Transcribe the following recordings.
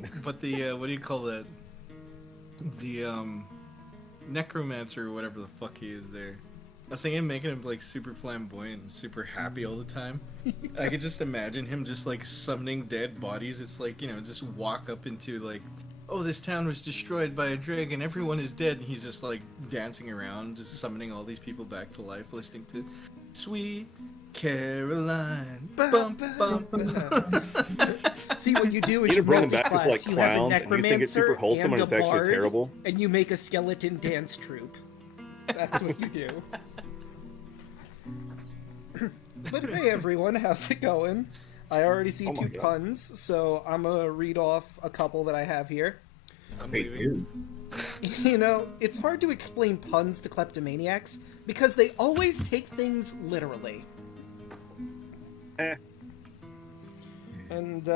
god. But the what do you call that? The necromancer or whatever the fuck he is there. I was thinking making him like super flamboyant and super happy all the time. I could just imagine him just like summoning dead bodies. It's like, you know, just walk up into like, oh, this town was destroyed by a dragon, everyone is dead, and he's just like dancing around, just summoning all these people back to life, listening to Sweet Caroline. Bum, bum, bum. See, what you do is You you need to bring them back as multi-class. like You have a clowns, and you think it's super necromancer wholesome, and and it's a actually bard, terrible. and you make a skeleton dance troupe. That's what you do. But hey, everyone, how's it going? I already see Oh my 2 God. puns, so I'm gonna read off a couple that I have here. I'm Hey, leaving. dude. You know, it's hard to explain puns to kleptomaniacs because they always take things literally. Eh. And,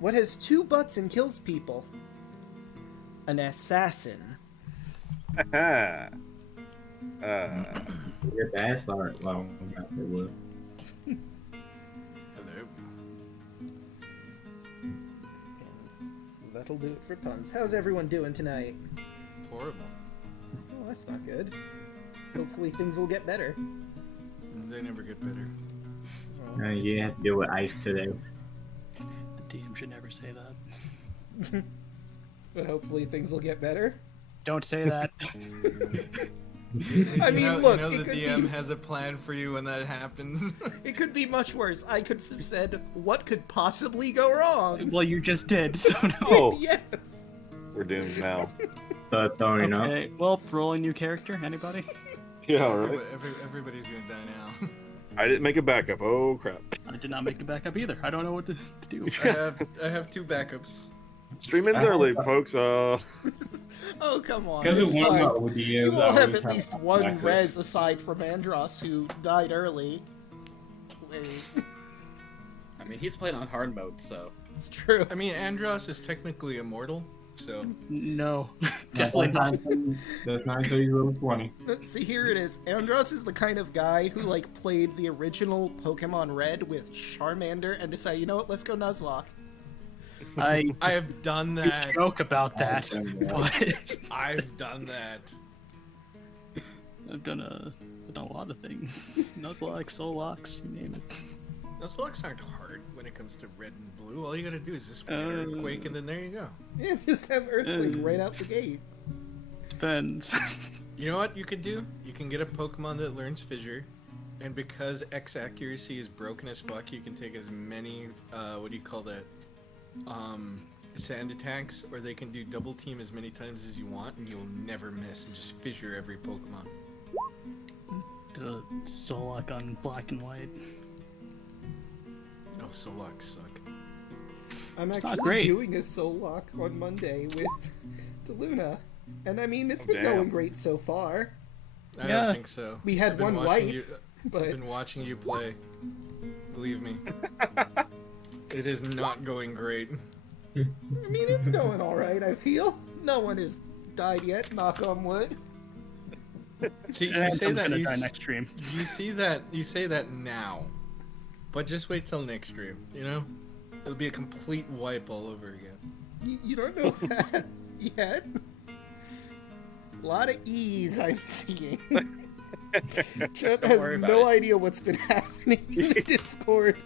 what has 2 butts and kills people? An assassin. Haha. Your bad start. Well, not it was. Hello. And that'll do it for puns. How's everyone doing tonight? Horrible. Oh, that's not good. Hopefully things will get better. They never get better. You have to deal with ice today. The DM should never say that. But hopefully things will get better. Don't say that. I mean, look, you know it the could DM be- has a plan for you when that happens. It could be much worse. I could have said, what could possibly go wrong? Well, you just did, so no. Oh, Yes. we're doomed now. So throwing up. Okay, well, roll a new character. Anybody? Yeah, right. Everybody's gonna die now. I didn't make a backup. Oh crap. I did not make a backup either. I don't know what to do. I have 2 backups. Streaming's early, folks. Oh, come on. Because It's it won fine. about ODU. You will that have always at least happens. one Exactly. res aside from Andros, who died early. Wait, I mean, he's playing on hard mode, so. it's true. I mean, Andros is technically immortal, so No, definitely not. That's 9 until you roll 20. See, here it is. Andros is the kind of guy who, like, played the original Pokemon Red with Charmander and decided, you know what, let's go Nuzlocke. I have done that. joke about that, I've done that. but I've done that. I've done a lot of things. Nuzlocke, Solocks, you name it. Those locks aren't hard when it comes to red and blue. All you gotta do is just get Earthquake, and then there you go. Yeah, just have Earthquake right out the gate. Depends. You know what you could do? You can get a Pokemon that learns Fissure, and because X accuracy is broken as fuck, you can take as many, what do you call that? Sand attacks, or they can do double team as many times as you want, and you'll never miss, and just fissure every Pokemon. Did a Solok on black and white. Oh, Solocks suck. I'm It's not actually great. doing a Solok on Monday with DeLuna. And I mean, it's Oh, been damn. going great so far. I Yeah. don't think so. We had I've been one watching wipe, you- but- I've been watching you play. Believe me. It is not going great. I mean, it's going alright, I feel. No one has died yet, knock on wood. See, you And say someone's that gonna you, die next stream. you say that now, but just wait till next stream. You know, it'll be a complete wipe all over again. You don't know that yet. A lot of E's I'm seeing. Chet has worry about no it. idea what's been happening in the Discord.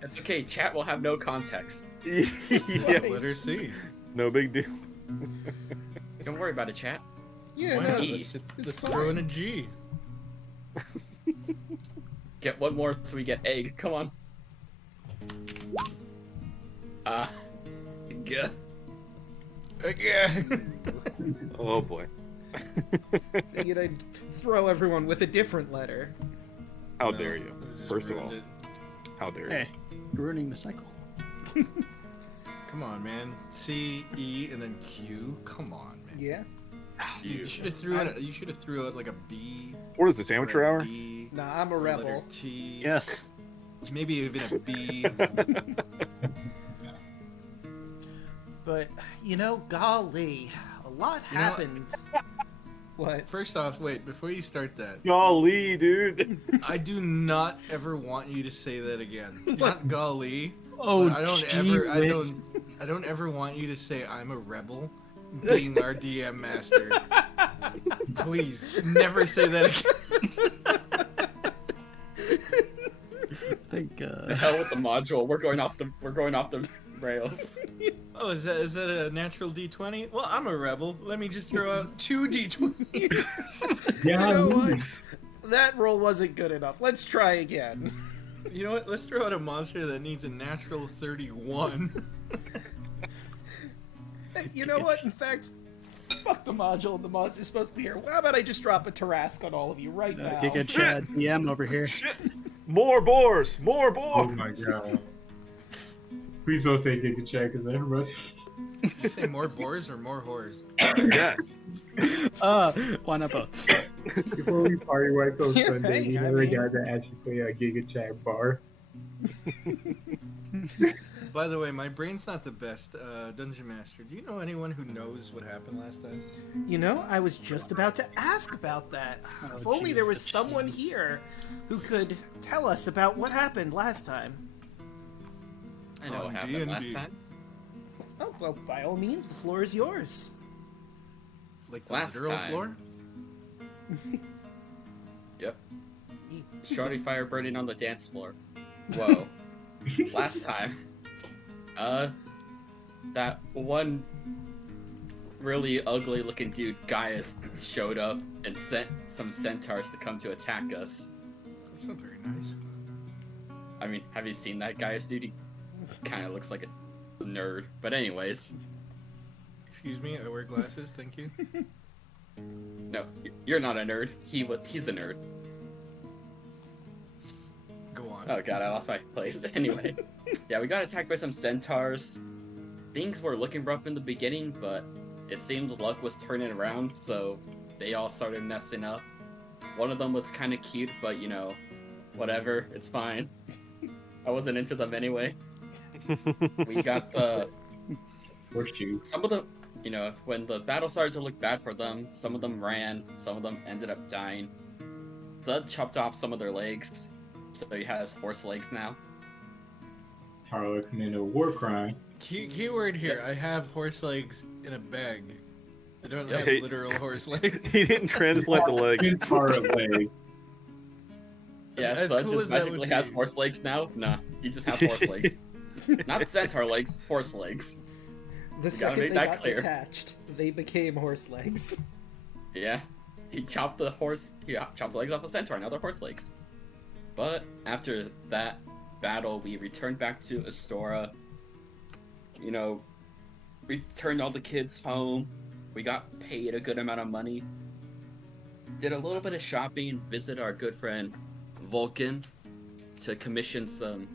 It's okay, chat will have no context. yeah, Let her see. no big deal. Don't worry about it, chat. Yeah, Why no, not? E. Let's, it's let's fine. throw in a G. Get one more so we get egg. Come on. Gah. Again. Oh boy. Figured I'd throw everyone with a different letter. How dare you? I just First of all, ruined how dare you? Hey, you're ruining the cycle. it. Come on, man. C, E, and then Q. Come on, man. Yeah. You should have threw it. You should have threw it like a B. What is this, or amateur a hour? D, Nah, I'm a or letter rebel. T. Yes. Maybe even a B. But, you know, golly, a lot You know- happened. What? First off, wait, before you start that, Golly, dude. I do not ever want you to say that again. Not golly. Oh, But I don't ever want you to say I'm a rebel, being our DM master. Please, never say that again. I think The hell with the module. We're going off the rails. Oh, is that a natural D20? Well, I'm a rebel. Let me just throw out 2 D20s. You Yeah, know what? That roll wasn't good enough. Let's try again. You know what? Let's throw out a monster that needs a natural 31. You know what? In fact, fuck the module and the monster's supposed to be here. How about I just drop a Tarrasque on all of you right now? Giga Chad DM over here. Shit! More boars! More boars! Oh my god. Please don't say Giga Check, because everybody. Did you say more boars or more whores? Yes. Why not both? Before we party wipe those You're Sunday, right, we I have a mean- guy that actually play a Giga Check bar. By the way, my brain's not the best. Dungeon Master, do you know anyone who knows what happened last time? You know, I was just about to ask about that. If only there was someone here who could tell us about what happened last time. I know Oh, what happened last D&D. time. Oh, well, by all means, the floor is yours. Like the Last literal time. floor? Yep. Shorty fire burning on the dance floor. Whoa. Last time. That one really ugly looking dude, Gaius, showed up and sent some centaurs to come to attack us. That's not very nice. I mean, have you seen that Gaius dude? He kind of looks like a nerd. But anyways, Excuse me, I wear glasses, thank you. no, you're not a nerd. He's a nerd. Go on. Oh god, I lost my place. Anyway, yeah, we got attacked by some centaurs. Things were looking rough in the beginning, but it seemed luck was turning around, so they all started messing up. One of them was kind of cute, but you know, whatever, it's fine. I wasn't into them anyway. We got some of them, you know, when the battle started to look bad for them, some of them ran, some of them ended up dying. Thud chopped off some of their legs, so he has horse legs now. Harlow committed a war crime. Keyword here, I have horse legs in a bag. I don't have Okay. literal horse legs. He didn't transplant the legs. Entire leg. Yeah, As Thud cool just as that magically would has be. horse legs now? Nah, he just has horse legs. Not centaur legs, horse legs. The gotta second make they that got clear. detached, they became horse legs. Yeah, he chopped the legs off a centaur, now they're horse legs. But after that battle, we returned back to Astora. You know, we turned all the kids home. We got paid a good amount of money. Did a little bit of shopping, visit our good friend Vulcan to commission some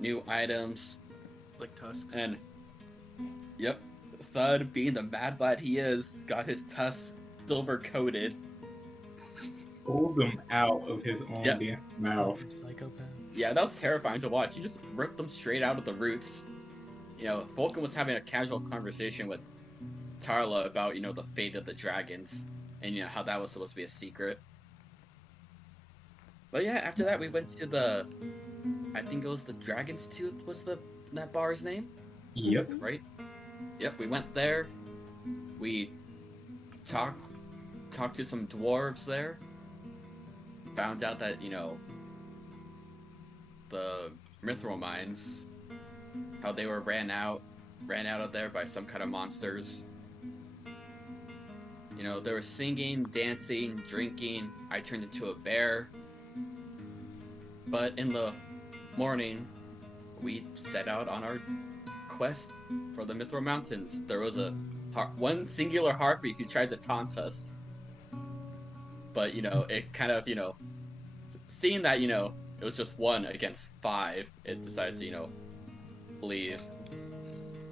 new items. Like tusks. And, yep, Thud, being the mad lad he is, got his tusks silver coated. Pulled them out of his own Yep. damn mouth. Psychopath. Yeah, that was terrifying to watch. You just ripped them straight out of the roots. You know, Vulcan was having a casual conversation with Tarla about, you know, the fate of the dragons. And, you know, how that was supposed to be a secret. But yeah, after that we went to the... I think it was the Dragon's Tooth was that bar's name? Yep. Right? Yep, we went there. We talked to some dwarves there. Found out that, you know, the Mithril Mines, how they were ran out of there by some kind of monsters. You know, they were singing, dancing, drinking. I turned into a bear. But in the morning, we set out on our quest for the Mithril Mountains. There was one singular harpy who tried to taunt us. But, you know, it kind of, you know, seeing that, you know, it was just 1 against 5, it decided to, you know, leave.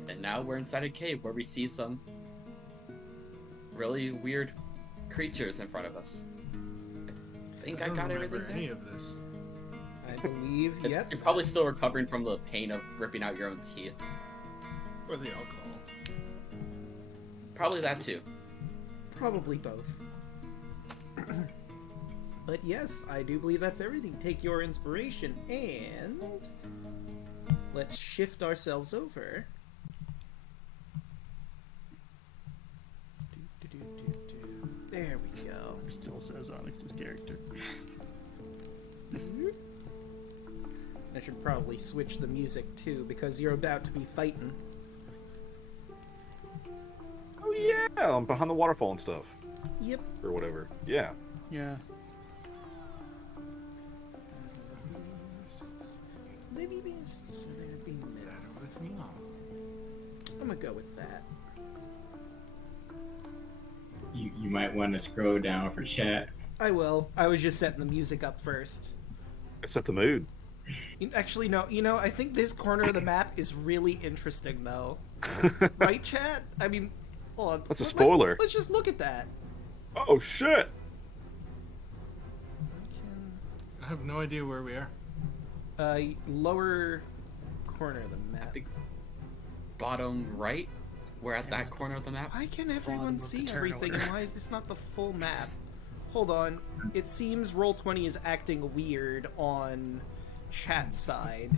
And now we're inside a cave where we see some really weird creatures in front of us. I think I don't got remember everything any there. of this. I believe, yep. You're probably still recovering from the pain of ripping out your own teeth. Or the alcohol. Probably that too. Probably both. But yes, I do believe that's everything. Take your inspiration and let's shift ourselves over. There we go. Still says Onyx's character. I should probably switch the music too, because you're about to be fighting. Oh yeah, I'm behind the waterfall and stuff, Yep. or whatever. Yeah. Yeah. Maybe beasts. There be myth. Better with me on. I'm gonna go with that. You might want to scroll down for chat. I will. I was just setting the music up first. I set the mood. Actually, no. You know, I think this corner of the map is really interesting, though. Right, chat? I mean, hold on. That's a spoiler. Let's just look at that. Oh shit! I have no idea where we are. Lower corner of the map. think bottom right. We're at that corner of the map. Why can everyone Bottom of the see everything, and turnover. why is this not the full map? Hold on. It seems Roll20 is acting weird on chat side.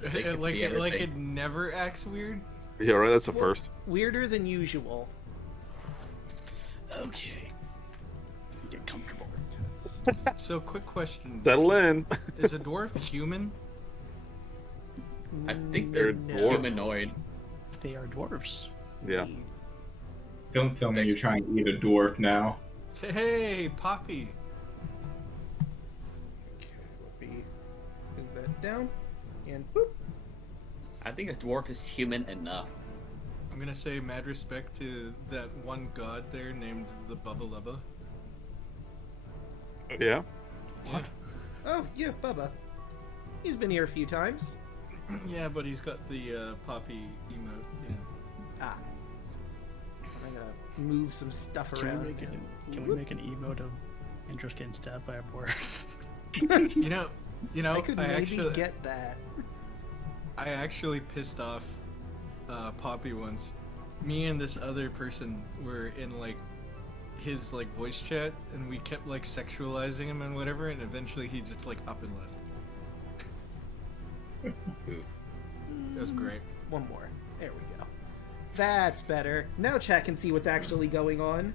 They can Like see it everything. never acts weird. Yeah, right. That's the Well, first. Weirder than usual. Okay. Get comfortable. So, quick question: Settle in. is a dwarf human? I think they're No. humanoid. They are dwarves. Yeah. Don't tell me you're trying to eat a dwarf now. Hey, Poppy. Okay, let me move that down. And boop. I think a dwarf is human enough. I'm gonna say mad respect to that one god there named the Bubba Lubba. Yeah. Yeah. Oh, yeah, Bubba. He's been here a few times. Yeah, but he's got the Poppy emote. Yeah. Ah. I'm gonna move some stuff Can around. we make an emote of Andros getting stabbed by a boar? You know, I could I maybe actually, get that. I actually pissed off Poppy once. Me and this other person were in like his like voice chat, and we kept like sexualizing him and whatever, and eventually he just like up and left. That was great. One more. There we go. That's better. Now chat can see what's actually going on.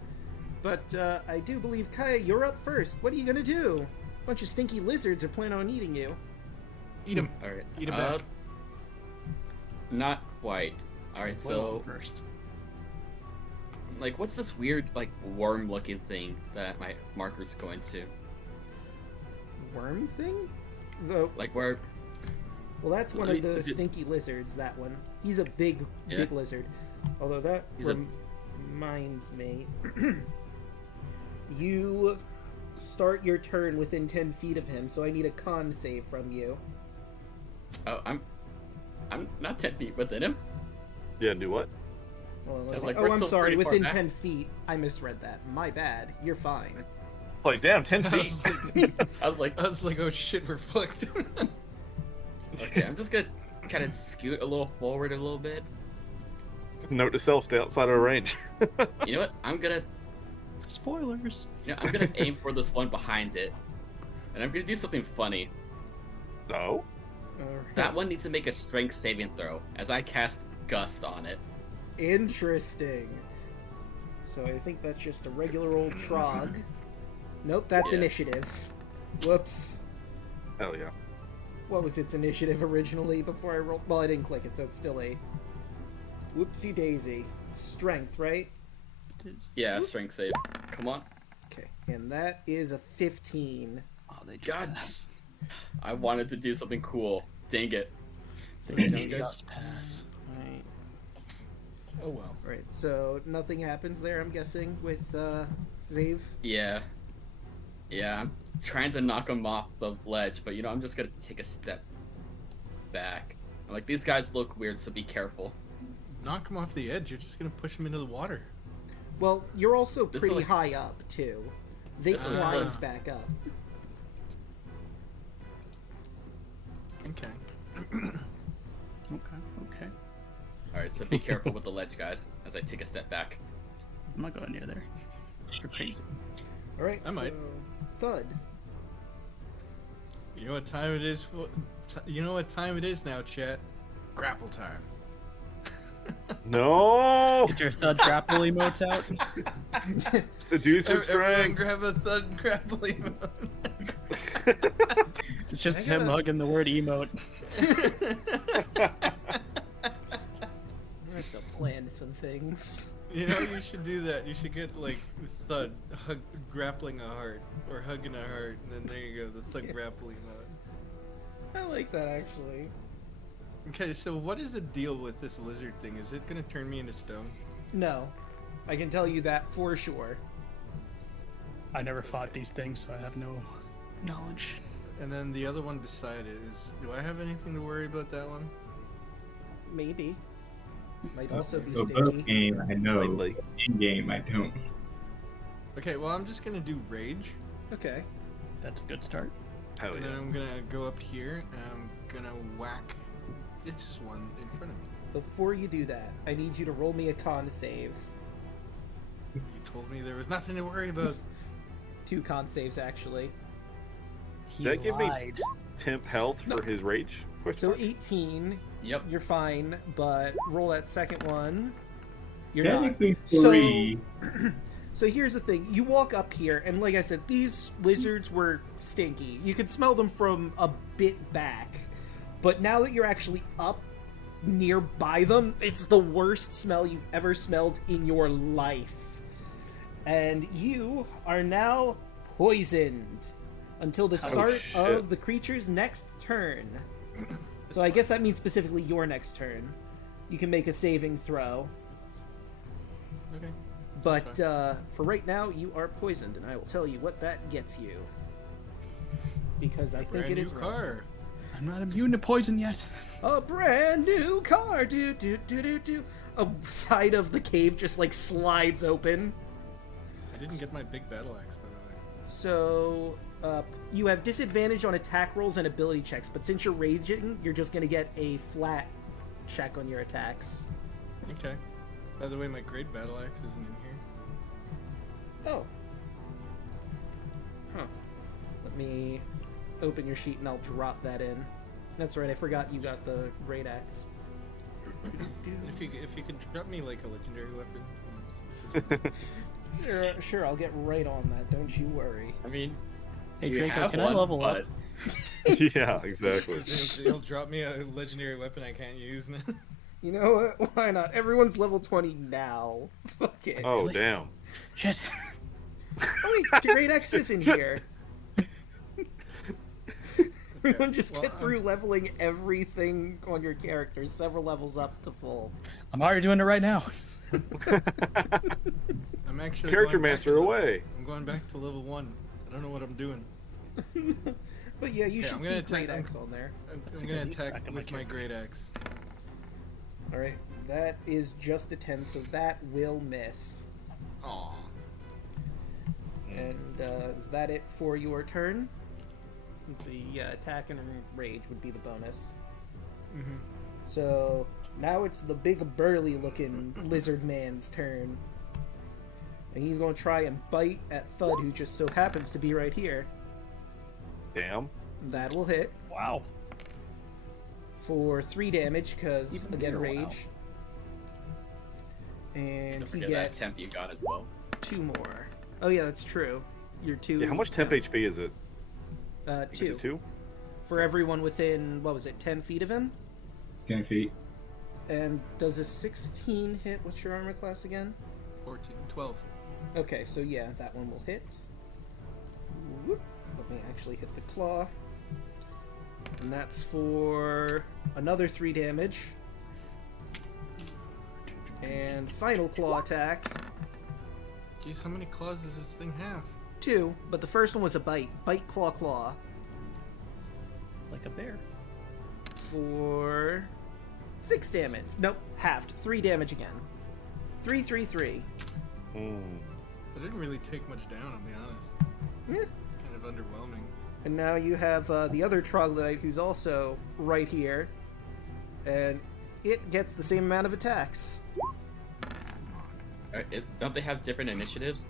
But I do believe, Kaya, you're up first. What are you gonna do? A bunch of stinky lizards are planning on eating you. Eat him. All right. Eat him back. Not quite. All right. So, first. like, what's this weird, like, worm-looking thing that my marker's going to? Worm thing? The, Like, where? well, that's one of the Is it- stinky lizards, that one. He's a big Yeah. lizard. Although that He's a- reminds me. You start your turn within 10 feet of him, so I need a con save from you. Oh, I'm not 10 feet within him. Yeah. Do what? Hold on, I let's was see. like, Oh, we're I'm still sorry. pretty far Within back. 10 feet. I misread that. My bad. You're fine. Like, damn, 10 I feet. was like, I was like, oh shit, we're fucked. okay, I'm just gonna kind of scoot a little forward a little bit. Note to self: stay outside of range. You know what? I'm gonna Spoilers. aim for this one behind it, and I'm gonna do something funny. No. Alright. That one needs to make a strength saving throw as I cast Gust on it. Interesting. So I think that's just a regular old Trog. Nope, that's Yeah. initiative. Whoops. Hell yeah. What was its initiative originally before I rolled? Well, I didn't click it, so it's still a... Whoopsie daisy. Strength, right? It is. Yeah, strength save. Come on. Okay, and that is a 15. Oh, they just God. pass. I wanted to do something cool. Dang it. They Okay. just pass. Right. Oh well. Right, so nothing happens there, I'm guessing, with save. Yeah. Yeah, I'm trying to knock him off the ledge, but I'm just gonna take a step back. I'm like, these guys look weird, so be careful. Knock him off the edge. You're just gonna push him into the water. Well, you're also This is pretty like- hay up, too. They This is climb like- back up. Okay. Okay. Alright, so be careful with the ledge, guys, as I take a step back. I'm not going near there. You're crazy. Alright, I might. so... Thud. You know what time it is? You know what time it is now, chat? Grapple time. No! Get your thud grapple emotes out. Seduce with Everyone strength. grab a thud grapple emote. It's just I him gotta- hugging the word emote. I have to plan some things. You know, you should do that. You should get like thud, grappling a heart, or hugging a heart, and then there you go, the thud grapple emote. I like that actually. Okay, so what is the deal with this lizard thing? Is it gonna turn me into stone? No, I can tell you that for sure. I never fought these things, so I have no knowledge. And then the other one beside it is, do I have anything to worry about that one? Maybe. Might also be So both stinky. game I know. Lightly. In game I don't. Okay, well I'm just gonna do rage, Okay. That's a good start. Hell and then yeah. I'm gonna go up here and I'm gonna whack this one in front of me. Before you do that, I need you to roll me a con save. You told me there was nothing to worry about. 2 con saves actually. He Did that give me- lied. Temp health for his rage? Question So mark? 18, Yep. you're fine, but roll that second one. You're not. Technically So- 3. So here's the thing. You walk up here, and like I said, these lizards were stinky. You could smell them from a bit back. But now that you're actually up nearby them, it's the worst smell you've ever smelled in your life. And you are now poisoned until the start shit. of the creature's next turn. So I guess that means specifically your next turn. You can make a saving throw. Okay. But for right now, you are poisoned, and I will tell you what that gets you. Because I think Brand it new is wrong. car. I'm not immune to poison yet. A brand new car, do do do do do. A side of the cave just like slides open. I didn't get my big battle axe, by the way. So you have disadvantage on attack rolls and ability checks, but since you're raging, you're just gonna get a flat check on your attacks. Okay. By the way, my great battle axe isn't in here. Oh. Huh. Let me open your sheet and I'll drop that in. That's right, I forgot you got the great axe. If you could drop me like a legendary weapon. Sure, I'll get right on that. Don't you worry. I mean, Hey you Draco, have can one, I level but up? Yeah, exactly. You'll drop me a legendary weapon I can't use now. You know what? Why not? Everyone's level 20 now. Fuck it. Oh, damn. Shit. Oh wait, your great axe is in here. Everyone just well, get through leveling everything on your character several levels up to full. I'm already doing it right now. I'm actually Character going back mancer to away. I'm going back to level 1. I don't know what I'm doing. But yeah, you Okay, should I'm see gonna great attack- axe on there. I'm gonna attack Back on my with my great axe. Alright, that is just a 10, so that will miss. Aww. And is that it for your turn? Let's see, yeah, attack and rage would be the bonus. Mm-hmm. So now it's the big burly looking lizard man's turn. And he's going to try and bite at Thud, who just so happens to be right here. Damn. That will hit Wow. for 3 damage, because, Even again, bigger, wow. rage. And don't he forget that gets temp you got as well. 2 more. Oh yeah, that's true. Your 2. Yeah, how much temp HP is it? 2. Is it 2? For everyone within, what was it, 10 feet of him? 10 feet. And does a 16 hit? What's your armor class again? 14, 12. Okay, so yeah, that one will hit. Whoop. Let me actually hit the claw. And that's for another 3 damage. And final claw attack. Jeez, how many claws does this thing have? 2, but the first one was a bite. Bite, claw, claw. Like a bear. For 6 damage. Nope, halved. 3 damage again. 3, 3, 3. Mm. It didn't really take much down, I'll be honest. Yeah. Kind of underwhelming. And now you have the other Troglodyte, who's also right here. And it gets the same amount of attacks. Don't they have different initiatives?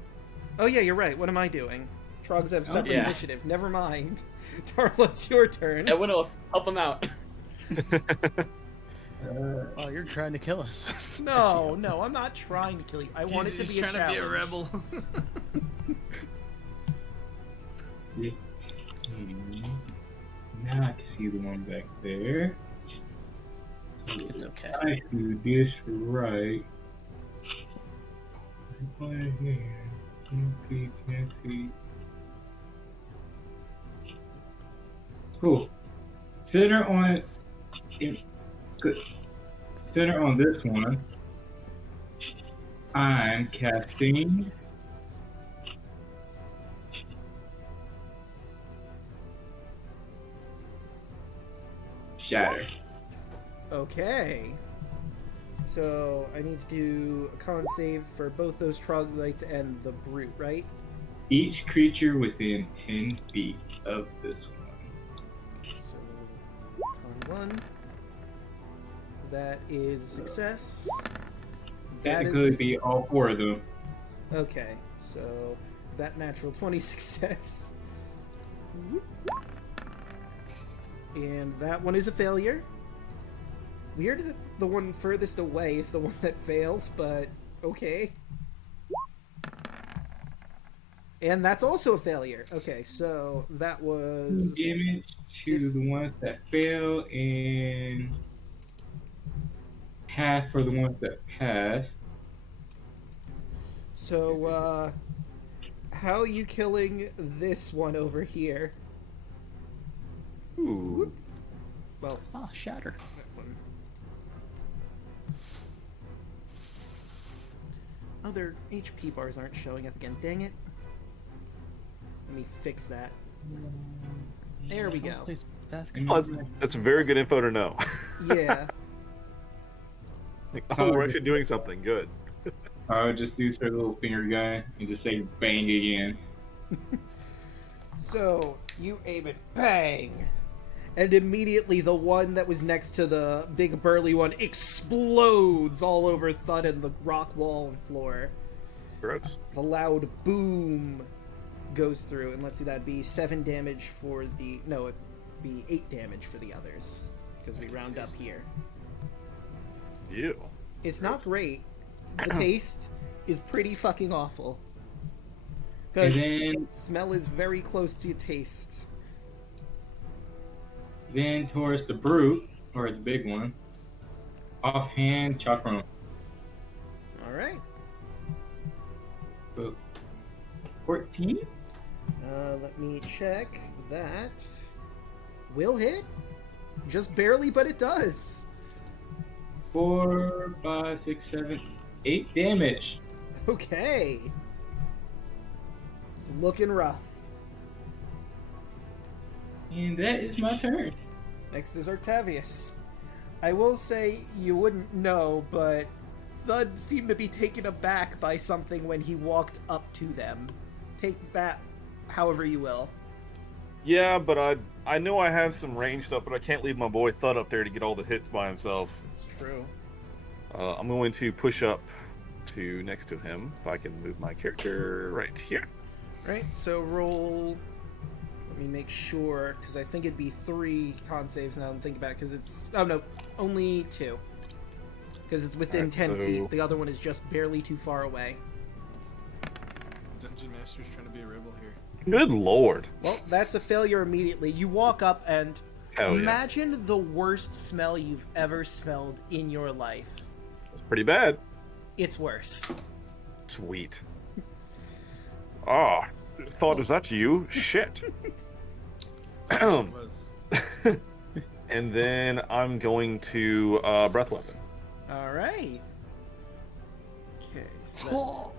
Oh yeah, you're right. What am I doing? Trogs have separate yeah. initiative. Never mind. Darla, it's your turn. Everyone else, help them out. Oh, you're trying to kill us. No, no, I'm not trying to kill you. I want it to He's be a trying challenge. to be a rebel. Now I can see the one back there. It's okay. I do this right. Right here. 10 feet, 10 feet. Cool. Center on. Good. Center on this one. I'm casting. Shatter. Okay. So I need to do a con save for both those troglodytes and the brute, right? Each creature within 10 feet of this one. So con 1. That is a success. That Technically, is be all 4 of them. okay. So that natural 20 success. And that one is a failure. Weird that the one furthest away is the one that fails, but okay. And that's also a failure. Okay, so that was... Damage to the ones that fail and half for the ones that pass. So, how are you killing this one over here? Ooh. Well, Ah, shatter. that one. Oh, their HP bars aren't showing up again. Dang it. Let me fix that. There we go. Plays basketball. Oh, that's very good info to know. Yeah. Like, oh, we're actually doing something good. I would just use her little finger gun and just say bang again. So, you aim it, bang! And immediately the one that was next to the big burly one explodes all over Thud and the rock wall and floor. Gross. It's a loud boom goes through, and let's see, that'd be 7 damage for the... No, it'd be 8 damage for the others, because we round up here. Ew. It's not great. The taste is pretty fucking awful. Because And smell is very close to taste. then towards the brute, or the big one, offhand chakram. Alright. So, 14? Let me check. That will hit. Just barely, but it does. 4, 5, 6, 7, 8 damage. Okay. It's looking rough. And that is my turn. Next is Octavius. I will say you wouldn't know, but Thud seemed to be taken aback by something when he walked up to them. Take that however you will. Yeah, but I know I have some range stuff, but I can't leave my boy Thud up there to get all the hits by himself. It's true. I'm going to push up to next to him, if I can move my character right here. Right, so roll... Let me make sure, because I think it'd be 3 con saves now and think about it, because it's... Oh, no, only 2. Because it's within Alright, 10 so- feet. The other one is just barely too far away. Dungeon Master's trying to be a rebel here. Good lord. Well, that's a failure immediately. You walk up and Hell yeah. imagine the worst smell you've ever smelled in your life. That's pretty bad. It's worse. Sweet. Ah, thought, is that you? Shit. It was. And then I'm going to breath weapon. All right. Okay, so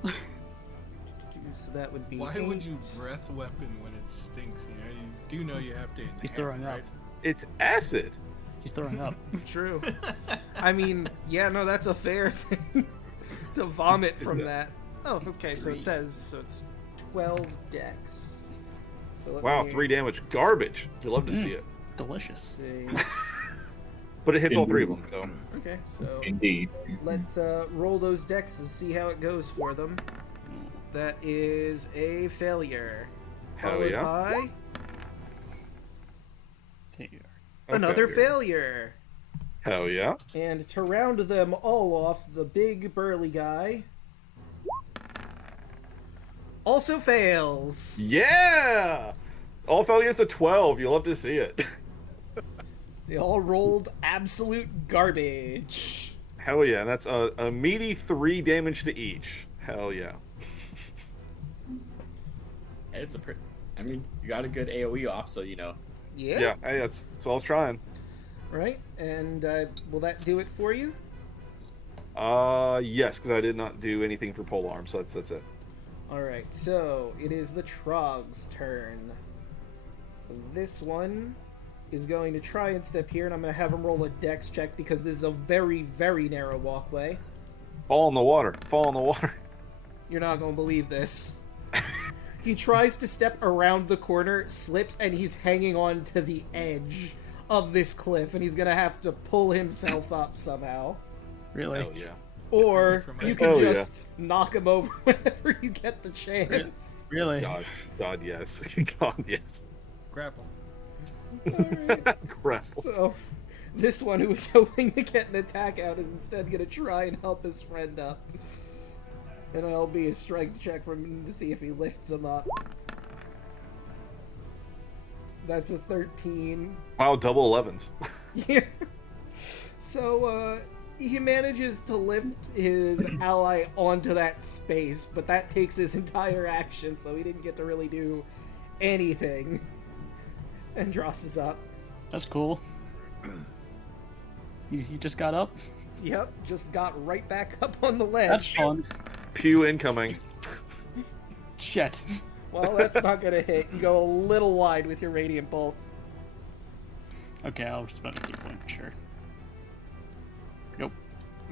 that would be. Why 8. would you breath weapon when it stinks? You know, you do know you have to inhale, He's throwing up. right? It's acid. He's throwing up. True. I mean, yeah, no, that's a fair thing to vomit from Isn't it? that. Oh, okay. So it says it's 12 dex. So let Wow, me 3 damage. Garbage. You love to see it. Delicious. see. But it hits all 3 of them, so. Okay, so Indeed. let's roll those decks and see how it goes for them. That is a failure. Hell followed yeah. by Here. A another failure. Hell yeah. And to round them all off, the big burly guy also fails. Yeah! All fell against a 12. You'll love to see it. They all rolled absolute garbage. Hell yeah. And that's a meaty 3 damage to each. Hell yeah. It's I mean, you got a good AoE off, so you know. Yeah. Hey, that's what I was trying. Right? And will that do it for you? Yes, because I did not do anything for polearm, so that's it. Alright, so it is the Trog's turn. This one is going to try and step here, and I'm going to have him roll a dex check because this is a very, very narrow walkway. Fall in the water. Fall in the water. You're not going to believe this. He tries to step around the corner, slips, and he's hanging on to the edge of this cliff, and he's going to have to pull himself up somehow. Really? Hell yeah. Or you can Oh, yeah. just knock him over whenever you get the chance. Really? God, yes. God, yes. Grapple. Alright. Grapple. So, this one who was hoping to get an attack out is instead going to try and help his friend up. And it'll be a strength check from him to see if he lifts him up. That's a 13. Wow, double 11s. Yeah. So, he manages to lift his ally onto that space, but that takes his entire action, so he didn't get to really do anything. Andros is up. That's cool. You just got up? Yep, just got right back up on the ledge. That's fun. Pew incoming. Shit. Well, that's not gonna hit. You go a little wide with your Radiant Bolt. Okay, I'll just spend a key point for sure. Nope.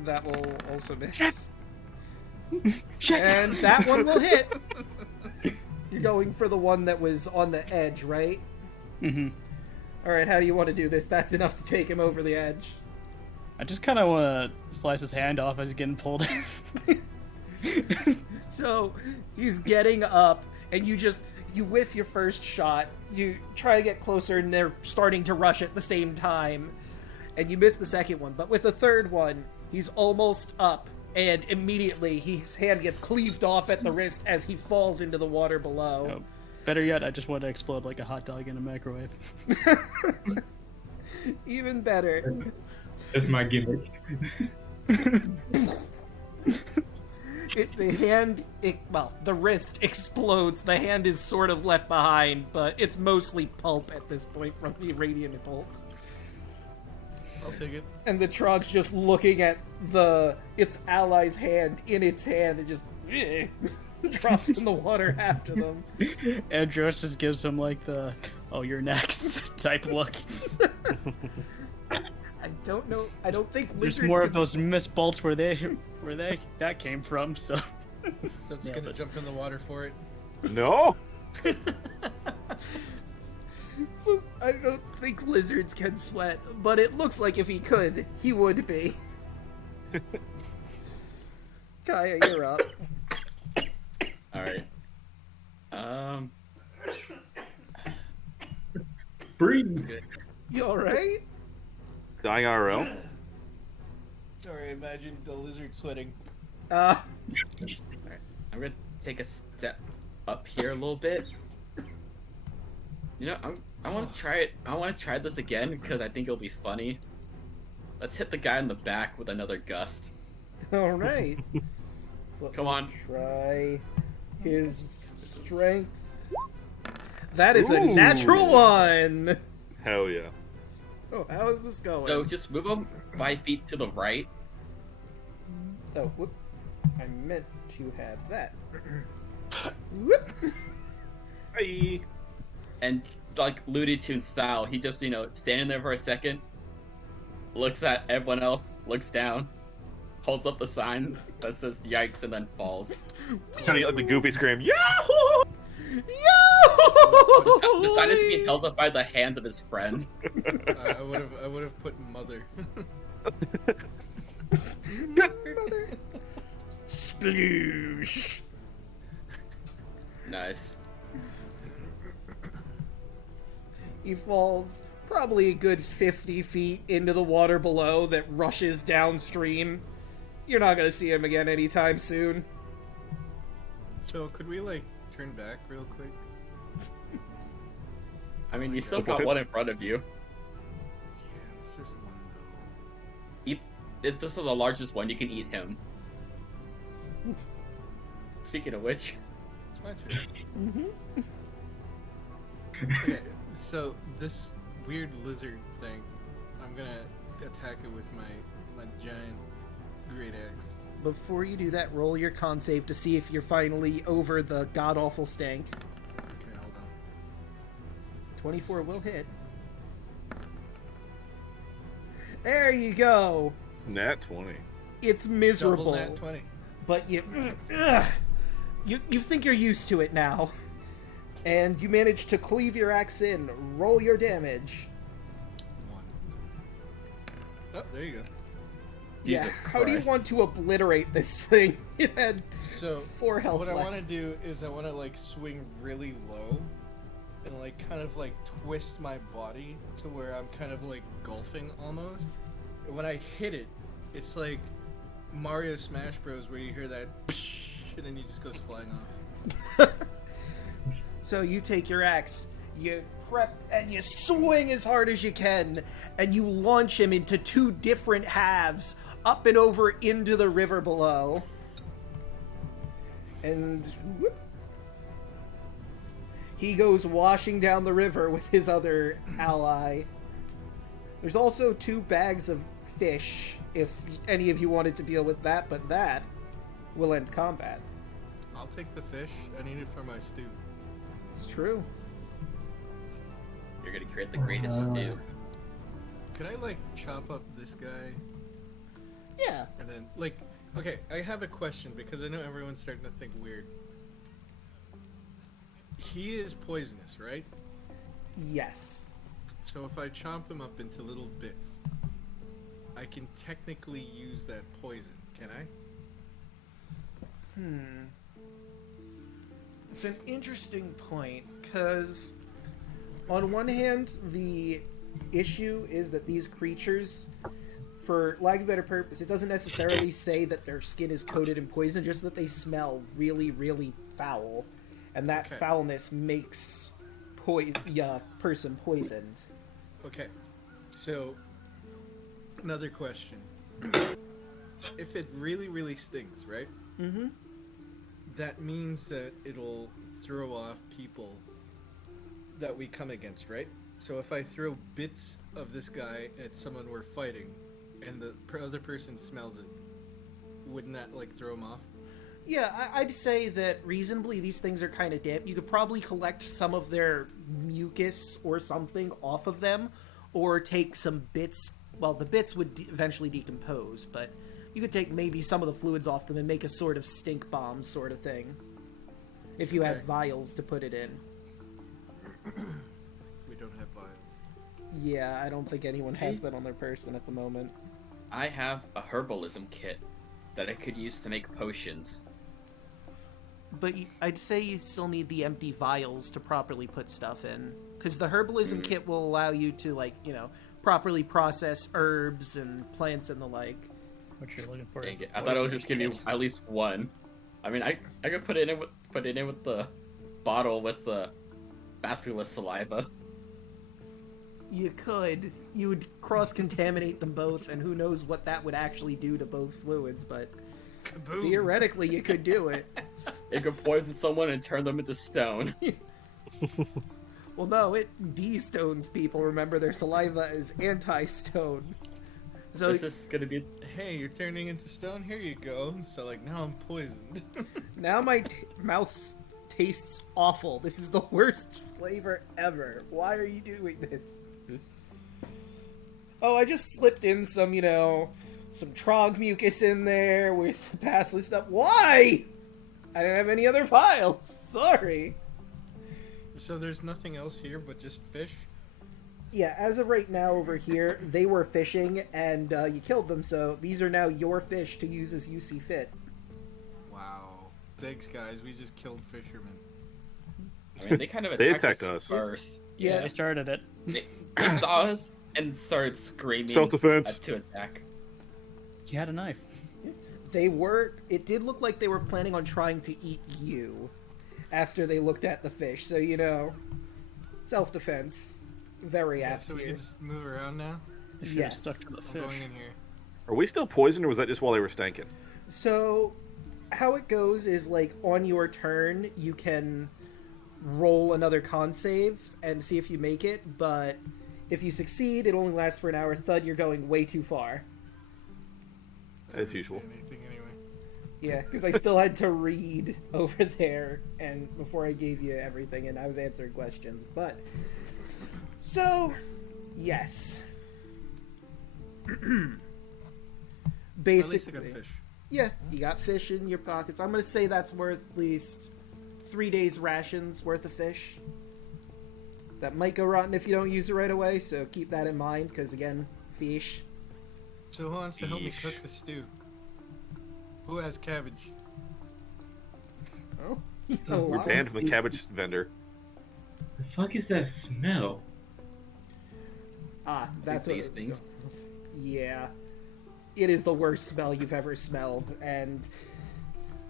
That will also miss. Shit! And that one will hit. You're going for the one that was on the edge, right? Mm-hmm. Alright, how do you want to do this? That's enough to take him over the edge. I just kind of want to slice his hand off as he's getting pulled in. So, he's getting up, and you whiff your first shot, you try to get closer, and they're starting to rush at the same time, and you miss the second one. But with the third one, he's almost up, and immediately his hand gets cleaved off at the wrist as he falls into the water below. Oh, better yet, I just want to explode like a hot dog in a microwave. Even better. That's my gimmick. The wrist explodes. The hand is sort of left behind, but it's mostly pulp at this point from the Radiant Bolt. I'll take it. And the Trog's just looking at its ally's hand in its hand and just drops in the water after them. Andros just gives him like the "oh, you're next" type look. I don't know. I don't think There's lizards more of can- those missed bolts where that came from. So That's Yeah, gonna but- jump in the water for it. No? So I don't think lizards can sweat, but it looks like if he could, he would be. Kaya, you're up. Alright. Breathe. You alright? Dying IRL? Sorry, imagine the lizard sweating. Alright. I'm gonna take a step up here a little bit. You know, I want to try it. I want to try this again because I think it'll be funny. Let's hit the guy in the back with another gust. Alright. So Come on. try his strength. That is a Ooh. natural one! Hell yeah. Oh, how is this going? So just move him 5 feet to the right. Oh, whoop. I meant to have that. Whoop. Bye. And like Looney Tunes style, he just, standing there for a second, looks at everyone else, looks down, holds up the sign that says yikes, and then falls. Trying to get like the goofy scream, Yahoo! The sign is being held up by the hands of his friend. I would have put mother. Mother. Sploosh. Nice. He falls probably a good 50 feet into the water below that rushes downstream. You're not gonna see him again anytime soon. So could we like turn back real quick? I mean, you still got one in front of you. Yeah, this is one though. If this is the largest one, you can eat him. Speaking of which, It's my turn. Mm-hmm. Okay, so this weird lizard thing, I'm gonna attack it with my giant great axe. Before you do that, roll your con save to see if you're finally over the god-awful stank. Okay, hold on. 24 will hit. There you go. Nat 20. It's miserable. Double nat 20. But you think you're used to it now. And you manage to cleave your axe in. Roll your damage. 1. Oh, there you go. Yeah, Jesus how do you Christ. want to obliterate this thing? It had So 4 health what left. I want to do is I want to like swing really low and like kind of like twist my body to where I'm kind of like golfing almost. And when I hit it, it's like Mario Smash Bros. Where you hear that and then he just goes flying off. So you take your axe, you prep, and you swing as hard as you can, and you launch him into 2 different halves, up and over into the river below. And whoop, he goes washing down the river with his other ally. There's also 2 bags of fish, if any of you wanted to deal with that, but that will end combat. I'll take the fish. I need it for my stew. It's true. you're gonna create the greatest stew. Could I like chop up this guy Yeah. and then like? Okay, I have a question because I know everyone's starting to think weird. He is poisonous, right? Yes. So if I chomp him up into little bits, I can technically use that poison, can I? It's an interesting point, because on one hand, the issue is that these creatures, for lack of a better purpose, it doesn't necessarily say that their skin is coated in poison, just that they smell really, really foul. And that Okay. foulness makes person poisoned. Okay, so another question. If it really, really stinks, right? Mm-hmm. That means that it'll throw off people that we come against, right? So if I throw bits of this guy at someone we're fighting, and the other person smells it, wouldn't that like throw him off? Yeah, I'd say that reasonably these things are kind of damp. You could probably collect some of their mucus or something off of them, or take some bits. Well, the bits would eventually decompose, but you could take maybe some of the fluids off them and make a sort of stink bomb sort of thing. If you Okay. had vials to put it in. We don't have vials. Yeah, I don't think anyone has that on their person at the moment. I have a herbalism kit that I could use to make potions. But I'd say you still need the empty vials to properly put stuff in. Because the herbalism kit will allow you to, like, properly process herbs and plants and the like. What you're looking for? Dang Is it. I thought it was just giving me kit. at least one. I mean, I could put it in with the bottle with the basilisk saliva. You could. You would cross-contaminate them both, and who knows what that would actually do to both fluids, but Kaboom! theoretically you could do it. It could poison someone and turn them into stone. Well, no, it de-stones people. Remember, their saliva is anti-stone. So This is gonna be. Hey, you're turning into stone? Here you go. So, like, now I'm poisoned. now my mouth tastes awful. This is the worst flavor ever. Why are you doing this? Oh, I just slipped in some, some trog mucus in there with basilisk stuff. Why? I didn't have any other files. Sorry. So there's nothing else here but just fish? Yeah, as of right now over here, they were fishing, and you killed them, so these are now your fish to use as you see fit. Wow. Thanks, guys. We just killed fishermen. I mean, they kind of They attacked attacked us. first. Yeah, I started it. They saw us and started screaming Self-defense. to attack. He had a knife. It did look like they were planning on trying to eat you after they looked at the fish. So, self-defense. Very Yeah, apt so we here. can just move around now. I should have Yes. stuck to the I'm fish. going in here. Are we still poisoned, or was that just while they were stanking? So, how it goes is, like, on your turn, you can roll another con save and see if you make it, but if you succeed, it only lasts for an hour. Thud, you're going way too far. I As didn't usual. say anything anyway. Yeah, because I still had to read over there and before I gave you everything, and I was answering questions. But so, yes. At least I Basically, got fish. yeah, you got fish in your pockets. I'm gonna say that's worth at least 3 days' rations worth of fish. That might go rotten if you don't use it right away, so keep that in mind. Because again, fish. So who wants to help me Yeesh. cook the stew? Who has cabbage? Oh, We're banned from the cabbage vendor. The fuck is that smell? Ah, that's what. These things. Yeah. It is the worst smell you've ever smelled. And,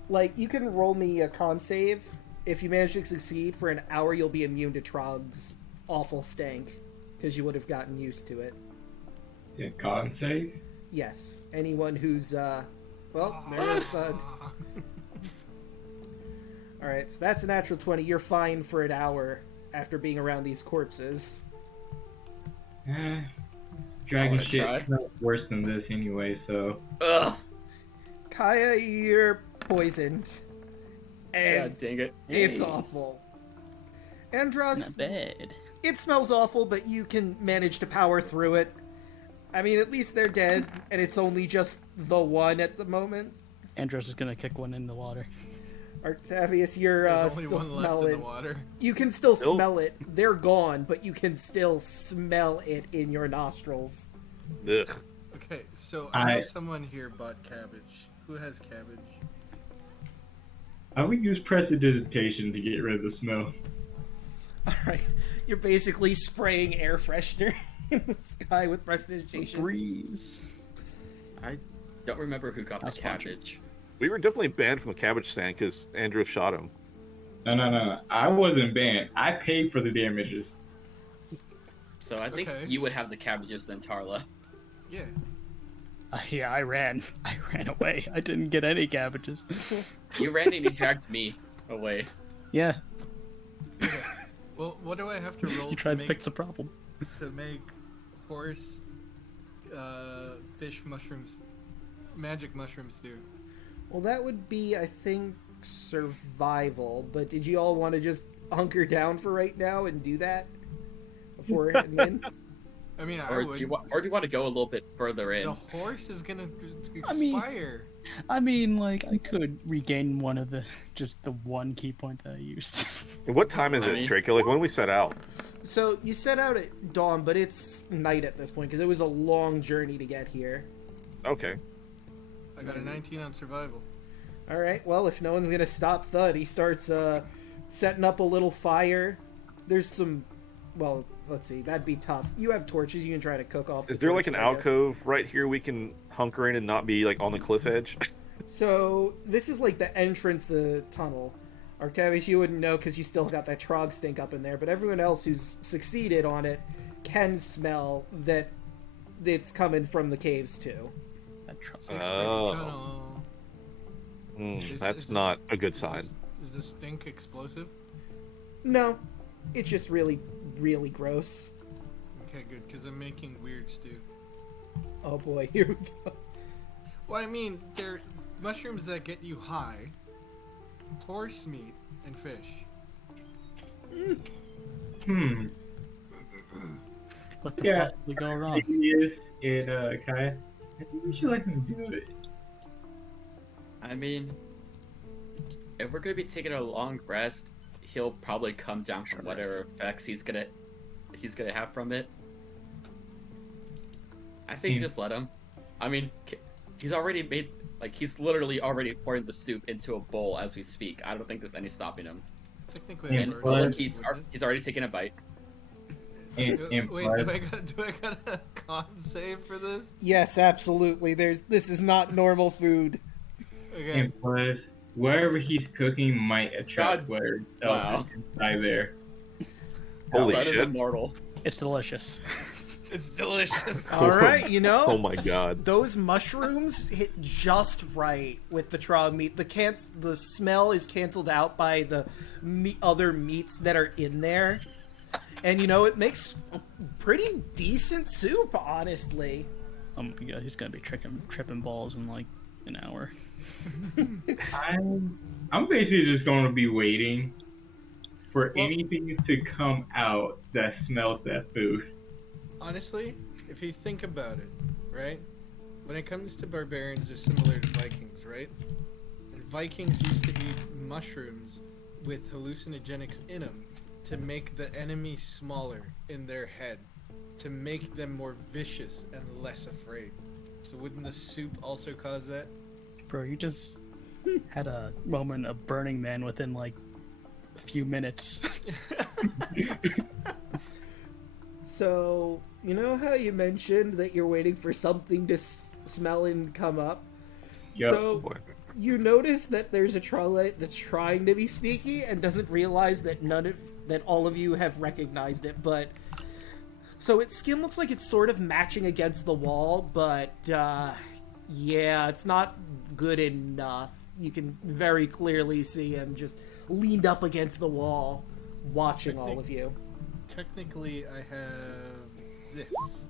like, you can roll me a con save. If you manage to succeed, for an hour you'll be immune to Trog's awful stank. Because you would have gotten used to it. Yeah, con save? Yes. Anyone who's, well, there's the... Alright, so that's a natural 20. You're fine for an hour after being around these corpses. Dragon wanna shit try. smells worse than this anyway, so... Ugh. Kaya, you're poisoned. And God dang it. it's Hey. awful. Andros, Not bad. it smells awful, but you can manage to power through it. I mean, at least they're dead, and it's only just the one at the moment. Andros is gonna kick one in the water. Octavius, you're There's only still one left in smelling. the water. You can still Nope. smell it. They're gone, but you can still smell it in your nostrils. Ugh. Okay, so I know I- someone here bought cabbage. Who has cabbage? I would use prestidigitation to get rid of the smell. Alright, you're basically spraying air freshener in the sky with prestidigitation. Breeze. I don't remember who got the That's fine. cabbage. We were definitely banned from the cabbage stand because Andrew shot him. No. I wasn't banned. I paid for the damages. So I think Okay. you would have the cabbages then, Tarla. Yeah. Yeah, I ran. I ran away. I didn't get any cabbages. You ran and you dragged me away. Yeah, Well, what do I have to roll you to tried to make, fix the problem. horse, fish, mushrooms, magic mushroom stew? Well, that would be, I think, survival. But did you all want to just hunker down for right now and do that before heading in? I mean, I Or would. do you want to go a little bit further in? The horse is gonna I mean- expire. I mean, like, I could regain one of the one key point that I used. And what time is Honey. it, Draco? Like, when did we set out? So you set out at dawn, but it's night at this point because it was a long journey to get here. Okay. I got a 19 on survival. All right. Well, if no one's gonna stop Thud, he starts setting up a little fire. There's some. Well, let's see. That'd be tough. You have torches. You can try to cook off. Is the there like an torches, I guess. alcove right here we can hunker in and not be like on the cliff edge? So this is like the entrance to the tunnel. Octavius, you wouldn't know because you still got that trog stink up in there, but everyone else who's succeeded on it can smell that it's coming from the caves too. That truck. Oh. Tunnel. Is That's this- not a good is sign. Is the stink explosive? No, it's just really, really gross. Okay, good, because I'm making weird stew. Oh boy, here we go. Well, I mean, they're mushrooms that get you high, horse meat, and fish. What could Yeah. possibly go wrong? Magnius and Kaya. I think we should let him do it. I mean, if we're gonna be taking a long rest, he'll probably come down from whatever effects he's gonna have from it. I say Hmm. just let him. I mean, he's already he's literally already pouring the soup into a bowl as we speak. I don't think there's any stopping him. Technically, And I've Oh, already look, wouldn't he's already taken a bite. And Wait, do I got a con save for this? Yes, absolutely. This is not normal food. Okay. and plus, wherever he's cooking might attract God, whatever wow. else is inside there. Holy That is shit. immortal. It's delicious. It's delicious. All right, you know. Oh my god. Those mushrooms hit just right with the trog meat. The smell is canceled out by the other meats that are in there. And, you know, it makes a pretty decent soup, honestly. Oh my god, he's gonna be tripping balls in like an hour. I'm basically just going to be waiting for anything to come out that smells that food. Honestly, if you think about it, right? When it comes to barbarians, they're similar to Vikings, right? And Vikings used to eat mushrooms with hallucinogenics in them to make the enemy smaller in their head, to make them more vicious and less afraid. So wouldn't the soup also cause that? Bro, you just had a moment of Burning Man within like a few minutes. So, you know how you mentioned that you're waiting for something to smell and come up? Yep. So, you notice that there's a troglodyte that's trying to be sneaky and doesn't realize that that all of you have recognized it, but... So its skin looks like it's sort of matching against the wall, but, yeah, it's not good enough. You can very clearly see him just leaned up against the wall, watching all of you. Technically, I have this.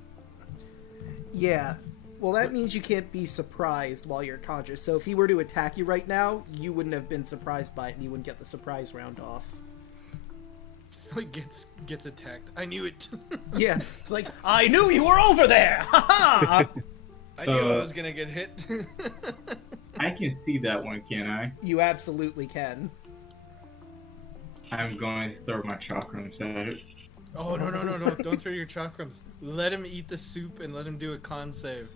Yeah. Well, that means you can't be surprised while you're conscious. So if he were to attack you right now, you wouldn't have been surprised by it, and you wouldn't get the surprise round off. It's like gets attacked. I knew it. Yeah. It's like, I knew you were over there! Ha-ha! I knew I was gonna get hit. I can see that one, can I? You absolutely can. I'm going to throw my chakrams at it. Oh, no. Don't throw your chakrams. Let him eat the soup and let him do a con save.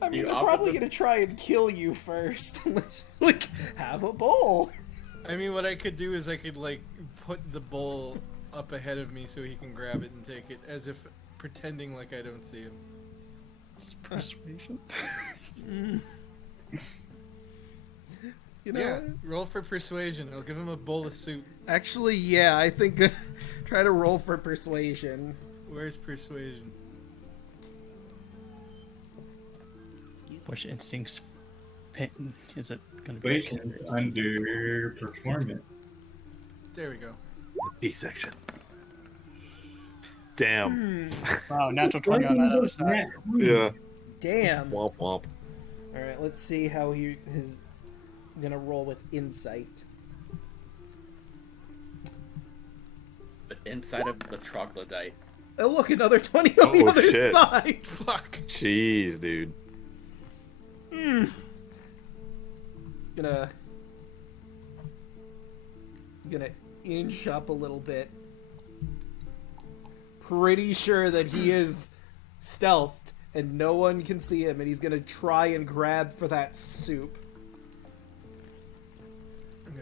I mean, You they're opt probably this- gonna try and kill you first. Like, have a bowl. I mean, what I could do is I could, like, put the bowl up ahead of me so he can grab it and take it, as if pretending like I don't see him. Persuasion. You know? Yeah, roll for persuasion. I'll give him a bowl of soup. Actually, yeah, I think try to roll for persuasion. Where's persuasion? Which instincts is it gonna be? Situation's under performance. There we go. B section. Damn. Wow, natural 20 on that other side. Yeah. Damn. Womp womp. Alright, let's see how he is gonna roll with insight. But inside of the troglodyte. Oh, look, another 20 on the Oh, other shit. side. Fuck. Jeez, dude. It's gonna inch up a little bit. Pretty sure that he is stealthed and no one can see him, and he's gonna try and grab for that soup.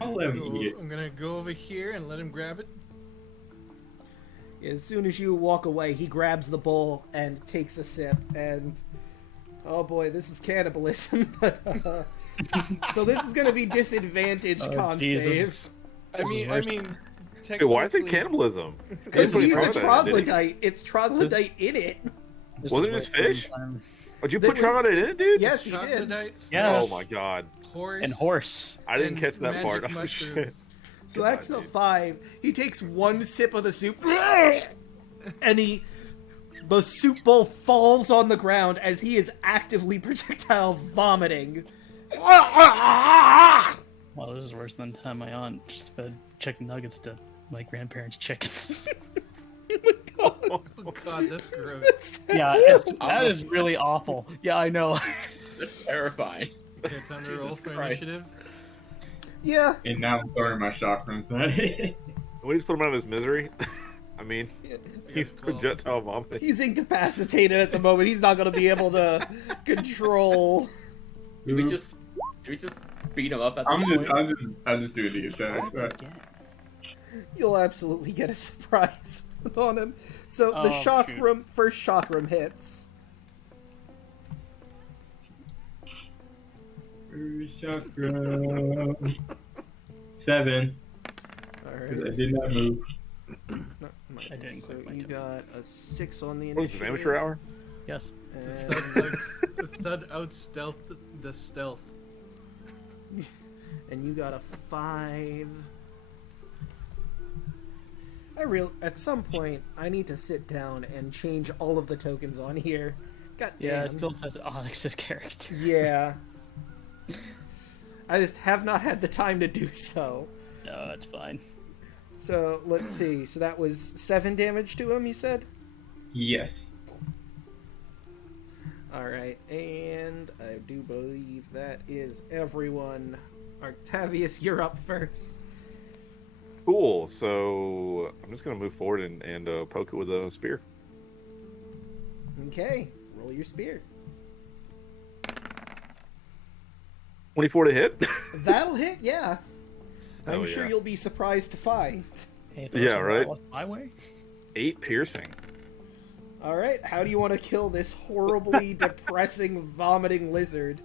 I'll let him eat it. I'm gonna go over here and let him grab it. As soon as you walk away, he grabs the bowl and takes a sip, and oh boy, this is cannibalism. So this is gonna be disadvantaged con Jesus. I mean, Wait, why is it technically- cannibalism? because They put he's a troglodyte in it, didn't troglodyte. It's troglodyte in it. This Wasn't is it like just fish? one time. Would you That put troglodyte in it, dude? Yes, he did. Troglodyte, Yeah. Oh my god. horse, And horse. I didn't and catch that part. magic Oh shit. mushrooms. So that's a dude. 5. He takes one sip of the soup, and the soup bowl falls on the ground as he is actively projectile vomiting. Well, this is worse than the time my aunt just fed chicken nuggets to my grandparents' chickens. Oh god, that's gross. Yeah, that is really awful. Yeah, I know. That's terrifying. Okay, time to roll Jesus for Christ. initiative. Yeah, And now I'm throwing my chakrams at it. We just put him out of his misery. I mean, he's 12. projectile vomiting. he's incapacitated at the moment. He's not going to be able to control. We just Do we just beat him up at this I'm point? just doing the attack. Right. Again. You'll absolutely get a surprise on him. So the Oh, shock shoot. room, first shock room hits. Chakra. 7. All Because I right. did not move. No, I didn't so click my you tab. got a 6 on the What is initiative. this, amateur hour? Yes. And, The thud out stealth the stealth. and you got a 5. At some point, I need to sit down and change all of the tokens on here. God damn. Yeah, it still says Onyx's character. Yeah. I just have not had the time to do so. No, it's fine. So, let's see. So that was 7 damage to him, you said? Yes. Alright, and I do believe that is everyone. Octavius, you're up first. Cool. So I'm just gonna move forward and poke it with a spear. Okay, roll your spear. 24 to hit. That'll hit, yeah. I'm Hell sure yeah. you'll be surprised to find. Hey, Yeah, throw some right. ball my way. 8 piercing. Alright, how do you want to kill this horribly depressing, vomiting lizard?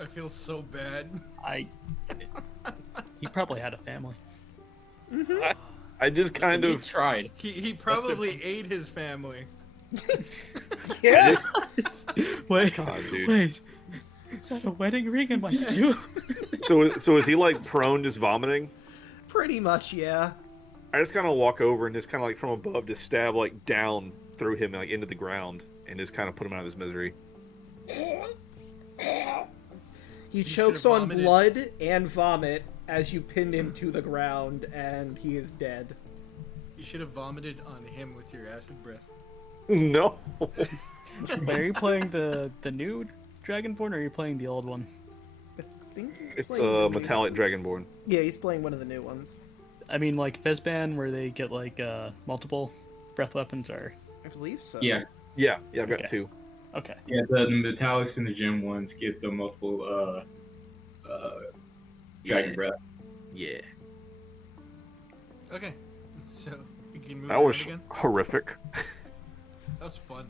I feel so bad. He probably had a family. I just kind He of tried. He probably ate his family. Yeah! Wait, God, dude. wait. Is that a wedding ring in my stew? So is he like prone, just vomiting? Pretty much, yeah. I just kind of walk over and just kind of like from above, just stab like down through him, like into the ground, and just kind of put him out of his misery. He should've chokes on vomited. blood and vomit as you pin him to the ground, and he is dead. You should have vomited on him with your acid breath. No. Wait, are you playing the new Dragonborn or are you playing the old one? I think he's It's playing a the new- metallic dragonborn. Yeah, he's playing one of the new ones. I mean, like Fezban, where they get like multiple breath weapons, or I believe so. Yeah. Yeah, I've got Okay. 2. okay. Yeah, the metallics and the gem ones get the multiple dragon breath. Yeah. Okay, so you can move That around was again. horrific. That was fun.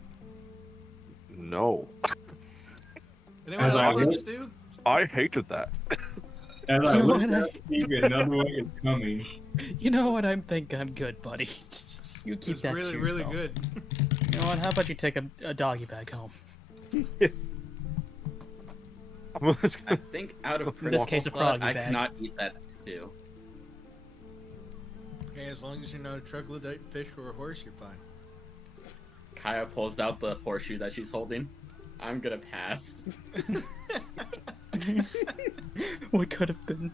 No. Anyone As I else want would- to do? I hated that. As I You know look what, at Steve, another one is coming. You know what? I think I'm good, buddy. You It keep was that really, to really yourself. good. You know what? How about you take a doggy bag home? I'm just I gonna... think out of In this principle, case, a blood, froggy I bag. cannot eat that stew. Okay, as long as you're not a troglodyte fish or a horse, you're fine. Kaya pulls out the horseshoe that she's holding. I'm gonna pass. What could have been?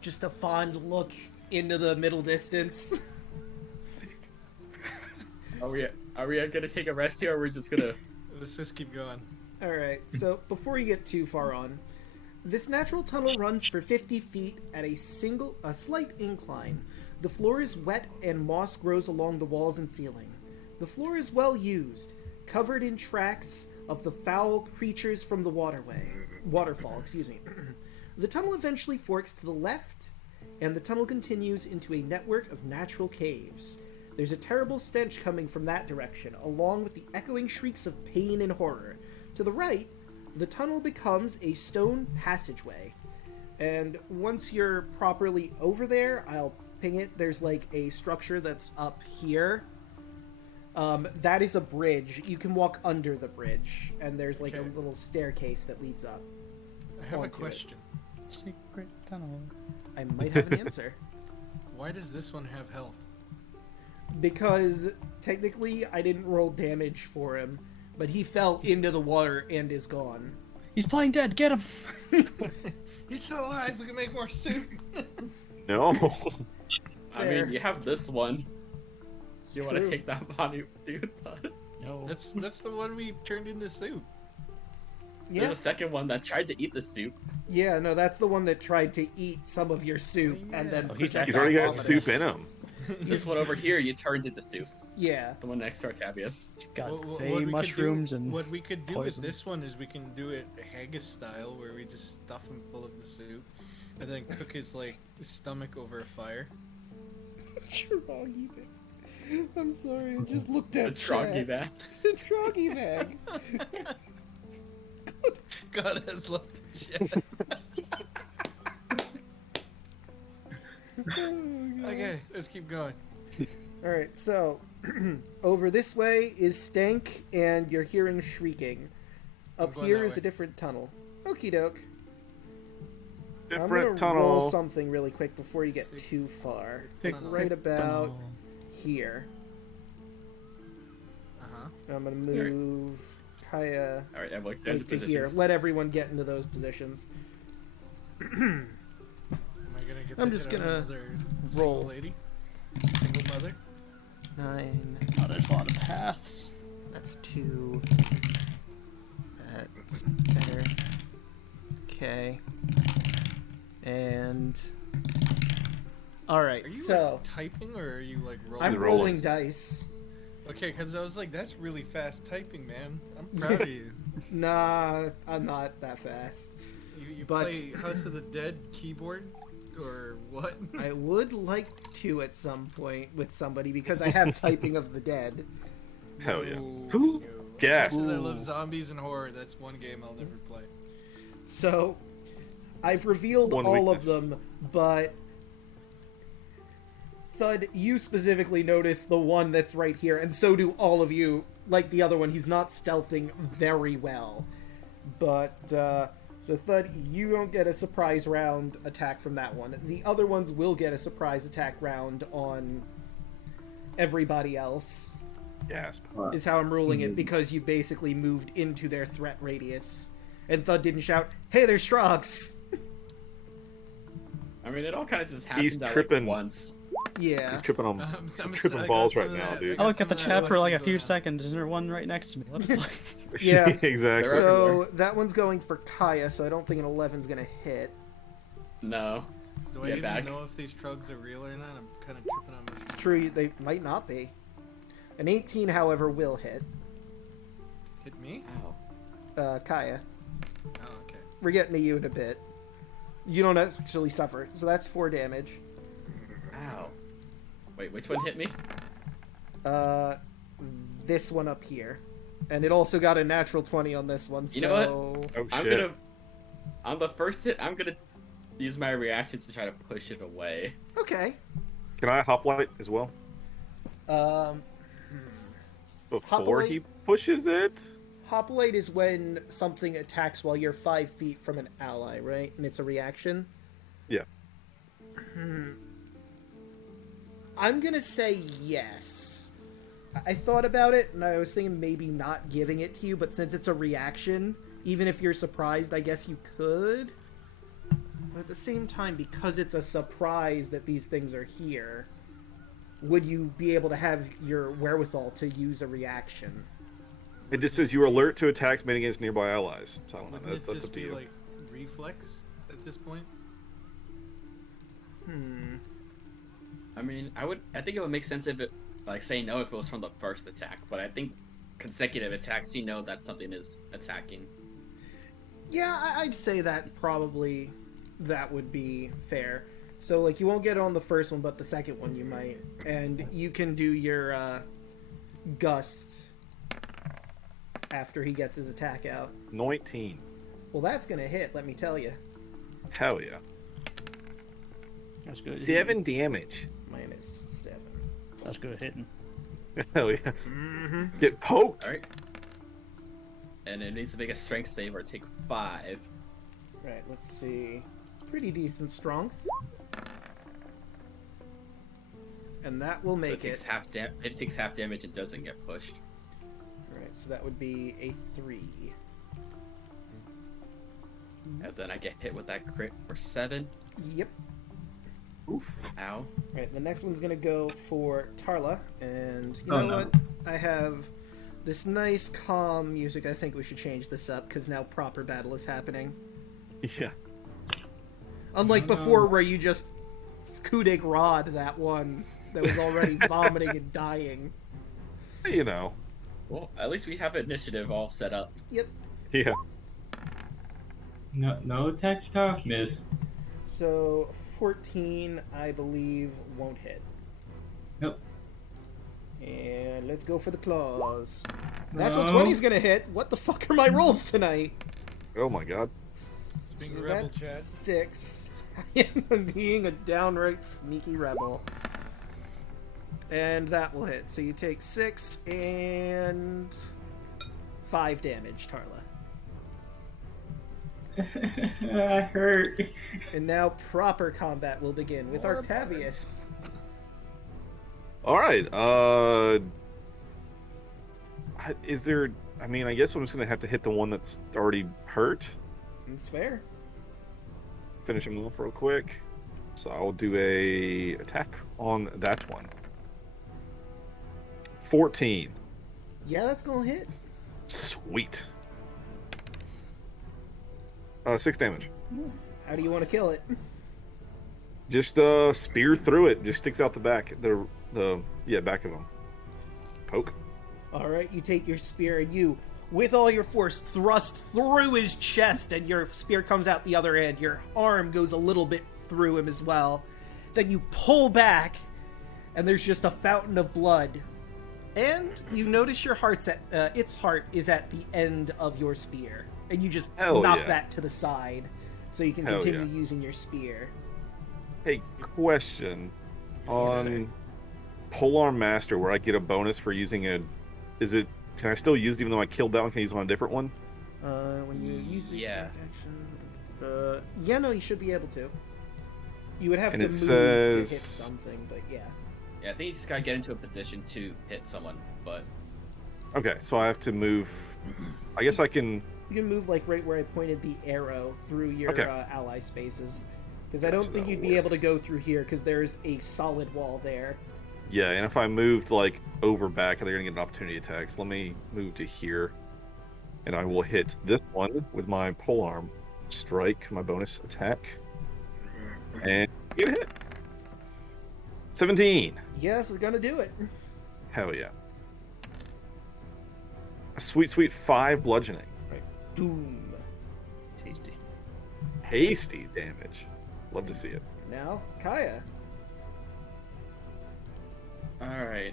Just a fond look into the middle distance. Are we gonna take a rest here, or we're just gonna? Let's just keep going. Alright, so before you get too far on, this natural tunnel runs for 50 feet at a slight incline. The floor is wet and moss grows along the walls and ceiling. The floor is well used, covered in tracks of the foul creatures from the waterfall, excuse me. The tunnel eventually forks to the left, and the tunnel continues into a network of natural caves. There's a terrible stench coming from that direction, along with the echoing shrieks of pain and horror. To the right, the tunnel becomes a stone passageway. And once you're properly over there, I'll ping it. There's like a structure that's up here. That is a bridge. You can walk under the bridge, and there's like Okay. a little staircase that leads up. I have a Onto it. question. Secret tunnel. I might have an answer. Why does this one have health? Because technically I didn't roll damage for him, but he fell into the water and is gone. He's playing dead. Get him. He's still alive. We can make more soup. No. I There. mean, you have this one. You want to True. take that body, dude? No. That's the one we turned into soup. Yeah, There's a second one that tried to eat the soup. yeah, no, that's the one that tried to eat some of your soup Yeah. and then Oh, he's projectile He's already got vomited. soup in him. This one over here, you turned into soup. Yeah. The one next to Artabius. Got What fey we could mushrooms do, and what we could do poison. with this one is we can do it haggis style, where we just stuff him full of the soup, and then cook his his stomach over a fire. Troggy bag. I'm sorry, I just looked The at Troggy bag. The Troggy bag. God has loved the shit. Okay, let's keep going. All right, so over this way is Stank, and you're hearing shrieking. Up going here that is a way. different tunnel. Okie doke. I'm Different gonna roll tunnel. something really quick before you get Sick. too far. Take Right about Oh, here. Uh-huh. I'm gonna move Kaya Alright, I'm like, right there's to here. positions. Let everyone get into those positions. Am I gonna get I'm the just hit on gonna another roll. single lady? Single mother? 9. oh, there's a lot of paths. That's 2. That's better. Okay. And alright, Are you so typing or are you rolling? I'm He's rolling rolling. dice. Okay, because I was like, that's really fast typing, man. I'm proud of you. Nah, I'm not that fast. You But- play House of the Dead keyboard? Or what? I would like to at some point with somebody because I have typing of the dead. Hell yeah. No, Who? no. Gasp. As much as I love zombies and horror, that's one game I'll never play. So I've revealed One all weakness. of them, but Thud, you specifically notice the one that's right here, and so do all of you. Like the other one, he's not stealthing very well. But, so Thud, you don't get a surprise round attack from that one. The other ones will get a surprise attack round on everybody else, Gasp. is how I'm ruling it, because you basically moved into their threat radius. And Thud didn't shout, "Hey, there's Strogs!" I mean, it all kind of just happened He's at, tripping. once. Yeah. He's tripping on I'm tripping I got balls some right of now, that- dude. got I look some at the of that chat for like a Russian few going on. seconds. Isn't there one right next to me? What the fuck? Yeah. exactly. They're So everywhere. that one's going for Kaya, so I don't think an 11's gonna hit. No. Do I Get even back. know if these trugs are real or not? I'm kind of tripping on my It's true, they might not be. An 18, however, will hit. Hit me? Ow. Kaya. Oh, okay. We're getting to you in a bit. You don't actually suffer, so that's 4 damage. Ow. Wait, which one hit me? This one up here. And it also got a natural 20 on this one, so... You know what? Oh I'm shit. gonna. On the first hit, I'm gonna use my reaction to try to push it away. Okay. Can I hoplite as well Um, before Hoplite? he pushes it? Hoplite is when something attacks while you're 5 feet from an ally, right? And it's a reaction? Yeah. I'm gonna say yes. I thought about it, and I was thinking maybe not giving it to you, but since it's a reaction, even if you're surprised, I guess you could. But at the same time, because it's a surprise that these things are here, would you be able to have your wherewithal to use a reaction? It just says you are alert to attacks made against nearby allies. So I don't know. Wouldn't That's it up just to be you. like reflex at this point? I mean, I think it would make sense if it, like, say no if it was from the first attack, but I think consecutive attacks, you know that something is attacking. Yeah, I'd say that probably that would be fair. So, like, you won't get it on the first one, but the second one you might. And you can do your gust after he gets his attack out. 19. Well, that's gonna hit, let me tell you. Hell yeah. That's good. 7 damage. -7. That's good hitting. Hell yeah. Get poked. Alright. And it needs to make a strength save or take 5. Right, let's see. Pretty decent strength. And that will So make it takes it. it takes half damage and doesn't get pushed. Right, so that would be a 3. And then I get hit with that crit for 7. Yep. Oof. Ow. Right, the next one's gonna go for Tarla, and you Oh, know no. what? I have this nice calm music. I think we should change this up because now proper battle is happening. Yeah. Unlike Oh, no. before, where you just coup de grace that one that was already vomiting and dying. You know. Well, at least we have initiative all set up. Yep. Yeah. No touch toughness. So 14, I believe, won't hit. Nope. And let's go for the claws. Natural No. 20's gonna hit. What the fuck are my rolls tonight? Oh my god. It's being So a rebel, that's Chad. 6. I am being a downright sneaky rebel. And that will hit. So you take 6 and 5 damage, Tarla. I hurt. And now proper combat will begin with More Octavius. All right. Is there? I mean, I guess I'm just gonna have to hit the one that's already hurt. That's fair. Finish him off real quick. So I'll do a attack on that one. 14. Yeah, that's gonna hit. Sweet. 6 damage. How do you want to kill it? Just spear through it. Just sticks out the back. The back of him. Poke. All right, you take your spear and you, with all your force, thrust through his chest, and your spear comes out the other end. Your arm goes a little bit through him as well. Then you pull back, and there's just a fountain of blood. And you notice your heart's at its heart is at the end of your spear, and you just Hell knock yeah. that to the side, so you can Hell continue yeah. using your spear. Hey, question. On Polearm Master, where I get a bonus for using a... Can I still use it even though I killed that one? Can I use it on a different one? When you use the Yeah. attack action, yeah, no, you should be able to. You would have And to it move to hit says- something, but yeah. Yeah, I think you just gotta get into a position to hit someone, but Okay, so I have to move... I guess I can... You can move like right where I pointed the arrow through your Okay. ally spaces, because I don't Gotcha, think that'll you'd be work. able to go through here because there's a solid wall there. Yeah, and if I moved, like, over back, they're going to get an opportunity attack. So let me move to here. And I will hit this one with my polearm strike, my bonus attack. And get a hit. 17. Yes, it's gonna do it. Hell yeah. A sweet, sweet 5 bludgeoning. Boom. Tasty. Hasty damage. Love to see it. Now, Kaya. alright.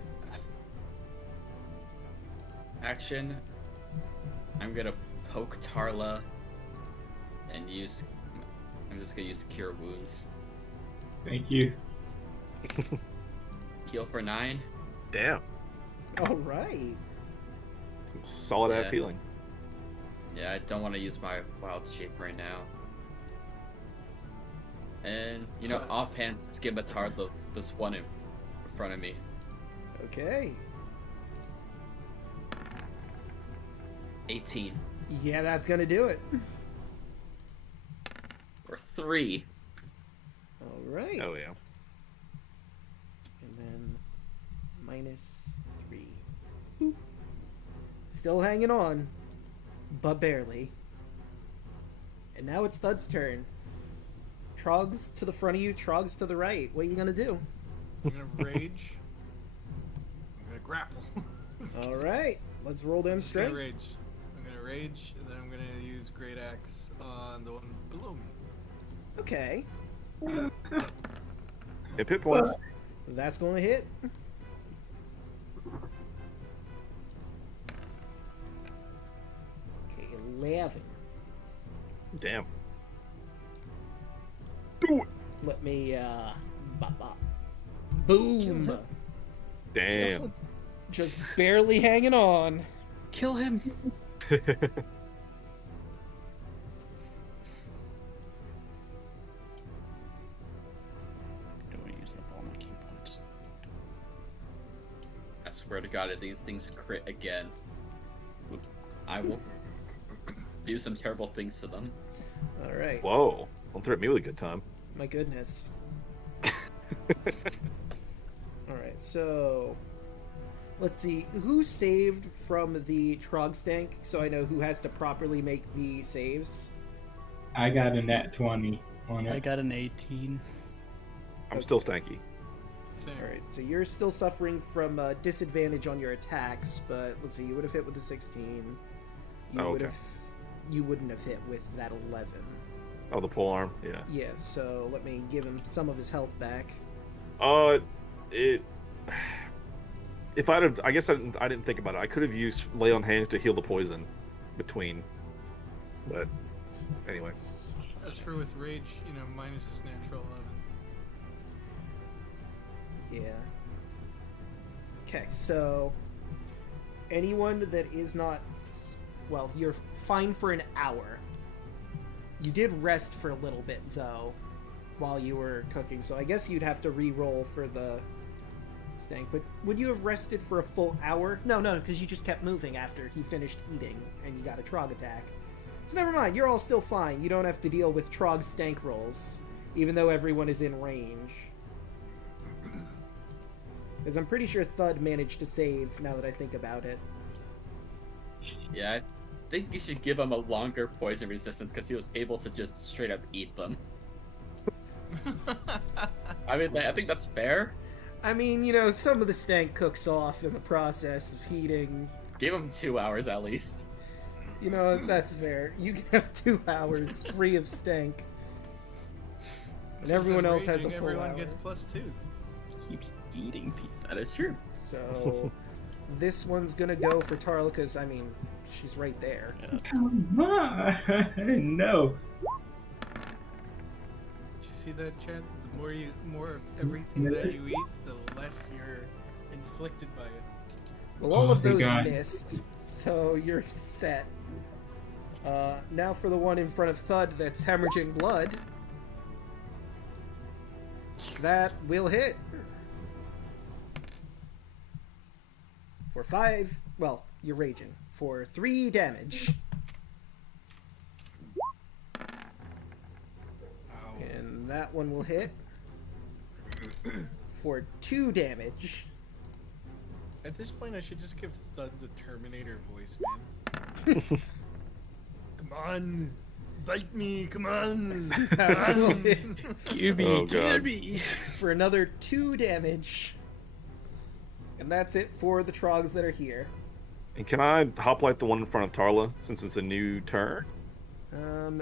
Action. I'm gonna poke Tarla and I'm just gonna use Cure Wounds. Thank you. Heal for 9. Damn. All right. Solid ass Yeah. healing. Yeah, I don't want to use my wild shape right now. And, offhand, Skimitar this one in front of me. Okay. 18. Yeah, that's gonna do it. Or 3. All right. Oh yeah. And then -3. Boop. Still hanging on, but barely. And now it's Thud's turn. Trogs to the front of you, Trogs to the right. What are you gonna do? I'm gonna rage. I'm gonna grapple. All right, let's roll them I'm just gonna straight. rage. I'm gonna rage, and then I'm gonna use Great Axe on the one below me. Okay, Hit points. that's gonna hit. Okay, 11. Damn. Do it. Let me bop bop. Boom. Damn. Just barely hanging on. Kill him. Don't want to use up all my key points. I swear to God, if these things crit again, I will do some terrible things to them. All right. Whoa. Don't threaten me with a good time. My goodness. Alright, so let's see. Who saved from the Trog stank so I know who has to properly make the saves? I got a nat 20 on I it. got an 18. I'm still stanky. Same. All right, so you're still suffering from disadvantage on your attacks, but let's see, you would have hit with the 16. You would okay. have, you wouldn't have hit with that 11. Oh, the polearm. Yeah. Yeah, so let me give him some of his health back. It. If I'd have, I guess I didn't think about it. I could have used lay on hands to heal the poison between, but anyway. As for with rage, mine is just natural 11. Yeah. Okay, so anyone that is not, well, you're fine for an hour. You did rest for a little bit though, while you were cooking. So I guess you'd have to re-roll for the stank. But would you have rested for a full hour? No, because you just kept moving after he finished eating, and you got a Trog attack. So never mind. You're all still fine. You don't have to deal with Trog stank rolls, even though everyone is in range. Because I'm pretty sure Thud managed to save, now that I think about it. Yeah, I think you should give him a longer poison resistance because he was able to just straight up eat them. I mean, I think that's fair. I mean, some of the stank cooks off in the process of heating. Give him 2 hours at least. That's fair. You can have 2 hours free of stank. And everyone else has a full Everyone hour. gets +2. Keeps eating people. That is true. So, this one's gonna go for Tarla, because, I mean, she's right there. Come on! No. Did you see that, Chad? The more of everything that you eat, the less you're inflicted by it. Well, all of thank those God. missed, so you're set. Now for the one in front of Thud that's hemorrhaging blood. That will hit. For 5, well, you're raging. For 3 damage. Ow. And that one will hit. For 2 damage. At this point, I should just give Thud the Terminator voice, man. Come on! Bite me! Come on! That will hit Kirby, Oh, God. Kirby. for another 2 damage. And that's it for the Trogs that are here. And can I hoplite the one in front of Tarla since it's a new turn?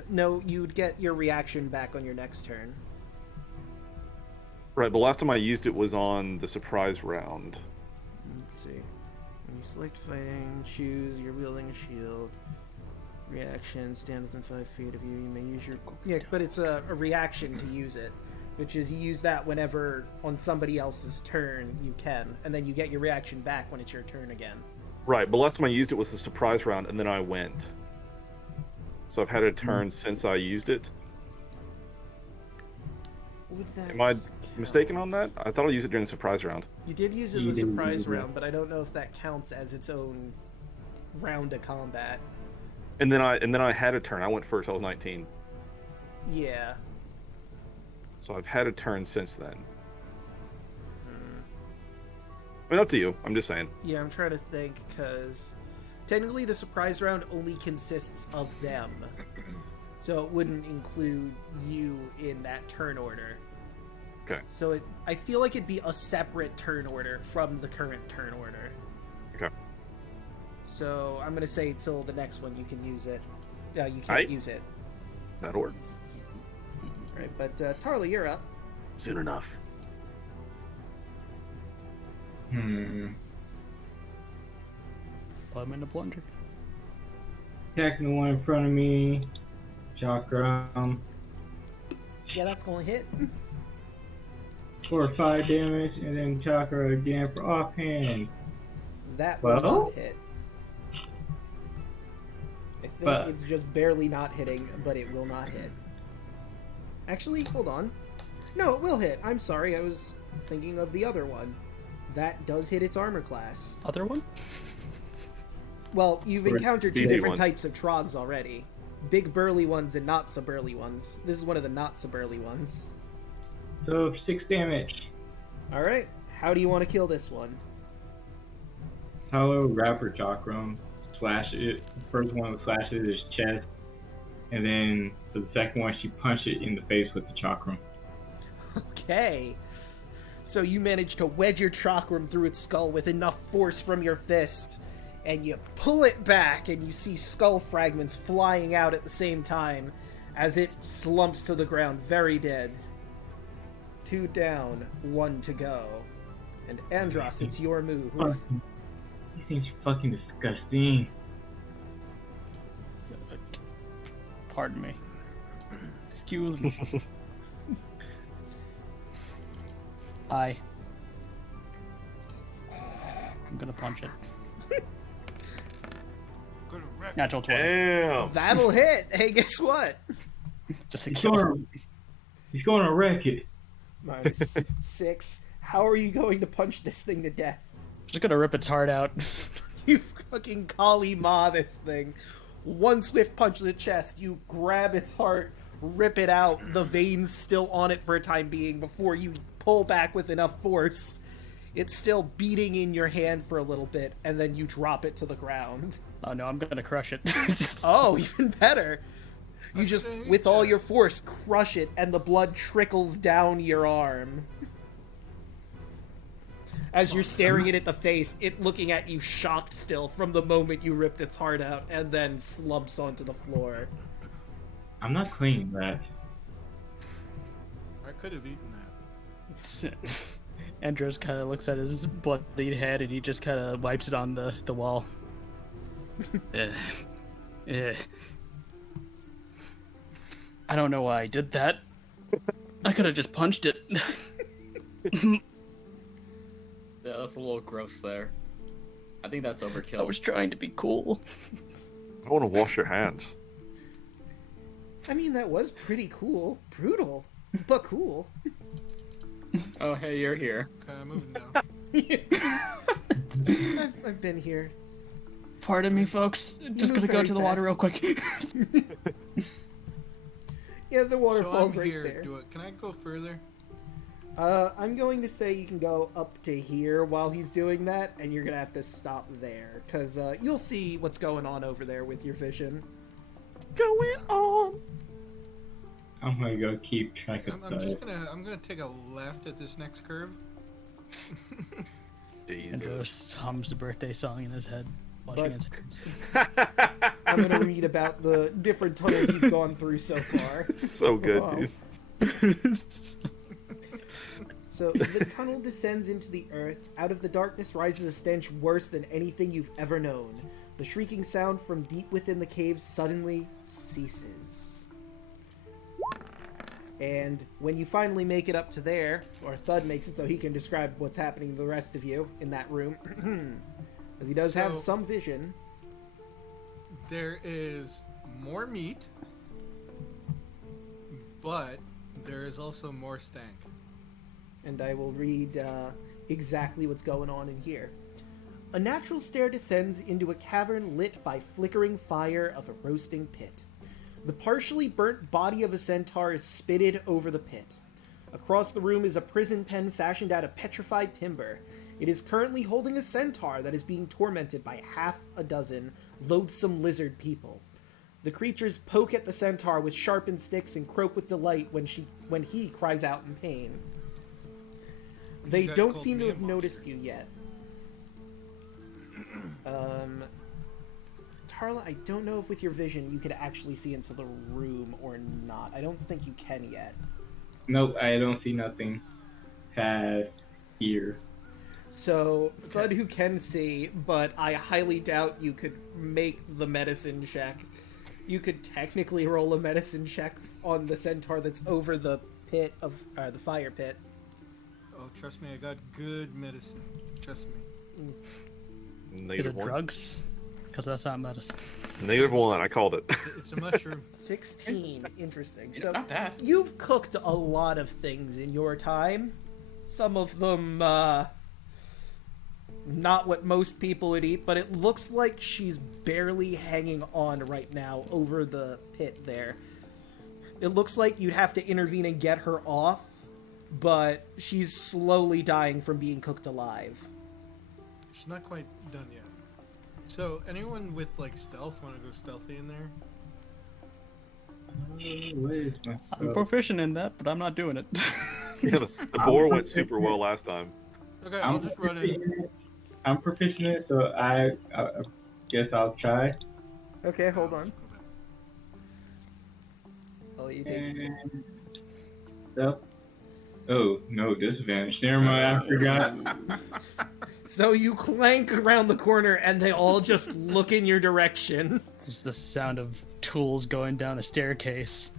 No, you'd get your reaction back on your next turn. Right, the last time I used it was on the surprise round. Let's see. When you select fighting, choose, you're wielding a shield. Reaction, stand within 5 feet of you. You may use your... Yeah, but it's a reaction to use it. Which is you use that whenever on somebody else's turn you can. And then you get your reaction back when it's your turn again. Right, but last time I used it was the surprise round, and then I went. So I've had a turn since I used it. Would that Am I count? mistaken on that? I thought I used it during the surprise round. You did use it in You the didn't surprise use it. round, but I don't know if that counts as its own round of combat. And then I had a turn. I went first. I was 19. Yeah. So I've had a turn since then. I mean, up to you. I'm just saying. Yeah, I'm trying to think, because technically the surprise round only consists of them. So it wouldn't include you in that turn order. Okay. So I feel like it'd be a separate turn order from the current turn order. Okay. So I'm going to say till the next one you can use it. You can't Aight. use it. That'll work. Right, but Tarla, you're up. Soon enough. Put him in a plunger. Attacking the one in front of me. Chakra. Yeah, that's going to hit. For 5 damage, and then chakra again for offhand. That will Well? not hit. I think But- it's just barely not hitting, but it will not hit. Actually, hold on. No, it will hit. I'm sorry, I was thinking of the other one. That does hit its armor class. Other one? Well, you've Or encountered two easy different one. types of Trogs already. Big burly ones and not so burly ones. This is one of the not so burly ones. So 6 damage. Alright, how do you want to kill this one? Hollow Rapper Chakram. Slash it. The first one slashes his chest. And then for the second one, she punched it in the face with the chakram. Okay. So you manage to wedge your chakram through its skull with enough force from your fist, and you pull it back, and you see skull fragments flying out at the same time as it slumps to the ground, very dead. 2 down, 1 to go. And Andros, it's your move. These things are fucking disgusting. Pardon me. Excuse me. I'm gonna punch it. Natural 20. Damn. That'll hit. Hey, guess what? Just a He's kill. gonna wreck it. Minus 6. How are you going to punch this thing to death? Just gonna rip its heart out. You fucking Kali Ma this thing. One swift punch to the chest, you grab its heart, rip it out, the veins still on it for a time being before you pull back with enough force. It's still beating in your hand for a little bit, and then you drop it to the ground. Oh no, I'm gonna crush it. Oh, even better. You just, with all your force, crush it, and the blood trickles down your arm. As you're staring it at the face, it looking at you shocked still from the moment you ripped its heart out, and then slumps onto the floor. I'm not cleaning that. I could have eaten that. Andros kind of looks at his bloodied head and he just kind of wipes it on the wall. I don't know why I did that. I could have just punched it. Yeah, that's a little gross there. I think that's I overkill. was trying to be cool. I want to wash your hands. I mean, that was pretty cool. Brutal, but cool. Oh, hey, you're here. Okay, I'm moving down. I've been here. Pardon me, folks. Just move gonna go very to the water real fast. quick. Yeah, the So waterfall's I'm right here. there. Can I go further? I'm going to say you can go up to here while he's doing that, and you're gonna have to stop there, because you'll see what's going on over there with your vision. Going on. I'm gonna go keep track of I'm gonna take a left at this next curve. Jesus. Andros hums the birthday song in his head. Watching But- I'm gonna read about the different tunnels you've gone through so far. So good, Wow. dude. So the tunnel descends into the earth. Out of the darkness rises a stench worse than anything you've ever known. The shrieking sound from deep within the cave suddenly ceases. And when you finally make it up to there, or Thud makes it so he can describe what's happening to the rest of you in that room, because he does have So- some vision. There is more meat, but there is also more stank. And I will read exactly what's going on in here. A natural stair descends into a cavern lit by flickering fire of a roasting pit. The partially burnt body of a centaur is spitted over the pit. Across the room is a prison pen fashioned out of petrified timber. It is currently holding a centaur that is being tormented by half a dozen loathsome lizard people. The creatures poke at the centaur with sharpened sticks and croak with delight when he cries out in pain. They You guys don't called seem to me a have noticed monster. you yet. Tarla, I don't know if with your vision you could actually see into the room or not. I don't think you can yet. Nope, I don't see nothing past here. So, Thud who can see, but I highly doubt you could make the medicine check. You could technically roll a medicine check on the centaur that's over the pit of the fire pit. Oh, trust me, I got good medicine. Trust me. Is Negative it one. drugs? Because that's not medicine. Negative one. I called it. It's a mushroom. 16. Interesting. Yeah, So, not bad. you've cooked a lot of things in your time. Some of them, not what most people would eat, but it looks like she's barely hanging on right now over the pit there. It looks like you'd have to intervene and get her off, but she's slowly dying from being cooked alive. She's not quite done yet. So, anyone with like stealth want to go stealthy in there? Where is my I'm proficient in that, but I'm not doing it. Yeah, the boar went super well last time. Okay, I'll just run in. I'm proficient in it, so I guess I'll try. Okay, hold on. I'll let you take. And stuff. Oh no, disadvantage. Never mind, I forgot. So you clank around the corner, and they all just look in your direction. It's just the sound of tools going down a staircase.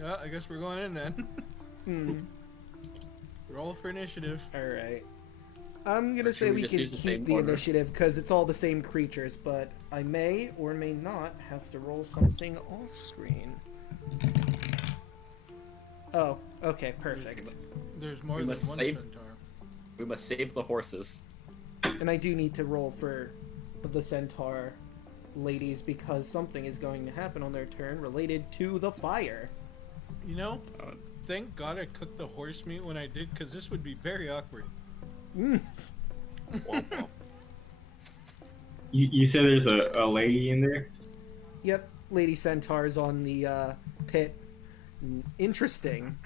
Yeah, I guess we're going in then. Roll for initiative. All right. I'm gonna Or should say we we just can use the keep same the order? initiative because it's all the same creatures, but I may or may not have to roll something off screen. Oh, okay, perfect. There's more We than one must save- centaur. We must save the horses. And I do need to roll for the centaur ladies because something is going to happen on their turn related to the fire. You know, Uh, thank God I cooked the horse meat when I did, because this would be very awkward. Mm. Womp womp. You said there's a lady in there? Yep, Lady Centaur's on the pit. Interesting.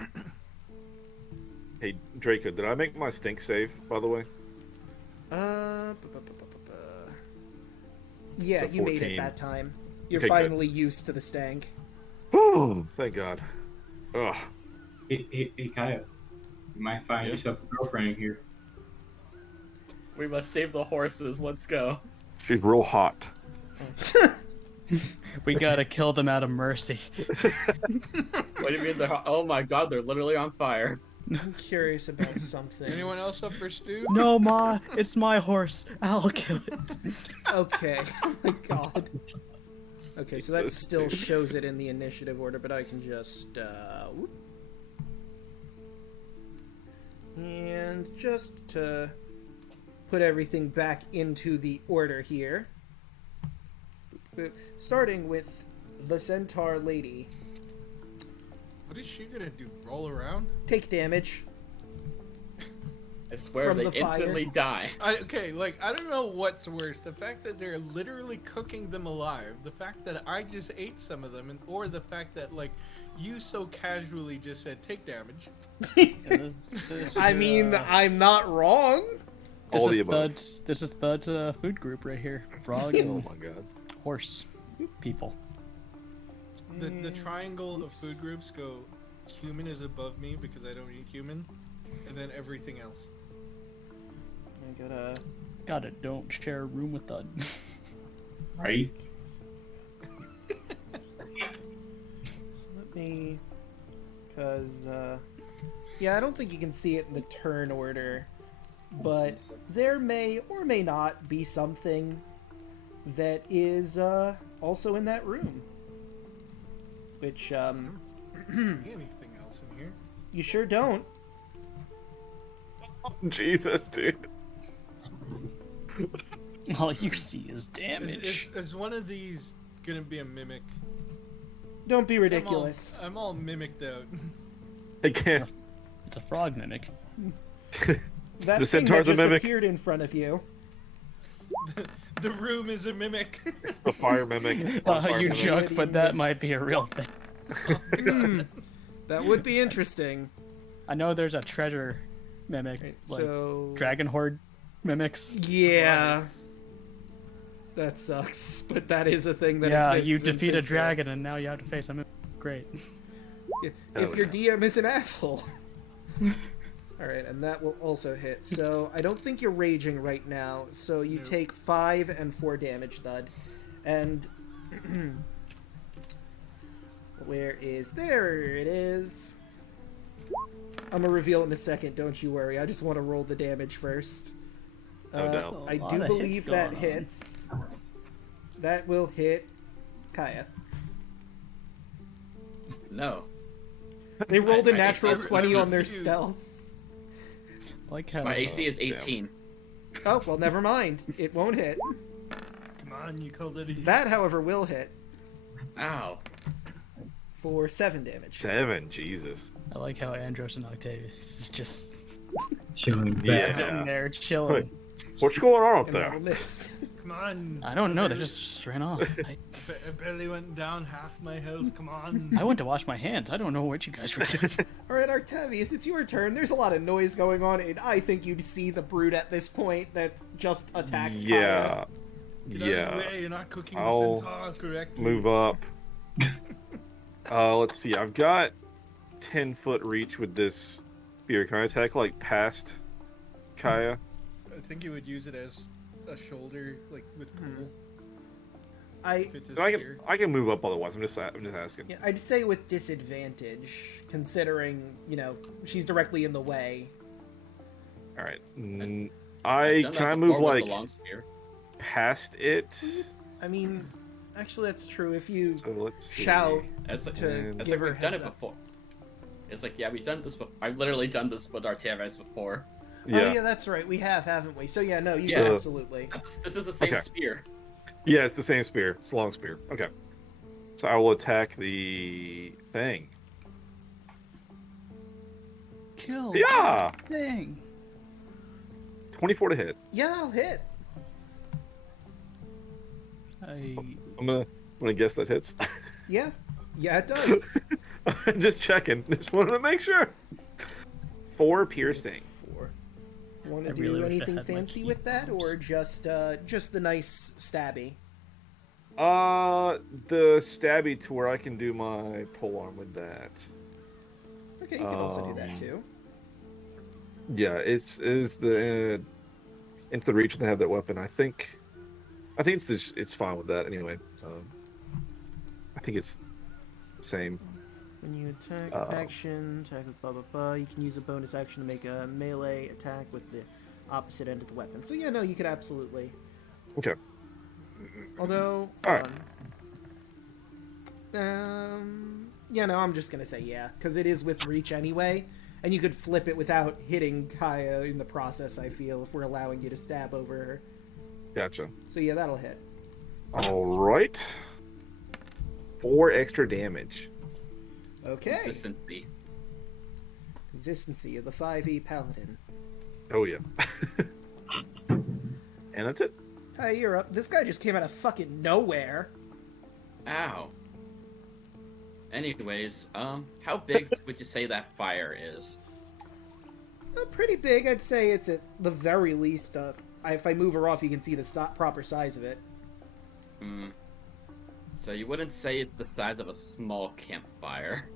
Hey, Draco, did I make my stink save, by the way? Yeah, It's a you made it 14. that time. You're Okay, good. finally used to the stank. Oh, thank God. Ugh. Hey, Kaya. You might find Yeah? yourself a girlfriend in here. We must save the horses. Let's go. She's real hot. We gotta kill them out of mercy. What do you mean? Oh my God! They're literally on fire. I'm curious about something. Anyone else up for stew? No, Ma, it's my horse. I'll kill it. Okay. Oh my God. Okay, so that It's so still stupid. shows it in the initiative order, but I can just whoop. And just to put everything back into the order here, starting with the centaur lady. What is she gonna do? Roll around? Take damage. I swear From they the fire. instantly die. Okay, like, I don't know what's worse. The fact that they're literally cooking them alive, the fact that I just ate some of them, or the fact that, like, you so casually just said, take damage. I mean, I'm not wrong. All This the is above. Thud's. This is Thud's food group right here. Frog Oh and my God. horse people. The triangle of food groups go, human is above me because I don't eat human, and then everything else. I gotta. Got it. Don't share a room with Thud. Right? Let me. Because, yeah, I don't think you can see it in the turn order, but there may or may not be something that is, also in that room. Which, See anything else in here? you sure don't. Jesus, dude. All you see is damage. Is one of these gonna be a mimic? Don't be 'Cause ridiculous. I'm all mimicked out. I can't. It's a frog mimic. That the thing that centaur's a just mimic. appeared in front of you. The room is a mimic. The fire mimic. Fire You mimic. joke, but that might be a real thing. Hmm. That would be interesting. I know there's a treasure mimic, like So, dragon horde mimics. yeah, What? that sucks. But that is a thing that Yeah, exists you in defeat a Pittsburgh. dragon and now you have to face a mimic. Great. If your DM is an asshole. Alright, and that will also hit. So, I don't think you're raging right now. So, you Nope. take 5 and 4 damage, Thud. And. Where is. There it is. I'm gonna reveal it in a second, don't you worry. I just want to roll the damage first. No doubt. I A lot do of hits believe that going on. hits. That will hit Kaya. No. They rolled a My natural AC is 20 on their refuse. stealth. Like how My AC is damn. 18. Oh, well, never mind. It won't hit. Come on, you called it a That, however, will hit Ow. for 7 damage. 7, Jesus. I like how Andros and Octavius is just Chilling Yeah. back. sitting there chilling. What's going on up And there? that'll miss. Come on. I don't know. They just ran off. I barely went down half my health. Come on. I went to wash my hands. I don't know what you guys were doing. All right, Octavius, it's your turn. There's a lot of noise going on, and I think you'd see the brute at this point that just attacked Yeah. Get out of the Yeah. way, you're not cooking I'll the centaur correctly. Move up. Let's see. I've got 10-foot reach with this spear. Can I attack like past Kaya? I think you would use it as a shoulder, like with pull. I, It's a No, spear. I can move up otherwise. I'm just asking. yeah, I'd say with disadvantage, considering, she's directly in the way. All right. I've done that Can I before move with like the long spear. past it? I mean, actually, that's true. If you So let's see. shout It's like, to And- it's give like her we've done heads it up. before. It's like, yeah, we've done this before. I've literally done this with Artemis before. Oh, yeah, that's right. We have, haven't we? So, yeah, no, you Yeah. can absolutely. This is the same Okay. spear. Yeah, it's the same spear. It's a long spear. Okay. So I will attack the thing. Kill. Yeah! Thing. 24 to hit. Yeah, that'll hit. I'm gonna guess that hits. Yeah. Yeah, it does. Just checking. Just wanted to make sure. 4 piercing. Want I to do really wish I anything had my fancy with that, or just the nice stabby? The stabby to where I can do my polearm with that. Okay, you can also do that Um, too. Yeah, it's the into the reach when they have that weapon. I think it's fine with that anyway. I think it's the same. When you attack Uh, action, attack with blah blah blah, you can use a bonus action to make a melee attack with the opposite end of the weapon. So yeah, no, you could absolutely. Okay. Although, All right. yeah, no, I'm just gonna say yeah, because it is with reach anyway, and you could flip it without hitting Kaya in the process. I feel if we're allowing you to stab over her. Gotcha. So yeah, that'll hit. All right. 4 extra damage. Okay. Consistency. Consistency of the 5e paladin. Oh yeah. And that's it. Hey, you're up. This guy just came out of fucking nowhere. Ow. Anyways, how big would you say that fire is? Pretty big, I'd say. It's at the very least. If I move her off, you can see the proper size of it. Hmm. So you wouldn't say it's the size of a small campfire.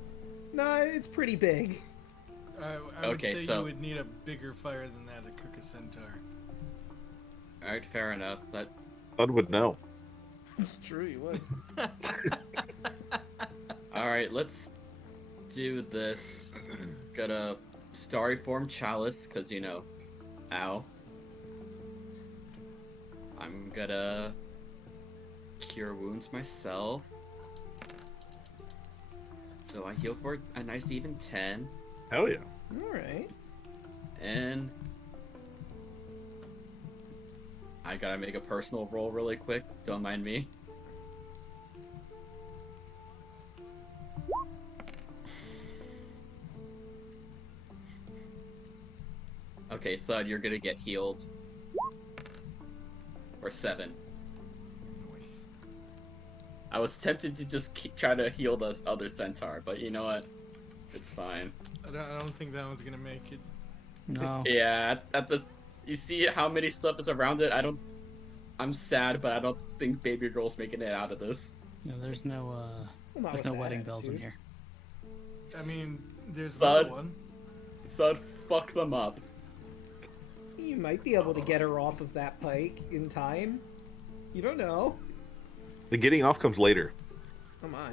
No, it's pretty big. I would Okay, say so- you would need a bigger fire than that to cook a centaur. Alright, fair enough. That Bud would know. It's true, you would. Alright, let's do this. Got a starry form chalice, cause ow. I'm gonna cure wounds myself. So I heal for a nice even 10. Hell yeah. Alright. And I gotta make a personal roll really quick. Don't mind me. Okay, Thud, you're gonna get healed. Or 7. I was tempted to just try to heal this other centaur, but you know what? It's fine. I don't think that one's gonna make it. No. Yeah, you see how many stuff is around it? I'm sad, but I don't think baby girl's making it out of this. No, there's no Well, not there's with no that wedding bells in attitude. here. I mean, there's Thud. another one. Thud, fuck them up. You might be able to get her off of that pike in time. You don't know. The getting off comes later. Oh my.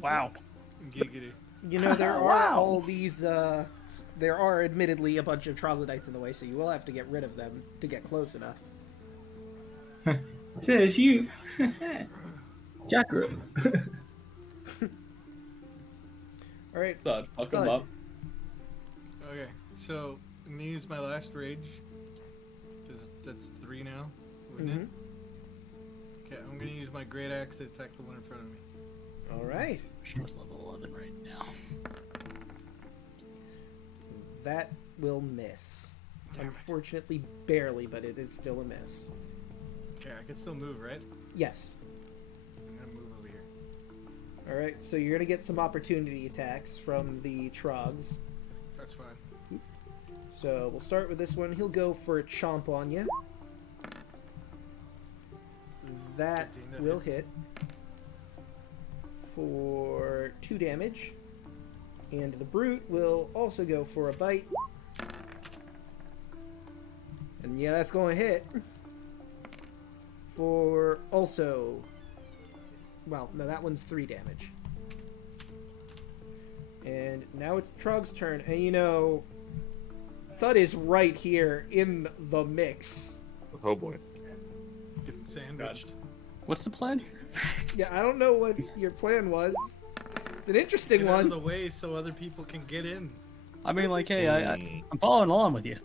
Wow. Giggity. You know, there are Wow. all these, there are admittedly a bunch of troglodytes in the way, so you will have to get rid of them to get close enough. Says you. Jackro. Alright, Thud, fuck them Thud. up. Okay, so I'm gonna use my last rage. That's 3 now, wouldn't it? Okay, I'm gonna use my great axe to attack the one in front of me. alright. She was level 11 right now. That will miss. Unfortunately, barely, but it is still a miss. Okay, I can still move, right? Yes. I'm gonna move over here. Alright, so you're gonna get some opportunity attacks from the Trogs. That's fine. So we'll start with this one. He'll go for a chomp on you. That 15, that will hits. hit for 2 damage. And the Brute will also go for a bite. And yeah, that's going to hit. For also... Well, no, that one's 3 damage. And now it's Trog's turn. And you know, Thud is right here in the mix. Oh boy. Getting sandwiched. What's the plan? Yeah, I don't know what your plan was. It's an interesting Get out of one. the way so other people can get in. I mean, like, hey, I'm following along with you.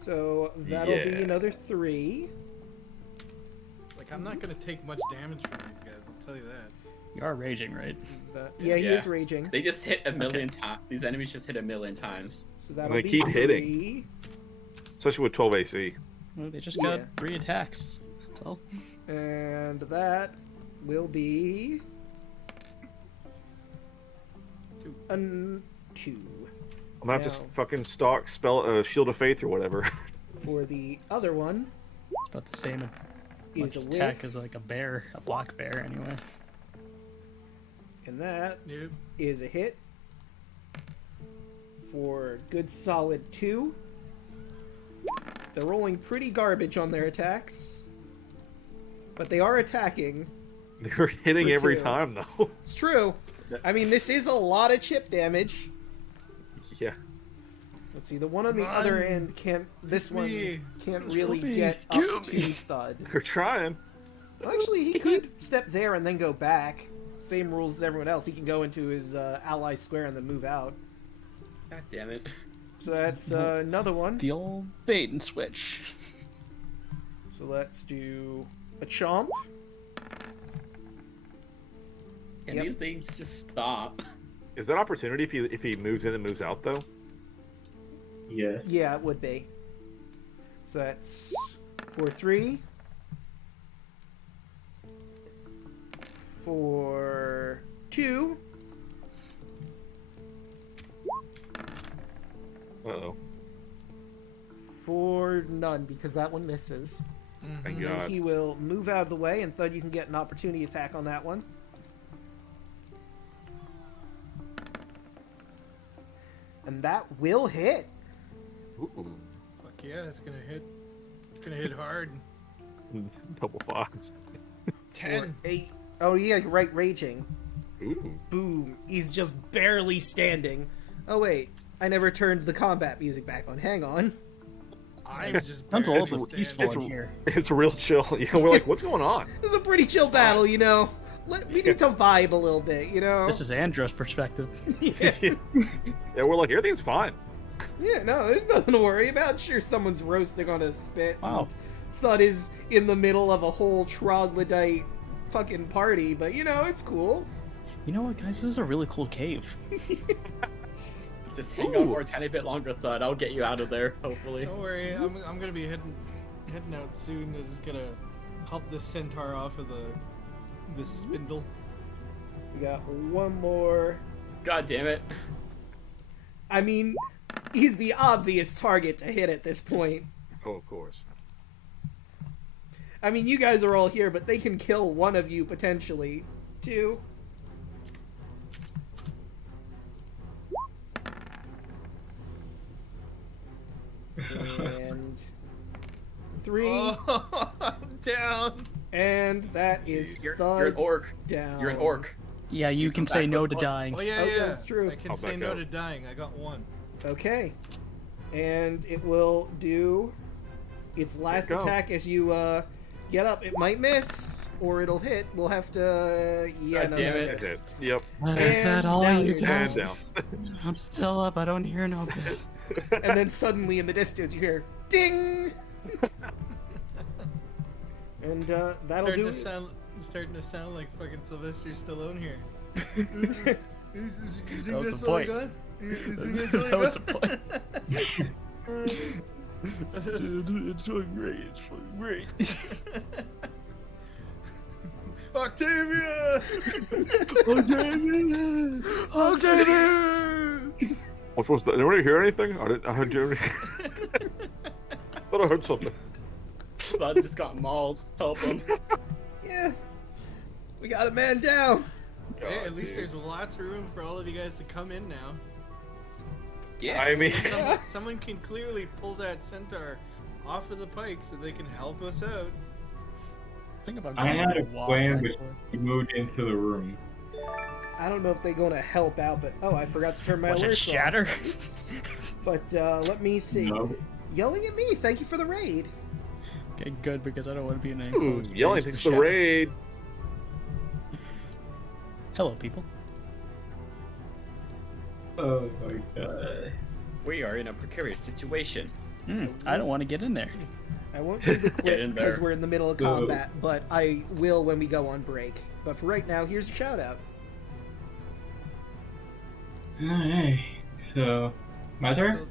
So that'll be Yeah. another 3. Like, I'm not gonna take much damage from these guys, I'll tell you that. You are raging, right? Yeah, he Yeah. is raging. They just hit a million times. These enemies just hit a million times. So that'll They be keep 3. hitting. Especially with 12 AC. Well, they just got Yeah. 3 attacks. So, And that will be... 2. 2. I'm gonna have to Now- fucking stock spell Shield of Faith or whatever. For the other one, it's about the same is much a attack whiff. as like a bear, a black bear, anyway. And that Nope. is a hit. For good solid 2. They're rolling pretty garbage on their attacks. But they are attacking. They're hitting For every 2. time though. It's true. I mean, this is a lot of chip damage. Yeah. Let's see, the one on the Come other on. end can't. This Kill one me. can't Kill really me. get Kill up me. to Thud. They're trying. Well, actually, he could step there and then go back. Same rules as everyone else. He can go into his ally square and then move out. God damn it. So that's another one. The old bait and switch. So let's do a chomp. Can Yep. these things just stop? Is that opportunity if he moves in and moves out though? Yes. Yeah, it would be. So that's for 3. For 2. Uh-oh. For none, because that one misses. Thank And God. he will move out of the way, and Thud, you can get an opportunity attack on that one. And that will hit. Ooh. Fuck yeah, it's gonna hit. It's gonna hit hard. Double fives. 10. For 8. Oh yeah, you're right, raging. Ooh. Boom. He's just barely standing. Oh wait, I never turned the combat music back on. Hang on. I'm just Sounds a barely little standing. peaceful It's- in here. It's real chill. Yeah, we're like, what's going on? This is a pretty chill battle, you know. We need to vibe a little bit, you know. This is Andros' perspective. yeah. Yeah, we're like, everything's fine. Yeah, no, there's nothing to worry about. Sure, someone's roasting on a spit. Wow. Thud is in the middle of a whole troglodyte fucking party, but you know, it's cool. You know what, guys? This is a really cool cave. Just hang on for a tiny bit longer, Thud. I'll get you out of there, hopefully. Don't worry, I'm gonna be heading out soon. I'm just gonna hop this centaur off of this spindle. We got one more. God damn it. I mean, he's the obvious target to hit at this point. Oh, of course. I mean, you guys are all here, but they can kill one of you potentially. 2. And 3. Oh, I'm down. And that is You're Thud an orc. down. You're an orc. Yeah, you can come say back no with to what? dying. Oh yeah, Oh, yeah. that's true. I can I'll say back no up. to dying. I got 1. Okay. And it will do its last go. attack as you get up. It might miss, or it'll hit. We'll have to... Yeah, God no, damn it. That's it. Yep. Is that all now you you're got? And down. I'm still up. I don't hear no bit. And then suddenly in the distance you hear, ding! And that'll do it. Starting to sound like fucking Sylvester Stallone here. That was the point. That That was the point. It's going great. It's going great. Octavia! Octavia! What was that? Did anybody hear anything? I heard you. Thought I heard something. Bud just got mauled. Help him. Yeah. We got a man down. Hey, at God, least dude. there's lots of room for all of you guys to come in now. Yeah. I mean, Someone can clearly pull that centaur off of the pike so they can help us out. Think about I had a walk plan, like but he moved into the room. I don't know if they're gonna help out, but I forgot to turn my Watch it alerts shatter. on. But let me see. No. Yelling at me. Thank you for the raid. Okay, good, because I don't want to be in an ooh, enclosed yelling space takes to the shatter. raid. Hello, people. Oh my god. We are in a precarious situation. I don't want to get in there. I won't do the Get quit in because there. we're in the middle of Go. combat, but I will when we go on break. But for right now, here's a shout out. Alright. So, my turn?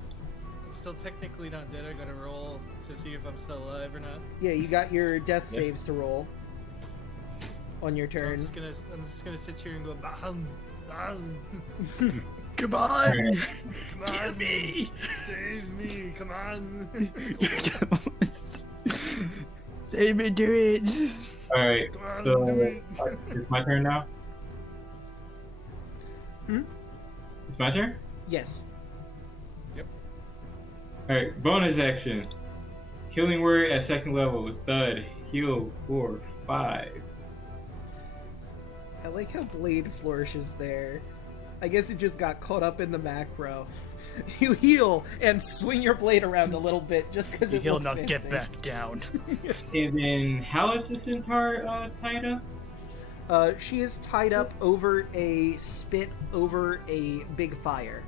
I'm still technically not dead. I gotta roll to see if I'm still alive or not. Yeah, you got your death Yep. saves to roll on your So turn. I'm just gonna sit here and go. Bam, bam. Come on! Come on, me! save me! Come on. Save me, do it! Alright, Come on, so do it. it's my turn now? Hmm? It's my turn? Yes. Alright, bonus action. Healing word at second level. Thud. Heal for 5. I like how Blade flourishes there. I guess it just got caught up in the macro. You heal and swing your blade around a little bit just because it He'll looks not fancy. get back down. And then, how is the centaur tied up? She is tied up over a spit over a big fire.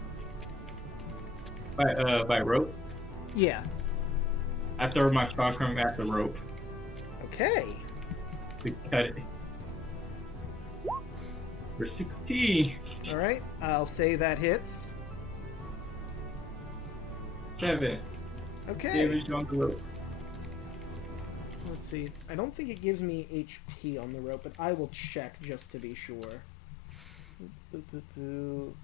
By rope? Yeah. I throw my Stockholm at the rope Okay. to cut it. For 16. All right. I'll say that hits. 7. Okay. Damage on the rope. Let's see. I don't think it gives me HP on the rope, but I will check just to be sure.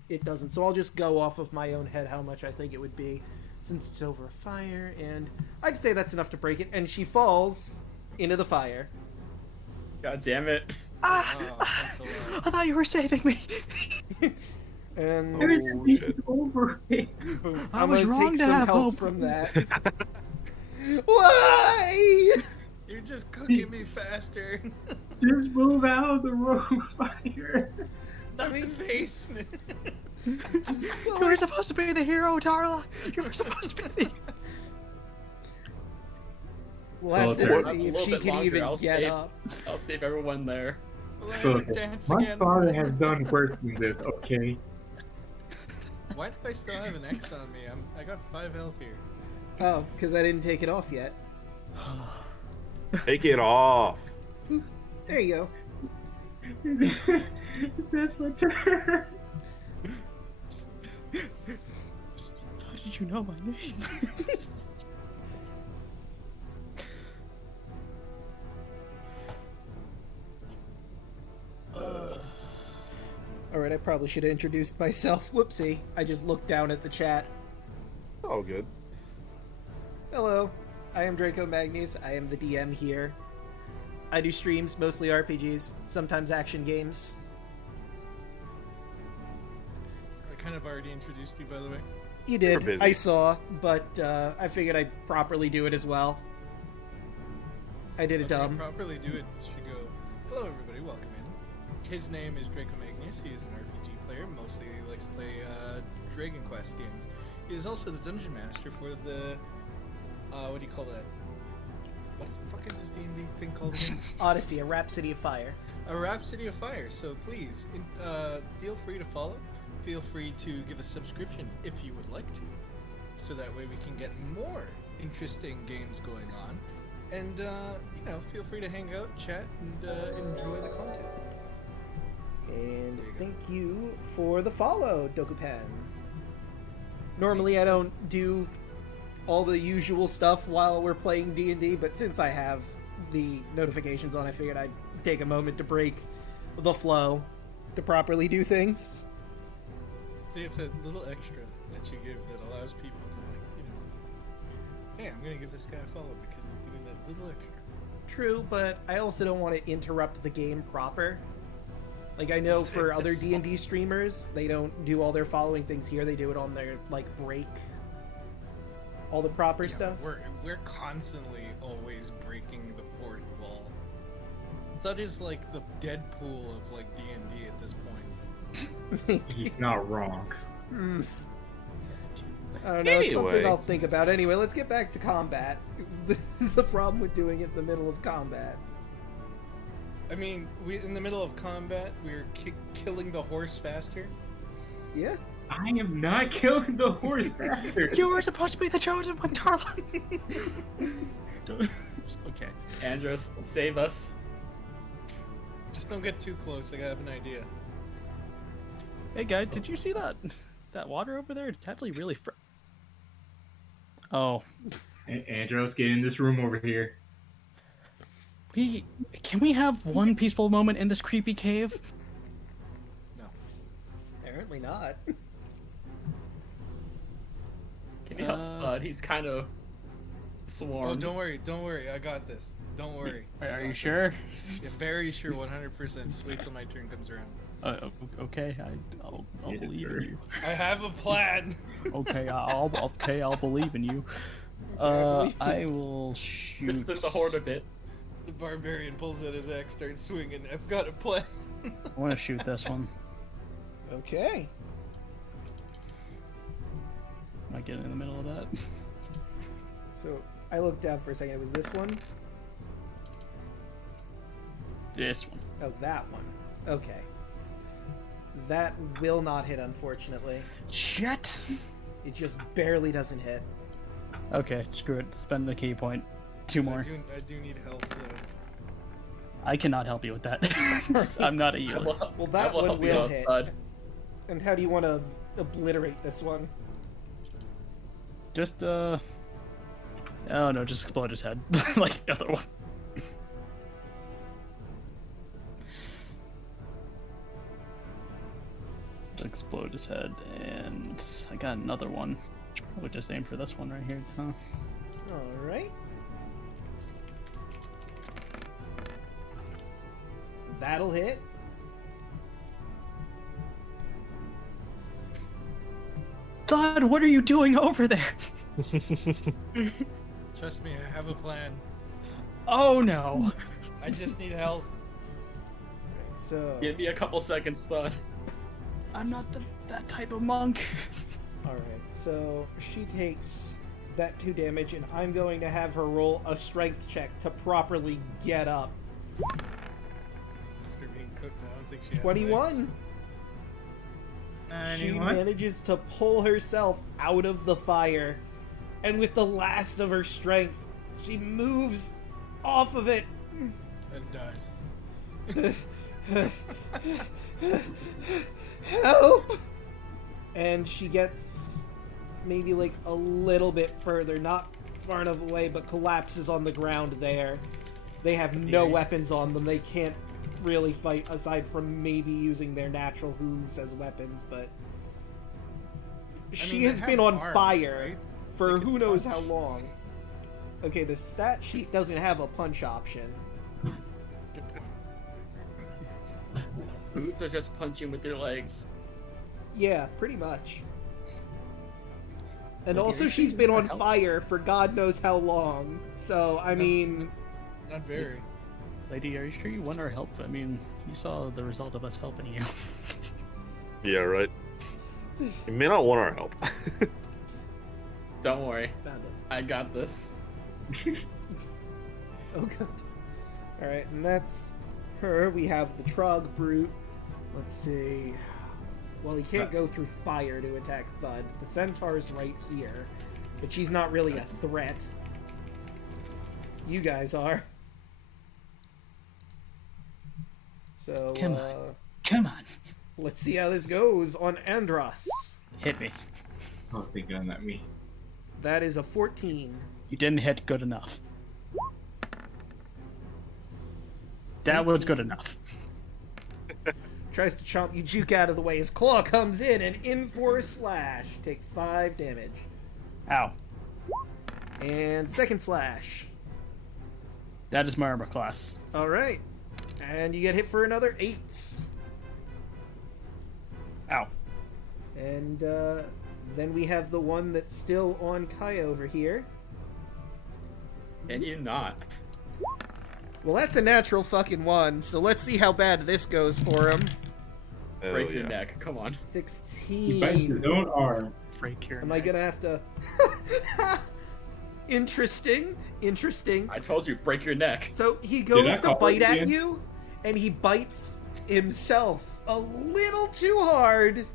It doesn't, so I'll just go off of my own head how much I think it would be, since it's over a fire, and I'd say that's enough to break it, and she falls into the fire. God damn it. Oh, that's a lot. I thought you were saving me! And Oh, shit. Over it. boom. I I'm was gonna wrong take to some have health hope. from that. Why? You're just cooking me faster. Just move out of the rope fire. Not the face. You were supposed to be the hero, Darla! You were supposed to be the We'll have Well, to there- see A if little she bit can longer, even I'll get save. up. I'll save everyone there. Let's dance My again. father has done worse than this, okay? Why do I still have an X on me? I got 5 health here. Oh, because I didn't take it off yet. Take it off. There you go. That's my turn. How did you know my name? Alright, I probably should have introduced myself. Whoopsie. I just looked down at the chat. Oh, good. Hello, I am Draco Magnius. I am the DM here. I do streams, mostly RPGs, sometimes action games. I kind of already introduced you, by the way. You You're did, busy. I saw, but I figured I'd properly do it as well. I did it If you dumb. properly do it, you should go, hello everybody, welcome in. His name is Draco Magnius. He is an RPG player, mostly likes to play Dragon Quest games. He is also the Dungeon Master for the, what do you call that? What the fuck is this D&D thing called again? Odyssey, a Rhapsody of Fire. A Rhapsody of Fire. So please, feel free to follow. Feel free to give a subscription if you would like to, so that way we can get more interesting games going on. And feel free to hang out, chat, and enjoy the content. And There you go. thank you for the follow, Dokupen. Normally I don't do all the usual stuff while we're playing D&D, but since I have the notifications on, I figured I'd take a moment to break the flow to properly do things. See, it's a little extra that you give that allows people to, like, you know, hey, I'm gonna give this guy a follow because he's doing that little extra. True, but I also don't want to interrupt the game proper. Like, I know for other D&D streamers, they don't do all their following things here. They do it on their, like, break. All the proper stuff. We're constantly always breaking the fourth wall. That is like the Deadpool of, like, D&D at this point. He's not wrong. I don't know, it's something Anyway. I'll think about. Anyway, let's get back to combat. This is the problem with doing it in the middle of combat. I mean, in the middle of combat, we're killing the horse faster. Yeah. I am not killing the horse bastard. You were supposed to be the chosen one, darling. Okay. Andros, save us. Just don't get too close. I have an idea. Hey, guy, did you see that? That water over there? It's actually really Oh. Andros, get in this room over here. Can we have one peaceful moment in this creepy cave? No. Apparently not. Can you help Thud? He's kind of Oh, swarmed. don't worry. I got this. Don't worry. Are you sure? Yeah, very sure, 100%. Just wait till my turn comes around. Okay, I'll Yeah, believe sure. in you. I have a plan. Okay, I'll believe in you. I will shoot. Distance the horde a bit. The barbarian pulls out his axe, starts swinging. I've got a plan. I want to shoot this one. Okay. Am I getting in the middle of that? So, I looked down for a second. It was this one? This one. Oh, that one. Okay. That will not hit, unfortunately. Shit. It just barely doesn't hit. Okay, screw it. Spend the key point. Two more. I do need help, though. I cannot help you with that. I'm not a I healer. will, Well, that I will one help you will out, hit. Thud. And how do you want to obliterate this one? Just oh no, just explode his head like the other one. Explode his head, and I got another one. Should probably just aim for this one right here, huh? Alright. That'll hit. Thud, what are you doing over there? Trust me, I have a plan. Oh no. I just need help. So, Give me a couple seconds, Thud. I'm not that type of monk. alright, so she takes that 2 damage, and I'm going to have her roll a strength check to properly get up. After being cooked, I don't think she has 21! legs. She manages to pull herself out of the fire, and with the last of her strength, she moves off of it. And dies. Help! And she gets maybe like a little bit further, not far enough away, but collapses on the ground there. They have no weapons on them. They can't really fight aside from maybe using their natural hooves as weapons, but she mean, they has have been on arms, fire right? for They can who knows punch. how long. Okay, the stat sheet doesn't have a punch option. They're just punching with their legs. Yeah, pretty much. And Well, also, you're she's shooting been for on help. fire for God knows how long. So, I mean, Not very. Lady, are you sure you want our help? I mean, you saw the result of us helping you. Yeah, right. You may not want our help. Don't worry, found it. I got this. Oh god. Alright, and that's her. We have the Trog Brute. Let's see. Well, he can't go through fire to attack Thud. The Centaur's right here. But she's not really a threat. You guys are. So, Come on. Come on. let's see how this goes on Andros. Hit me. Oh, thank God, not me. That is a 14. You didn't hit good enough. That was good enough. Tries to chomp you, juke out of the way. His claw comes in for a slash. Take 5 damage. Ow. And second slash. That is my armor class. All right. And you get hit for another 8. Ow. And then we have the one that's still on Kaya over here. Can you not? Well, that's a natural fucking 1, so let's see how bad this goes for him. Hell Break your yeah. neck. Come on. He bites 16. his own arm. Break your Am I neck. gonna have to... Interesting. I told you, break your neck. So he I goes to call bite it at again? you, and he bites himself a little too hard.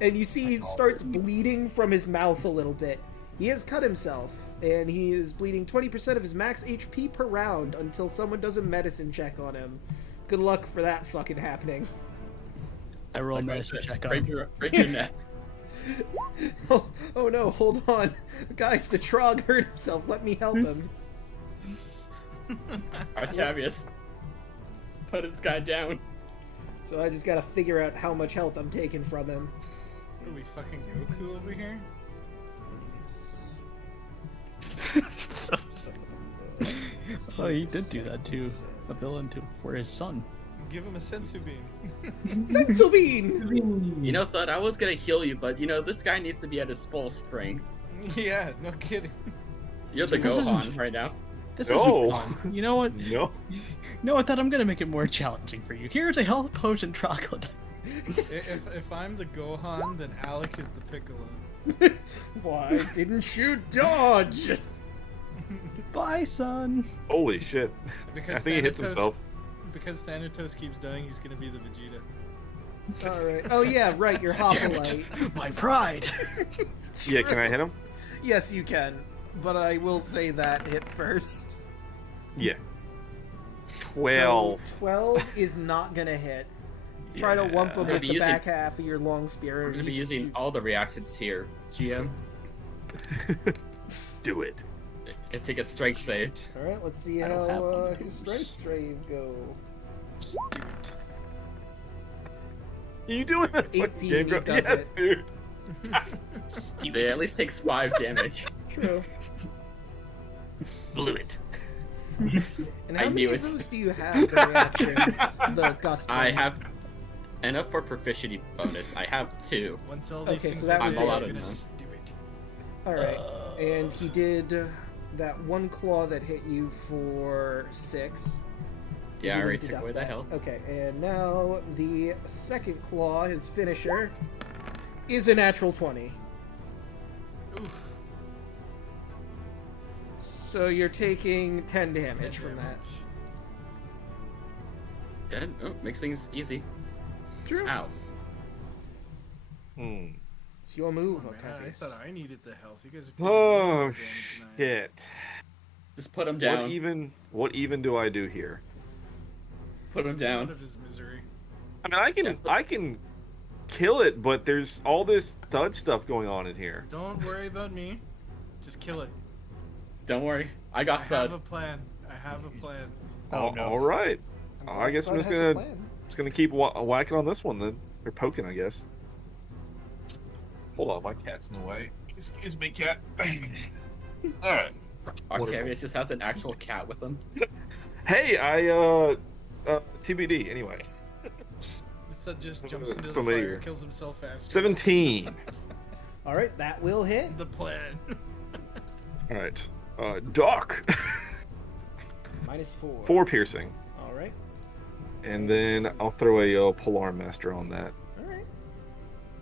And you see he starts bleeding from his mouth a little bit. He has cut himself, and he is bleeding 20% of his max HP per round until someone does a medicine check on him. Good luck for that fucking happening. I roll a Like I medicine said, check on break him. your neck. Oh no, hold on. Guys, the Trog hurt himself. Let me help him. Artavius, put this guy down. So I just gotta figure out how much health I'm taking from him. What are we, fucking Goku over here? so. Oh, he did do that to a villain for his son. Give him a sensu bean. Sensu bean! You know, thought I was gonna heal you, but you know, this guy needs to be at his full strength. Yeah, no kidding. You're the This isn't- Gohan right now. This No. isn't fun. You know what? No. No, I thought I'm gonna make it more challenging for you. Here's a health potion troglodyte. If I'm the Gohan, then Alek is the Piccolo. Why didn't you dodge? Bye, son. Holy shit. Because I think he hits himself. Because Thanatos keeps dying, he's gonna be the Vegeta. Alright. Oh yeah, right, you're Damn Hoplite. it. My pride. Yeah, can I hit him? Yes, you can. But I will say that hit first. Yeah. 12. So 12 is not gonna hit. Try to lump him We're with gonna the be back half of your long We're spear. gonna be He just using shoots. all the reactions here. GM, Do it. it take a strike save. Alright, let's see I don't have one how of his those. strength save go. Do it. You doing that? 18, Game he Grump? does Yes, dude. They at least takes 5 damage. True. Blew it. And how I many knew of it. those do you have, the reactions? The gust I one? have enough for proficiency bonus. I have 2. Once all these Okay, things so that are was done, it. I'm gonna do it. Alright. And he did that one claw that hit you for 6. Yeah, I You already didn't took away deduct that health. Okay, and now the second claw, his finisher, is a natural 20. Oof. So you're taking 10 10 damage from that. Dead? Oh, makes things easy. True. Ow. Hmm. It's your move, Oh, man, I Octavius. thought I needed the health. You guys are taking Oh, way more damage than I am. shit. Just put him down. What even do I do here? Put him Out down. of his misery. I mean, I can kill it, but there's all this thud stuff going on in here. Don't worry about me. Just kill it. Don't worry. I got I have a thud. plan. I have a plan. Oh, no. All right. I'm I glad guess I'm Bud just has a gonna plan. keep whacking on this one then. Or poking, I guess. Hold on, my cat's in the way. Excuse me, cat. All right. Octavius just has an actual cat with him. Hey, TBD. Anyway, That just jumps into the Familiar. fire, kills himself faster. 17. Alright, that will hit. The plan. All right. Doc. -4. 4 piercing, Alright. and then I'll throw a Polar Master on that Alright.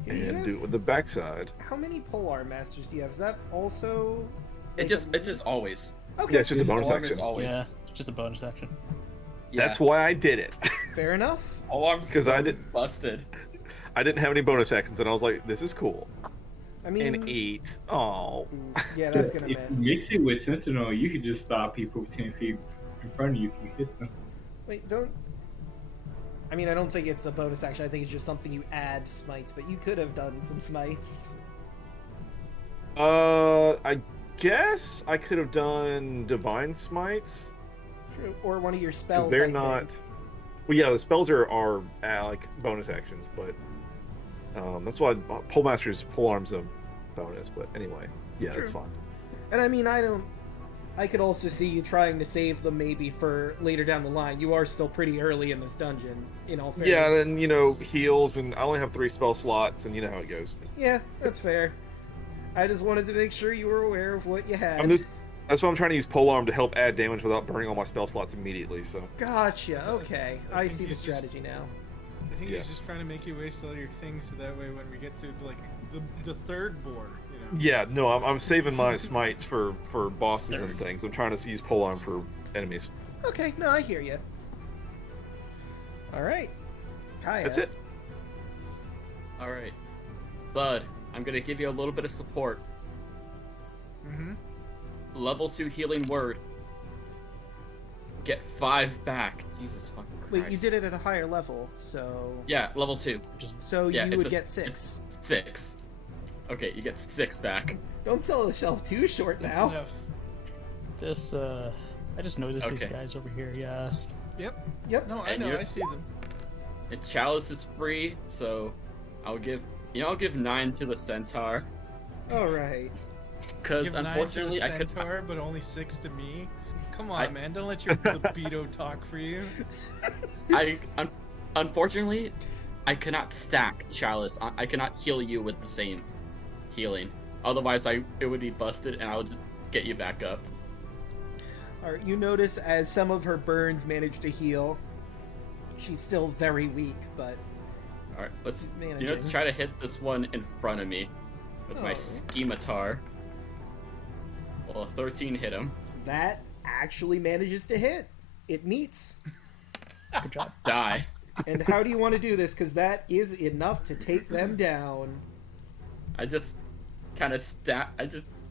and do it with the backside. How many Polar Masters do you have? Is that also... It just always. Okay, Yeah, it's just a bonus Alarm is action. always. Yeah, it's just a bonus action. Yeah. That's why I did it. fair enough. Alarm's 'Cause I so did- busted. I didn't have any bonus actions, and I was like, "This is cool." I mean... And 8. Oh, Yeah, that's gonna If miss. you mix it with Sentinel, you could just stop people 10 feet in front of you if you hit them. Wait, don't... I mean, I don't think it's a bonus action. I think it's just something you add smites, but you could have done some smites. I guess I could have done Divine Smites. True. Or one of your spells. Because they're I not. think. Well, yeah, the spells are like bonus actions, but that's why Pole Master's pole arm's a bonus. But anyway, yeah, True. that's fine. And I mean, I could also see you trying to save them maybe for later down the line. You are still pretty early in this dungeon, in all fairness. Yeah, then heals, and I only have 3 spell slots, and you know how it goes. Yeah, that's fair. I just wanted to make sure you were aware of what you had. That's why I'm trying to use polearm to help add damage without burning all my spell slots immediately. So. Gotcha. Okay, I think see the he's strategy now. I think Yeah. he's just trying to make you waste all your things, so that way when we get to like the third boar, Yeah, no, I'm saving my smites for bosses and things. I'm trying to use polearm for enemies. Okay, no, I hear you. All right, Kaya. That's it. All right, Bud. I'm gonna give you a little bit of support. Mm-hmm. Level 2 healing word. Get 5 back. Jesus fucking Christ. Wait, you did it at a higher level, so Yeah, level 2. so Yeah, you it's would a- get 6. It's 6. Okay, you get 6 back. Don't sell the shelf too short That's now. enough. This, I just noticed these Okay. guys over here. Yeah. Yep. No, I And know. you're- I see them. And Chalice is free, so I'll give 9 to the Centaur. All right. Because Give 9 to the unfortunately I could. centaur, but only 6 to me. Come on, I- man! Don't let your libido talk for you. Unfortunately, I cannot stack Chalice. I cannot heal you with the same healing. Otherwise, it would be busted, and I would just get you back up. All right. You notice as some of her burns manage to heal, she's still very weak, but All right, let's managing. try to hit this one in front of me with my Oh. Scimitar. Well, a 13 hit him. that actually manages to hit. It meets. Good job. Die. And how do you want to do this? Because that is enough to take them down. I just kind of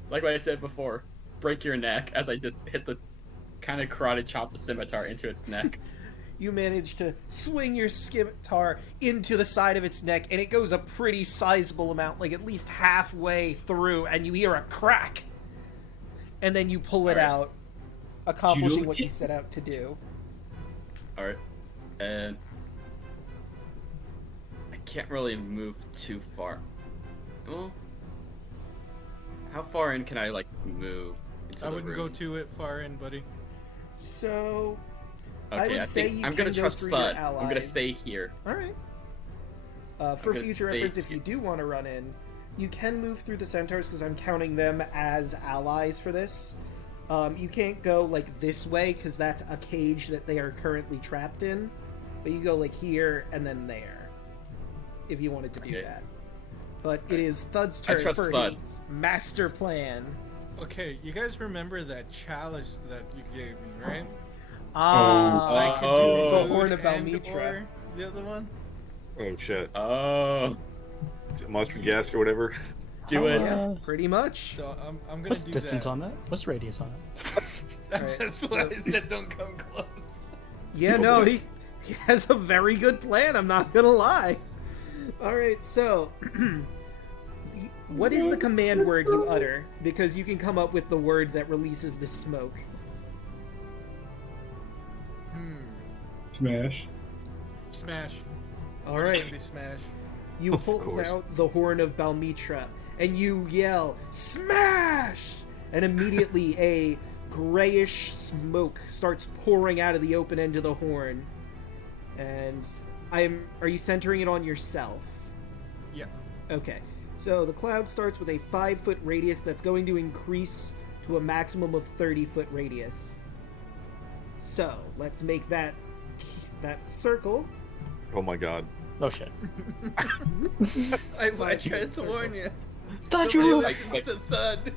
like what I said before, break your neck as I just hit the kind of karate chop the scimitar into its neck. You manage to swing your scimitar into the side of its neck, and it goes a pretty sizable amount, like at least halfway through, and you hear a crack. And then you pull it All right. out, accomplishing what you set out to do. Alright. And I can't really move too far. Well, how far in can I move into I the wouldn't room? go too far in, buddy. So, Okay, would I say think you I'm gonna can go trust through your Thud. I'm gonna allies. stay here. all right. For gonna future stay reference, if you do want to run in, you can move through the centaurs because I'm counting them as allies for this. You can't go like this way because that's a cage that they are currently trapped in. But you go like here and then there, if you wanted to do Okay. that. But it Right. is Thud's I turn trust for Thud. his master plan. Okay, you guys remember that chalice that you gave me, right? Ah, I could oh. do the Horn of food and Balmitra. or the other one. Oh shit! Oh, Is it mustard gas or whatever? do it. Yeah, pretty much. So I'm gonna What's do distance that. on that? What's radius on it? Alright, That's so- why I said don't come close. Yeah, no, he has a very good plan, I'm not gonna lie. Alright, so what is the command word you utter? Because you can come up with the word that releases the smoke. Smash. Smash. It's Alright, gonna be smash. you Of pull course. out the horn of Balmitra and you yell, "Smash!" And immediately a grayish smoke starts pouring out of the open end of the horn. And are you centering it on yourself? Yeah. Okay, so the cloud starts with a 5-foot radius that's going to increase to a maximum of 30-foot radius. So let's make that circle. Oh my god! Oh shit. I Five tried feet to warn you. Thought Nobody you listens to Thud.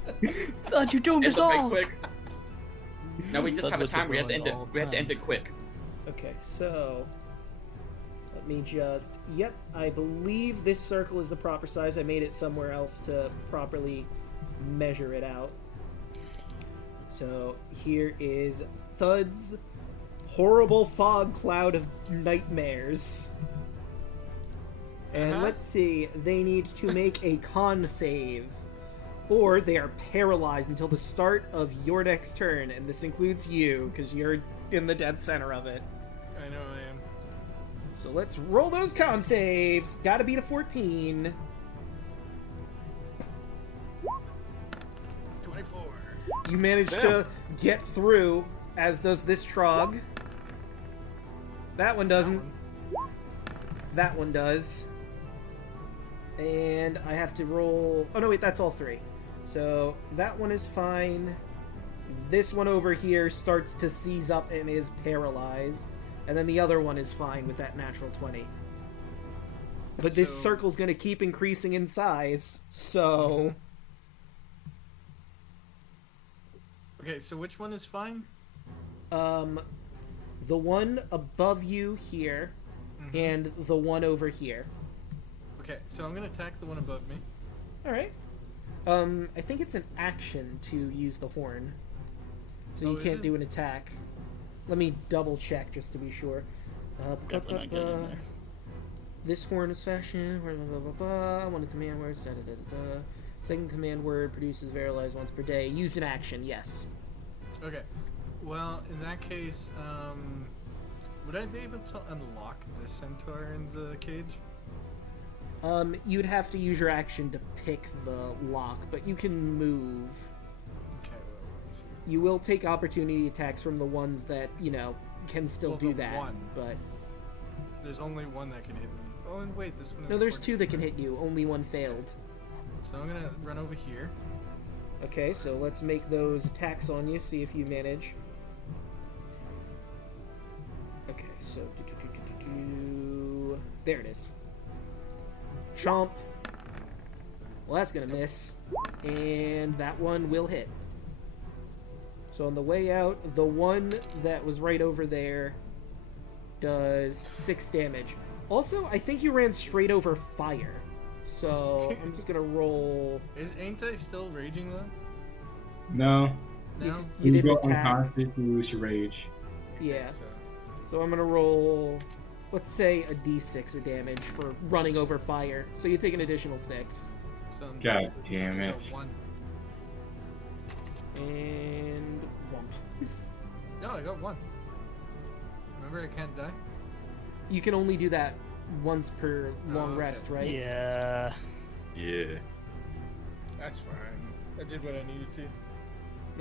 thought you doomed It's us a big all. quick. No, we just Thud have a was the time. We have to villain end it. the whole We have to time. end it quick. Okay, so let me just. Yep, I believe this circle is the proper size. I made it somewhere else to properly measure it out. So here is Thud's horrible fog cloud of nightmares. And Uh-huh. let's see, they need to make a con save. or they are paralyzed until the start of your next turn, and this includes you, because you're in the dead center of it. I know I am. So let's roll those con saves. Gotta beat a 14. 24. You manage to get through, as does this Trog. That one doesn't. That one does. And I have to roll... Oh, no, wait, that's all three. So that one is fine. This one over here starts to seize up and is paralyzed. And then the other one is fine with that natural 20. But this circle's going to keep increasing in size, so... Okay, so which one is fine? The one above you here, and the one over here. Okay, so I'm gonna attack the one above me. Alright. I think it's an action to use the horn. So you can't do an attack. Let me double check just to be sure. Definitely not getting in there. This horn is fashioned. Blah, blah, blah, blah. One of the command words. Da, da, da, da, da. Second command word produces Verilize once per day. Use an action, yes. Okay. Well, in that case, would I be able to unlock the centaur in the cage? You'd have to use your action to pick the lock, but you can move. Okay, well, let me see. You will take opportunity attacks from the ones that, you know, can still do the that. one. But There's only one that can hit me. Oh, and wait, this one. no, there's two that can hit you. Only one failed. So I'm gonna run over here. Okay, so let's make those attacks on you. See if you manage. Okay, so there it is. Chomp. Well, that's gonna miss, and that one will hit. So on the way out, the one that was right over there does 6 damage. Also, I think you ran straight over fire. So I'm just gonna roll. Ain't I still raging though? No. No. You didn't go attack. unconscious, you lose your rage. Yeah. So, So I'm gonna roll, let's say, a d6 of damage for running over fire. So you take an additional 6. I'm God damn it. got 1. And wump. No, I got 1. Remember, I can't die. You can only do that once per long okay. rest, right? Yeah. Yeah. That's fine. I did what I needed to.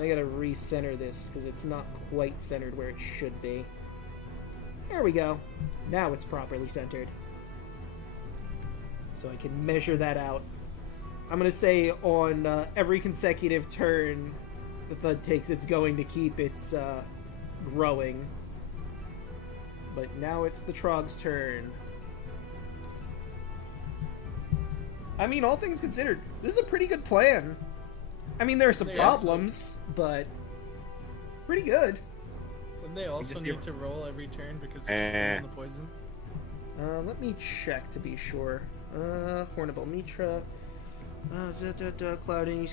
I gotta recenter this because it's not quite centered where it should be. There we go. Now it's properly centered. So I can measure that out. I'm gonna say on every consecutive turn the Thud takes, it's going to keep its growing. But now it's the Trog's turn. I mean, all things considered, this is a pretty good plan. I mean, there are some Yeah, problems, but pretty good. Wouldn't they also just need give- to roll every turn because they're the poison? Let me check to be sure. Hornable Mitra.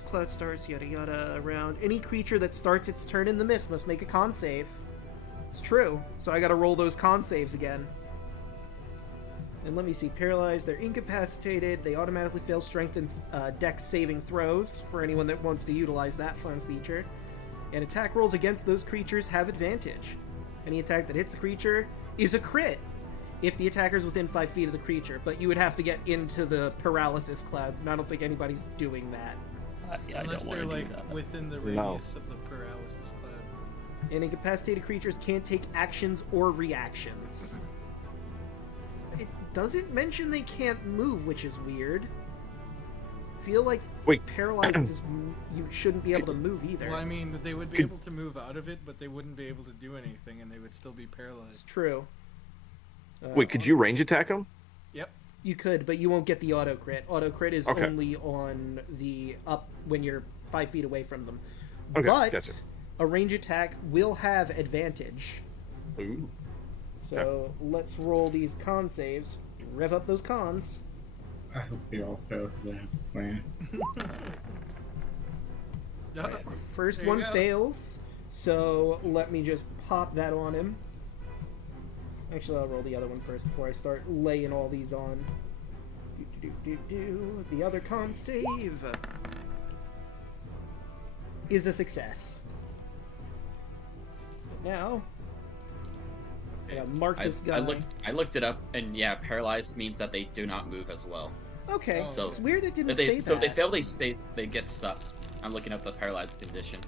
Cloud starts, yada yada, around. Any creature that starts its turn in the mist must make a con save. It's true. So I gotta roll those con saves again. And let me see. Paralyzed, they're incapacitated. They automatically fail strength and dex saving throws for anyone that wants to utilize that fun feature. And attack rolls against those creatures have advantage. Any attack that hits the creature is a crit if the attacker is within 5 feet of the creature. But you would have to get into the paralysis cloud, and I don't think anybody's doing that. Yeah, I Unless don't want they're to like do that. within the No. radius of the paralysis cloud. And incapacitated creatures can't take actions or reactions. It doesn't mention they can't move, which is weird. Feel like Wait. paralyzed is you shouldn't be able to move either. Well, I mean, they would be Could- able to move out of it, but they wouldn't be able to do anything, and they would still be It's paralyzed. true. Wait, could you range attack him? Yep. You could, but you won't get the auto crit. Auto crit is Okay. only on the up when you're 5 feet away from them. Okay, but gotcha. a range attack will have advantage. Ooh. So let's roll these con saves. Rev up those cons. I hope they all fail because I have a plan. Yeah. First There you one go. fails, so let me just pop that on him. Actually, I'll roll the other one first before I start laying all these on. The other con save. is a success. But now, I gotta mark this guy. I looked it up, and yeah, paralyzed means that they do not move as well. Okay, So- it's weird it didn't If they, say so that. if they fail, they get stuck. I'm looking up the paralyzed condition.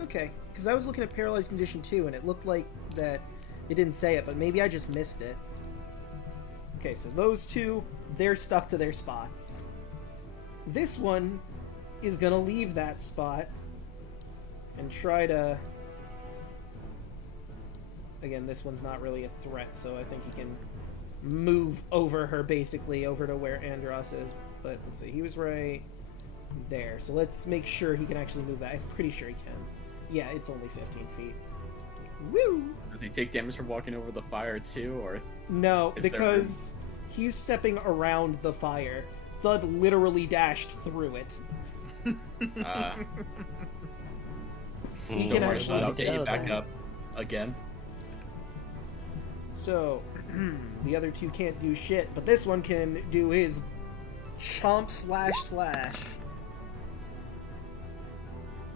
Okay, because I was looking at paralyzed condition too, and it looked like that it didn't say it, but maybe I just missed it. Okay, so those two, they're stuck to their spots. This one is gonna leave that spot and try to... Again, this one's not really a threat, so I think he can move over her, basically, over to where Andros is. But let's see, he was right there. So let's make sure he can actually move that. I'm pretty sure he can. Yeah, it's only 15 feet. Woo! Do they take damage from walking over the fire too, or? No, Is there because he's stepping around the fire. Thud literally dashed through it. He can Don't worry, actually I'll get you stay back there. up again. So, the other two can't do shit, but this one can do his chomp slash.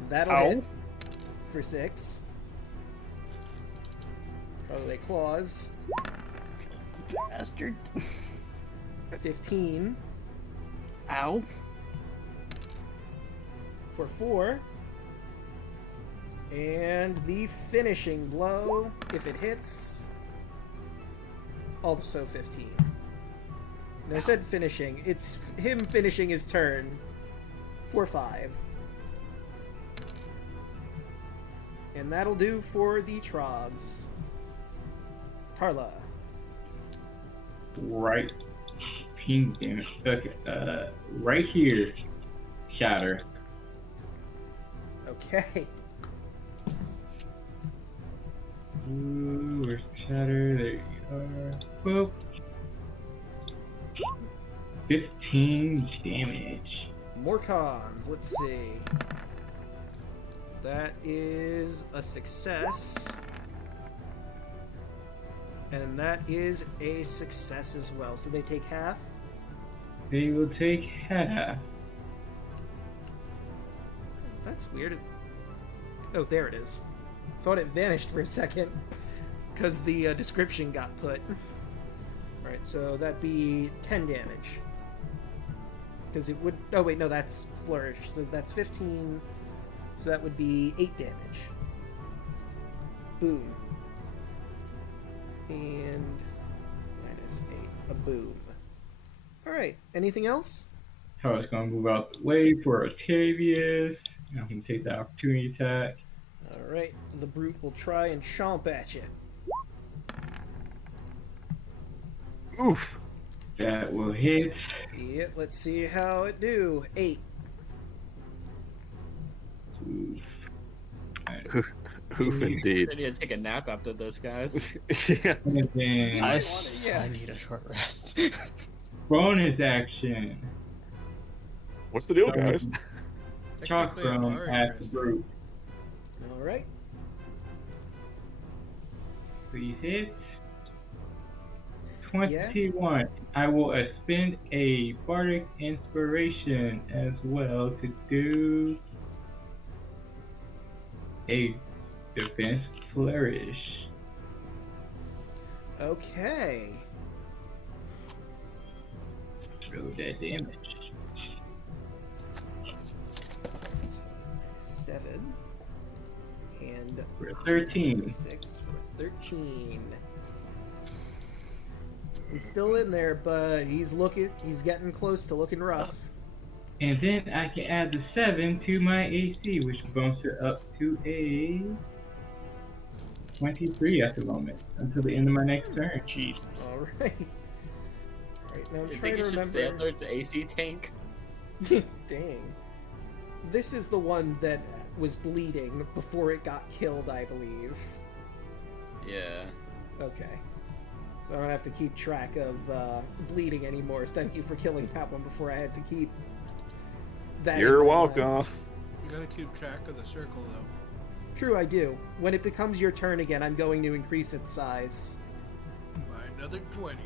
That'll Ow. hit for 6. Probably claws. Bastard. 15 Ow. for 4. And the finishing blow, if it hits, also 15. No, I said finishing. It's him finishing his turn for 5. And that'll do for the Trogs. Tarla. Right. Ping damage. Okay. Right here. Shatter. Okay. Ooh, where's the shatter? There you are. Boop. 15 damage. More cons. Let's see. That is a success. And that is a success as well. So they take half. They will take half. That's weird. Oh, there it is. Thought it vanished for a second. Because the description got put. Alright, so that'd be 10 damage. Because it would... Oh, wait, no, that's flourish. So that's 15... So that would be 8 damage. Boom. And minus 8. A boom. Alright, anything else? I was going to move out the way for Octavius. I'm going to take the opportunity attack. Alright, the brute will try and chomp at you. Oof. That will hit. Yeah, let's see how it do. 8. Oof. Oof indeed. I need to take a nap after this, guys. Yeah. And then I need a short rest. bonus action. What's the deal, guys? Chalk Technically, I'm Bone already at the rested. brute. Alright. Please hit. 21. I will spend a bardic inspiration as well to do a defense flourish. Okay. Roll that damage. 7. And For 13. 6 for 13. He's still in there, but he's getting close to looking rough. And then I can add the 7 to my AC, which bumps it up to a 23 at the moment until the end of my next turn. Jesus. Alright. Alright, now I'm You trying think to you should stay remember. under its AC tank? Dang. This is the one that was bleeding before it got killed, I believe. Yeah. Okay. So I don't have to keep track of bleeding anymore. Thank you for killing that one before I had to keep that. You're in my mind. welcome. You gotta keep track of the circle, though. True, I do. When it becomes your turn again, I'm going to increase its size. By another 20.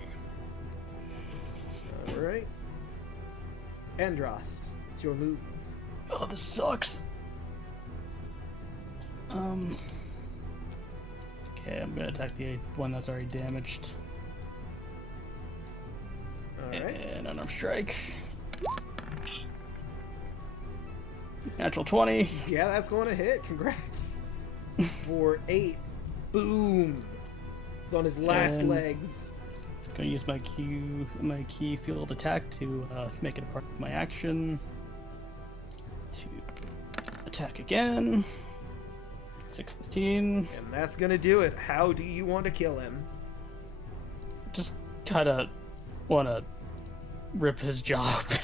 Alright. Andros, it's your move. Oh, this sucks. Okay, I'm gonna attack the one that's already damaged. Alright. And unarmed strike. Natural 20. Yeah, that's going to hit. Congrats. For 8. Boom. He's on his last And- legs. Gonna use my key field attack to make it a part of my action. To attack again. 16. And that's going to do it. How do you want to kill him? Just kind of want to rip his jaw open.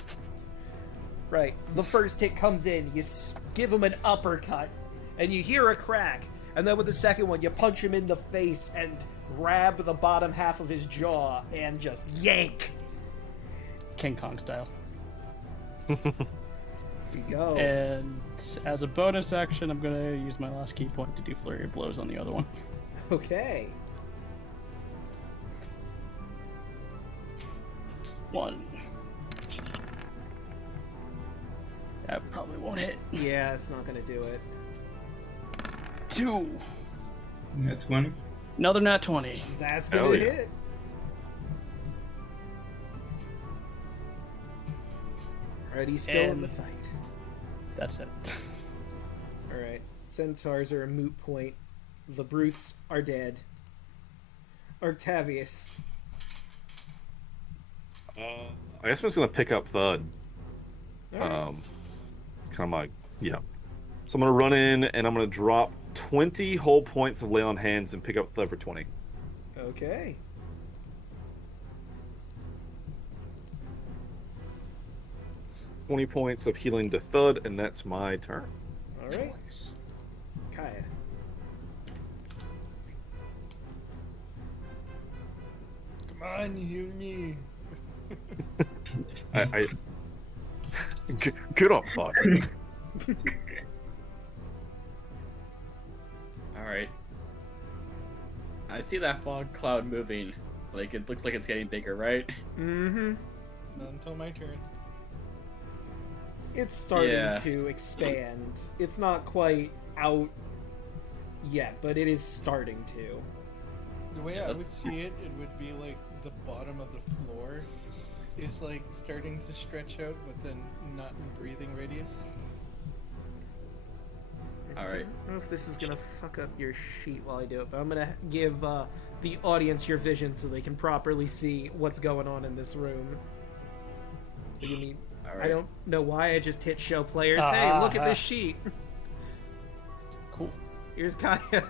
Right. The first hit comes in, you give him an uppercut, and you hear a crack. And then with the second one, you punch him in the face and grab the bottom half of his jaw and just yank. King Kong style. Here you go. And as a bonus action, I'm gonna use my last key point to do flurry of blows on the other one. Okay. 1. That probably won't hit. Yeah, it's not going to do it. 2. That's 20. Another nat 20. That's going Hell to yeah. hit. Alright, he's still in the And- fight. That's it. Alright. Centaurs are a moot point. The brutes are dead. Octavius. I guess I'm just gonna pick up Thud. Alright. It's kind of my So I'm gonna run in and I'm gonna drop 20 whole points of lay on hands and pick up Thud for 20. Okay. Twenty points of healing to Thud, and that's my turn. Alright. Kaya. Come on, you me. I Get up, Thud. Alright. I see that fog cloud moving. Like, it looks like it's getting bigger, right? Mm-hmm. Not until my turn. It's starting Yeah. to expand. It's not quite out yet, but it is starting to. The way I would That's- see it, it would be like the bottom of the floor is like starting to stretch out, but then not in breathing radius. I Alright. don't know if this is gonna fuck up your sheet while I do it, but I'm gonna give the audience your vision so they can properly see what's going on in this room. What do you mean? Alright. I don't know why I just hit show players. Hey, look at this sheet. Cool. Here's Kaya.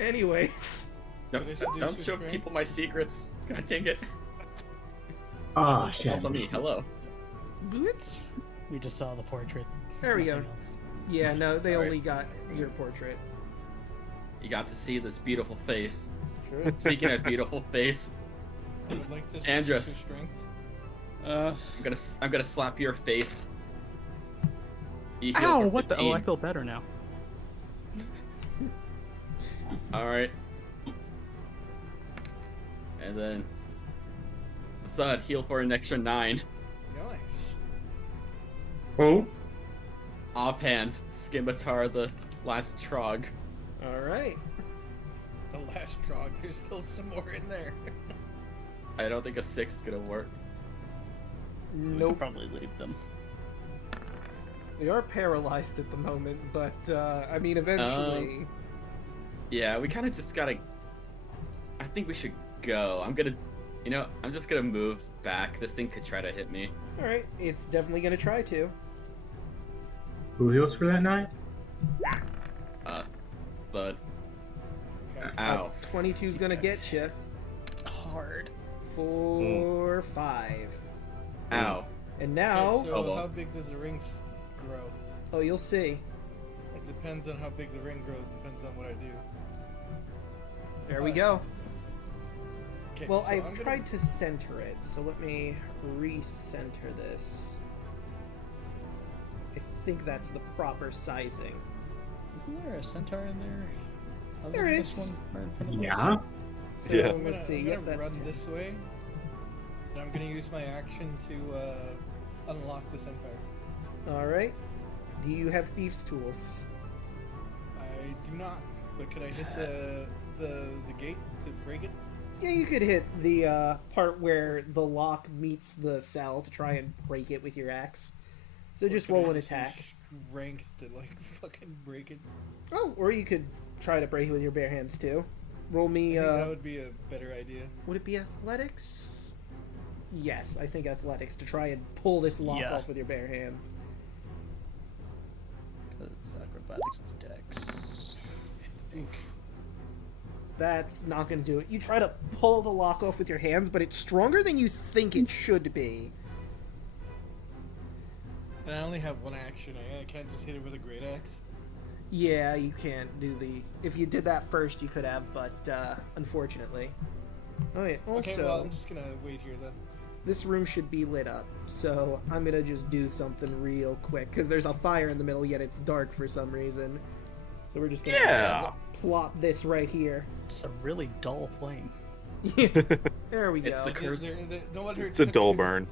Anyways. Don't, Did I seduce don't your show strength? people my secrets. God dang it. Ah, It's shit. also me. Hello. We just saw the portrait. There we go. Nothing else. Yeah, no, they Alright. only got your portrait. You got to see this beautiful face. Sure. Speaking of beautiful face, I would like to seduce Andrus. your strength. I'm gonna slap your face. You heal Ow! for What the? Oh, I 15. feel better now. Alright. And then Thud, heal for an extra 9. Nice. Oh, Offhand, Scimitar the last Trog. Alright. The last trog. There's still some more in there. I don't think a 6 is gonna work. We could Nope. probably leave them. They are paralyzed at the moment, but I mean, eventually. Yeah, we kind of just gotta. I think we should go. I'm just gonna move back. This thing could try to hit me. Alright, it's definitely gonna try to. who heals for that night? But Okay. ow. 22's gonna get you. Hard. For 5. Ow. And now, Okay, so Hold on. how big does the ring grow? oh, you'll see. It depends on how big the ring grows. Depends on what I do. There we go. Okay, Well, so I've I'm gonna- tried to center it, so let me re-center this. I think that's the proper sizing. Isn't there a centaur in there? Other There than is. This one right in front of us? Yeah. So Yeah. let's see. I'm Yep, gonna that's run 10. this way. And I'm gonna use my action to unlock the centaur. All right. Do you have thieves' tools? I do not. But could I hit the gate to break it? Yeah, you could hit the part where the lock meets the cell to try and break it with your axe. So Or just could I roll an use attack. Strength to like fucking break it. Oh, or you could try to break it with your bare hands too. Roll me. I think that would be a better idea. Would it be athletics? Yes, I think athletics to try and pull this lock Yeah. off with your bare hands. Because acrobatics is dex. That's not going to do it. You try to pull the lock off with your hands, but it's stronger than you think it should be. And I only have one action. I can't just hit it with a great axe. Yeah, you can't do the... If you did that first, you could have, but unfortunately. Oh yeah, also, Okay, well, I'm just gonna wait here then. this room should be lit up, so I'm going to just do something real quick, because there's a fire in the middle, yet it's dark for some reason. So we're just going to Yeah. plop this right here. It's a really dull flame. There we go. It's the curse. No wonder It's a dull burn.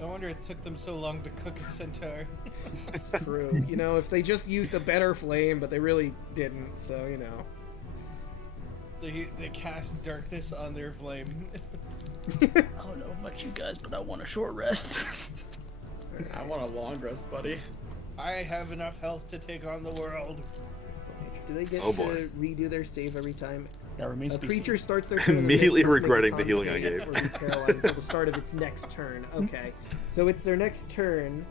No wonder it took them so long to cook a centaur. True. You know, if they just used a better flame, but they really didn't, so, you know. They cast darkness on their flame. I don't know much, you guys, but I want a short rest. I want a long rest, buddy. I have enough health to take on the world. Do they get Oh, boy. to redo their save every time That remains a to be creature seen. starts their turn? in Immediately this, must make a regretting the con healing I save gave. or be paralyzed until the start of its next turn. Okay, so it's their next turn.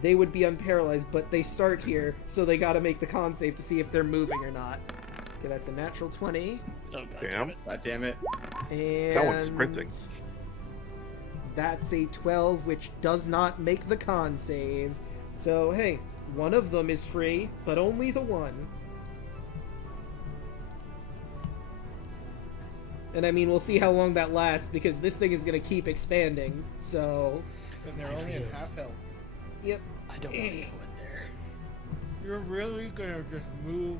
They would be unparalyzed, but they start here, so they got to make the con save to see if they're moving or not. Okay, that's a natural 20, Oh, God Damn. God damn it. and That one's sprinting. That's a 12, which does not make the con save. So hey, one of them is free, but only the one. And I mean, we'll see how long that lasts, because this thing is going to keep expanding, so... And they're only at half health. Yep. I don't want to go in there. You're really gonna just move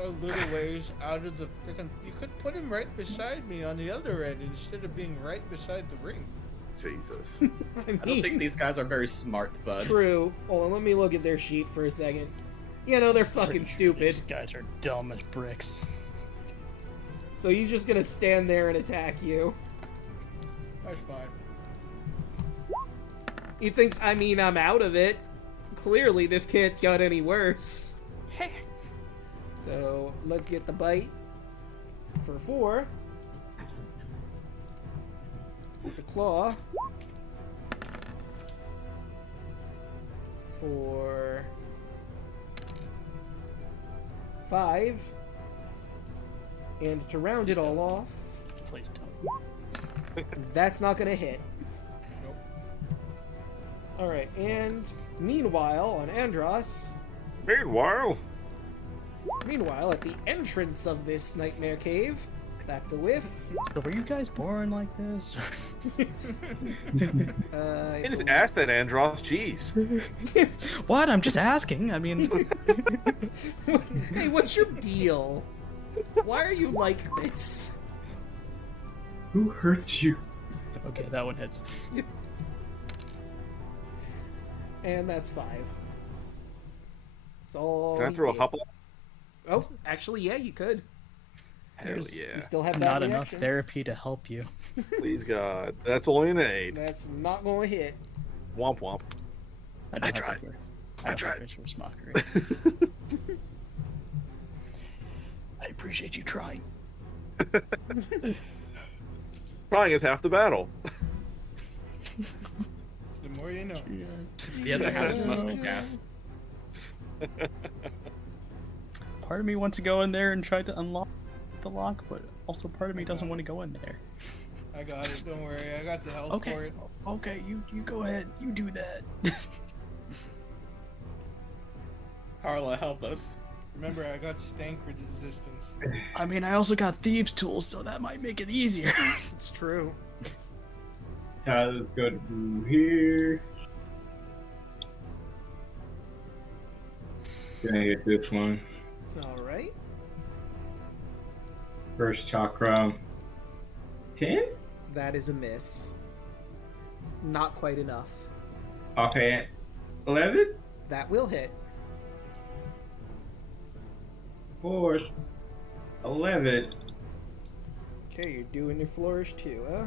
a little ways out of the freaking. You could put him right beside me on the other end instead of being right beside the ring. Jesus. I I don't think these guys are very smart, bud. True. Hold on, let me look at their sheet for a second. You know, they're fucking stupid. These guys are dumb as bricks. So you're just gonna stand there and attack you. That's fine. He thinks, I mean, I'm out of it. Clearly, this can't get any worse. So, let's get the bite for 4. The claw for 5. And to round it all off, Please don't. that's not gonna hit. Nope. Alright, and meanwhile, on Andros, Meanwhile, at the entrance of this nightmare cave, that's a whiff. So were you guys born like this? I I just believe- asked that, Andros. Jeez. What? I'm just asking. I mean, Hey, what's your deal? Why are you like this? Who hurt you? okay, that one hits. And that's 5. So Can I throw a hopple? Oh, actually, yeah, you could. Hell There's You yeah. still have that Not enough reaction. therapy to help you. Please, God. That's only an 8. That's not going to hit. Womp womp. I tried. I tried. It's mockery. I appreciate you trying. Trying is half the battle. The more you know. The other half is mustard gas. Part of me wants to go in there and try to unlock the lock, but also part of me doesn't want to go in there. I got it. Don't worry. I got the health Okay. for it. Okay, you go ahead. You do that. Carla, help us. Remember, I got stank resistance. I mean, I also got thieves' tools, so that might make it easier. It's true. Let's go to here. Gonna get this one. Alright. First chakra. 10? That is a miss. It's not quite enough. Okay. 11? That will hit. 4, 11. Okay, you're doing your flourish too, huh?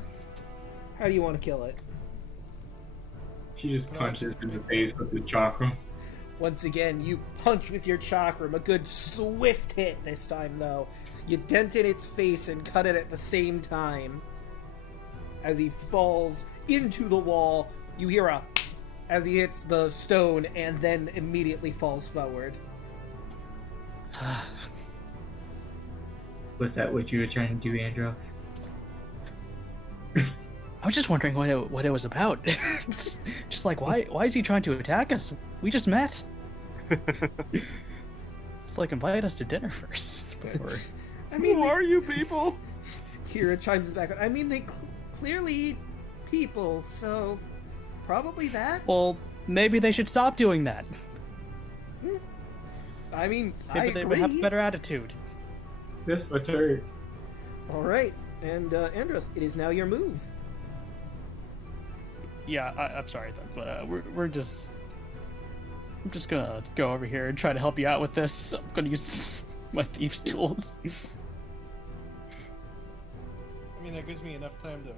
How do you want to kill it? She just punches in the face with the chakra. Once again, you punch with your chakram. A good swift hit this time, though. You dent in its face and cut it at the same time. As he falls into the wall, you hear a as he hits the stone and then immediately falls forward. Was that what you were trying to do, Andros? I was just wondering what it was about. just like, why is he trying to attack us? We just met. It's like, invite us to dinner first. Before... I mean, Who are you people? Kira chimes in the background. I mean, they clearly eat people, so probably that. Well, maybe they should stop doing that. I mean, Maybe I they agree. would have a better attitude. This was her. All right, and Andros, it is now your move. Yeah, I'm sorry, but we're just. I'm just gonna go over here and try to help you out with this. I'm gonna use my thieves' tools. I mean, that gives me enough time to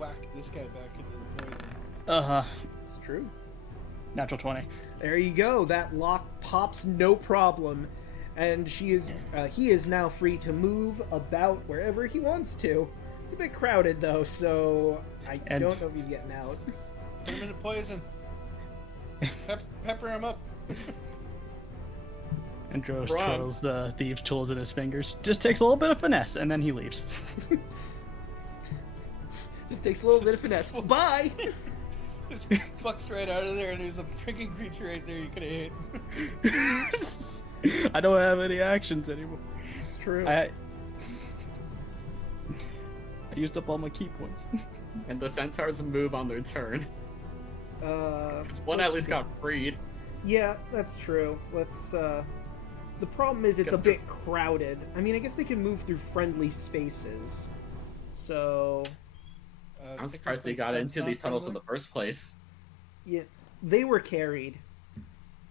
whack this guy back into the poison. Uh-huh. It's true. Natural 20. There you go. That lock pops no problem, and he is now free to move about wherever he wants to. It's a bit crowded though, so I don't know if he's getting out. Put him into poison. Pepper him up. Andros Run. twirls the thieves' tools in his fingers. Just takes a little bit of finesse, and then he leaves. Just takes a little bit of finesse. Bye. Just fucks right out of there, and there's a freaking creature right there you could have hit. I don't have any actions anymore. It's true. I used up all my key points. And the centaurs move on their turn. One at let's least see. got freed. Yeah, that's true. Let's. The problem is it's a bit crowded. I mean, I guess they can move through friendly spaces. So. I'm surprised they got into these tunnels in the first place. Yeah, they were carried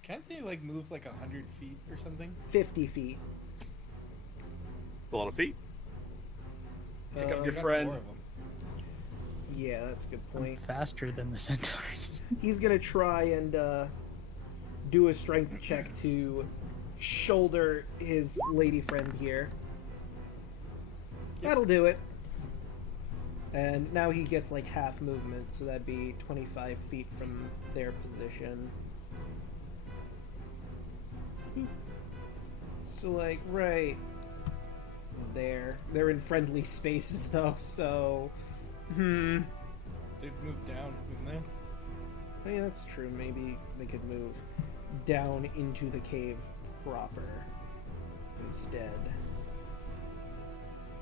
Can't they like move like 100 feet or something? 50 feet. A lot of feet. Pick up I your got friend. 4 of them. Yeah, that's a good point. Faster than the centaurs. He's gonna try and do a strength check to shoulder his lady friend here. That'll do it. And now he gets like half movement, so that'd be 25 feet from their position. So like right there. They're in friendly spaces though, so They'd move down, wouldn't they? Oh, yeah, that's true. Maybe they could move down into the cave proper instead.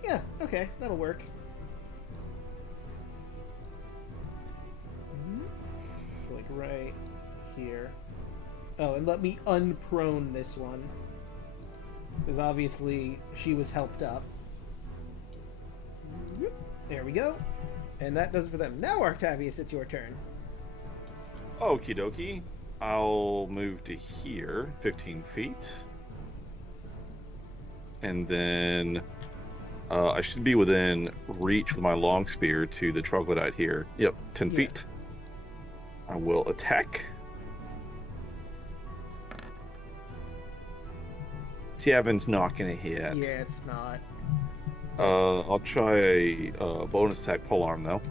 Yeah, okay, that'll work. So, like, right here. Oh, and let me unprone this one. Because obviously she was helped up. There we go. And that does it for them. Now, Octavius, it's your turn. Okie dokie. I'll move to here, 15 feet. And then I should be within reach with my long spear to the Troglodyte here. Yep, 10 Yeah. feet. I will attack. Seven's not gonna hit. Yeah, it's not. I'll try a bonus attack polearm though.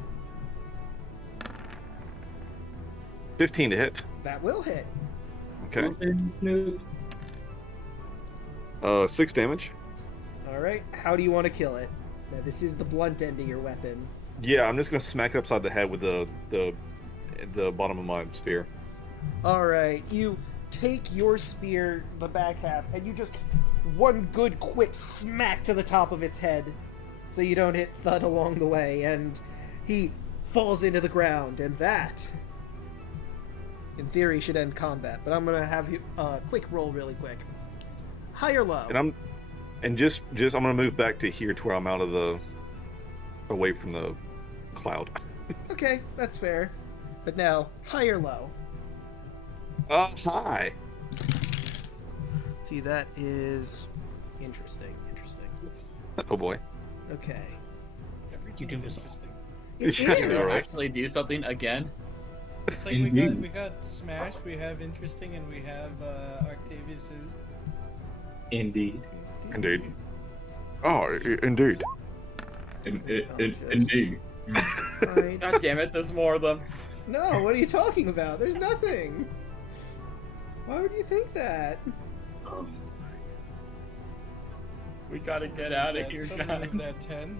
15 to hit. That will hit. Okay. Snoop. 6 damage. Alright, how do you want to kill it? Now, this is the blunt end of your weapon. Yeah, I'm just gonna smack it upside the head with the bottom of my spear. Alright, you take your spear, the back half, and you just one good quick smack to the top of its head so you don't hit thud along the way, and he falls into the ground, and that, in theory, should end combat. But I'm gonna have you quick roll really quick. High or low? And I'm gonna move back to here to where I'm out of the away from the cloud. Okay, that's fair. But now, high or low? Hi. See, that is Interesting. Oh boy. Okay. You can Everything's just- interesting. It Yeah, Can we right. actually do something again? It's like Indeed. we got Smash, we have interesting, and we have Octavius's. Indeed. Indeed. Oh, indeed. Indeed. Fine. God damn it, there's more of them. No, what are you talking about? There's nothing. Why would you think that? We gotta get out of here, Something guys. with that 10.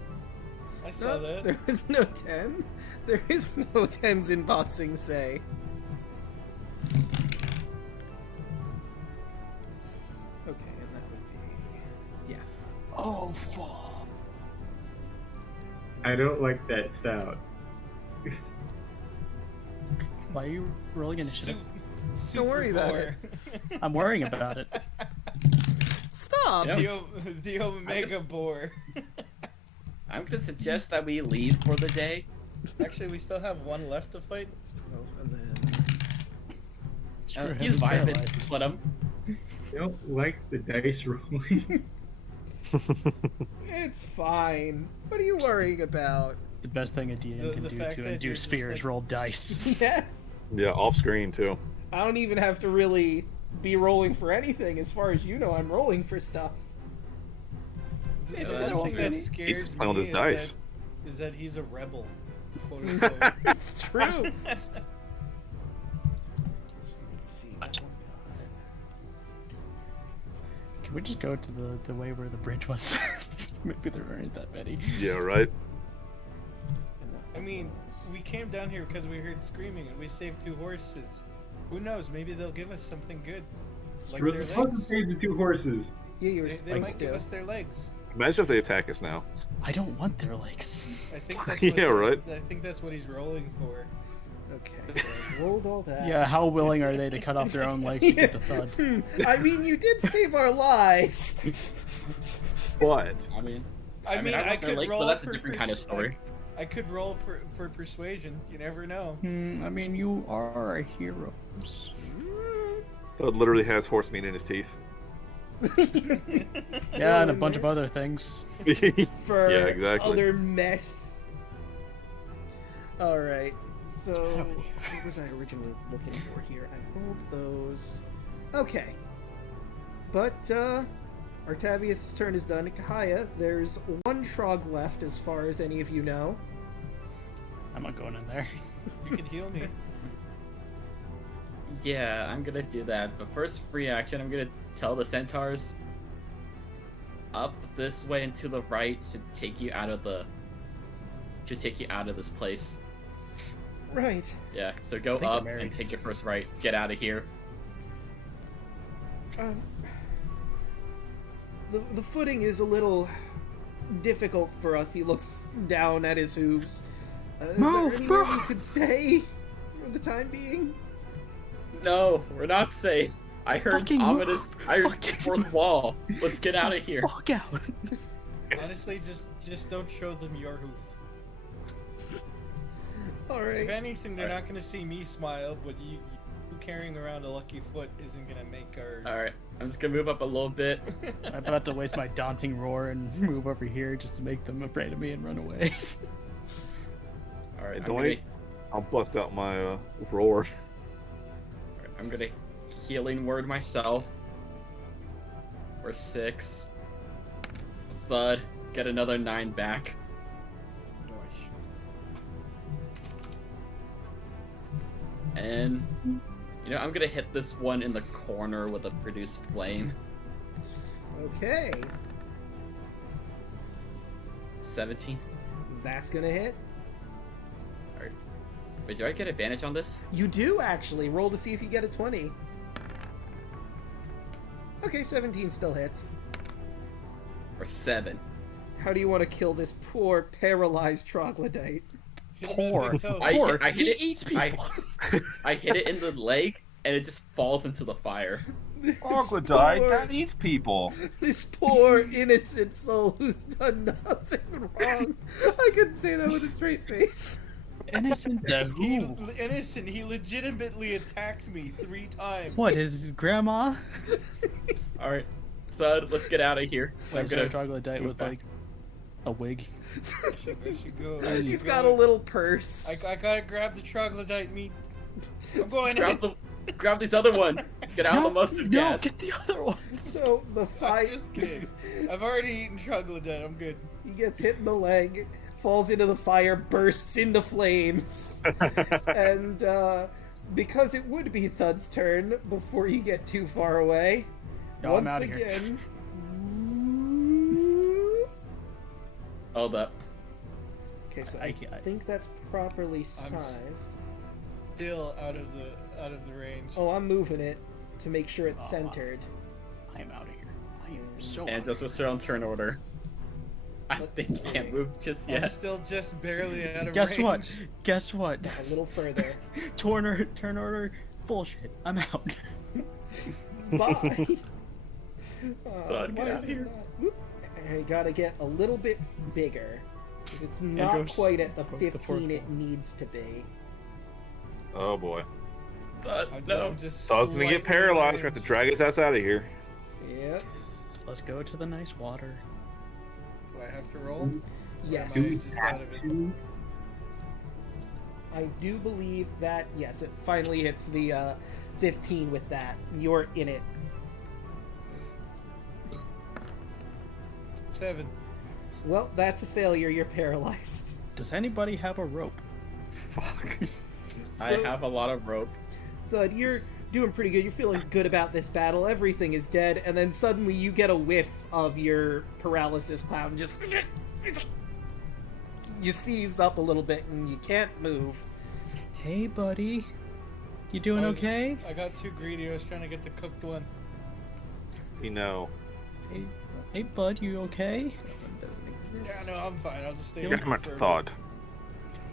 I saw No, that. there is no 10. There is no 10s in Bossing Say. Okay, and that would be... Yeah. Oh, fuck. I don't like that sound. Why are you rolling initiative? Don't worry about it. I'm worrying about it. Stop! Yeah. The Omega Boar. I'm gonna suggest that we leave for the day. Actually, we still have one left to fight. 12, and then... Screw him, He's vibing. paralyzed. Just let him. I don't like the dice rolling. It's fine. What are you worrying about? The best thing a DM can The do fact to that induce you're just fear is like- roll dice. Yes. Yeah, off screen too. I don't even have to really be rolling for anything. As far as you know, I'm rolling for stuff. The Yeah, one that's thing okay. that scares He's just playing me with his dice. is that he's a rebel. Quote unquote. It's true. Let's see. Can we just go to the way where the bridge was? Maybe there aren't that many. Yeah, right. I mean, we came down here because we heard screaming and we saved 2 horses. Who knows? Maybe they'll give us something good. Like We're their supposed to legs. save the 2 horses. Yeah, you were They supposed might give to. us their legs. Imagine if they attack us now. I don't want their legs. I think that's Yeah, what right. I think that's what he's rolling for. Okay, so I rolled all that. Yeah, how willing are they to cut off their own legs to get the thud? I mean, you did save our lives. But I mean, I mean, want I their could legs, roll but that's a for different kind of story. I could roll for persuasion. You never know. I mean, you are heroes. Bud literally has horse meat in his teeth. Yeah, and a bunch of other things. for Yeah, exactly. other mess. All right. So happening? what was I originally looking for here? I rolled those. Okay. But Artavius' turn is done. Kahaya, there's 1 Trog left, as far as any of you know. I'm not going in there. You can heal me. Yeah, I'm gonna do that. But first, free action. I'm gonna tell the centaurs up this way and to the right should take you out of this place. Right. Yeah, so go I think up I'm married. and take your first right. Get out of here. The footing is a little difficult for us. He looks down at his hooves. Is there anywhere we could stay for the time being? No, we're not safe. I heard Fucking ominous. move. I heard Fucking fourth wall. Let's get out of here. Fuck out. Honestly, just don't show them your hoof. All If right. anything, they're not gonna see me smile, but you carrying around a lucky foot isn't gonna make our. All right, I'm just gonna move up a little bit. I'm about to waste my daunting roar and move over here just to make them afraid of me and run away. All right, I'll bust out my roar. I'm gonna healing word myself. For 6. Thud. Get another 9 back. Gosh. And I'm gonna hit this one in the corner with a produce flame. Okay. 17. That's gonna hit. Wait, do I get advantage on this? You do actually. Roll to see if you get a 20. Okay, 17 still hits. Or 7. How do you want to kill this poor, paralyzed troglodyte? Hit him in the Poor. big toe. I hit it. eats I, people. I hit it in the leg, and it just falls into the fire. This Troglodyte, poor- that eats people. This poor, innocent soul who's done nothing wrong. I couldn't say that with a straight face. Innocent the who? Innocent. He legitimately attacked me 3 times. What, his grandma? Alright, Thud, let's get out of here. I'm There's a gonna. troglodyte move with back. like a wig. I should go. He's got a little purse. I gotta grab the troglodyte meat. I'm going Grab these other ones. Get out of the mustard No, gas. get the other one. So the I'm fight, just kidding. I've already eaten troglodyte. I'm good. he gets hit in the leg, falls into the fire, bursts into flames, and because it would be Thud's turn before you get too far away, No, I'm once outta here. again. Hold up. Okay, so I I can't- think that's properly I'm sized. Still out of the range. Oh, I'm moving it to make sure it's Oh, wow. centered. I am out of here. I am so. And just was still on turn order. I Let's think you can't see. move just I'm yet. still just barely out of Guess range. what? Guess what? A little further. Turn order. Bullshit. I'm out. Bye. Thud, get why out is of it here. not- whoop. I gotta get a little bit bigger. 'Cause it's not go quite at the go with the 15 it purple. needs to be. Oh boy. Thud, I'm no. just Thud's gonna get slightly out of paralyzed. We're gonna have to range. drag his ass out of here. Yep. Let's go to the nice water. Do I have to roll? Yes. Or am I just out of it? I do believe that, yes, it finally hits the 15 with that. You're in it. 7. Well, that's a failure. You're paralyzed. Does anybody have a rope? Fuck. I So- have a lot of rope. Thud, you're doing pretty good. You're feeling good about this battle. Everything is dead, and then suddenly you get a whiff of your paralysis cloud and just you seize up a little bit and you can't move. Hey, buddy. You doing I was- okay? I got too greedy. I was trying to get the cooked one. We know. Hey, bud. You okay? It doesn't exist. Yeah, no, I'm fine. I'll just stay. You here got much for a bit. thought.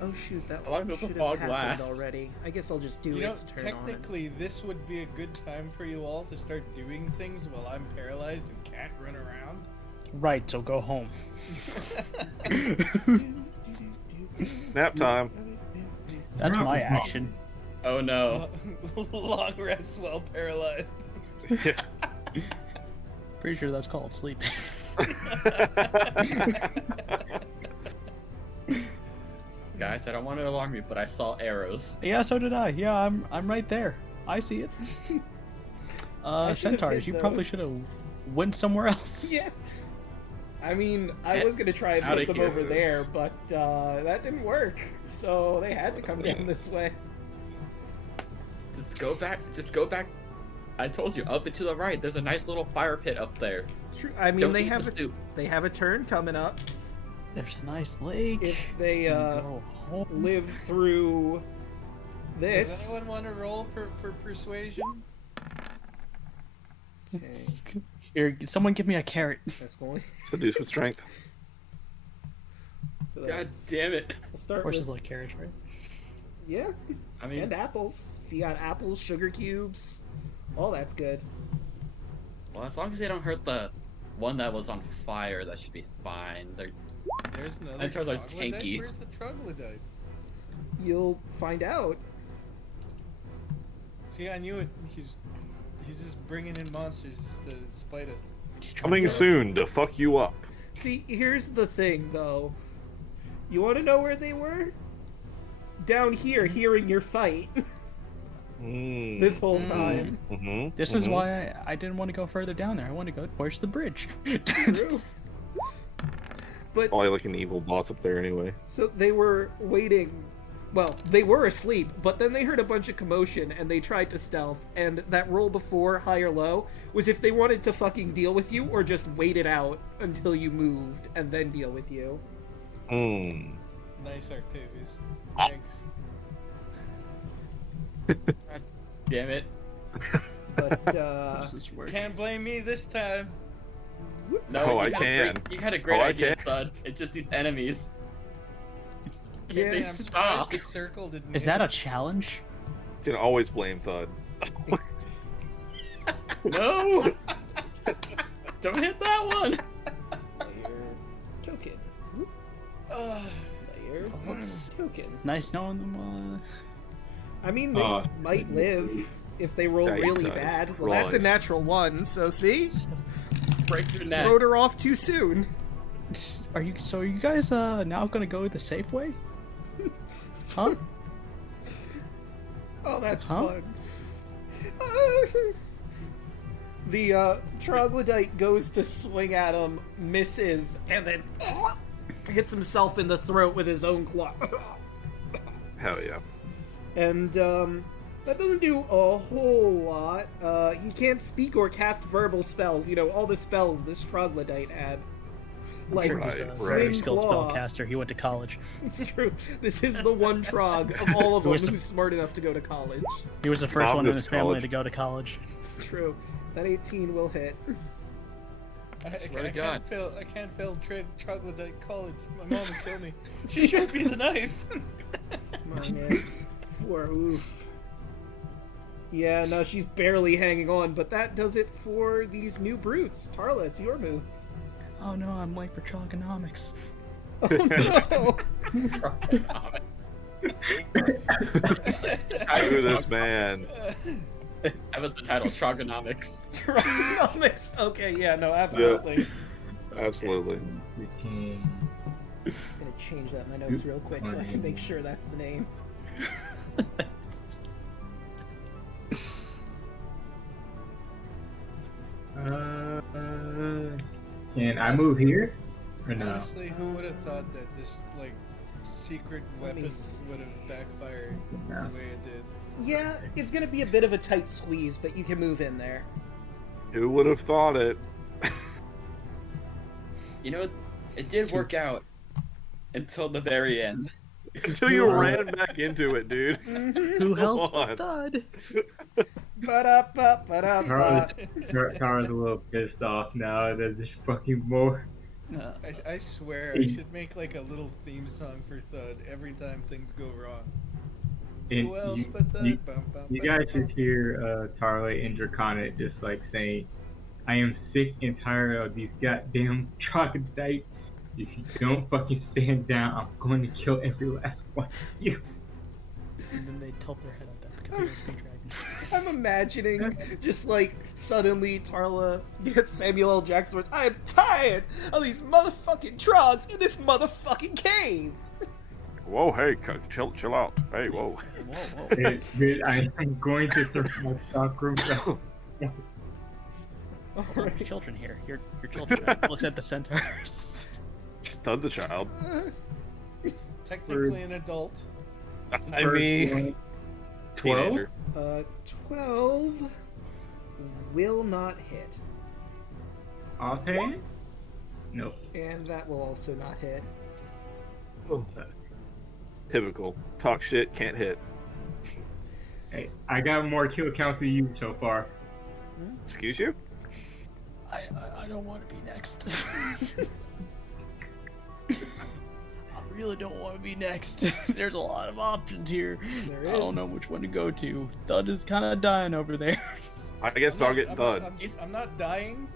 Oh shoot, that I like one the should have fog happened last. already. I guess I'll just do You know, its turn on. technically, this would be a good time for you all to start doing things while I'm paralyzed and can't run around. Right. So go home. Nap time. That's my action. Oh no. Long rest while paralyzed. Yeah. Pretty sure that's called sleeping. Guys, I don't want to alarm you, but I saw arrows. Yeah, so did I. Yeah, I'm right there. I see it. I should've Centaurs, hit you probably those. should have went somewhere else. Yeah. I mean, I Eh, was gonna try and outta put them here. over there, but that didn't work. So they had to come down this way. Just go back. Just go back. I told you, up and to the right. There's a nice little fire pit up there. True. I mean, Don't they eat have the soup. they have a turn coming up There's a nice lake. if they Go home. live through Does this. anyone want to roll for persuasion? Okay, Here, someone give me a carrot. that's going. Seduce with strength. So God that's- damn it. We'll start Horses with like carrots, right? yeah, I mean, and apples. If you got apples, sugar cubes, all that's good. well, as long as they don't hurt the one that was on fire, that should be fine. They're There's another. Centaurs are troglodyte? tanky. Where's the troglodyte? You'll find out. See, I knew it. He's just bringing in monsters just to spite us. Coming soon to fuck you up. See, here's the thing, though. You want to know where they were? Down here, hearing your fight Mm. this whole time. Mm-hmm. This is why I didn't want to go further down there. I want to go towards the bridge. True. But Probably like an evil boss up there anyway. so they were waiting. Well, they were asleep, but then they heard a bunch of commotion and they tried to stealth. And that roll before, high or low, was if they wanted to fucking deal with you or just wait it out until you moved and then deal with you. Mm. Nice, Octavius. Thanks. damn it. But This is working. Can't blame me this time. No, Oh, you I had a can. you had a great Oh, I idea, can. Thud. It's just these enemies. yeah, They I'm stop. surprised the circle didn't. Is hit. that a challenge? You can always blame Thud. No! Don't hit that one! layer token. Ugh. Layer token. Nice knowing them. I mean, they might live if they roll Dice really size bad. Well, that's a claws. natural one, so see? break your neck. Rode her off too soon. Are you guys now gonna go the safe way? Huh? Oh, that's Huh? fun. The Troglodyte goes to swing at him, misses, and then hits himself in the throat with his own claw. Hell yeah. And that doesn't do a whole lot. He can't speak or cast verbal spells. You know, all the spells this Troglodyte had. Like, Sure, he's a Right, very swing skilled claw. spellcaster. He went to college. It's true. This is the one Trog of all of Who them was the- who's smart enough to go to college. He was the first Bob one in goes his to family college. to go to college. It's true. That 18 will hit. swear to God. I can't fail Troglodyte College. My mom would kill me. She showed me the knife. Minus 4. Oof. Yeah, no, she's barely hanging on, but that does it for these new brutes. Tarla, it's your move. Oh no, I'm late for Trogonomics. Oh no! Screw this man. That was the title, Trogonomics. Trogonomics. Okay, yeah, no, absolutely. Absolutely. Freaking- I'm just gonna change that in my notes real quick so I can make sure that's the name. Can I move here? Or no? Honestly, who would have thought that this like secret Let me weapon see. would have backfired No. the way it did? Yeah, it's gonna be a bit of a tight squeeze, but you can move in there. Who would have thought it? You know, it did work out until the very end. Until you ran back into it, dude. Who else on. but Thud? Ba-da-ba-ba-da-ba. Tara's a little pissed off now that there's fucking more. I swear I should make like a little theme song for Thud every time things go wrong. And Who else you, but Thud? you, Bum, bum, you bum, guys bum. should hear Tarla and Draconic just like saying, I am sick and tired of these goddamn troglodytes. If you don't fucking stand down, I'm going to kill every last one of you. And then they tilt their head at that because he was a big dragon. I'm imagining just like suddenly Tarla gets Samuel L. Jackson's words. I am tired of these motherfucking trogs in this motherfucking cave. Whoa, hey, chill out. Hey, whoa. Whoa, whoa. Dude, I am going to throw my stock room down. All Your right. children here. Your children. Looks at the centaurs. Thud's a child. Technically an adult. I mean, 12? teenager. 12 will not hit, Offhand? Nope. and that will also not hit. Typical. Talk shit, can't hit. Hey, I got more kill counts than you so far. Excuse you? I don't want to be next. I really don't want to be next. There's a lot of options here. There I don't is. know which one to go to. Thud is kind of dying over there. I guess I'll get Thud. I'm not dying.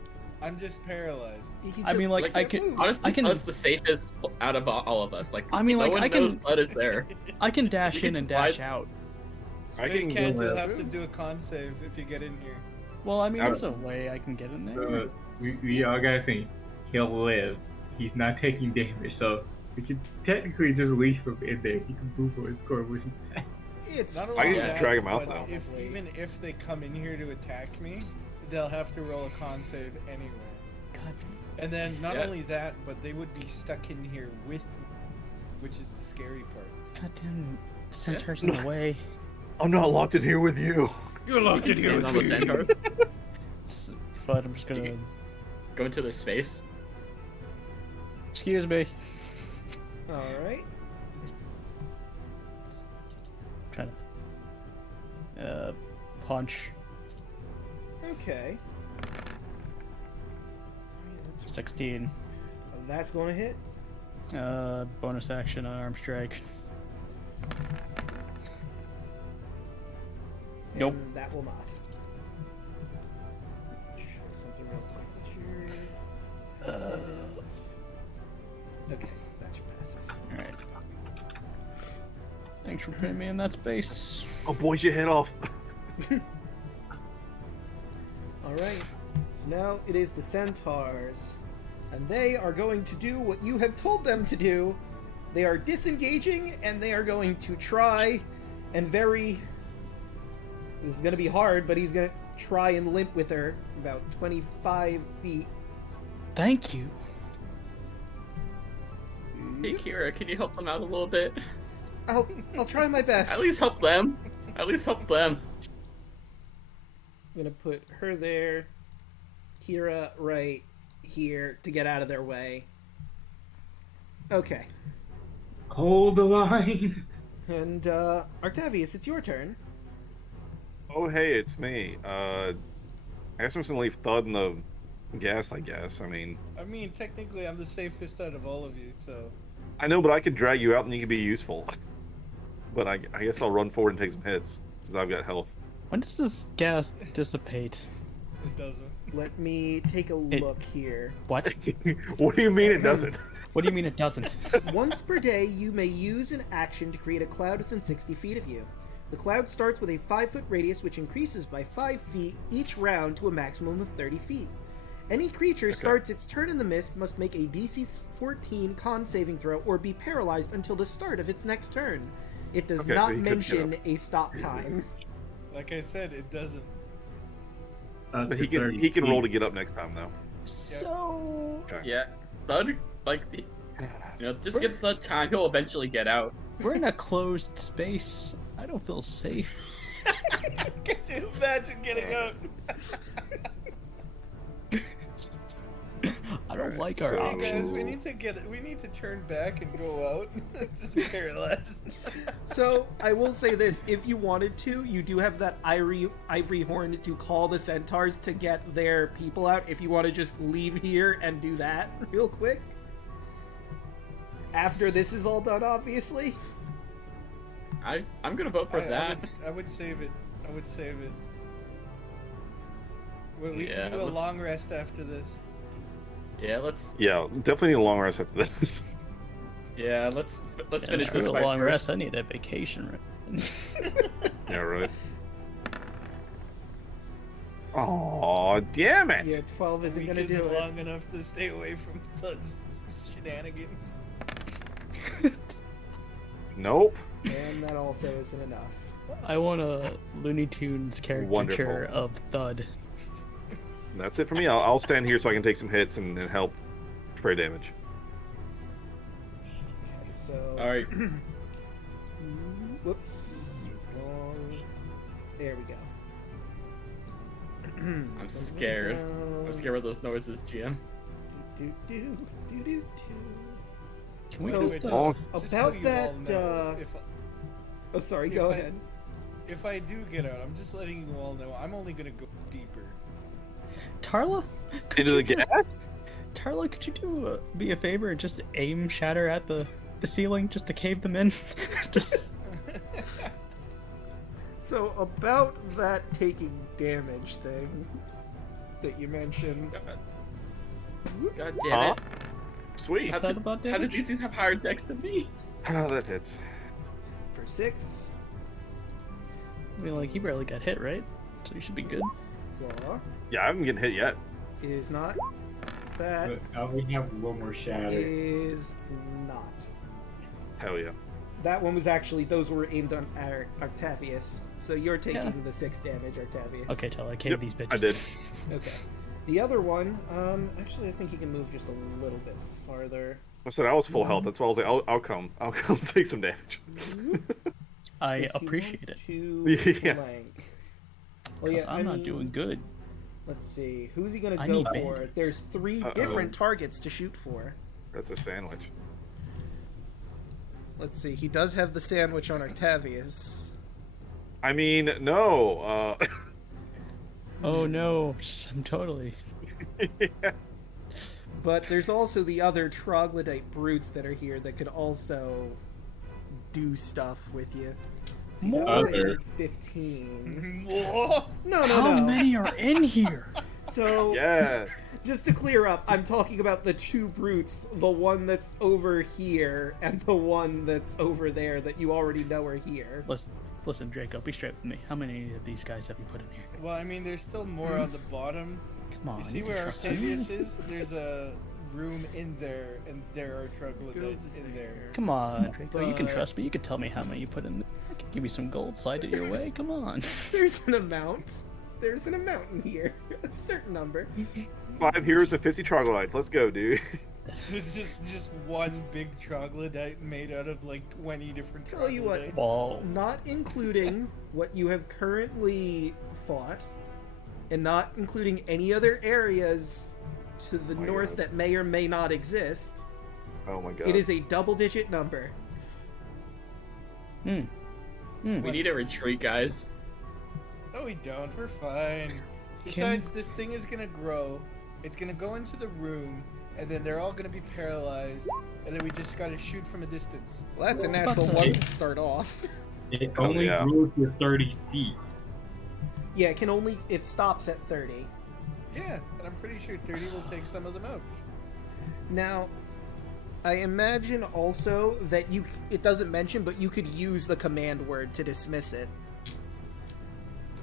I'm just paralyzed. You can I mean, just- like, I can, Honestly, I can, Thud's the safest out of all of us. Like, I mean, no like, one I can- knows Thud is there. I can dash You can in and slide- dash out. I But you can can't. go You'll there. have to do a con save if you get in here. Well, I mean, there's a way I can get in there. We all gotta think. He'll live. He's not taking damage, so we can technically just leash from in there. He can move for his core, which is bad. It's Not I only can that, drag him out, but though. Even if they come in here to attack me, they'll have to roll a con save anyway. God, And then not Yeah. only that, but they would be stuck in here with me, which is the scary part. goddamn centaurs in the way. I'm not locked in here with you. You're locked in here Stand on the with me. centaurs, But I'm just gonna. go into their space. Excuse me. All right. Trying to. Punch. Okay. 16. That's going to hit. Bonus action on arm strike. Nope. And that will not. Check something real quick. What's your... Okay, that's your passive. Alright. Thanks for putting me in that space. Oh, boys, your head off. All right. So now it is the centaurs. And they are going to do what you have told them to do. They are disengaging, and they are going to try and very... This is going to be hard, but he's going to try and limp with her about 25 feet. Thank you. Hey, Kira, can you help them out a little bit? I'll try my best. At least help them. At least help them. I'm going to put her there, Kira right here to get out of their way. Okay. Hold the line. And, Octavius, it's your turn. Oh, hey, it's me. I guess I'm just gonna leave Thud in the gas, I guess. I mean, technically, I'm the safest out of all of you, so... I know, but I could drag you out and you could be useful. But I guess I'll run forward and take some hits, since I've got health. When does this gas dissipate? It doesn't. Let me take a look here. What? What do you mean it doesn't? What do you mean it doesn't? Once per day, you may use an action to create a cloud within 60 feet of you. The cloud starts with a 5-foot radius, which increases by 5 feet each round to a maximum of 30 feet. Any creature starts its turn in the mist must make a DC 14 con saving throw or be paralyzed until the start of its next turn. It does not mention a stop time. Like I said, it doesn't. But he can roll to get up next time, though. So... Okay. Yeah. Thud, just give Thud time. He'll eventually get out. We're in a closed space. I don't feel safe. Could you imagine getting out? I don't like our so- Hey guys, options. we need to turn back and go out. Just paralyzed. So, I will say this, if you wanted to, you do have that ivory horn to call the centaurs to get their people out, if you want to just leave here and do that real quick. After this is all done, obviously. I'm gonna vote for that. I would save it. We Yeah, can do a let's- long rest after this. Yeah, let's Definitely need a long rest after this. finish For this a fight long first. rest, I need a vacation. Yeah, right. Oh, damn it! Yeah, 12 isn't Week going to isn't do it. long enough to stay away from Thud's shenanigans. Nope. And that also isn't enough. I want a Looney Tunes caricature Wonderful. of Thud. And that's it for me. I'll stand here so I can take some hits and help spray damage. Okay, so... All right. Whoops. Wrong. There we go. I'm scared. I'm scared of those noises, GM. Can we So, just... Just about so you that, all know, Oh, sorry, if go I- ahead. if I do get out, I'm just letting you all know I'm only gonna go deeper. Tarla? Into the gas? Tarla, could you do me a favor and just aim shatter at the ceiling just to cave them in? Just... So, about that taking damage thing that you mentioned. God damn it! Sweet. How Thought did, about how did damage? these things have higher decks than me? Oh, that hits. For 6. I mean, like, he barely got hit, right? So you should be good. Claw Yeah, I haven't getting hit yet. is not. That But I only have one more shatter. is not. Hell yeah. That one was actually, those were aimed on Octavius. So you're taking Yeah. the 6 damage, Octavius. Okay, Tarla, cave Yep, these bitches. I did. Okay. The other one, actually I think he can move just a little bit farther. I said I was full health. That's why I was like, I'll come take some damage. I Does he appreciate want it. to Yeah. flank? Well, Because yeah, I'm I not mean, doing good. Let's see. Who's he gonna I go need for? bandits. There's 3 Uh-oh. different targets to shoot for. That's a sandwich. Let's see. He does have the sandwich on Octavius. I mean, no. Oh no, I'm totally... Yeah. But there's also the other troglodyte brutes that are here that could also do stuff with you. See, that was a Other. 15. Whoa! No, How no. many are in here? So, Yes. just to clear up, I'm talking about the two brutes, the one that's over here and the one that's over there that you already know are here. Listen, Draco, be straight with me. How many of these guys have you put in here? Well, I mean, there's still more on the bottom. Come on, You see can where trust me. Octavius is? There's a room in there, and there are troglodytes in there. Come on, Draco, you can But- trust me. You can tell me how many you put in there. I can give you some gold, slide it your way. Come on. There's an amount. There's an amount in here. A certain number. 5 heroes of 50 troglodytes. Let's go, dude. It's just one big troglodyte made out of like 20 different Tell you what. troglodytes. Whoa. Not including what you have currently fought, and not including any other areas to the Oh my north God. that may or may not exist. Oh my god. It is a double-digit number. Hmm. Hmm. We need a retreat, guys. No, we don't. We're fine. Besides, this thing is gonna grow. It's gonna go into the room, and then they're all gonna be paralyzed. And then we just gotta shoot from a distance. Well, that's a Well, natural it's one about to start off. It Oh, only yeah. grows to 30 feet. Yeah, it stops at 30. Yeah, and I'm pretty sure 30 will take some of them out. Now, I imagine also that it doesn't mention, but you could use the command word to dismiss it.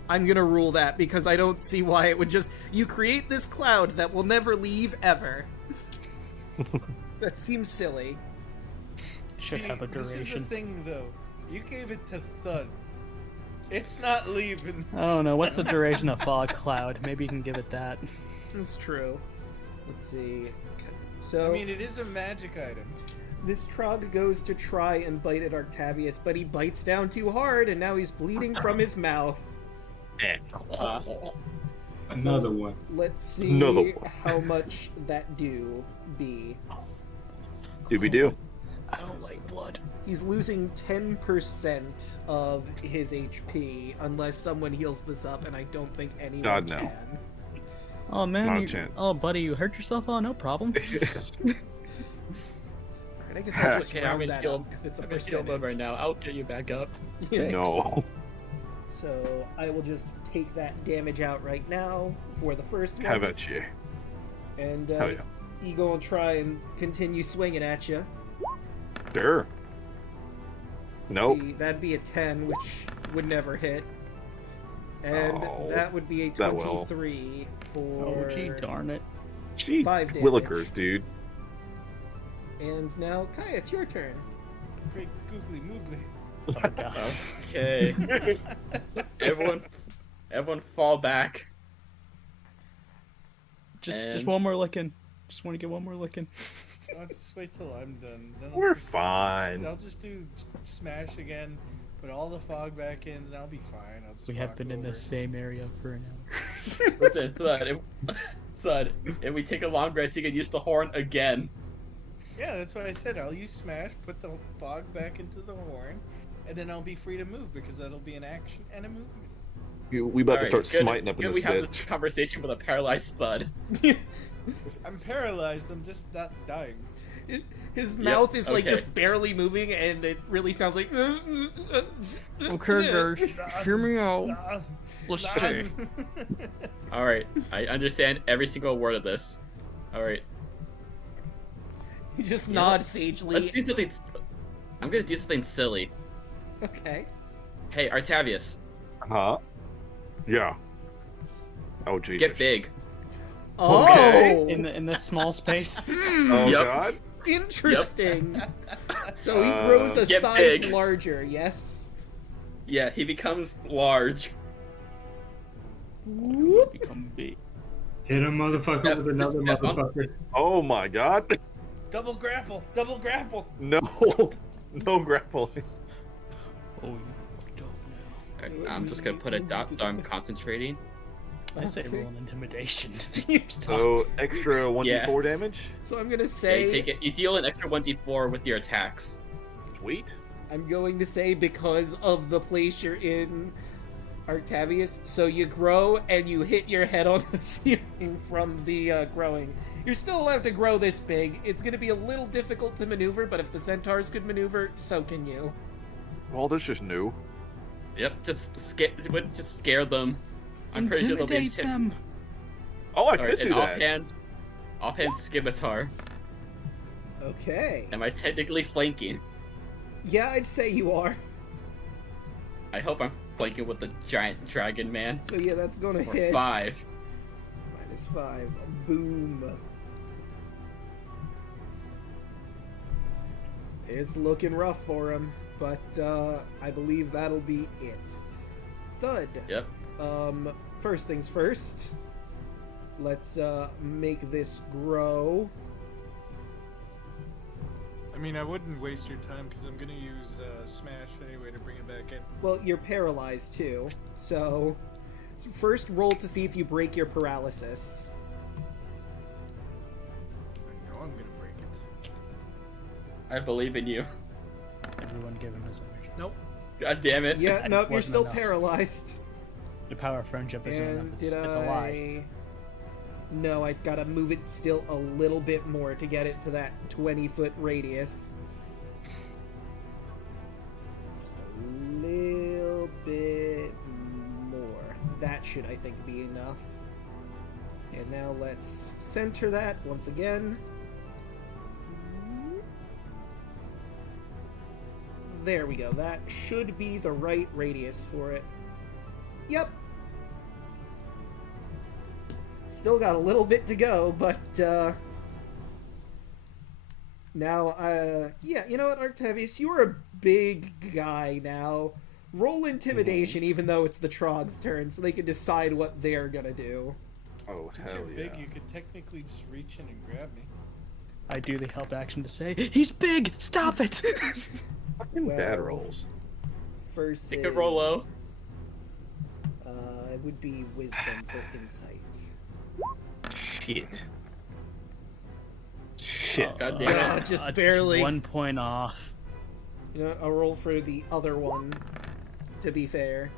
I'm gonna rule that because I don't see why it would just... You create this cloud that will never leave, ever. That seems silly. Should See, have a This is the duration. thing, though. You gave it to Thud. It's not leaving. I don't know. What's the duration of fog cloud? Maybe you can give it that. That's true. Let's see. So, I mean, it is a magic item. this Trog goes to try and bite at Octavius, but he bites down too hard, and now he's bleeding from his mouth. Another one. Let's see Another one. how much that do be. Doobie doo. I don't like blood. He's losing 10% of his HP unless someone heals this up, and I don't think anyone God, no. can. Oh man, Not a you, chance. oh buddy, you hurt yourself? Oh, no problem. Alright, I guess I'll just Okay, I'm round in that heal. up because it's a I'm in heal mode percentage. right now. I'll get you back up. Thanks. No. So I will just take that damage out right now for the first one. How about you? And Hell yeah. Eagle will try and continue swinging at you. Sure. Nope. See, that'd be a 10, which would never hit. And Oh, that would be a that will. 23 Oh, for... gee darn it. Gee, 5 damage. Willikers, dude. And now, Kaya, it's your turn. Great googly moogly. Oh god. Okay. everyone fall back. Just And- one more licking. Just want to get one more licking. I'll just wait till I'm done. Then We're just, fine. I'll just do smash again, put all the fog back in, and I'll be fine. I'll just We have walk been in the over. same area for an hour. Listen, Thud, if we take a long rest, you can use the horn again. Yeah, that's what I said. I'll use smash, put the fog back into the horn, and then I'll be free to move because that'll be an action and a movement. We about to Alright, start good- smiting up in good this we have bitch. this conversation with a paralyzed Thud. I'm paralyzed. I'm just not dying. His mouth is like okay. just barely moving, and it really sounds like. Okay, guys, hear me out. Ah, Let's ah. see. Alright, I understand every single word of this. Alright, You just Yeah. nod sagely. let's do something. I'm gonna do something silly. Okay. Hey, Artavius, Huh? Yeah. Oh, Jesus. get big. Oh, Okay. In this small space. Oh, Yep. God. interesting. So he grows a Get size big. larger. Yes. Yeah, he becomes large. Whoop. Become big. Hit a motherfucker Step- with another step on- motherfucker. Oh, my God. Double grapple. Double grapple. No. No grappling. Oh, you fucked up now. Alright, I'm just gonna put a dot so I'm concentrating. I say Okay. roll an intimidation. You stop. So, extra 1d4 Yeah. damage? So I'm gonna Yeah, say. you take it. You deal an extra 1d4 with your attacks. Sweet. I'm going to say because of the place you're in, Artavius. So you grow and you hit your head on the ceiling from the growing. You're still allowed to grow this big. It's going to be a little difficult to maneuver, but if the centaurs could maneuver, so can you. Well, that's just new. Yep, just scare them. I'm pretty sure they'll be Intimidate them. Oh, I Alright, could an do that. offhand scimitar. Okay. Am I technically flanking? Yeah, I'd say you are. I hope I'm flanking with the giant dragon man. So yeah, that's gonna For hit. 5. -5. Boom. It's looking rough for him, but I believe that'll be it. Thud. Yep. First things first. Let's make this grow. I mean, I wouldn't waste your time because I'm gonna use Smash anyway to bring it back in. Well, you're paralyzed too, so first roll to see if you break your paralysis. I know I'm gonna break it. I believe in you. Everyone give him his energy. Nope. God damn it. Yeah, nope, you're Wasn't still enough. paralyzed. The power of friendship isn't And enough. did It's a lie. No, I gotta move it still a little bit more to get it to that 20-foot radius. Just a little bit more. That should, I think, be enough. And now let's center that once again. There we go. That should be the right radius for it. Yep. Still got a little bit to go, but now, yeah, you know what, Arctavius, you are a big guy now. Roll intimidation, even though it's the Trog's turn, so they can decide what they're gonna do. Oh, Since hell you're yeah. big, you could technically just reach in and grab me. I do the help action to say, he's big! Stop it! Fucking bad rolls. Versus, Take a roll low. it would be wisdom for insight. Shit. Shit. God damn it. Just barely. 1 point off. You know, I'll roll for the other one, to be fair.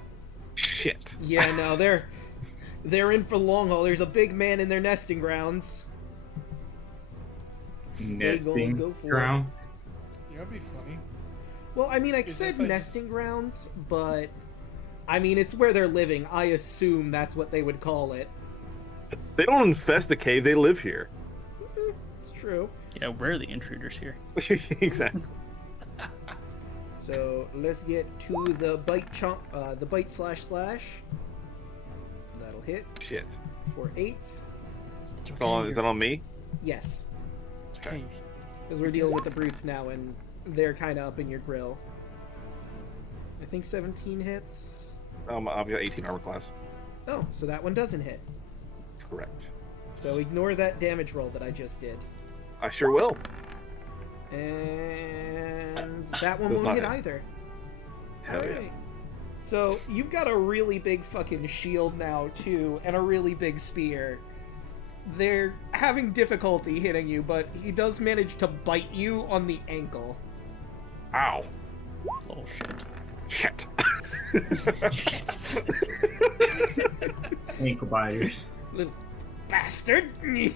Shit. Yeah, no, they're in for the long haul. There's a big man in their nesting grounds. Nesting go for it. ground. You know, it'd be funny. Well, I mean, I Is said if I nesting grounds, but I mean, it's where they're living. I assume that's what they would call it. They don't infest the cave, they live here. It's true. Yeah, we're the intruders here. Exactly. So let's get to the bite chomp, the bite slash. That'll hit Shit. for 8. Is that on me? Yes, Hey, because we're dealing with the brutes now, and they're kind of up in your grill. I think 17 hits. I've got 18 armor class. Oh, so that one doesn't hit. Correct. So ignore that damage roll that I just did. I sure will. And that one Does won't not hit hit. either. Hell yeah. Alright. So you've got a really big fucking shield now too, and a really big spear. They're having difficulty hitting you, but he does manage to bite you on the ankle. Ow. oh Shit. shit. Shit. Ankle biters. Little bastard! Oh shit.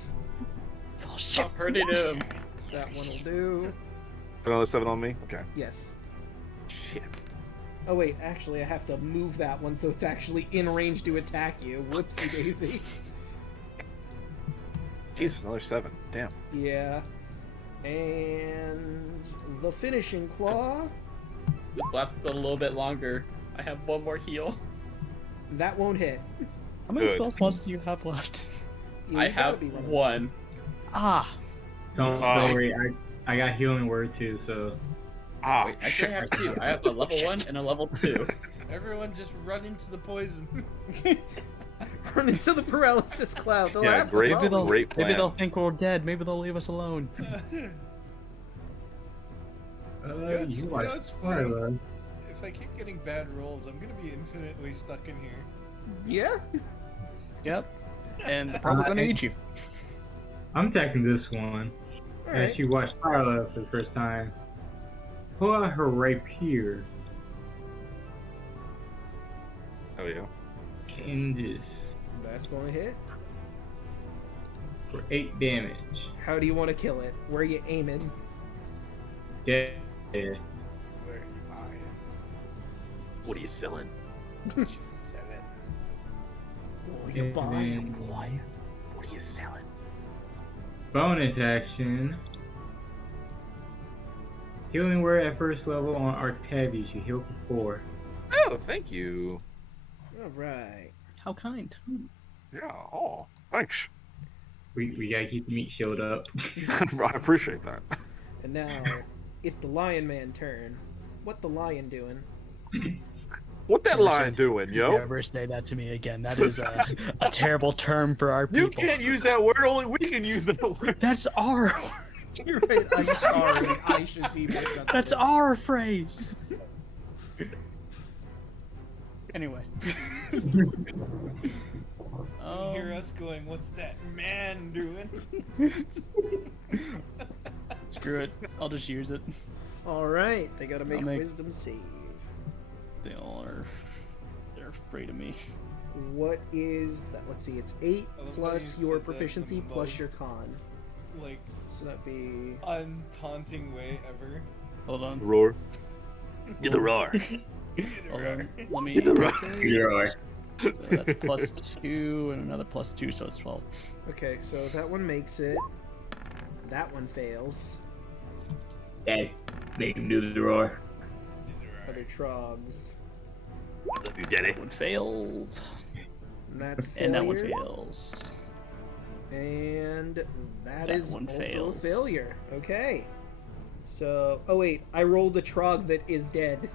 Stop hurting him. That one will do. Another 7 on me? Okay. Yes. Shit. Oh wait, actually I have to move that one so it's actually in range to attack you. Whoopsie daisy. Jesus, another 7. Damn. Yeah. And the finishing claw. Left a little bit longer. I have one more heal. That won't hit. How many Good. spell slots do you have left? You I gotta have be running. one. Ah. Don't worry, I got healing word too, so Ah, Wait, actually, shit. I have 2. I have a level 1 and a level 2. Everyone just run into the poison. Run into the paralysis cloud. They'll Yeah, have to great. follow. Maybe they'll, Great maybe plan. they'll think we're dead. Maybe they'll leave us alone. you what's are funny? Starla. If I keep getting bad rolls, I'm gonna be infinitely stuck in here. Yeah. Yep. And they're probably gonna eat you. I'm taking this one. All As right. she watched Starla for the first time, pull out her rapier Oh, yeah. and this That's going to hit. for 8 damage. How do you want to kill it? Where are you aiming? Yeah. Where are you buying? What are you selling? She's 7. What are you And buying? then What What are you selling? Bonus action. Healing word at first level on Octavius. You heal for 4. Oh, thank you. All right. How kind. Yeah. Oh, thanks. We gotta keep the meat shield up. I appreciate that. And now, it's the Lion Man turn. What the lion doing? What that lion doing, yo? Never say that to me again. That is a terrible term for our people. You can't use that word. Only we can use that word. That's our word. You're right. I'm sorry. I should be more sensitive. That's our phrase. You Anyway. hear us going, what's that man doing? Screw it. I'll just use it. All right. They gotta make a make- wisdom save. They all are. They're afraid of me. What is that? Let's see. It's 8 I love how plus you your said that proficiency the plus your most- con. Like, So that'd be. untaunting way ever. Hold on. Roar. Get the roar. Hold on. Let me. Get the roar. You're right. That's +2 and another +2, so it's 12. Okay, so that one makes it. That one fails. Dad, make him do the roar. Other trogs. Love you, Daddy. That one fails. And that's failure. And that one fails. And that That is one also fails. a failure. Okay. So, oh wait, I rolled a trog that is dead.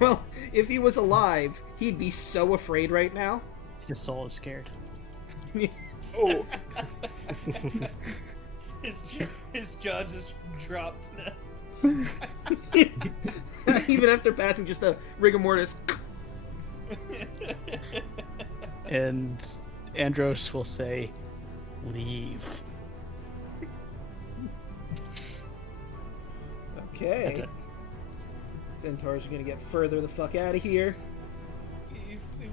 Well, if he was alive, he'd be so afraid right now. His soul is scared. Oh. His jaw just dropped now. Even after passing just a rigor mortis. And Andros will say, leave. Okay. That's it. Centaurs are gonna get further the fuck out of here.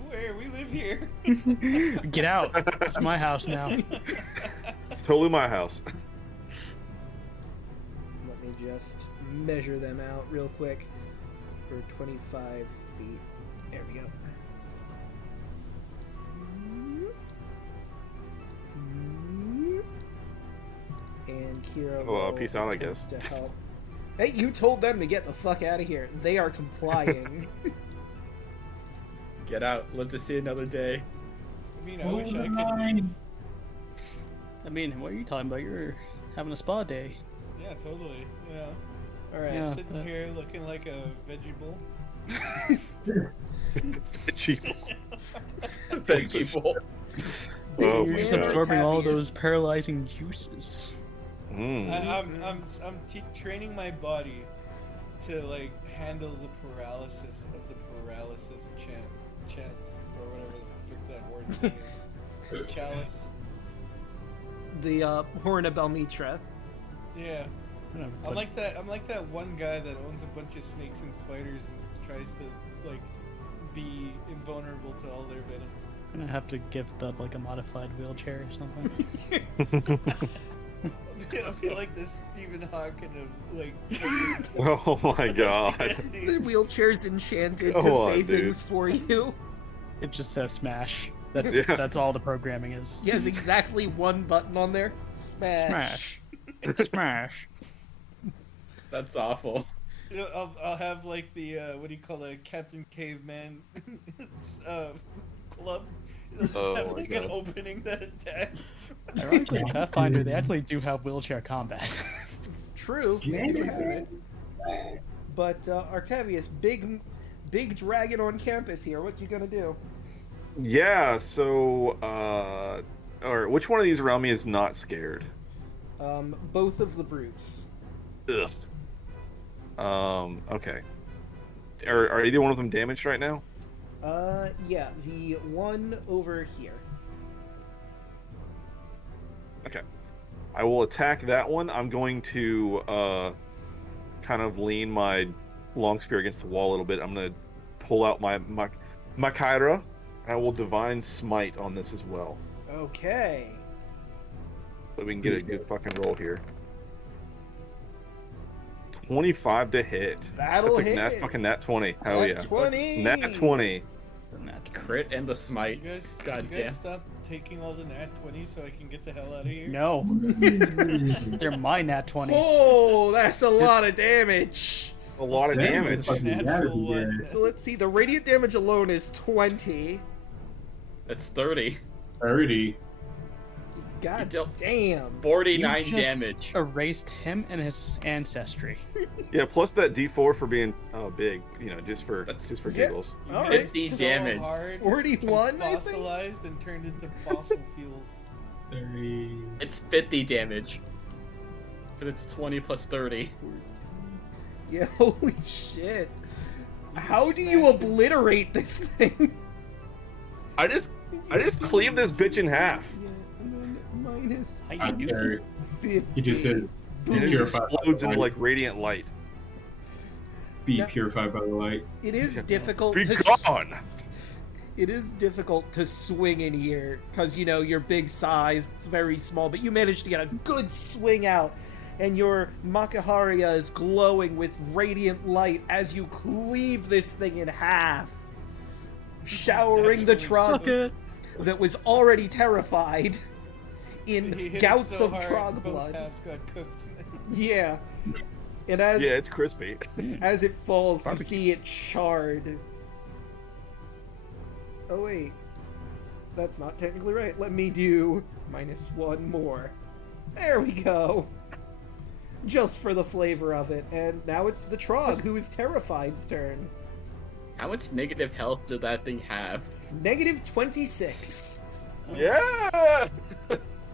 Where? We live here. Get out. It's my house now. Totally my house. Let me just measure them out real quick for 25 feet. There we go. And Kira Well, will peace out, I attempt guess. to help. Hey, you told them to get the fuck out of here. They are complying. Get out. Live to see another day. I mean, I wish I could. I mean, what are you talking about? You're having a spa day. Yeah, totally. You know, Alright. Yeah. sitting here looking like a vegetable. Cheap. Vegetable. Oh You're my just God. absorbing all those Octavius. paralyzing juices. Mm. I'm training my body to like handle the paralysis of the paralysis chance or whatever the frick that word is. Chalice. The Horn of Belmitra. Yeah. I'm gonna I'm put- like that one guy that owns a bunch of snakes and spiders and tries to like be invulnerable to all their venoms. I'm gonna have to give Dub like a modified wheelchair or something. I feel like the Stephen Hawking of like. Oh my God. The wheelchair's enchanted Go to on, say dude. things for you. It just says smash. That's Yeah. that's all the programming is. He has exactly one button on there. Smash. Smash. Smash. That's awful. You know, I'll have like the what do you call it, Captain Caveman club. It'll just Oh have my like God. an opening that attacks. Ironically, in Pathfinder, they actually do have wheelchair combat. It's true. We do have it. But Arcavius, big dragon on campus here. What you gonna do? Yeah, so or which one of these around me is not scared? Both of the brutes. Ugh. Okay. Are either one of them damaged right now? Yeah, the one over here. Okay. I will attack that one. I'm going to kind of lean my long spear against the wall a little bit. I'm gonna pull out my Kyra. I will divine smite on this as well. Okay. So we can get a good fucking roll here. 25 to hit. That'll That's a hit. fucking nat 20. Hell Nat yeah. 20. Nat 20. Than that. Crit crit and the smite. You guys, God you guys damn. stop taking all the nat 20s so I can get the hell out of here? No. They're my nat 20s. Oh, that's a lot of damage. A lot of Same damage. with your natural Yeah. one. So let's see, the radiant damage alone is 20. It's 30. 30. God You dealt damn. 49 You just damage. erased him and his ancestry. Yeah, plus that D4 for being big, just for That's- giggles. Giggles. You All hit right. 50 so damage. hard, 41, I think? fossilized and turned into fossil fuels. 30. It's 50 damage. But it's 20 plus 30. Yeah, holy shit. How do you smashed him. obliterate this thing? I just cleaved this bitch in half. Yeah, and then minus I I'm do. sorry. 50. He just says, And it be just purified by explodes the into light. like radiant light. Be Yeah. purified by the light. It is difficult Be to gone! It is difficult to swing in here because your big size, it's very small, but you managed to get a good swing out, and your Makaharia is glowing with radiant light as you cleave this thing in half, showering the Suck Trog that was already terrified He in hit it gouts so of hard, Trog both blood. halves got cooked. Yeah, and as Yeah, it's crispy. as it falls, Barbecue. you see it shard. Oh wait, that's not technically right. Let me do -1 more. There we go. Just for the flavor of it. And now it's the Trog, who is Terrified's turn. How much negative health did that thing have? -26. Yeah! Jesus.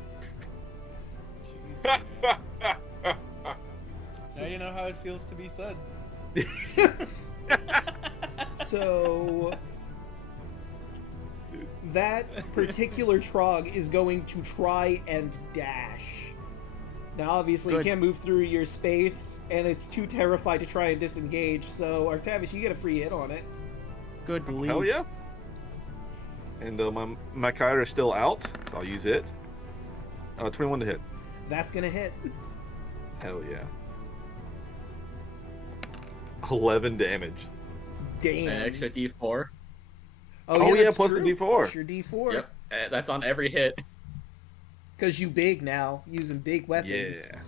Now you know how it feels to be Thud. So that particular Trog is going to try and dash. Now, obviously, you Good. can't move through your space, and it's too terrified to try and disengage. So, Artavis, you get a free hit on it. Good lead. Hell yeah. And my Kyra is still out, so I'll use it. 21 to hit. That's gonna hit. Hell yeah. 11 damage. Damn. An extra D4. Oh, yeah, that's plus the true. D4. Plus your D4. Yep, that's on every hit. Because you big now, using big weapons. Yeah.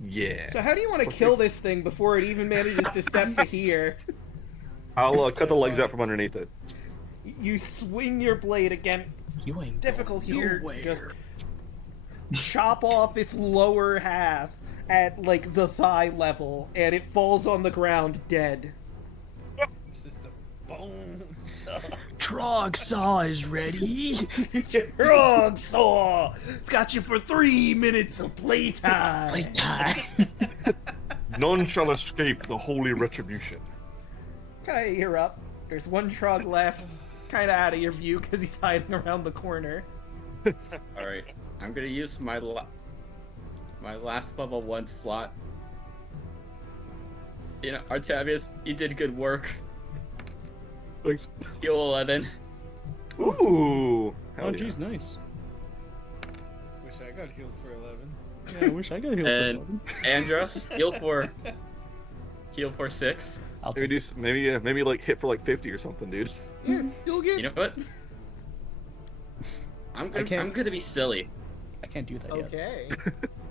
Yeah. So how do you want to Plus kill your- this thing before it even manages to step to here? I'll cut the legs out from underneath it. You swing your blade again. You ain't Difficult going here. nowhere. Just chop off its lower half at like the thigh level, and it falls on the ground dead. This is the bones. Trog saw is ready. Frog saw. It's got you for 3 minutes of playtime. Playtime. None shall escape the holy retribution. Kaya, you're up. There's one Trog left, kind of out of your view because he's hiding around the corner. Alright, I'm gonna use my last level 1 slot. Artavius, you did good work. Thanks. Heal 11. Ooh. Hell Oh, yeah. jeez, nice. Wish I got healed for 11. Yeah, I wish I could heal And- for 11. Andros, heal for 6. I'll Maybe take do maybe like hit for like 50 or something, dude. You'll get. You know what? I'm gonna be silly. I can't do that yet. Okay.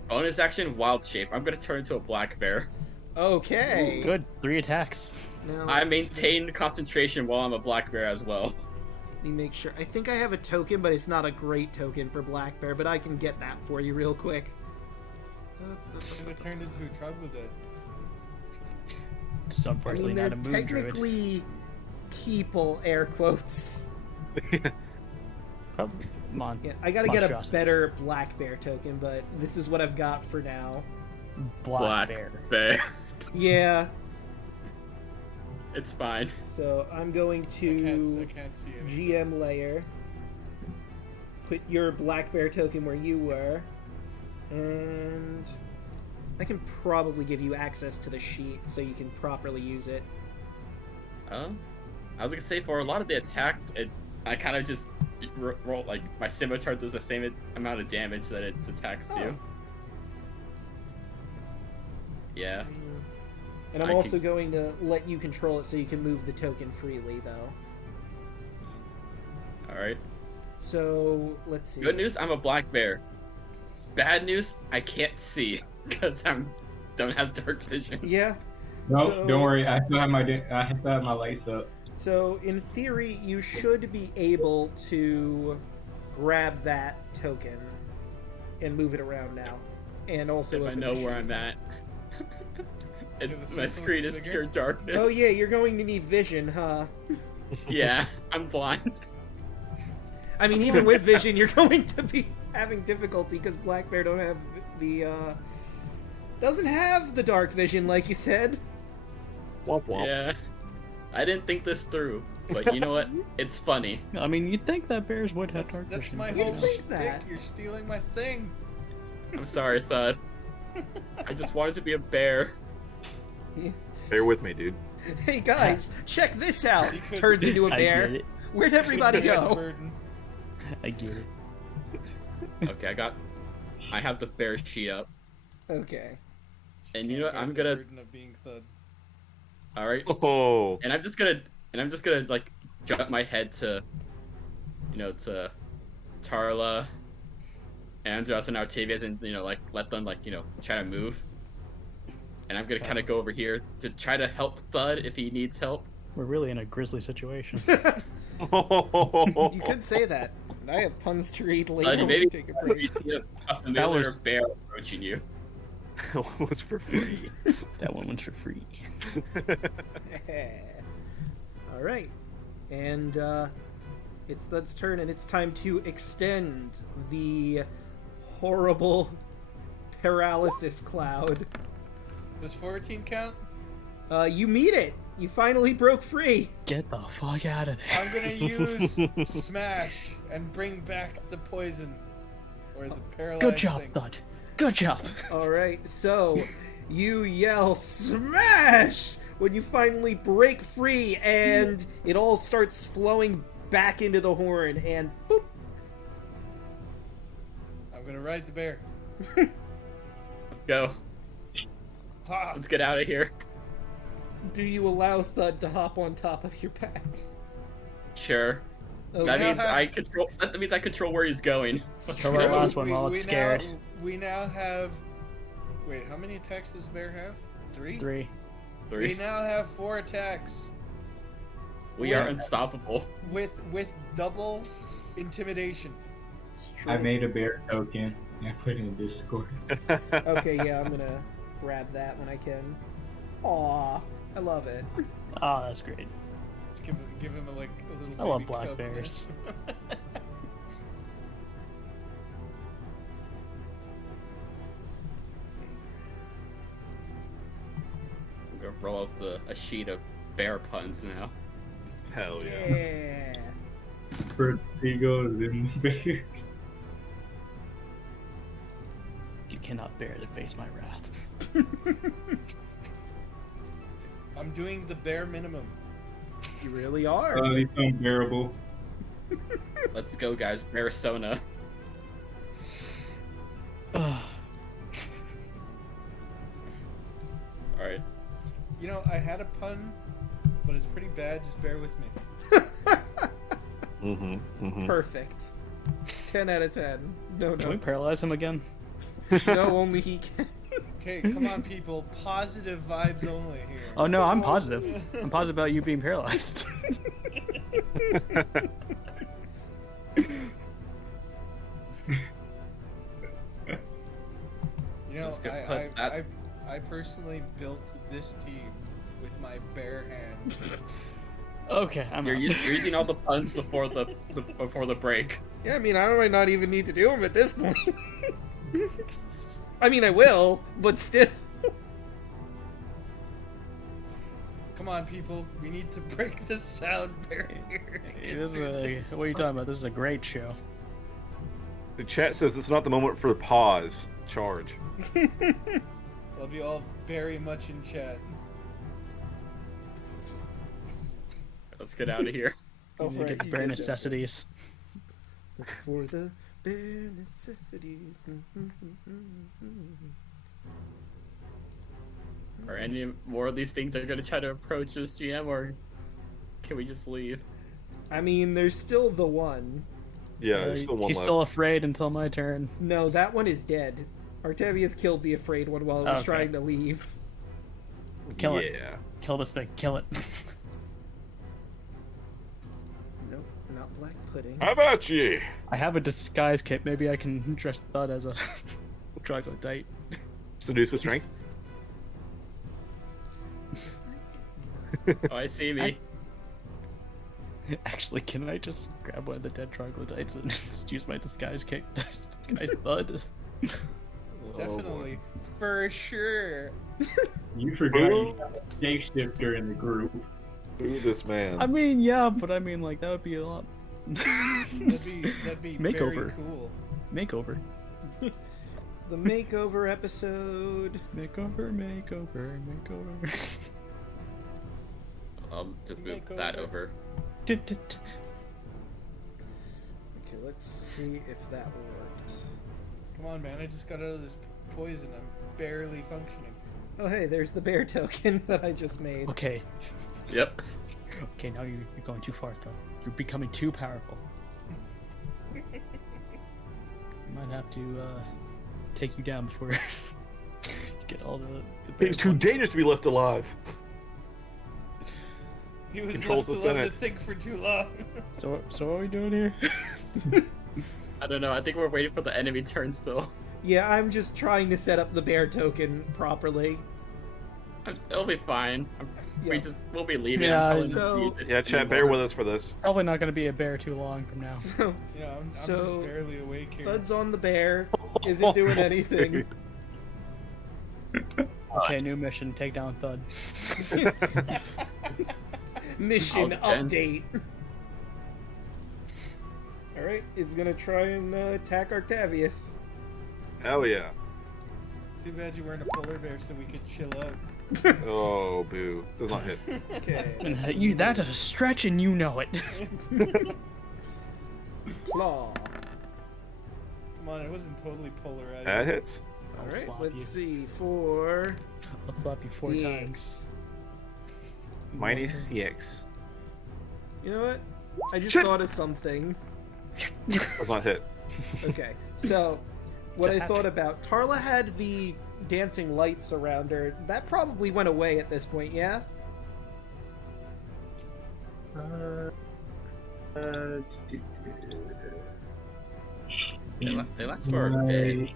Bonus action, wild shape. I'm gonna turn into a black bear. Okay. Good. 3 attacks. Now, I maintain concentration while I'm a black bear as well. let me make sure. I think I have a token, but it's not a great token for Black Bear, but I can get that for you real quick. And it turned into a troglodyte. It's unfortunately they're not a moon druid. technically people, air quotes. Come on. Yeah, I gotta get a Monstrosities. better Black Bear token, but this is what I've got for now. Black bear. bear. Yeah, It's fine. so I'm going I to can't see it. GM layer. Put your Black Bear token where you were. And I can probably give you access to the sheet so you can properly use it. I was gonna say for a lot of the attacks, I kind of just roll like my scimitar does the same amount of damage that its attacks do. Oh. Yeah. And I'm I also can- going to let you control it so you can move the token freely, though. Alright. So let's see. Good news, I'm a black bear. Bad news, I can't see because don't have dark vision. Yeah. No, So- don't worry. I still have my lights up. So in theory, you should be able to grab that token and move it around now, and also. If I open know the where chute. I'm at. Give us My something screen is bigger. pure darkness. Oh yeah, you're going to need vision, huh? Yeah, I'm blind. I mean, even with vision, you're going to be having difficulty because Black Bear don't have doesn't have the dark vision like you said. Womp womp. Yeah. I didn't think this through, but you know what? It's funny. I mean, you'd think that bears would have dark That's vision. my You whole think shtick. that? You're stealing my thing. I'm sorry, Thud. I just wanted to be a bear. Bear with me, dude. Hey guys, check this out! You could- Turns into a I bear. get it. Where'd everybody Couldn't bear the go? burden. I get it. Okay, I have the bear sheet up. Okay. And you know what? Can't I'm bear the gonna burden of being Thud. alright. Oh. And I'm just gonna like jump my head to to Tarla, Andros, and Artavius, and like let them try to move. And I'm gonna kind of go over here to try to help Thud if he needs help. We're really in a grisly situation. You could say that. And I have puns to read later. Thud, when maybe we take a break. you see a was- familiar bear approaching you. It was for free. That one went for free. All right, and it's Thud's turn, and it's time to extend the horrible paralysis cloud. Does 14 count? You meet it. You finally broke free. Get the fuck out of there. I'm gonna use Smash and bring back the poison. Or the paralyzed Good job, thing. Thud. Good job. All right, so you yell "Smash" when you finally break free, and it all starts flowing back into the horn, and boop. I'm gonna ride the bear. Go. Ha! Let's get out of here. Do you allow Thud to hop on top of your back? Sure. Okay. That means have- I control. That means I control where he's going. Throw that last one while it's scared. We now have. Wait, how many attacks does bear have? 3? 3. We 3. now have 4 attacks We are unstoppable. with double intimidation. It's true. I made a bear token and I put it in Discord. Okay, yeah, I'm gonna grab that when I can. Aw, I love it. Oh, that's great. Let's give him a little. I love baby black cub. bears. I'm gonna roll up a sheet of bear puns now. Hell yeah. Yeah. For seagulls and bears. You cannot bear to face my wrath. I'm doing the bare minimum. You really are. These unbearable. Let's go, guys. Marisona. Alright. You know, I had a pun, but it's pretty bad. Just bear with me. Mm-hmm. Mm-hmm. Perfect. 10 out of 10. No, Can we no. paralyze him again? No, only he can. Okay, come on, people. Positive vibes only here. Oh no, I'm positive. I'm positive about you being paralyzed. You know, Let's go put that- I personally built this team with my bare hands. Okay, I'm You're out. using all the puns before the break. Yeah, I mean, I might not even need to do them at this point. I mean, I will, but still. Come on, people. We need to break the sound barrier. and get This is through this. what are you talking about? This is a great show. The chat says it's not the moment for the pause. Charge. Love you all very much in chat. Let's get out of here. Oh, You need to right, get the you bare did that. necessities. For the bare necessities. Are any more of these things are gonna try to approach this GM, or can we just leave? I mean, there's still the one. Yeah, there's still one He's left. still afraid until my turn. No, that one is dead. Artavius killed the afraid one while it was Okay. trying to leave. Kill it. Yeah. Kill this thing. Kill it. Nope, not black pudding. How about you? I have a disguise kit. Maybe I can dress Thud as a Troglodyte. Seduce with strength. Oh, I see me. Actually, can I just grab one of the dead Troglodytes and just use my disguise kit to disguise Thud? Definitely. For sure. You forgot you got a shapeshifter in the group. Who this man? I mean, yeah, but I mean, like, that would be a lot. That'd be Makeover. very cool. Makeover. The makeover episode. Makeover. I'll just move Makeover. that over. Okay, let's see if that worked. Come on, man. I just got out of this poison. I'm barely functioning. Oh, hey, there's the bear token that I just made. Okay. Yep. Okay, now you're going too far, though. You're becoming too powerful. I might have to take you down before you get all the He's too dangerous to be left alive. He was Controls left the alone to Senate. think for too long. So what are we doing here? I don't know. I think we're waiting for the enemy turn still. Yeah, I'm just trying to set up the bear token properly. It'll be fine. Yeah. We'll be leaving. Yeah, I'm probably so- gonna use it Yeah, chat, bear with us for this. Probably not going to be a bear too long from now. So, Yeah, I'm So, just barely awake here. Thud's on the bear. Isn't doing anything. Okay, new mission. Take down Thud. Mission I'll update. Alright, it's gonna try and attack Artavius. Hell yeah. Too bad you weren't a polar bear so we could chill out. Oh, boo. Does not hit. Okay. And that's a stretch, and you know it. Claw. Come on, it wasn't totally polarized. That hits. I'll Alright, slap let's you. see. 4. I'll slap you 4 6. times. Minus CX. You know what? I just Shit. thought of something. Does not hit. Okay, so what I It's a thought hatch. about, Tarla had the dancing lights around her. That probably went away at this point, yeah? They last for a bit.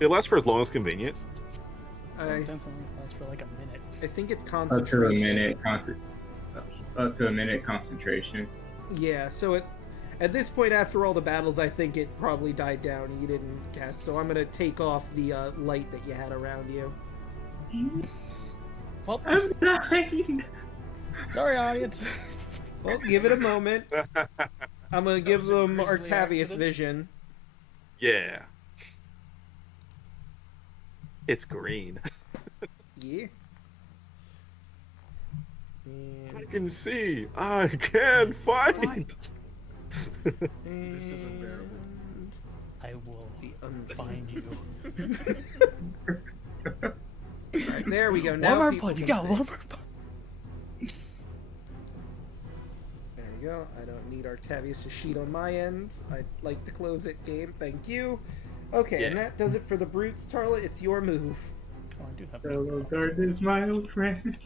It lasts for as long as convenient. I That's for like a minute. think it's Up to a concentration. minute. Up to a minute concentration. Yeah, so at this point after all the battles, I think it probably died down and you didn't cast, so I'm gonna take off the light that you had around you. Well, I'm dying. sorry, audience. Well, give it a moment. I'm gonna give was a them grisly Artavius accident. vision. Yeah. It's green. Yeah. I And, can see. I can fight. This is unbearable. I will The unseen. find you. Alright, there we go. Now One more people point. You can got see. one more point. There you go. I don't need Artavius' sheet on my end. I'd like to close it, game. Thank you. Okay, and Yeah. that does it for the brutes, Tarla. It's your move. Oh, I do have Fellow darkness, my old friend.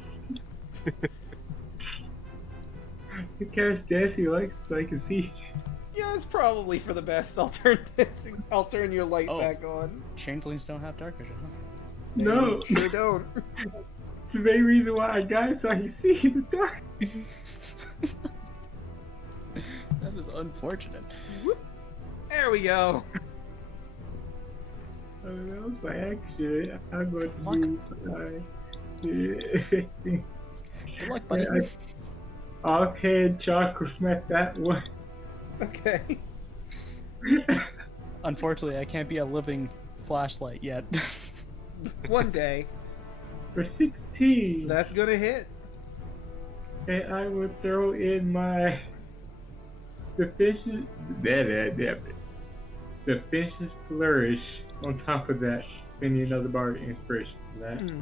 The cast Jesse likes so I can see. Yeah, it's probably for the best. I'll turn your light Oh. back on. Changelings don't have dark vision, huh? They No. sure don't. It's the main reason why I died so I can see in the dark. That is unfortunate. There we go. Oh, that was by accident. I'm going to Fuck. use Good luck, buddy. offhand chakra smack that one. Okay. Unfortunately, I can't be a living flashlight yet. One day, For 16. that's gonna hit. And I will throw in my Defensive Flourish on top of that. Spending another bar of inspiration. That. Hmm.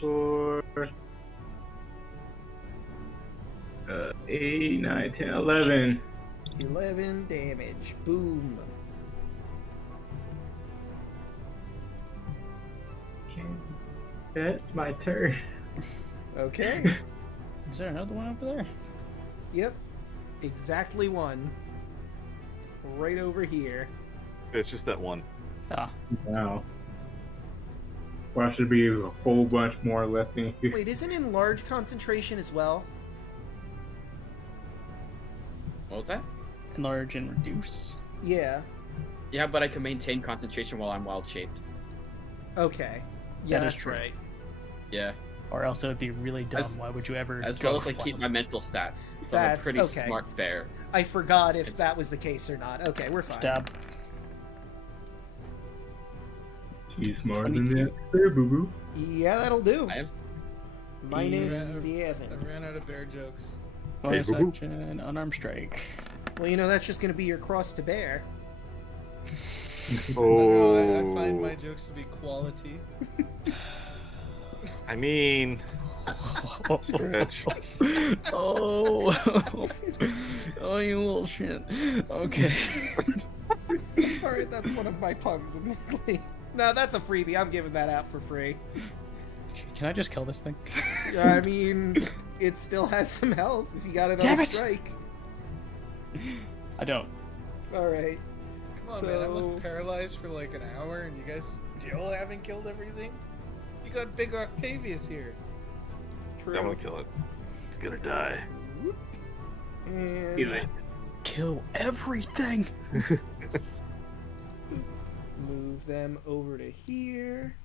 For 8, 9, 10, 11. 11 damage. Boom. Okay. That's my turn. Okay. Is there another one over there? Yep. Exactly one. Right over here. It's just that one. Ah, Wow. Well, should be a whole bunch more left in here. Wait, isn't in large concentration as well? What was that? enlarge and reduce. Yeah. Yeah, but I can maintain concentration while I'm wild shaped. Okay. Yeah, That is that's true. right. Yeah. Or else it would be really dumb. Why would you ever? As go well as I keep wild? my mental stats. So I'm a That's- pretty okay. smart bear. I forgot if It's- that was the case or not. Okay, we're fine. Stab. She's smarter than that. There, boo boo. Yeah, that'll do. I am Minus I 7. ran out of bear jokes. Bonus boo-boo. action, unarmed strike. Well, you know, that's just going to be your cross to bear. Oh, I find my jokes to be quality. I mean, stretch. Oh, oh, you little shit. Okay. Alright, that's one of my puns, admittedly. No, that's a freebie. I'm giving that out for free. Can I just kill this thing? I mean, it still has some health if you got it Damn on it! strike. I don't. Alright. Come on, man. I So- left paralyzed for like an hour, and you guys still haven't killed everything. You got big Octavius here. It's true. I'm gonna kill it. It's gonna die. And Kill it. Kill everything. move them over to here.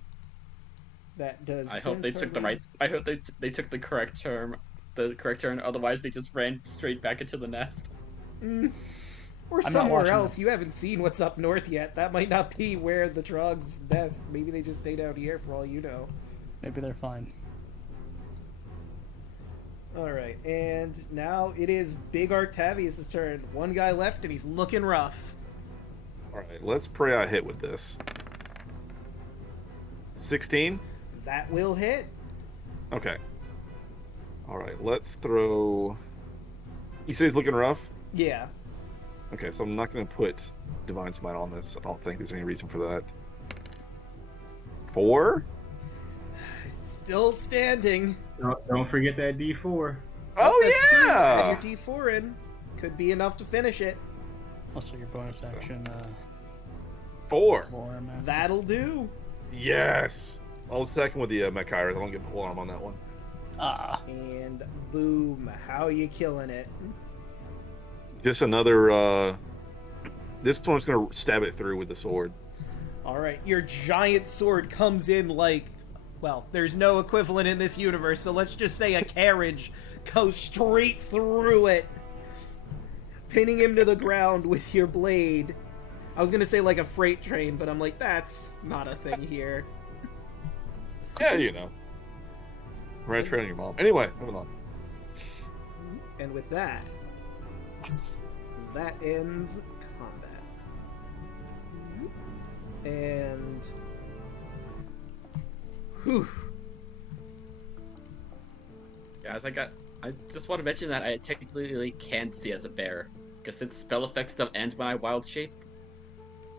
That does. I hope they took the center. right. I hope they took the correct term, the correct turn. Otherwise, they just ran straight back into the nest. Or I'm not somewhere watching else. this. You haven't seen what's up north yet. That might not be where the Trogs nest. Maybe they just stay down here for all you know. Maybe they're fine. Alright, and now it is Big Octavius' turn. One guy left and he's looking rough. Alright, let's pray I hit with this. 16? That will hit. Okay. Alright, let's throw. You say he's looking rough? Yeah. Okay, so I'm not going to put Divine Smite on this. I don't think there's any reason for that. 4? Still standing. Don't forget that D4. Oh, That's true. yeah! Add your D4 in. Could be enough to finish it. Also, your bonus action. 4. War master. That'll do. Yes! I'll second with the Mechairas. I don't get pole arm on that one. Ah. And boom. How you killing it? Just another. This one's going to stab it through with the sword. Alright, your giant sword comes in like. Well, there's no equivalent in this universe, so let's just say a carriage goes straight through it, pinning him to the ground with your blade. I was gonna say like a freight train, but I'm like, that's not a thing here. Yeah, you know. Right train your mom. Anyway, moving on. And with that, that ends combat. And whew. Guys, I just want to mention that I technically can see as a bear, because since spell effects don't end when I wild shape,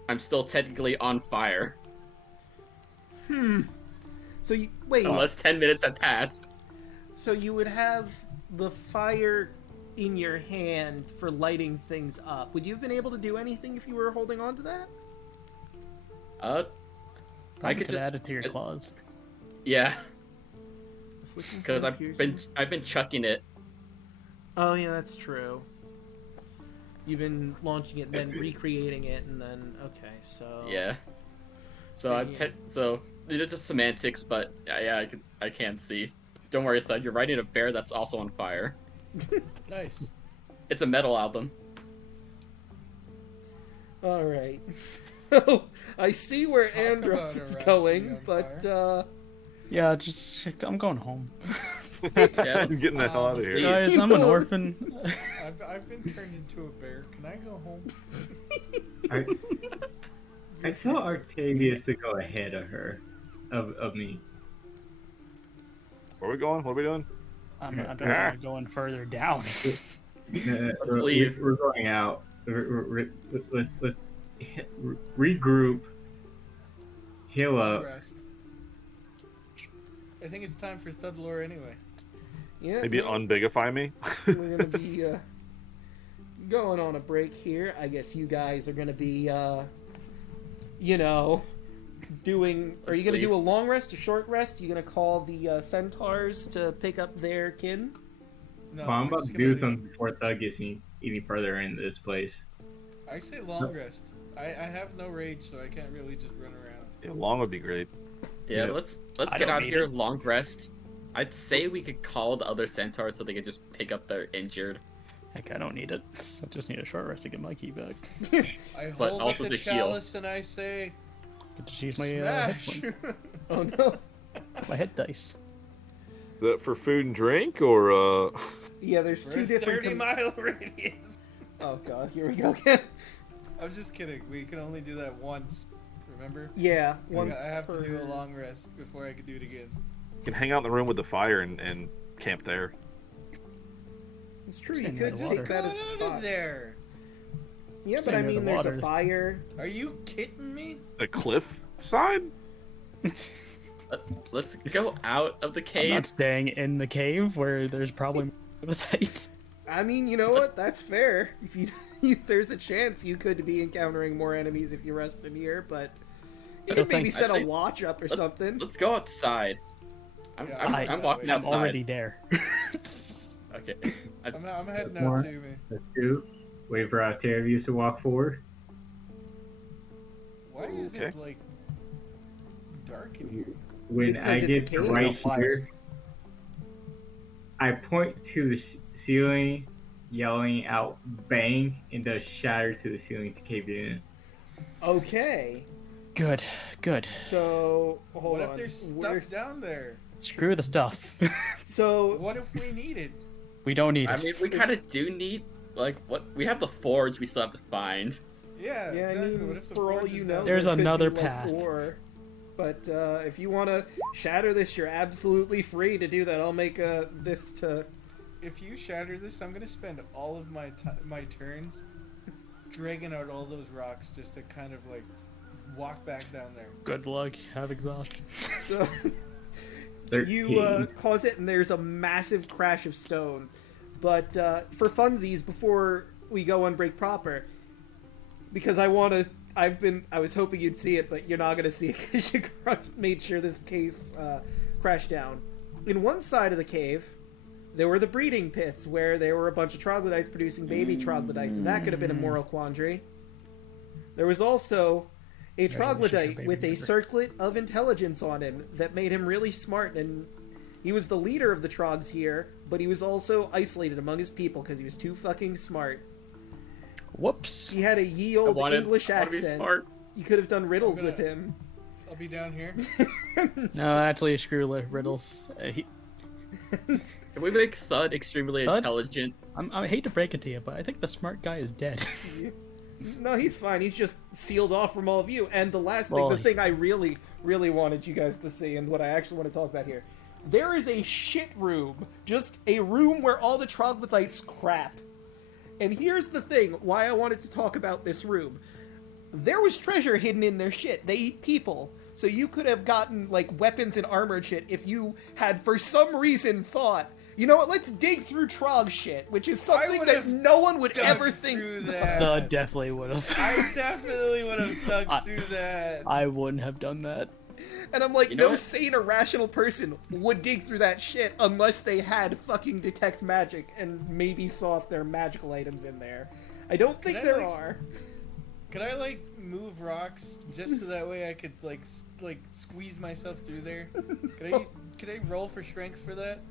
I'm still technically on fire. So you wait. Unless 10 minutes have passed. So you would have the fire in your hand for lighting things up. Would you have been able to do anything if you were holding on to that? I could could just- add it to your claws. Yeah, Afflicting because flame piercing? I've been chucking it. Oh yeah, that's true. You've been launching it, then recreating it, and then okay, so Yeah. So so it's just semantics, but yeah, I can't see. Don't worry, Thud. You're writing a bear that's also on fire. Nice. It's a metal album. All right. I see where Talk about Andros a is Rhapsody going, on but fire. Yeah, I'm going home. let's- Getting the hell out of let's here. leave. Guys, I'm an orphan. I've been turned into a bear. Can I go home? I tell Octavius to go ahead of her, of me. Where are we going? What are we doing? I'm definitely going further down. Let's leave. We're going out. Let's regroup. Heal up. Rest. I think it's time for Thudlore anyway. Yeah, Maybe unbigify me? we're gonna be going on a break here. I guess you guys are gonna be, doing. Are you gonna do a long rest, a short rest? You gonna call the centaurs to pick up their kin? No, Well, I'm we're about just to gonna do something before Thug gets any further into this place. I say long rest. I have no rage, so I can't really just run around. Yeah, long would be great. Yeah, Yeah. let's I get don't out of need here. it. Long rest. I'd say we could call the other centaurs so they could just pick up their injured. Heck, I don't need it. I just need a short rest to get my key back. I But hold also up the to heal. chalice and I say, Get to choose my hit smash! points. Oh no. My hit dice. Is that for food and drink, or Yeah, there's We're two a different. 30-mile radius. Oh god, here we go again. I'm just kidding. We can only do that once. Remember? Yeah, I once have per... to do a long rest before I can do it again. you can hang out in the room with the fire and camp there? It's true. You Stand could by the take water. that as a Get out of spot. there! Yeah, but Stand I near the mean, there's a water. fire. Are you kidding me? The cliff side? Let's go out of the I'm cave. not staying in the cave where there's probably more sites. I mean, you know what? That's fair. If you, there's a chance you could be encountering more enemies if you rest in here, but you I could don't maybe think- set I a think- watch up or something. Let's go outside. I'm Yeah, walking I'm outside. already there. Okay. I'm heading More. out too, man. Let's do. Wait for Octavius to walk forward. Why is Okay. it like dark in here? When Because I it's a get to cave. right No fire. here, I point to the ceiling, yelling out "bang" and does shatter to the ceiling to cave it in. Okay, Good, good. so hold What on. if there's stuff Where's- down there? Screw the stuff. So What if we need it? We don't need I it. mean, we kind of do need what we have the forge. We still have to find. Yeah, yeah, exactly. I mean, What if the for all forge you is know, down There's there could another be, like, path. ore. But if you want to shatter this, you're absolutely free to do that. I'll make this to. If you shatter this, I'm gonna spend all of my turns dragging out all those rocks just to kind of like walk back down there. Good luck. Have exhaustion. So 13. you cause it, and there's a massive crash of stones. But for funsies, before we go on break proper, because I was hoping you'd see it, but you're not gonna see it because you made sure this case crashed down. In one side of the cave, there were the breeding pits where there were a bunch of troglodytes producing baby troglodytes, and that could have been a moral quandary. There was also a troglodyte baby with a member. circlet of intelligence on him that made him really smart, and he was the leader of the trogs here, but he was also isolated among his people because he was too fucking smart. Whoops. He had a ye I old wanted, English I wanna be accent. smart. You could have done riddles I'm with gonna- him. I'll be down here. No, actually, screw riddles. Can we make Thud extremely Thud? intelligent? I hate to break it to you, but I think the smart guy is dead. No, he's fine. He's just sealed off from all of you. And the last Well, thing, the thing I really, really wanted you guys to see, and what I actually want to talk about here, there is a shit room, just a room where all the troglodytes crap. And here's the thing, why I wanted to talk about this room. There was treasure hidden in their shit. They eat people. So you could have gotten, like, weapons and armor and shit if you had, for some reason, thought, you know what, let's dig through Trog shit, which is something would that have no one would Dug ever think. through that. Thud definitely would have. I definitely would have dug I- through that. I wouldn't have done that. And I'm like, You know no what? sane or rational person would dig through that shit unless they had fucking detect magic and maybe saw if there are magical items in there. I don't think I, there like, are. Could I like move rocks just so that way I could like squeeze myself through there? Could I roll for strength for that?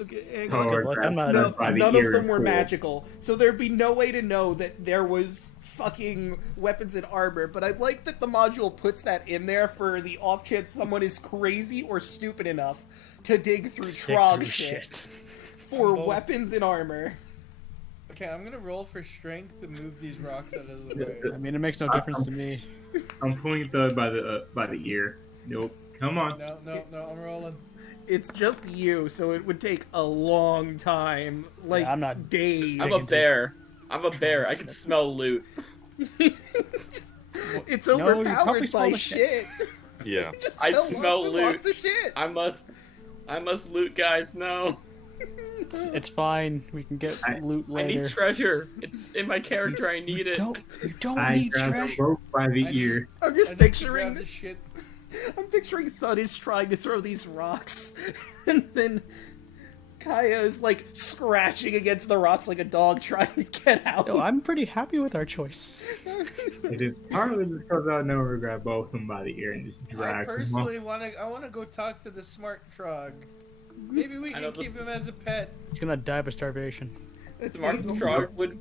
Okay, hang Oh, on. Good luck, I'm not- No, by the none of ear them were cool. magical, so there'd be no way to know that there was fucking weapons and armor, but I like that the module puts that in there for the off chance someone is crazy or stupid enough to dig through Trog shit for Both. weapons and armor. Okay, I'm gonna roll for strength to move these rocks out of the way. I mean, it makes no difference to me. I'm pulling Thud by the ear. Nope. Come on. No, I'm rolling. It's just you, so it would take a long time, like Yeah, I'm not days. I'm a bear. I can smell loot. It's No, you probably overpowered smell by the shit. Yeah. Just I lots smell and loot. Lots of shit. I must loot, guys. No. It's fine. We can get loot I later. need treasure. It's in my character. I need it. You don't I need grabbed treasure. the rope by the I- ear. I'm I just need to picturing. grab the shit. I'm picturing Thud is trying to throw these rocks, and then Kaya is like scratching against the rocks like a dog trying to get out. No, I'm pretty happy with our choice. It is partly because I know we grab both of them by the ear and just I drag them up. personally want to go talk to the smart Trog. Maybe we I know can keep him as a pet. He's gonna die by starvation. It's Smart like- Trog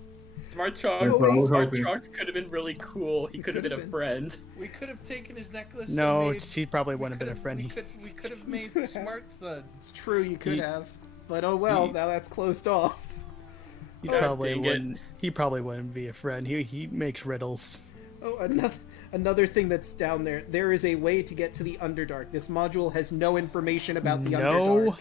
That's what I was Smart hoping. Trog could have been really cool. He could have been a friend. We could have taken his necklace. No, and made, he probably we wouldn't have been a could've- friend. We could have made Smart Thud. It's true, you could He- have, but oh well. he- Now that's closed off. He God probably dang it. wouldn't. He probably wouldn't be a friend. He makes riddles. Oh, another thing that's down there. There is a way to get to the Underdark. This module has no information about the No. Underdark.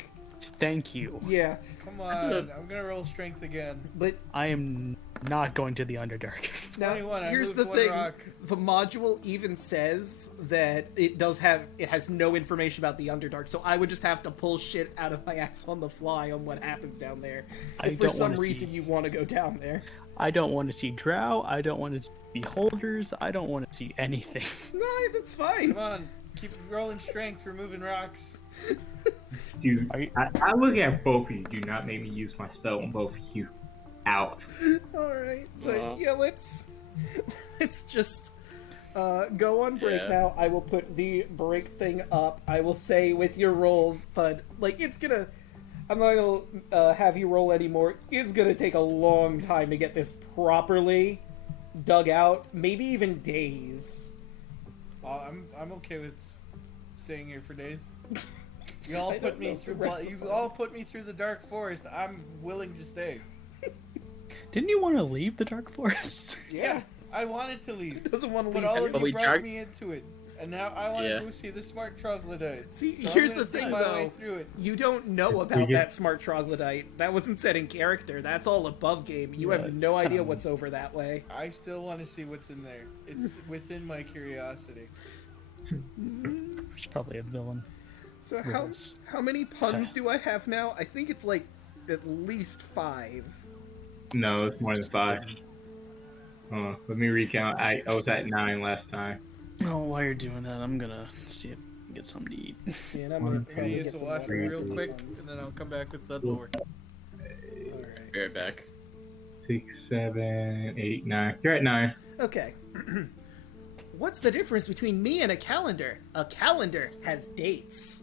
Thank you. Yeah, Come on, I'm gonna roll strength again. but I am not going to the Underdark. now 21, I here's moved the one thing: rock. the module even says that it has no information about the Underdark. So I would just have to pull shit out of my ass on the fly on what happens down there. I If for don't some wanna reason see- you want to go down there. I don't want to see Drow. I don't want to see beholders. I don't want to see anything. No, that's fine. Come on, keep rolling strength. We're moving rocks. Dude, Are you- I look at both of you. Do not make me use my spell on both of you. Out. All right, but Aw. yeah, let's just go on break Yeah. now. I will put the break thing up. I will say with your rolls, Thud, like it's gonna. I'm not gonna have you roll anymore. It's gonna take a long time to get this properly dug out. Maybe even days. I'm okay with staying here for days. You all I put don't me know through. the rest of You them. all put me through the dark forest. I'm willing to stay. Didn't you want to leave the Dark Forest? Yeah, I wanted to leave, Doesn't want to but leave. all of But you we brought dragged- me into it, and now I want to Yeah. go see the smart troglodyte. See, So here's I'm the gonna dig thing, my way though. through it. You don't know about that smart troglodyte. That wasn't set in character. That's all above game. You Yeah, have no idea kinda- what's over that way. I still want to see what's in there. It's within my curiosity. She's probably a villain. So Riddles. how many puns do I have now? I think it's like at least 5. No, it's more than 5. Let me recount. I was at 9 last time. Oh, while you're doing that, I'm gonna see if I can get something to eat. Yeah, and I'm One, gonna I'm gonna probably use get the some washroom more real puns. quick, and then I'll come back with the lore. Alright. Be right back. 6, 7, 8, 9. You're at 9. Okay. What's the difference between me and a calendar? A calendar has dates.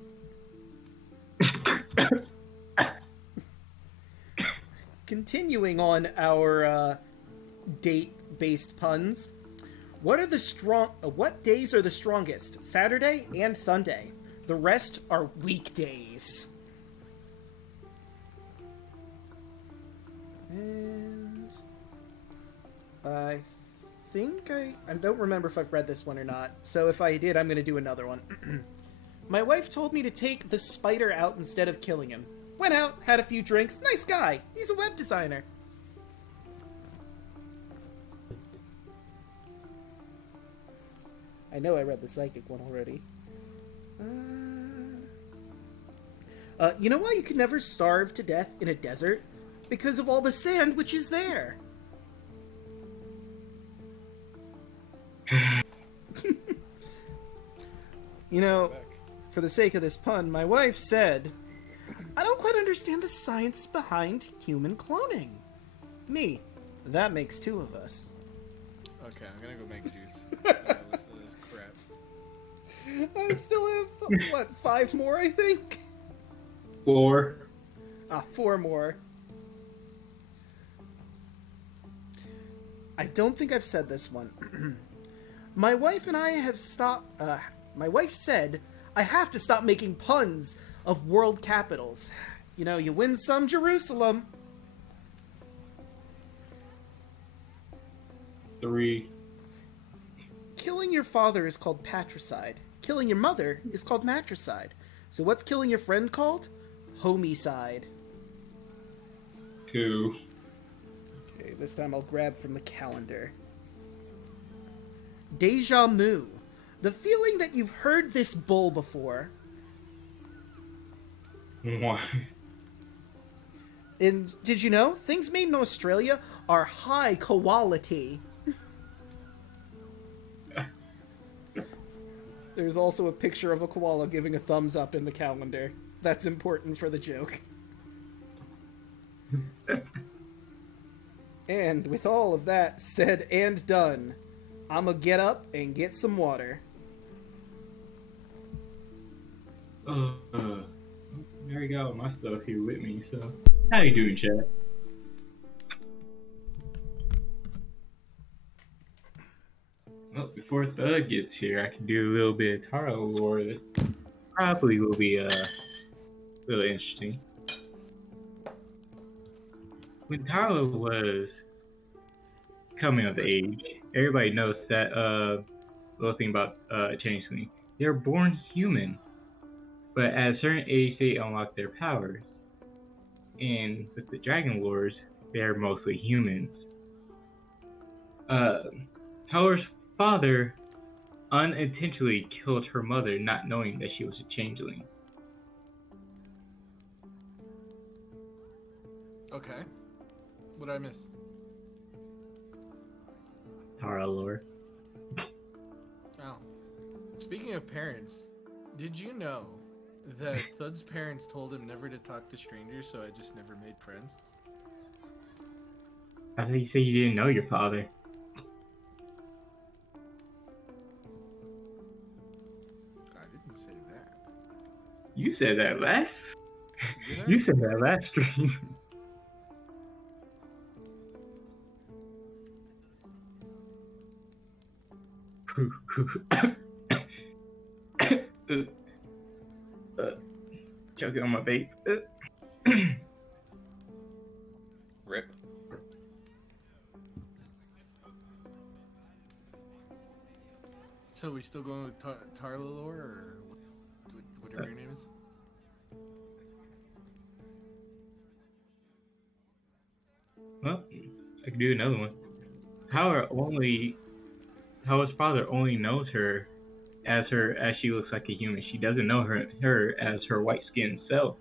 Continuing on our date-based puns, what days are the strongest? Saturday and Sunday. The rest are weekdays. And I think I don't remember if I've read this one or not. So if I did, I'm going to do another one. My wife told me to take the spider out instead of killing him. Went out, had a few drinks. Nice guy. He's a web designer. I know I read the psychic one already. You know why you can never starve to death in a desert? Because of all the sand which is there. You know, for the sake of this pun, my wife said, I don't quite understand the science behind human cloning. Me. That makes 2 of us. Okay, I'm gonna go make juice. I gotta listen to this crap. I still have, 5 more, I think? 4. 4 more. I don't think I've said this one. My wife and I have stopped. My wife said I have to stop making puns of world capitals. You know, you win some, Jerusalem. 3. Killing your father is called patricide. Killing your mother is called matricide. So what's killing your friend called? Homicide. 2. Okay, this time I'll grab from the calendar. Deja vu. The feeling that you've heard this bull before. 1. And did you know? Things made in Australia are high quality. There's also a picture of a koala giving a thumbs up in the calendar. That's important for the joke. And with all of that said and done, I'ma get up and get some water. I already got all my stuff here with me, so. How you doing, chat? Well, before Thug gets here, I can do a little bit of Taro lore that probably will be a little interesting. When Taro was coming of age, everybody knows that little thing about changeling. They're born human, but at a certain age they unlock their powers. And with the Dragon Lords, they're mostly humans. Taro's father unintentionally killed her mother, not knowing that she was a changeling. Okay. What did I miss? Taro lore. Oh. Speaking of parents, did you know that Thud's parents told him never to talk to strangers, so I just never made friends? I thought you said you didn't know your father. I didn't say that. You said that last. Did I? You said that last stream. Choking on my vape. Rip. So we still going with Tarlalore, or whatever your name is? Well, I could do another one. Howard's father only knows her as she looks like a human. She doesn't know her as her white skinned self.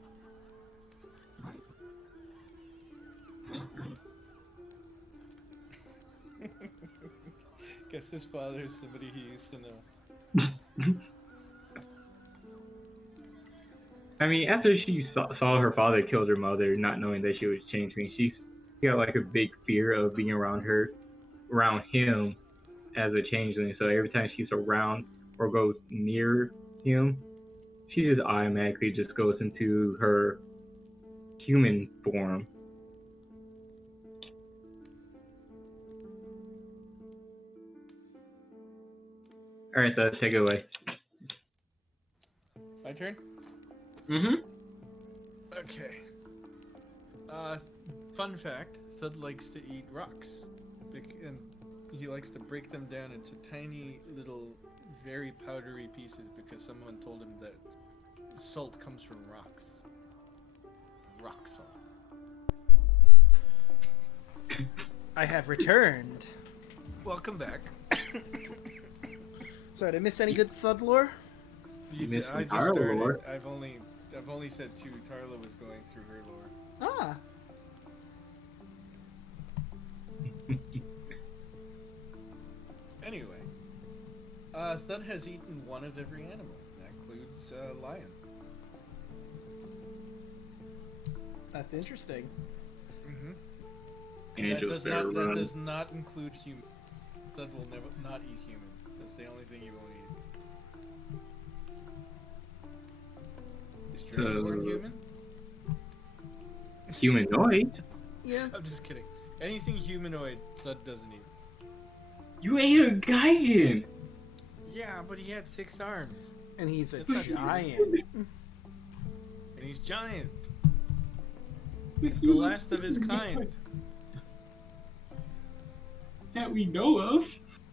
Guess his father is somebody he used to know. I mean, after she saw her father kill her mother, not knowing that she was changeling, she got like a big fear of being around him as a changeling. So every time she's around or goes near him, she just automatically just goes into her human form. All right, so take it away. My turn? Mm-hmm. Okay. Fun fact, Thud likes to eat rocks. And he likes to break them down into tiny little, very powdery pieces because someone told him that salt comes from rocks. Rock salt. I have returned. Welcome back. So did I miss any good Thud lore? I just started. Lore. I've only said 2. Tarla was going through her lore. Ah. Anyway, Thud has eaten one of every animal. That includes lion. That's interesting. Mm-hmm. And that does not include human. Thud will never not eat human. That's the only thing he won't eat. Is Dragonborn human? Humanoid? Yeah. I'm just kidding. Anything humanoid, Thud doesn't eat. You ate a Gaijin! Yeah, but he had 6 arms. And he's a It's not giant. And he's giant. The last of his kind. That we know of.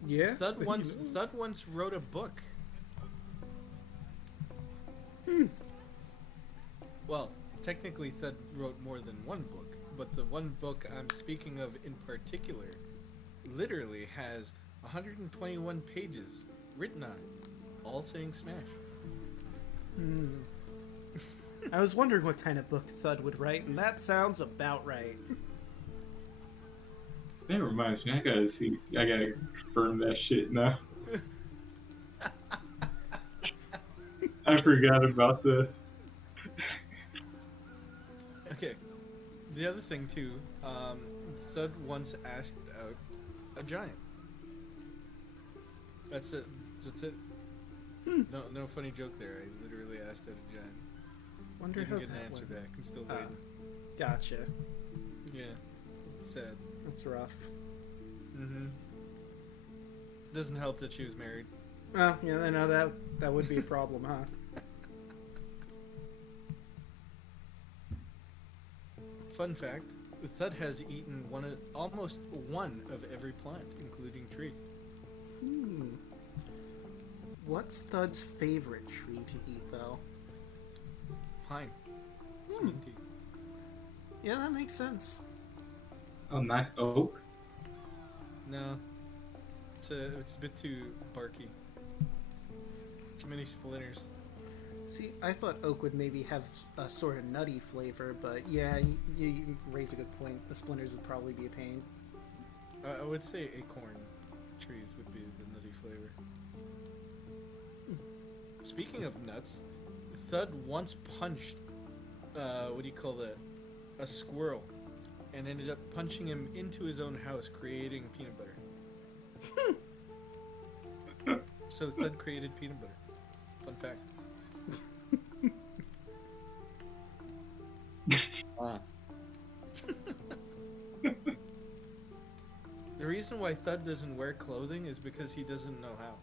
Yeah. Thud once wrote a book. Well, technically Thud wrote more than one book, but the one book I'm speaking of in particular literally has 121 pages written on it, all saying Smash. I was wondering what kind of book Thud would write, and that sounds about right. That reminds me, I gotta confirm that shit now. I forgot about this. Okay. The other thing too, Thud once asked out a giant. That's it. That's it. No funny joke there. I literally asked out a giant. Wonder Didn't how get an that answer went. back. I'm still Oh, waiting. gotcha. Yeah. Sad. That's rough. Doesn't help that she was married. Well, yeah, I know that would be a problem, huh? Fun fact: Thud has eaten almost one of every plant, including tree. What's Thud's favorite tree to eat, though? Pine. It's mint tea. Yeah, that makes sense. Oh, not oak? No. It's a bit too barky. Too many splinters. See, I thought oak would maybe have a sort of nutty flavor, but yeah, you raise a good point. The splinters would probably be a pain. I would say acorn trees would be the nutty flavor. Speaking of nuts, Thud once punched, a squirrel, and ended up punching him into his own house, creating peanut butter. So Thud created peanut butter. Fun fact. The reason why Thud doesn't wear clothing is because he doesn't know how,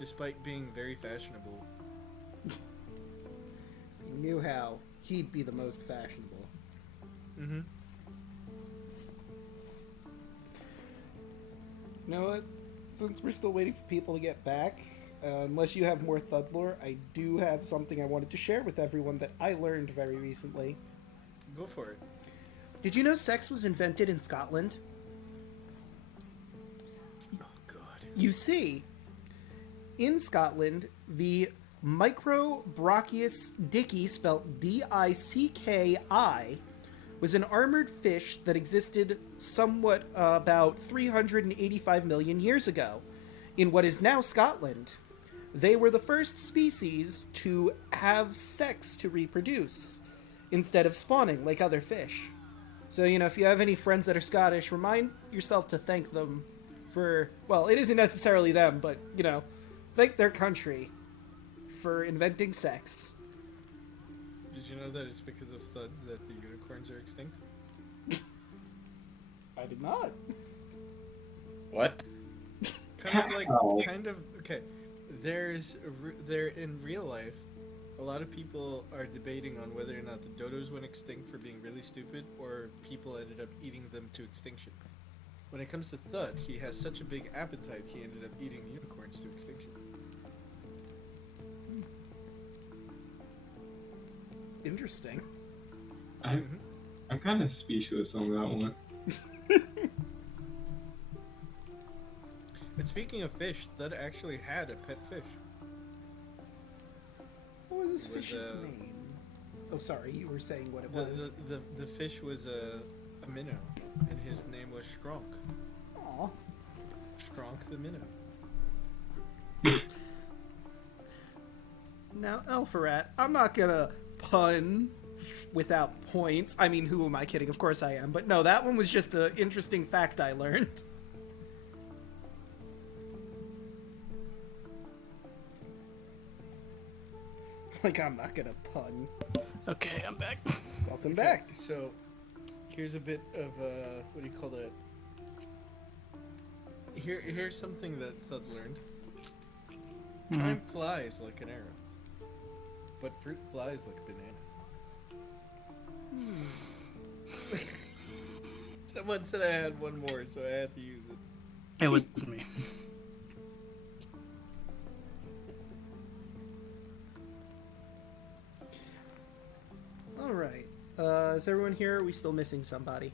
despite being very fashionable. He knew how. He'd be the most fashionable. You know what? Since we're still waiting for people to get back, unless you have more Thud lore, I do have something I wanted to share with everyone that I learned very recently. Go for it. Did you know sex was invented in Scotland? Oh god. You see, in Scotland, the Microbrachius dicki, spelt D-I-C-K-I, was an armored fish that existed somewhat about 385 million years ago in what is now Scotland. They were the first species to have sex to reproduce instead of spawning like other fish. So, if you have any friends that are Scottish, remind yourself to thank them for, well, it isn't necessarily them, but, thank their country for inventing sex. Did you know that it's because of Thud that the unicorns are extinct? I did not. What? Okay. There in real life, a lot of people are debating on whether or not the dodos went extinct for being really stupid, or people ended up eating them to extinction. When it comes to Thud, he has such a big appetite, he ended up eating unicorns to extinction. Interesting. I'm kind of speechless on that one. And speaking of fish, Thud actually had a pet fish. What was this It was, fish's name? Oh, sorry, you were saying what it was. The fish was a minnow, and his name was Stronk. Aw. Stronk the minnow. Now, Elpharat, I'm not gonna pun without points. I mean, who am I kidding? Of course I am. But no, that one was just an interesting fact I learned. Like, I'm not gonna pun. Okay, I'm back. Welcome back. So, here's a bit of what do you call that? Here's something that Thud learned. Mhm. Time flies like an arrow, but fruit flies like a banana. Someone said I had one more, so I had to use it. It wasn't me. All right. Is everyone here? Are we still missing somebody?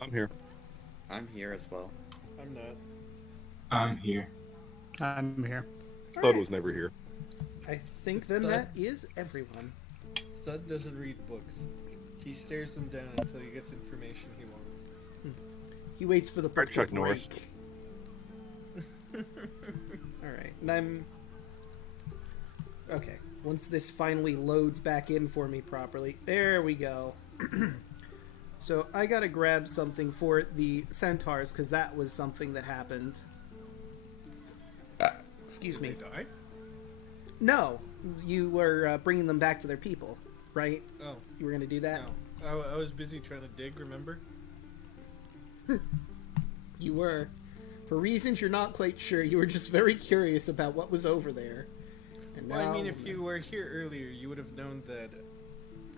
I'm here. I'm here as well. I'm not. I'm here. I'm here. All Thud right. was never here. I think then Thud- that is everyone. Thud doesn't read books. He stares them down until he gets information he wants. He waits for the book to Chuck break. Norris. All right, and I'm okay. Once this finally loads back in for me properly, there we go. So I gotta grab something for the centaurs because that was something that happened. Excuse me. Did they die? No, you were bringing them back to their people, right? Oh, You were gonna do that. no. I was busy trying to dig, remember? You were. For reasons you're not quite sure, you were just very curious about what was over there. And Well, I mean, now- if you were here earlier, you would have known that...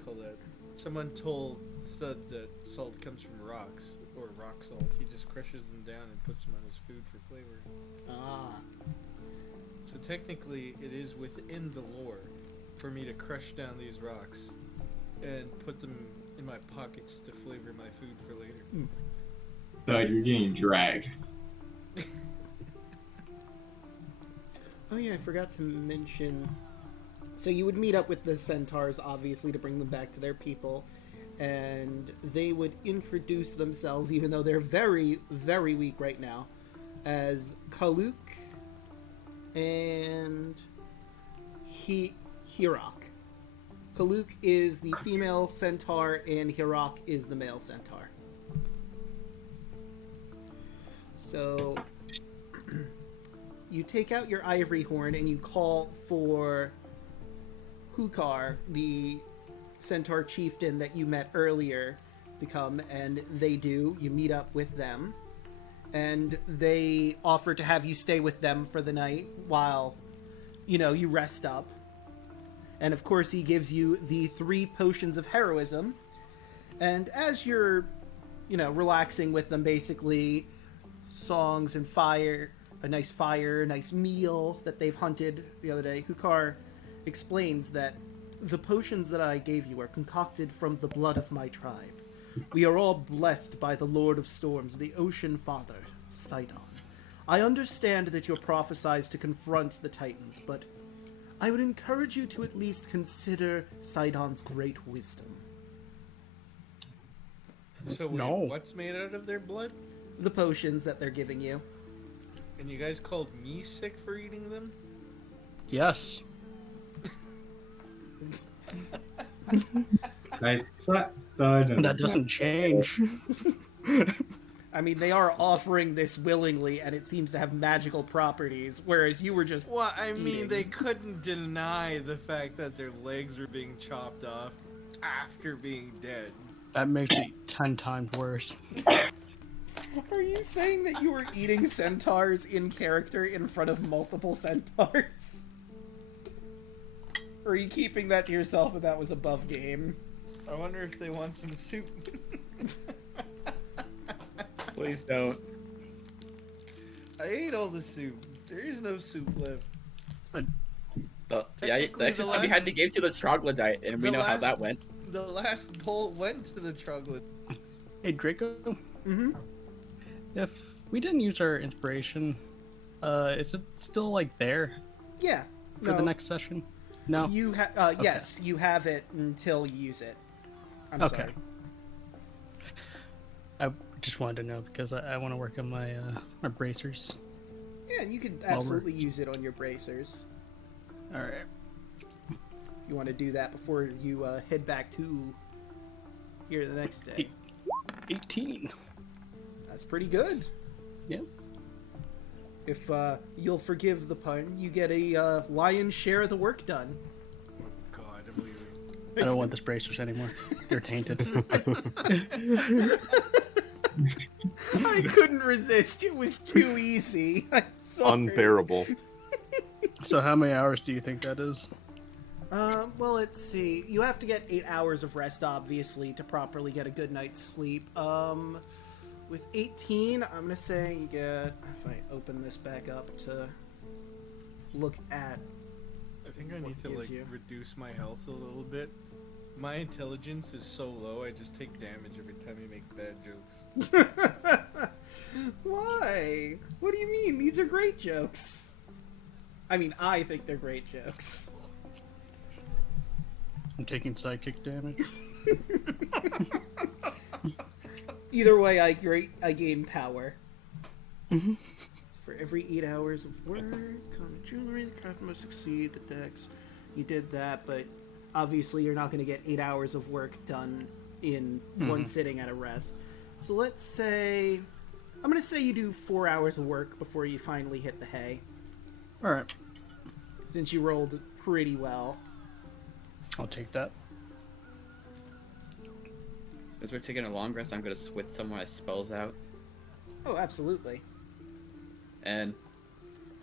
Call that... Someone told Thud that salt comes from rocks, or rock salt. He just crushes them down and puts them on his food for flavor. Ah, So technically, it is within the lore for me to crush down these rocks and put them in my pockets to flavor my food for later. So you're getting dragged. oh yeah, I forgot to mention. So you would meet up with the centaurs, obviously, to bring them back to their people, and they would introduce themselves, even though they're very, very weak right now, as Kaluk and Hirak. Kaluk is the female centaur, and Hirak is the male centaur. So you take out your ivory horn and you call for Hukar, the centaur chieftain that you met earlier, to come, and they do. You meet up with them, and they offer to have you stay with them for the night while, you rest up. And of course, he gives you the 3 potions of heroism. And as you're, relaxing with them, basically, songs and fire, a nice meal that they've hunted the other day, Hukar explains that the potions that I gave you are concocted from the blood of my tribe. We are all blessed by the Lord of Storms, the Ocean Father, Sidon. I understand that you're prophesied to confront the Titans, but I would encourage you to at least consider Sidon's great wisdom. So wait, No. what's made out of their blood? The potions that they're giving you. And you guys called me sick for eating them? Yes. Like, Thud and That doesn't change. I mean, they are offering this willingly, and it seems to have magical properties, whereas you were just... Well, I mean, eating. they couldn't deny the fact that their legs were being chopped off after being dead. That makes it 10 times worse. Are you saying that you were eating centaurs in character in front of multiple centaurs? Or are you keeping that to yourself and that was above game? I wonder if they want some soup. Please don't. I ate all the soup. There is no soup left. Yeah, Technically, that's the just what we last- had to give to the Troglodyte, and we the know how last- that went. The last bowl went to the Troglodyte. Hey, Draco, Mm-hmm. if we didn't use our inspiration, is it still, there Yeah. for the next session? No? You yes, you have it until you use it. I'm Okay. sorry. I just wanted to know because I want to work on my bracers. Yeah, and you can we're- absolutely use it on your bracers. Alright. You want to do that before you head back to here the next day. 18. That's pretty good. Yep. If you'll forgive the pun, you get a lion's share of the work done. God, I'm leaving. I don't want the bracers anymore. They're tainted. I couldn't resist. It was too easy. I'm sorry. Unbearable. So how many hours do you think that is? Well, let's see. You have to get 8 hours of rest, obviously, to properly get a good night's sleep. With 18, I'm gonna say you get. If I open this back up to look at. I think I What need to gives like you? reduce my health a little bit. My intelligence is so low, I just take damage every time you make bad jokes. Why? What do you mean? These are great jokes. I mean, I think they're great jokes. I'm taking psychic damage. Either way, I gain power. For every 8 hours of work on the jewelry, the craftsman must succeed the dex. You did that, but obviously you're not going to get 8 hours of work done in one sitting at a rest. So let's say... I'm going to say you do 4 hours of work before you finally hit the hay. Alright, Since you rolled pretty well. I'll take that. Since we're taking a long rest, I'm gonna switch some of my spells out. Oh, absolutely. And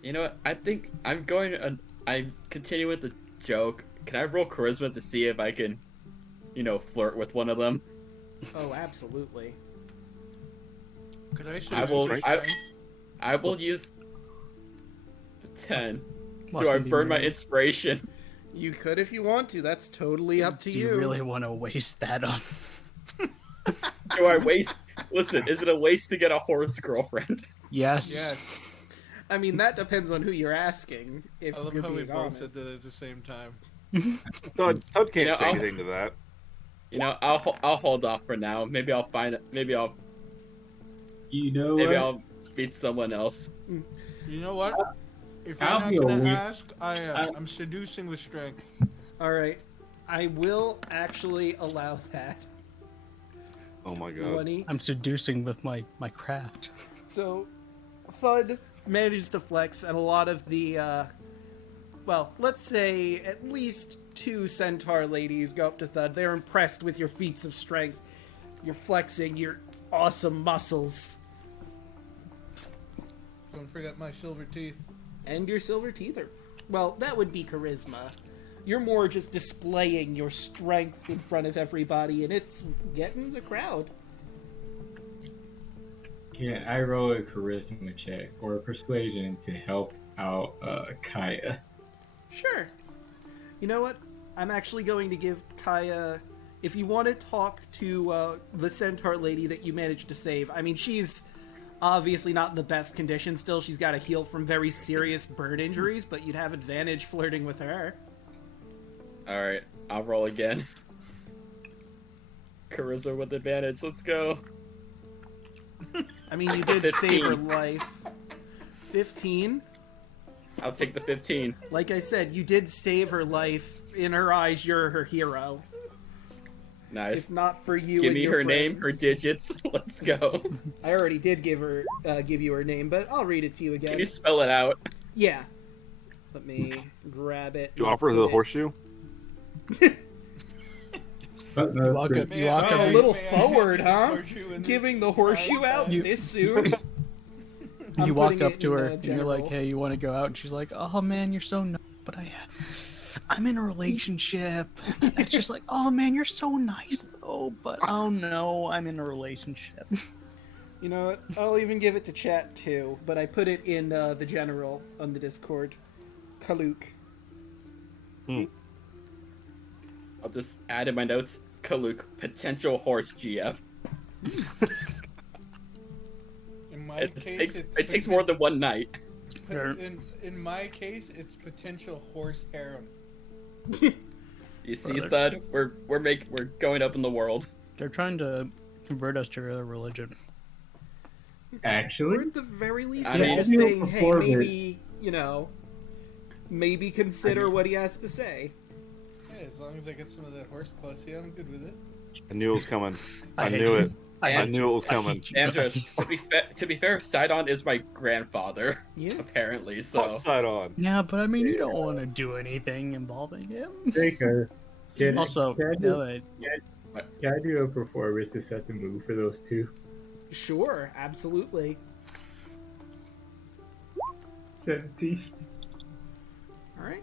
you know what? I think I'm going to. I'm continuing with the joke. Can I roll charisma to see if I can, flirt with one of them? Oh, absolutely. Could I I will. suggest I, strength? I will use 10. Watch Do I them be burn my mean. inspiration? You could if you want to. That's totally up to Do you. you really want to waste that on? Do I waste? Listen, is it a waste to get a horse girlfriend? Yes. Yes. I mean, that depends on who you're asking. If I love you're how we being both honest. said that at the same time. Todd can't You know, say I'll- anything to that. I'll hold off for now. Maybe I'll find it. Maybe I'll what? meet someone else. You know what? If you're I'll not be a gonna weak- ask, I am. I'm seducing with strength. All right, I will actually allow that. Oh my god. 20. I'm seducing with my craft. So, Thud manages to flex, and a lot of the, well, let's say at least 2 centaur ladies go up to Thud. They're impressed with your feats of strength. You're flexing your awesome muscles. Don't forget my silver teeth. And your silver teeth are... Well, that would be charisma. You're more just displaying your strength in front of everybody, and it's getting the crowd. Can I roll a charisma check or a persuasion to help out Kaya? Sure. You know what? I'm actually going to give Kaya... If you want to talk to the centaur lady that you managed to save, I mean, she's obviously not in the best condition still. She's got to heal from very serious burn injuries, but you'd have advantage flirting with her. Alright, I'll roll again. Charisma with advantage, let's go. I mean, you did 15. save her life. 15? I'll take the 15. Like I said, you did save her life. In her eyes, you're her hero. Nice. If not for you Give and me your her name, her friends. digits, let's go. I already did give you her name, but I'll read it to you again. Can you spell it out? Yeah. Let me grab it. You offer her the horseshoe? You walk up. You walk Oh, up. a little May I have forward, this huh? horseshoe in this Giving the horseshoe out You- this soon? I'm You walk putting up it to in, her and you're like, general. "Hey, you want to go out?" And she's like, "Oh man, you're so nice, but I'm in a relationship." It's just like, "Oh man, you're so nice though, but oh no, I'm in a relationship." You know what? I'll even give it to chat too, but I put it in the general on the Discord. Kaluk. I'll just add in my notes, Kaluk, potential horse GF. In my It case, takes more than one night. In my case, it's potential horse harem. You see, Brother. Thud? We're going up in the world. They're trying to convert us to their religion. Or Actually, at the very least, I they're mean- just Yeah, saying, hey, before the- maybe, maybe consider what he has to say. Yeah, as long as I get some of that horse classy, I'm good with it. I knew it was coming. I hate knew you. it. I hate knew you. it was I coming. hate you Andros, guys. to be fair, Sidon is my grandfather, Yeah. apparently, so... Upside on. Yeah, but I mean, you don't want to do anything involving him. Draco, Also, can I no, do, can I do a performance to set the mood for those two? Sure, absolutely. 17. All right.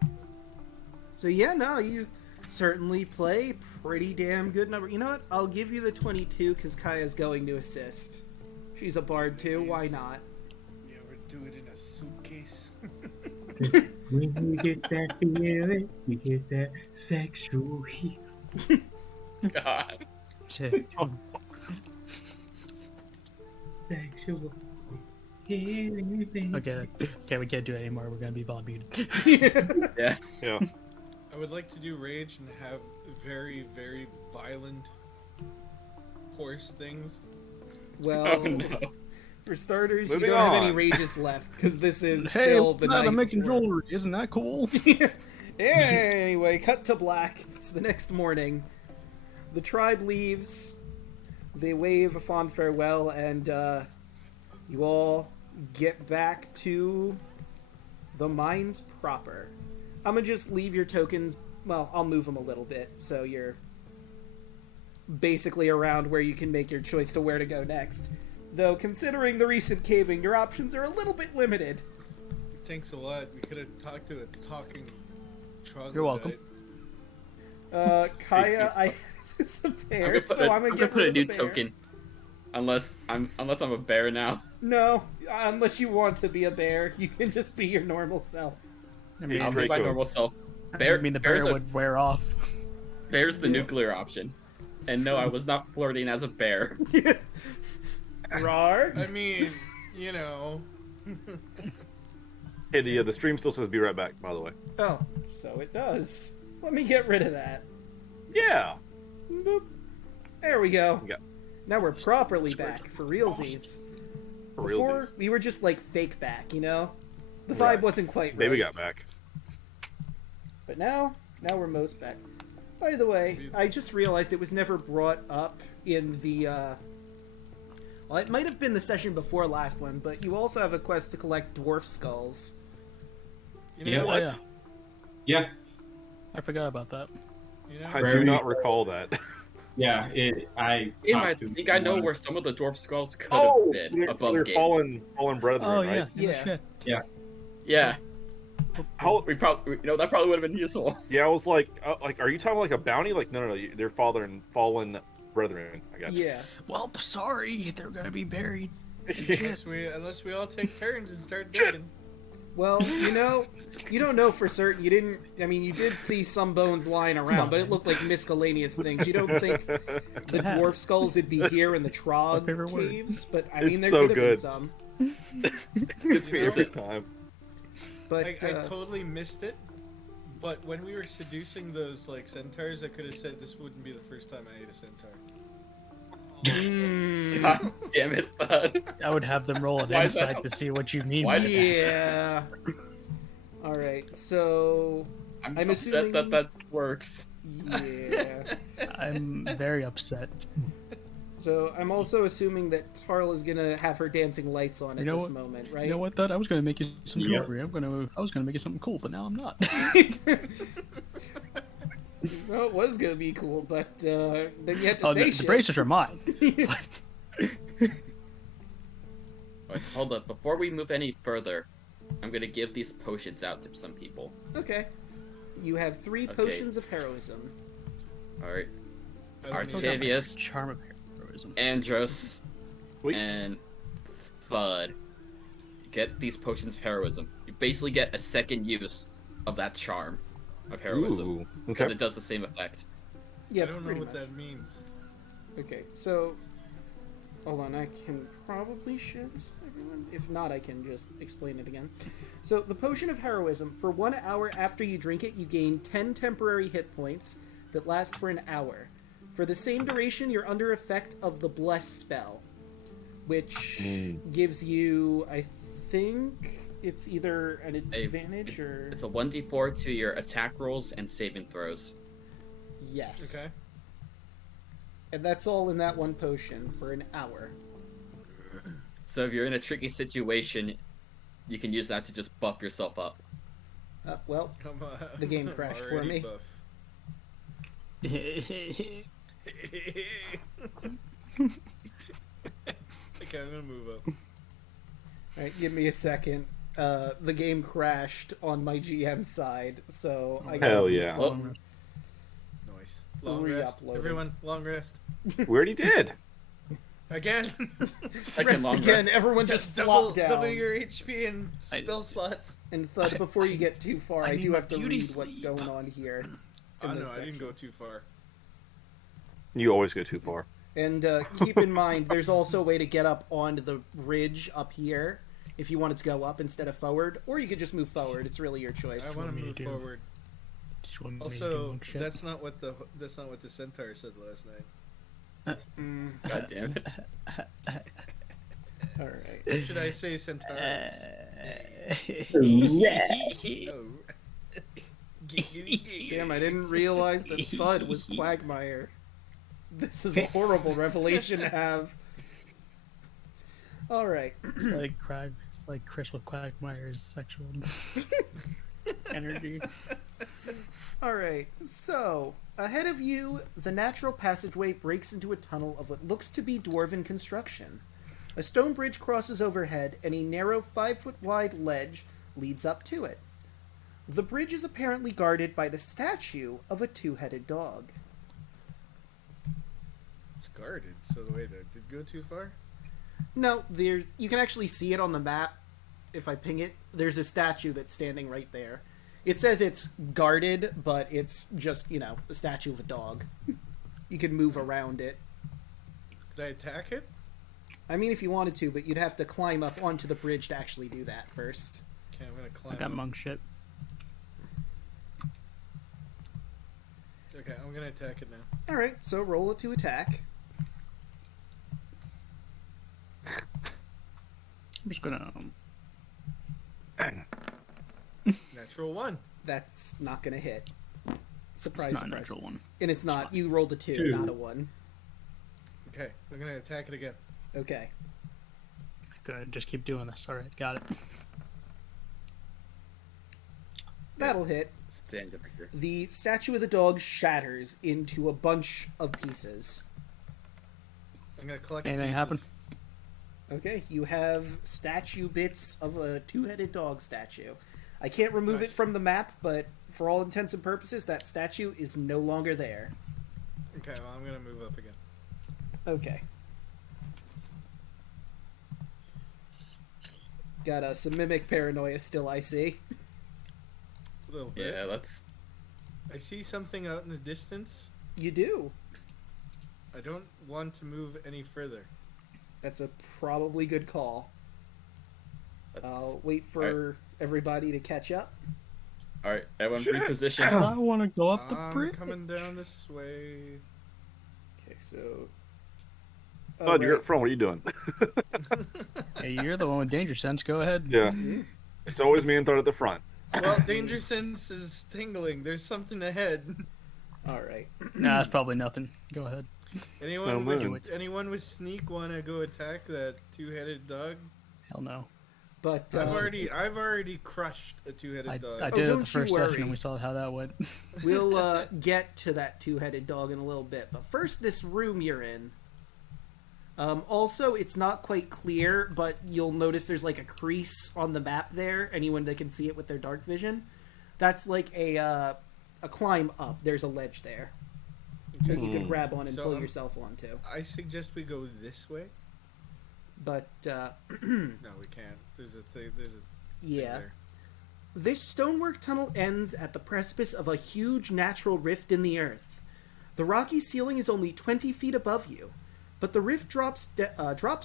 So yeah, no, you certainly play pretty damn good number. You know what? I'll give you the 22 because Kaya's going to assist. She's a bard too. Why not? You ever do it in a suitcase? When you get that feeling, you get that sexual heat. God. Sexual healing. Okay, we can't do it anymore. We're gonna be vol muted. Yeah. Yeah. I would like to do rage and have very, very violent horse things. Well, Oh no. for starters, Moving you don't have any on. rages left because this is Hey, still the night. I'm making before. jewelry. Isn't that cool? Anyway, cut to black. It's the next morning. The tribe leaves. They wave a fond farewell, and you all get back to the mines proper. I'm gonna just leave your tokens. Well, I'll move them a little bit so you're basically around where you can make your choice to where to go next. Though, considering the recent caving, your options are a little bit limited. Thanks a lot. We could have talked to a talking troglodyte. You're welcome. Kaya, I have a bear, so I'm gonna put a rid new of the bear. token. Unless I'm a bear now. No, unless you want to be a bear, you can just be your normal self. I mean, I'll be my Draco. normal self. I Bear, mean the bears bear are- would wear off. Bear's the Yeah. nuclear option. And no, I was not flirting as a bear. Rar? I mean, you know. Hey, the stream still says be right back, by the way. Oh, so it does. Let me get rid of that. Yeah. Boop. There we go. Yeah. Now we're properly back for realsies. For Before, realsies. we were just like fake back, you know? The vibe Right. wasn't quite right. Baby got back. But now we're most back. By the way, I just realized it was never brought up in the, well, it might have been the session before last one, but you also have a quest to collect dwarf skulls. You Yeah, know, What? Yeah, I forgot about that. you know, I Very do not good. recall that. yeah. I I talked to think I know one- where some of the dwarf skulls could Oh, have been they're above game. fallen brethren, Oh right? yeah, Yeah. shit. Yeah, How? we probably that probably would have been useful. Yeah, I was like, are you talking like a bounty? Like, no, they're fallen brethren. I got you. Yeah. Well, sorry, they're gonna be buried. unless we all take turns and start digging. Well, you know, you don't know for certain. You didn't. I mean, you did see some bones lying around, on, but it man. looked like miscellaneous things. You don't think the It has. dwarf skulls would be here in the Trog favorite word. caves? But I It's mean, there so could have good. been some. It's me every time. But I totally missed it. But when we were seducing those like centaurs, I could have said this wouldn't be the first time I ate a centaur. mm, God damn it, bud. I would have them roll an Why is that- insight to see what you mean. Why by did- that. yeah. All right. So I'm I'm upset assuming- that works. yeah. I'm very upset. So I'm also assuming that Tarl is gonna have her dancing lights on at You know this what? moment, right? You know what? That I was gonna make you some Yep. jewelry. I was gonna make it something cool, but now I'm not. Well, it was gonna be cool, but then you had to Oh, say the shit. bracelets are mine. Wait, hold up. Before we move any further, I'm gonna give these potions out to some people. Okay. You have 3 Okay. potions of heroism. All right, I don't know. Artavius, Charm of heroism. Andros, Sweet. and Thud. Get these potions of heroism. You basically get a second use of that charm of heroism Ooh, because okay. it does the same effect. Yeah, I don't know pretty what much. that means. Okay, so hold on, I can probably share this with everyone. If not, I can just explain it again. So the potion of heroism, for 1 hour after you drink it, you gain 10 temporary hit points that last for an hour. For the same duration, you're under effect of the bless spell, which gives you, I think it's either an advantage or It's a 1d4 to your attack rolls and saving throws. yes. Okay. And that's all in that one potion for an hour. So if you're in a tricky situation, you can use that to just buff yourself up. Well, The game I'm crashed for already me. buff. Okay, I'm gonna move up. All right, give me a second. The game crashed on my GM side, so I got Hell yeah. Oh. Nice. Long rest. Re-uploaded. Everyone, long rest. We already did. Again. Rest long again. rest. Everyone just double, flop down. double your HP and spell slots. And Thud, before you get too far, I I need do my have to beauty read what's sleep. going on here. Oh in no, this I didn't section. go too far. You always go too far. And keep in mind, there's also a way to get up onto the ridge up here if you wanted to go up instead of forward, or you could just move forward. It's really your choice. I want want to me move to do? forward. Just want me to do Also, monk shit? that's not what the centaur said last night. God damn it. All right. Or should I say centaurs? Oh. Damn, I didn't realize that Thud was Quagmire. This is a horrible revelation to have. All right. It's like Crystal Quagmire's sexual energy. All right. So, ahead of you, the natural passageway breaks into a tunnel of what looks to be dwarven construction. A stone bridge crosses overhead, and a narrow 5-foot wide ledge leads up to it. The bridge is apparently guarded by the statue of a two-headed dog. It's guarded, so wait, did it go too far? No, you can actually see it on the map. If I ping it, there's a statue that's standing right there. It says it's guarded, but it's just, a statue of a dog. You can move around it. Could I attack it? I mean, if you wanted to, but you'd have to climb up onto the bridge to actually do that first. Okay, I'm gonna climb I got up. monk shit. Okay, I'm gonna attack it now. Alright, so roll it to attack. I'm just gonna. Natural 1. That's not gonna hit. Surprise, It's not a surprise. natural one. And it's not. You rolled a 2, Two. not a 1. Okay, I'm gonna attack it again. Okay. Good. Just keep doing this. All right, got it. That'll hit. Stand over here. The statue of the dog shatters into a bunch of pieces. I'm gonna collect Anything pieces. happen? Okay, you have statue bits of a two-headed dog statue. I can't remove it Nice. from the map, but for all intents and purposes, that statue is no longer there. Okay, well, I'm gonna move up again. Okay. Got some mimic paranoia still, I see. A little bit. Yeah, that's. I see something out in the distance. You do. I don't want to move any further. That's a probably good call. that's... I'll wait for everybody to catch up. Alright, everyone Shit. reposition. I want to go up the I'm bridge. coming down this way. Okay, so... Bud, you're Alright. up front. What are you doing? Hey, you're the one with danger sense. Go ahead. Yeah. It's always me and Thud at the front. Well, danger sense is tingling. There's something ahead. Alright. Nah, that's probably nothing. Go ahead. Anyone moon. with sneak want to go attack that two-headed dog? Hell no. But, I've already crushed a two-headed dog. I Oh, did it don't the first you session worry. and we saw how that went. we'll get to that two-headed dog in a little bit. But first, this room you're in. Also, it's not quite clear, but you'll notice there's like a crease on the map there. Anyone that can see it with their dark vision. That's like a climb up. There's a ledge there that you can grab on and So, pull yourself onto. I suggest we go this way. But, No, we can't. There's a thing. There's a yeah. thing there. This stonework tunnel ends at the precipice of a huge natural rift in the earth. The rocky ceiling is only 20 feet above you, but the rift drops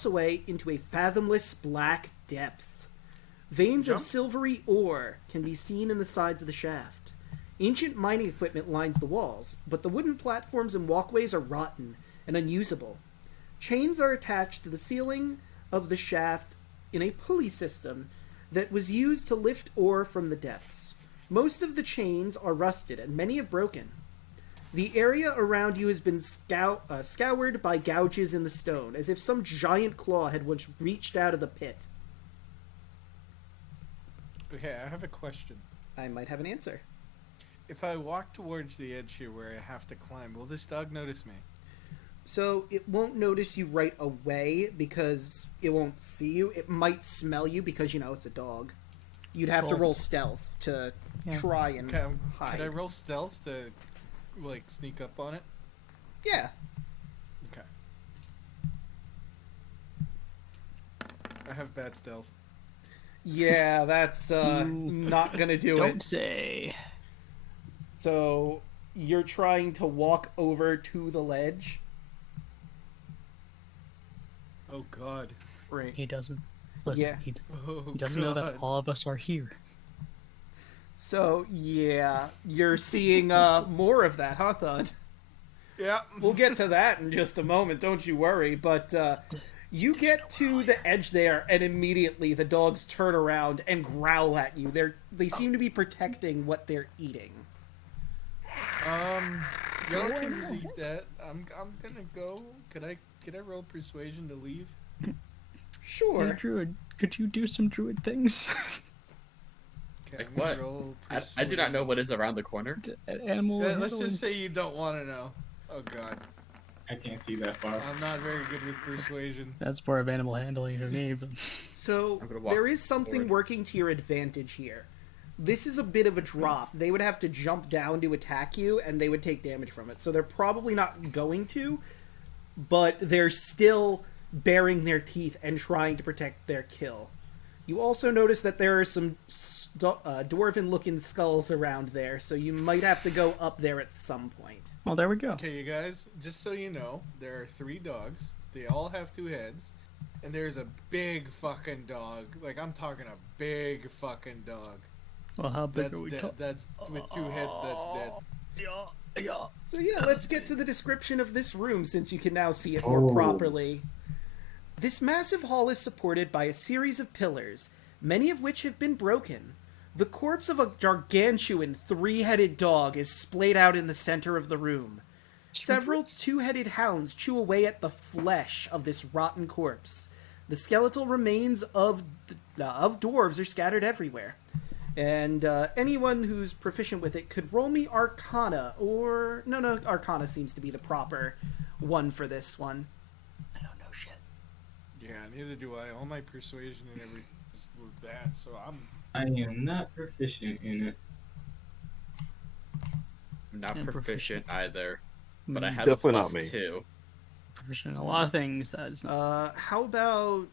away into a fathomless black depth. Veins of Jump? silvery ore can be seen in the sides of the shaft. Ancient mining equipment lines the walls, but the wooden platforms and walkways are rotten and unusable. Chains are attached to the ceiling of the shaft in a pulley system that was used to lift ore from the depths. Most of the chains are rusted and many have broken. The area around you has been scoured by gouges in the stone, as if some giant claw had once reached out of the pit. Okay, I have a question. I might have an answer. If I walk towards the edge here where I have to climb, will this dog notice me? So it won't notice you right away because it won't see you. It might smell you because, you know, it's a dog. You'd have to Well, roll stealth to yeah. try and hide. Could I roll stealth to, like, sneak up on it? Yeah. Okay. I have bad stealth. Yeah, that's not gonna do Don't it. say. So you're trying to walk over to the ledge. Oh god. Right. He doesn't. Listen, Yeah. Oh he doesn't god. know that all of us are here. So yeah, you're seeing more of that, huh, Thud? Yeah. We'll get to that in just a moment, don't you worry. But you get to the edge there, and immediately the dogs turn around and growl at you. They seem to be protecting what they're eating. Y'all can see that. I'm gonna go. Could I roll persuasion to leave? Hey, Sure. Druid, could you do some druid things? Okay, Like I'm gonna what? roll I do not know persuasion. what is around the corner. Animal. Let's handling? just say you don't want to know. Oh god. I can't see that far. I'm not very good with persuasion. That's more of animal handling for me. But... So I'm gonna walk there is something forward. working to your advantage here. This is a bit of a drop. They would have to jump down to attack you, and they would take damage from it. So they're probably not going to, but they're still baring their teeth and trying to protect their kill. You also notice that there are some dwarven-looking skulls around there, so you might have to go up there at some point. Well, there we go. Okay, you guys, just so you know, there are 3 dogs. They all have 2 heads. And there's a big fucking dog. Like, I'm talking a big fucking dog. Well, how big That's are we dead. talking? That's with 2 heads, that's dead. Yeah. So yeah, let's get to the description of this room since you can now see it more properly. This massive hall is supported by a series of pillars, many of which have been broken. The corpse of a gargantuan 3-headed dog is splayed out in the center of the room. Several 2-headed hounds chew away at the flesh of this rotten corpse. The skeletal remains of dwarves are scattered everywhere. And anyone who's proficient with it could roll me Arcana, or... No, Arcana seems to be the proper one for this one. I don't know shit. Yeah, neither do I. All my persuasion and everything is with that, so I am not proficient in it. I'm not And proficient either, but I Mm, have Definitely a not plus me. 2. proficient in a lot of things. That is not. How about...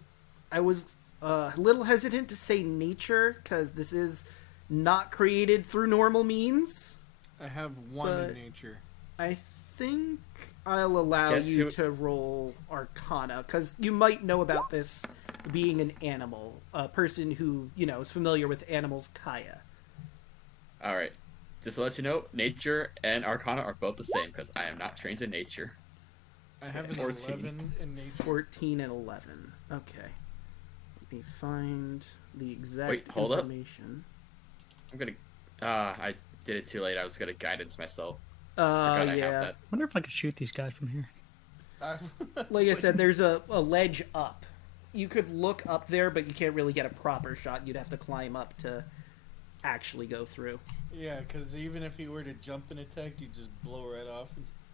I was a little hesitant to say nature, because this is not created through normal means. I have 1 But- in nature. I think I'll allow Guess you who- to roll Arcana, because you might know about this being an animal, a person who, you know, is familiar with animals, Kaya. Alright. Just to let you know, nature and arcana are both the same because I am not trained in nature. I have an 14. 11 in nature. 14 and 11. Okay. Let me find the exact Wait, hold up. information. I'm gonna. I did it too late. I was gonna guidance myself. Forgot I have Yeah. that. I wonder if I could shoot these guys from here. Like I said, there's a ledge up. You could look up there, but you can't really get a proper shot. You'd have to climb up to actually go through. Yeah, because even if you were to jump and attack, you just blow right off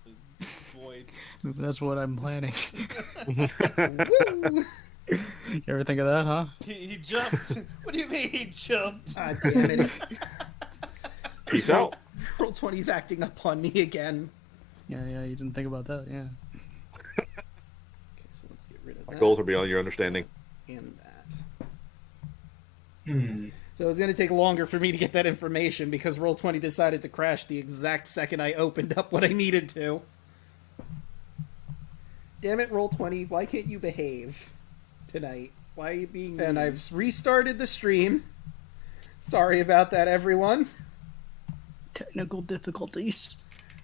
into the void. That's what I'm planning. Woo! You ever think of that, huh? He jumped. What do you mean he jumped? Ah, damn it. Peace out. Roll 20's acting up on me again. Yeah, you didn't think about that, yeah. Okay, so let's get rid of My that goals are beyond your understanding. and that. Hmm. So it's going to take longer for me to get that information because Roll20 decided to crash the exact second I opened up what I needed to. Damn it, Roll20, why can't you behave tonight? Why are you being mean? And I've restarted the stream. Sorry about that, everyone. Technical difficulties.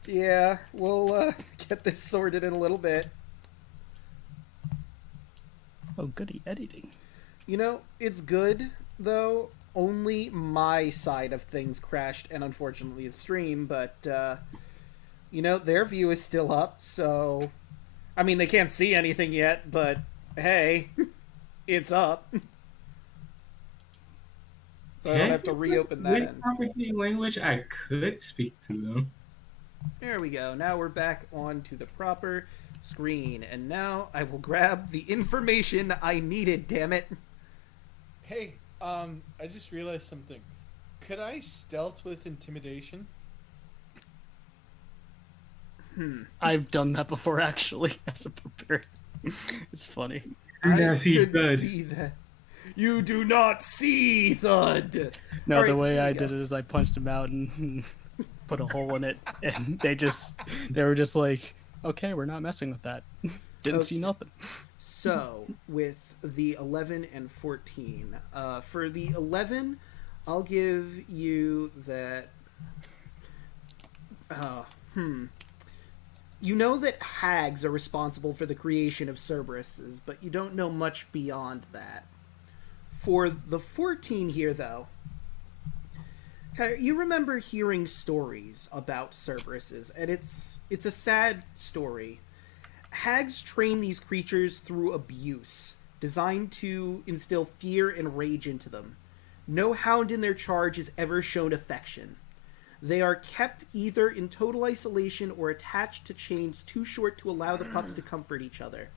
Yeah, we'll get this sorted in a little bit. Oh, goody editing. You know, it's good, though. Only my side of things crashed, and unfortunately the stream, but, you know, their view is still up, so... I mean, they can't see anything yet, but, hey, it's up. So I don't have to reopen that With end. complicated language, I could speak to them. There we go. Now we're back on to the proper screen. And now I will grab the information I needed, damn it. Hey, I just realized something. Could I stealth with intimidation? I've done that before, actually, as a barbarian. It's funny. I could see that. You do not see Thud. No, Alright, the way here we I go. did it is I punched him out and put a hole in it, and they were just like, okay, we're not messing with that. Didn't see nothing. So, with the 11 and 14, for the 11, I'll give you that. You know that hags are responsible for the creation of Cerberuses, but you don't know much beyond that. For the 14 here, though, you remember hearing stories about Cerberuses, and it's a sad story. Hags train these creatures through abuse, designed to instill fear and rage into them. No hound in their charge is ever shown affection. They are kept either in total isolation or attached to chains too short to allow the pups to comfort each other.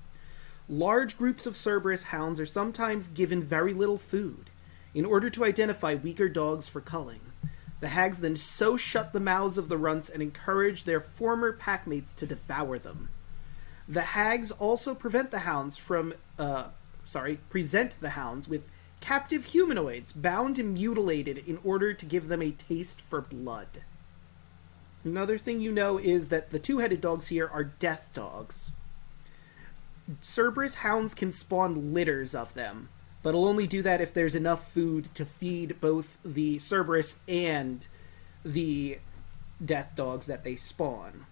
Large groups of Cerberus hounds are sometimes given very little food, in order to identify weaker dogs for culling. The hags then so shut the mouths of the runts and encourage their former packmates to devour them. The hags also present the hounds with captive humanoids, bound and mutilated in order to give them a taste for blood. Another thing you know is that the two-headed dogs here are death dogs. Cerberus hounds can spawn litters of them, but it'll only do that if there's enough food to feed both the Cerberus and the death dogs that they spawn.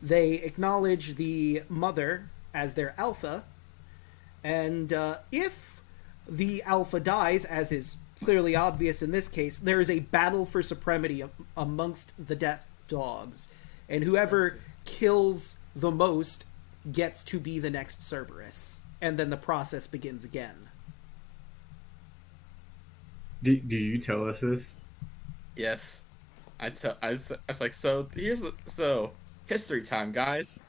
They acknowledge the mother as their alpha, and if the alpha dies, as is clearly obvious in this case, there is a battle for supremacy amongst the death dogs, and whoever kills the most gets to be the next Cerberus, and then the process begins again. Do you tell us this? Yes. I was like, so history time, guys.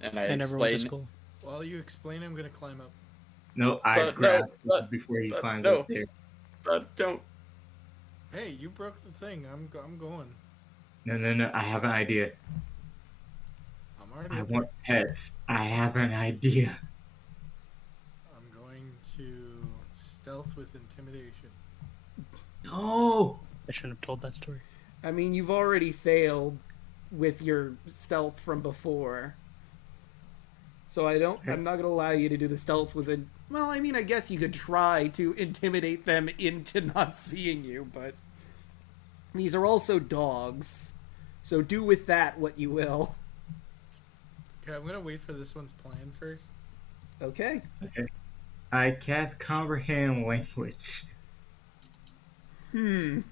And I I never went to explained. school. While you explain, I'm gonna climb up. No, I grabbed it before he climbs up there. But don't. Hey, you broke the thing. I'm going. No. I have an idea. I'm already. I up want pets. I have an idea. here. I'm going to stealth with intimidation. No. I shouldn't have told that story. I mean, you've already failed with your stealth from before. So I'm not going to allow you to do the stealth within... Well, I mean, I guess you could try to intimidate them into not seeing you, but... These are also dogs. So do with that what you will. Okay, I'm gonna wait for this one's plan first. Okay. I cast comprehend language. I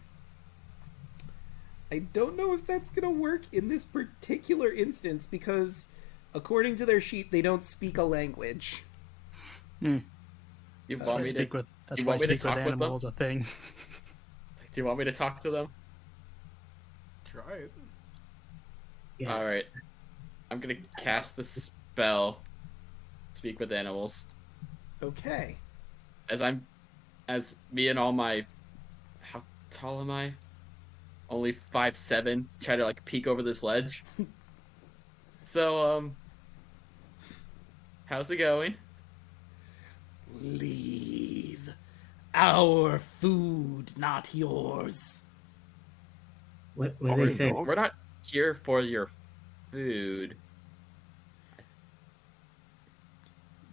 don't know if that's going to work in this particular instance, because... According to their sheet, they don't speak a language. You That's want why me to? speak with. That's you why want me to speak with talk with them? animals a thing. Do you want me to talk to them? Try it. Yeah. All right. I'm gonna cast the spell. Speak with animals. Okay. As me and all my. How tall am I? Only 5'7". Try to like peek over this ledge. So, how's it going? Leave. Our food, not yours. What do they say? We're not here for your food.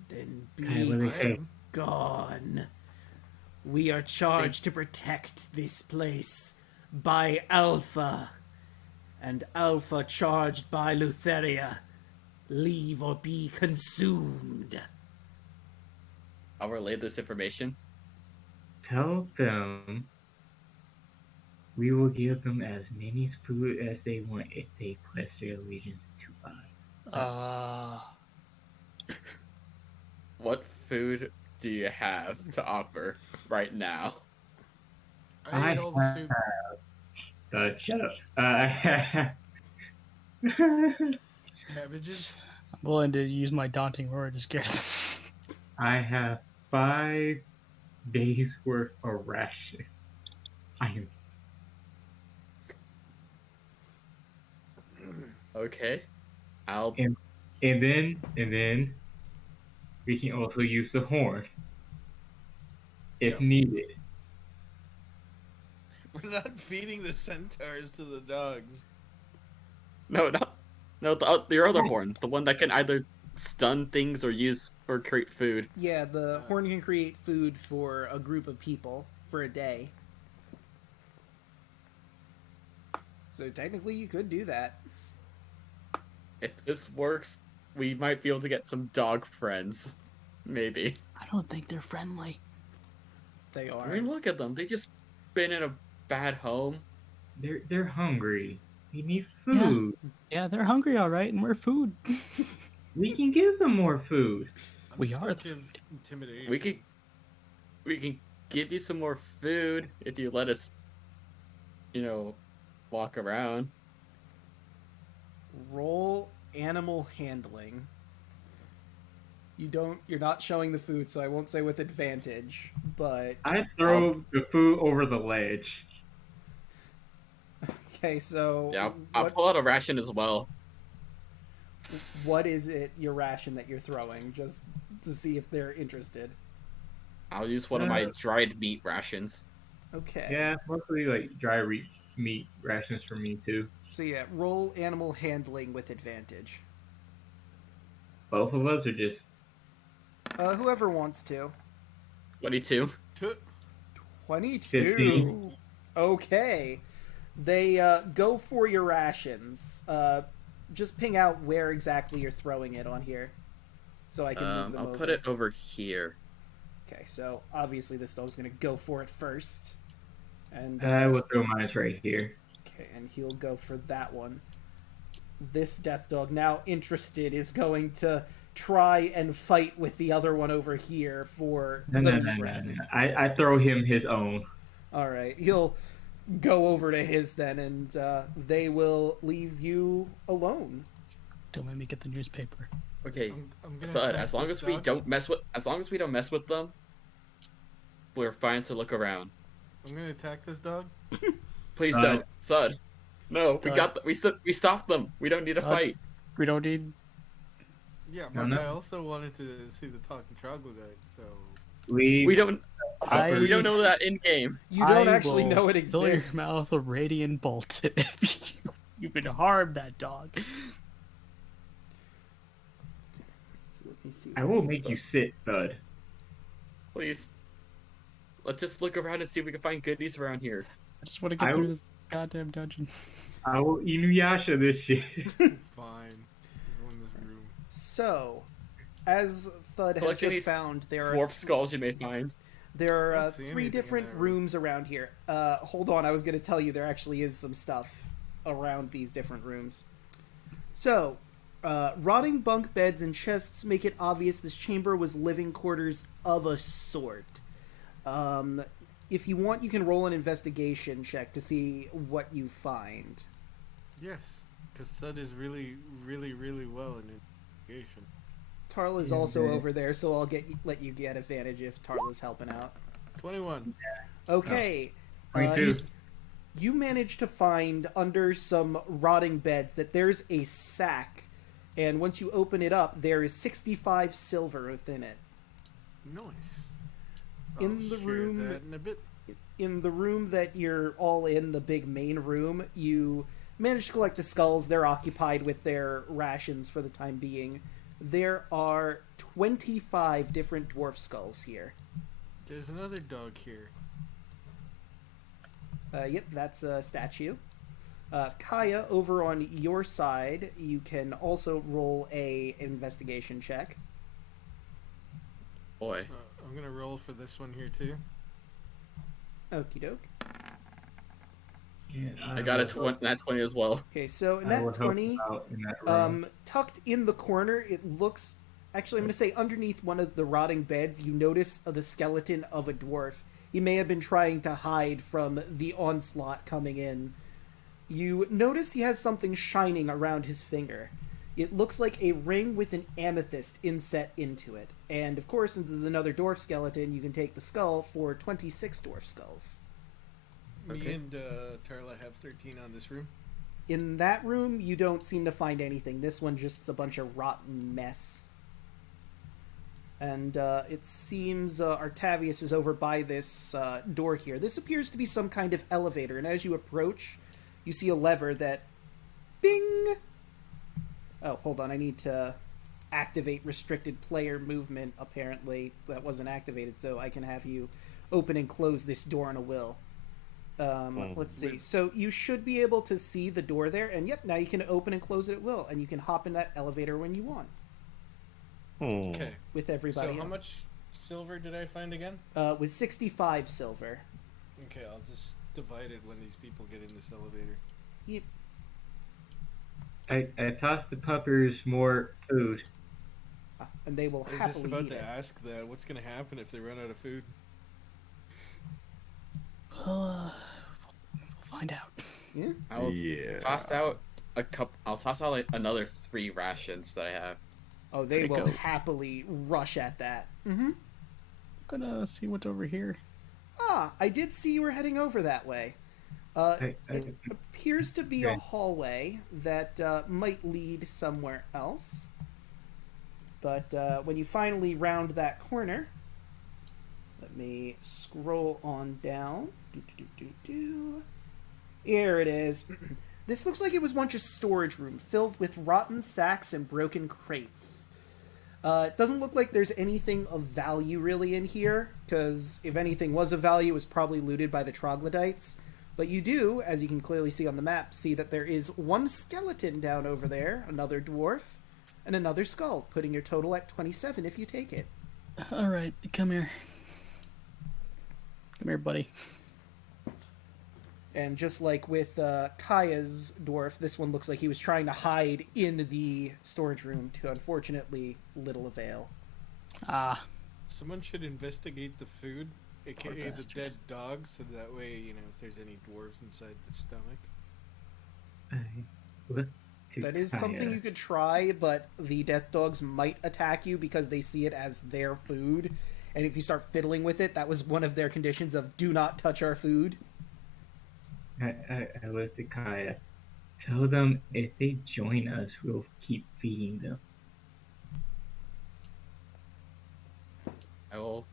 Then Hey, what do be they say? gone. We are charged to protect this place by Alpha. And Alpha charged by Lutheria. Leave or be consumed. I'll relay this information. Tell them we will give them as many food as they want if they pledge their allegiance to us. What food do you have to offer right now? I ate all the soup. Shut up. Cabbages. I'm willing to use my daunting roar to scare them. I have 5 days worth of ration. I am. Okay. I'll. And then we can also use the horn if No. needed. We're not feeding the centaurs to the dogs. No, the other horn, the one that can either stun things or use or create food. Yeah, the horn can create food for a group of people for a day. So technically, you could do that. If this works, we might be able to get some dog friends. Maybe. I don't think they're friendly. They are. I mean, look at them. They just been in a bad home. They're hungry. They need food. Yeah, they're hungry, all right, and we're food. We can give them more food. We just are gonna the give food. intimidation. We can give you some more food if you let us, walk around. Roll animal handling. You're not showing the food, so I won't say with advantage, but I throw the food over the ledge. okay, so Yeah, I'll pull out a ration as well. what is it, your ration that you're throwing, just to see if they're interested? I'll use one of my dried meat rations. Okay. Yeah, mostly like dry meat rations for me too. So yeah, roll animal handling with advantage. Both of us are just. Whoever wants to. 22. 22. 15. Okay. They go for your rations. Just ping out where exactly you're throwing it on here, so I can move them I'll over. put it over here. Okay, so obviously this dog's gonna go for it first, and I will throw mine right here. okay, and he'll go for that one. This death dog, now interested, is going to try and fight with the other one over here for No. I throw him his own. All right, he'll go over to his then, and they will leave you alone. Don't make me get the newspaper. Okay. I'm gonna Thud, attack as long this as we dog. don't mess with them, we're fine to look around. I'm gonna attack this dog. Please don't. Thud. No, we Thud. got we stopped them. We don't need a Thud. fight. We don't need. Yeah, No, but no. I also wanted to see the talking troglodyte, so We don't I- know that in game. You don't I actually will know it Fill your exists. mouth with radiant bolt if you even harm that dog. So let me see. I will make you sit, Thud. Please. Let's just look around and see if we can find goodies around here. I just want to get I through will- this goddamn dungeon. I will Inuyasha this shit. fine. Go in this room. So, as Thud has Collect any just found, there are Dwarf skulls you may find. There I are don't see 3 anything in different that room. rooms around here. Hold on, I was going to tell you there actually is some stuff around these different rooms. So, rotting bunk beds and chests make it obvious this chamber was living quarters of a sort. If you want, you can roll an investigation check to see what you find. Yes, because Thud is really, really, really well in investigation. Tarla's Yeah, also yeah. over there, so I'll let you get advantage if Tarla's helping out. 21. Okay. Me too. You manage to find under some rotting beds that there's a sack, and once you open it up, there is 65 silver within it. Nice. In I'll the share room- that in a bit. In the room that you're all in, the big main room, you manage to collect the skulls. They're occupied with their rations for the time being. There are 25 different dwarf skulls here. There's another dog here. Yep, that's a statue. Kaya, over on your side, you can also roll a investigation check. Boy. I'm gonna roll for this one here too. Okie doke. I got a 20, nat 20 as well. Okay, so in I will that help 20, you out in that room. tucked in the corner, it looks... Actually, I'm going to say underneath one of the rotting beds, you notice the skeleton of a dwarf. He may have been trying to hide from the onslaught coming in. you notice he has something shining around his finger. It looks like a ring with an amethyst inset into it. And of course, since this is another dwarf skeleton, you can take the skull for 26 dwarf skulls. Me Okay. and Tarla have 13 on this room. In that room, you don't seem to find anything. This one just a bunch of rotten mess. And it seems Artavius is over by this door here. This appears to be some kind of elevator, and as you approach, you see a lever that... Bing! Oh, hold on, I need to activate restricted player movement, apparently. That wasn't activated, so I can have you open and close this door on a will. Let's see. So you should be able to see the door there, and yep, now you can open and close it at will, and you can hop in that elevator when you want. Okay. With everybody So how else. much silver did I find again? With 65 silver. Okay, I'll just divide it when these people get in this elevator. Yep. I tossed the puppers more food. And they will I was happily just about eat to it. ask that. What's going to happen if they run out of food? We'll find out. Yeah. I'll Yeah. toss out a cup. I'll toss out like another 3 rations that I have. Oh, they There you will go. happily rush at that. Mm-hmm. Gonna see what's over here. Ah, I did see you were heading over that way. It appears to be a Okay. hallway that might lead somewhere else. But when you finally round that corner, let me scroll on down. Here it is. This looks like it was once a storage room filled with rotten sacks and broken crates. It doesn't look like there's anything of value really in here, because if anything was of value, it was probably looted by the Troglodytes. But you do, as you can clearly see on the map, see that there is one skeleton down over there, another dwarf, and another skull, putting your total at 27 if you take it. All right, come here. Come here, buddy. And just like with Kaya's dwarf, this one looks like he was trying to hide in the storage room to, unfortunately, little avail. Ah, Someone should investigate the food, aka the bastard. dead dog, so that way, you know, if there's any dwarves inside the stomach. Look to That is Kaya. something you could try, but the death dogs might attack you because they see it as their food. And if you start fiddling with it, that was one of their conditions of do not touch our food. I looked at Kaya. Tell them if they join us, we'll keep feeding them. I will.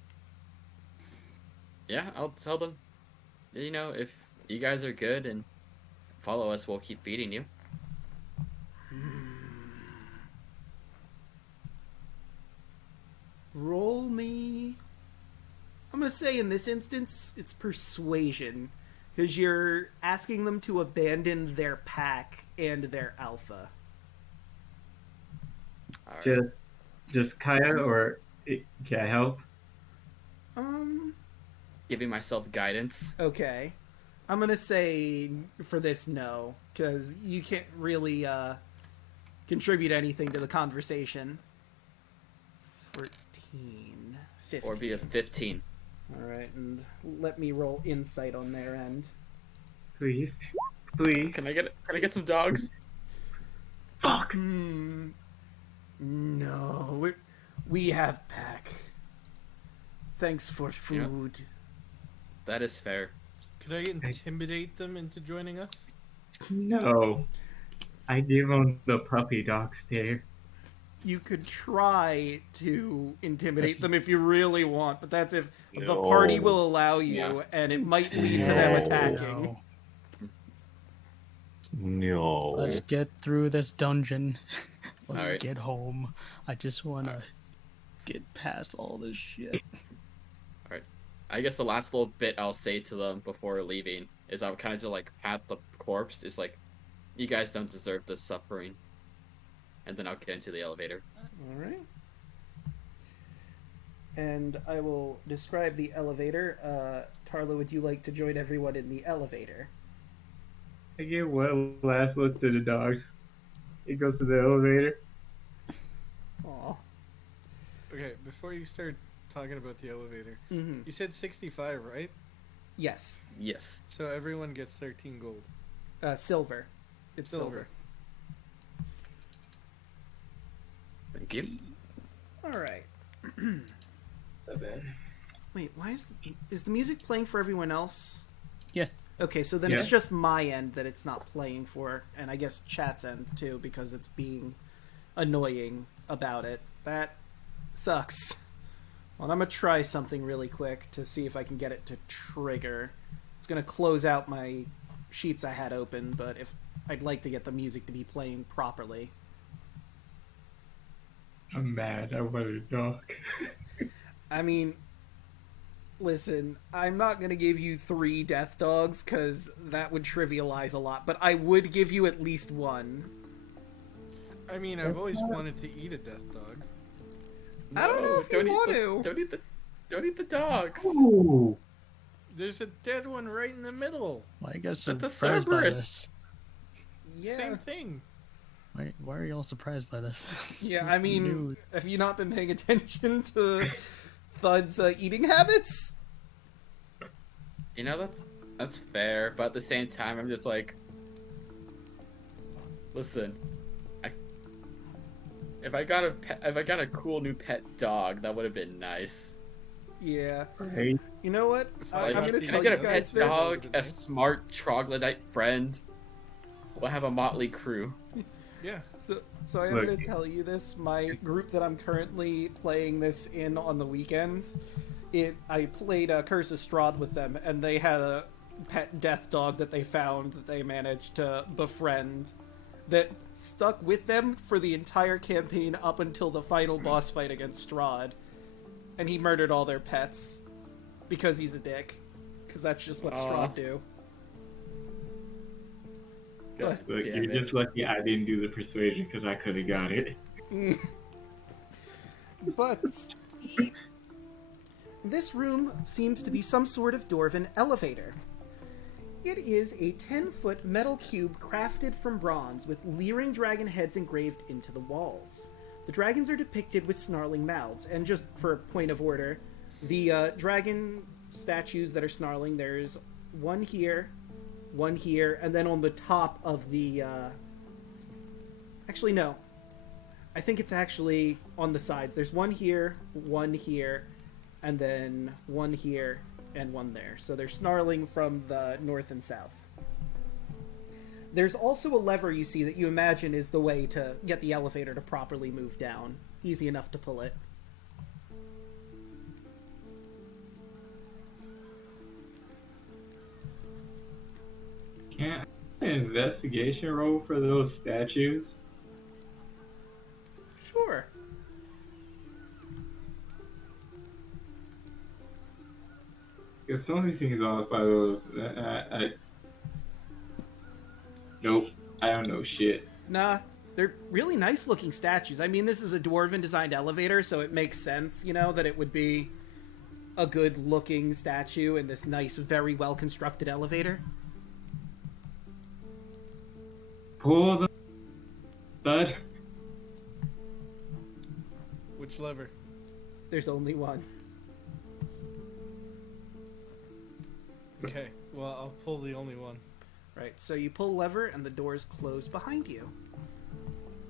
Yeah, I'll tell them. You know, if you guys are good and follow us, we'll keep feeding you. Roll me. I'm going to say in this instance, it's persuasion. Because you're asking them to abandon their pack and their alpha. All right. Just Kaya, or can I help? Giving myself guidance. Okay. I'm going to say for this, no. Because you can't really contribute anything to the conversation. 14, 15. Or be a 15. Alright, and let me roll insight on their end. Please, please. Can I get some dogs? Fuck. No, we have pack. Thanks for Yeah. food. That is fair. Could I intimidate them into joining us? No. I give them the puppy dog stare. You could try to intimidate This- them if you really want, but that's if the No. party will allow you, Yeah. and it might lead to them No. attacking. No. Let's get through this dungeon. Let's Alright. get home. I just wanna get past all this shit. I guess the last little bit I'll say to them before leaving is I'll kind of just like pat the corpse. It's like, you guys don't deserve this suffering. And then I'll get into the elevator. Alright. And I will describe the elevator. Tarla, would you like to join everyone in the elevator? I give one last look to the dogs. It goes to the elevator. Aw. Okay, before you start talking about the elevator, Mm-hmm. you said 65, right? Yes. Yes. So everyone gets 13 gold. Silver. It's silver. Thank you. All right. Not bad. Wait, why is the music playing for everyone else? Yeah. Okay, so then Yeah. it's just my end that it's not playing for, and I guess chat's end too, because it's being annoying about it. That sucks. Well, I'm gonna try something really quick to see if I can get it to trigger. It's gonna close out my sheets I had open, but if I'd like to get the music to be playing properly. I'm mad. I wanted a dog. I mean, listen, I'm not going to give you 3 death dogs because that would trivialize a lot, but I would give you at least 1. I mean, I've always wanted to eat a death dog. I don't know if you want to. Don't eat the dogs. Ooh. There's a dead one right in the middle. Why are you guys so But the surprised by Cerberus. this? Yeah. Same thing. Why are you all surprised by this? Yeah, This I is mean, new. have you not been paying attention to Thud's eating habits? You know, that's fair, but at the same time, I'm just like, listen, if I got a cool new pet dog, that would have been nice. Yeah. Right. You know what? I I'm got going to the- Can tell I you get a guys pet this. dog, a smart troglodyte friend? We'll have a motley crew. Yeah. So I'm Look. going to tell you this. My group that I'm currently playing this in on the weekends, I played Curse of Strahd with them, and they had a pet death dog that they found that they managed to befriend that stuck with them for the entire campaign up until the final boss fight against Strahd. And he murdered all their pets because he's a dick. Because that's just what Aw. Strahd do. God Look, damn you're it. just lucky I didn't do the persuasion because I could have got it. But this room seems to be some sort of dwarven elevator. It is a 10-foot metal cube crafted from bronze with leering dragon heads engraved into the walls. The dragons are depicted with snarling mouths, and just for a point of order, the dragon statues that are snarling, there's one here, and then on the top of the... Actually, no. I think it's actually on the sides. There's one here, and then one here, and one there. So they're snarling from the north and south. There's also a lever you see that you imagine is the way to get the elevator to properly move down. Easy enough to pull it. Can't I have an investigation roll for those statues? Sure. Because something seems off by those. Nope. I don't know shit. Nah, they're really nice looking statues. I mean, this is a dwarven designed elevator, so it makes sense, you know, that it would be a good looking statue in this nice, very well constructed elevator. Pull the stud. Which lever? There's only one. Okay. Well, I'll pull the only one. Right, so you pull lever and the doors close behind you.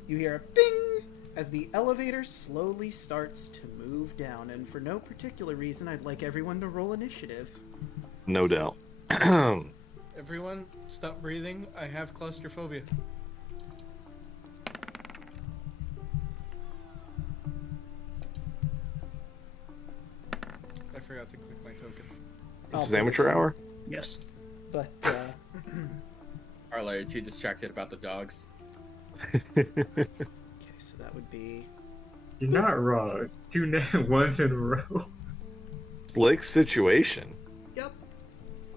You hear a bing as the elevator slowly starts to move down, and for no particular reason, I'd like everyone to roll initiative. No doubt. Everyone, stop breathing. I have claustrophobia. I forgot to click my token. This is amateur hour? Yes. But, Arlo, you're too distracted about the dogs. okay, so that would be... You're not wrong. 2 ones in a row. Slick situation. Yep.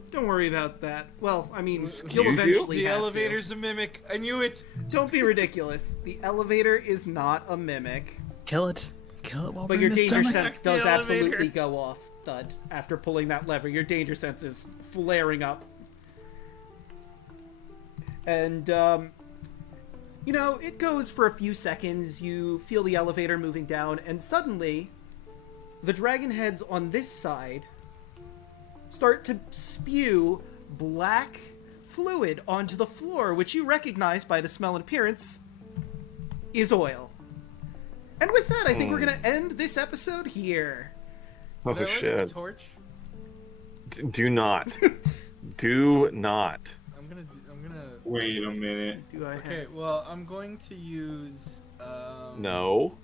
Don't worry about that. Well, I mean, Excuse you'll you? eventually The have to. elevator's a mimic. I knew it. Don't be ridiculous. The elevator is not a mimic. Kill it. Kill it while But we're your in its danger stomach. sense The does elevator. absolutely go off, Thud. After pulling that lever, your danger sense is flaring up. And, you know, it goes for a few seconds. You feel the elevator moving down, and suddenly, the dragon heads on this side start to spew black fluid onto the floor, which you recognize by the smell and appearance is oil. And with that, I think we're going to end this episode here. Oh, Did I light up shit. a torch? Do not. Do not. I'm gonna. Wait a minute. Do I Okay, well, I'm going to use. No.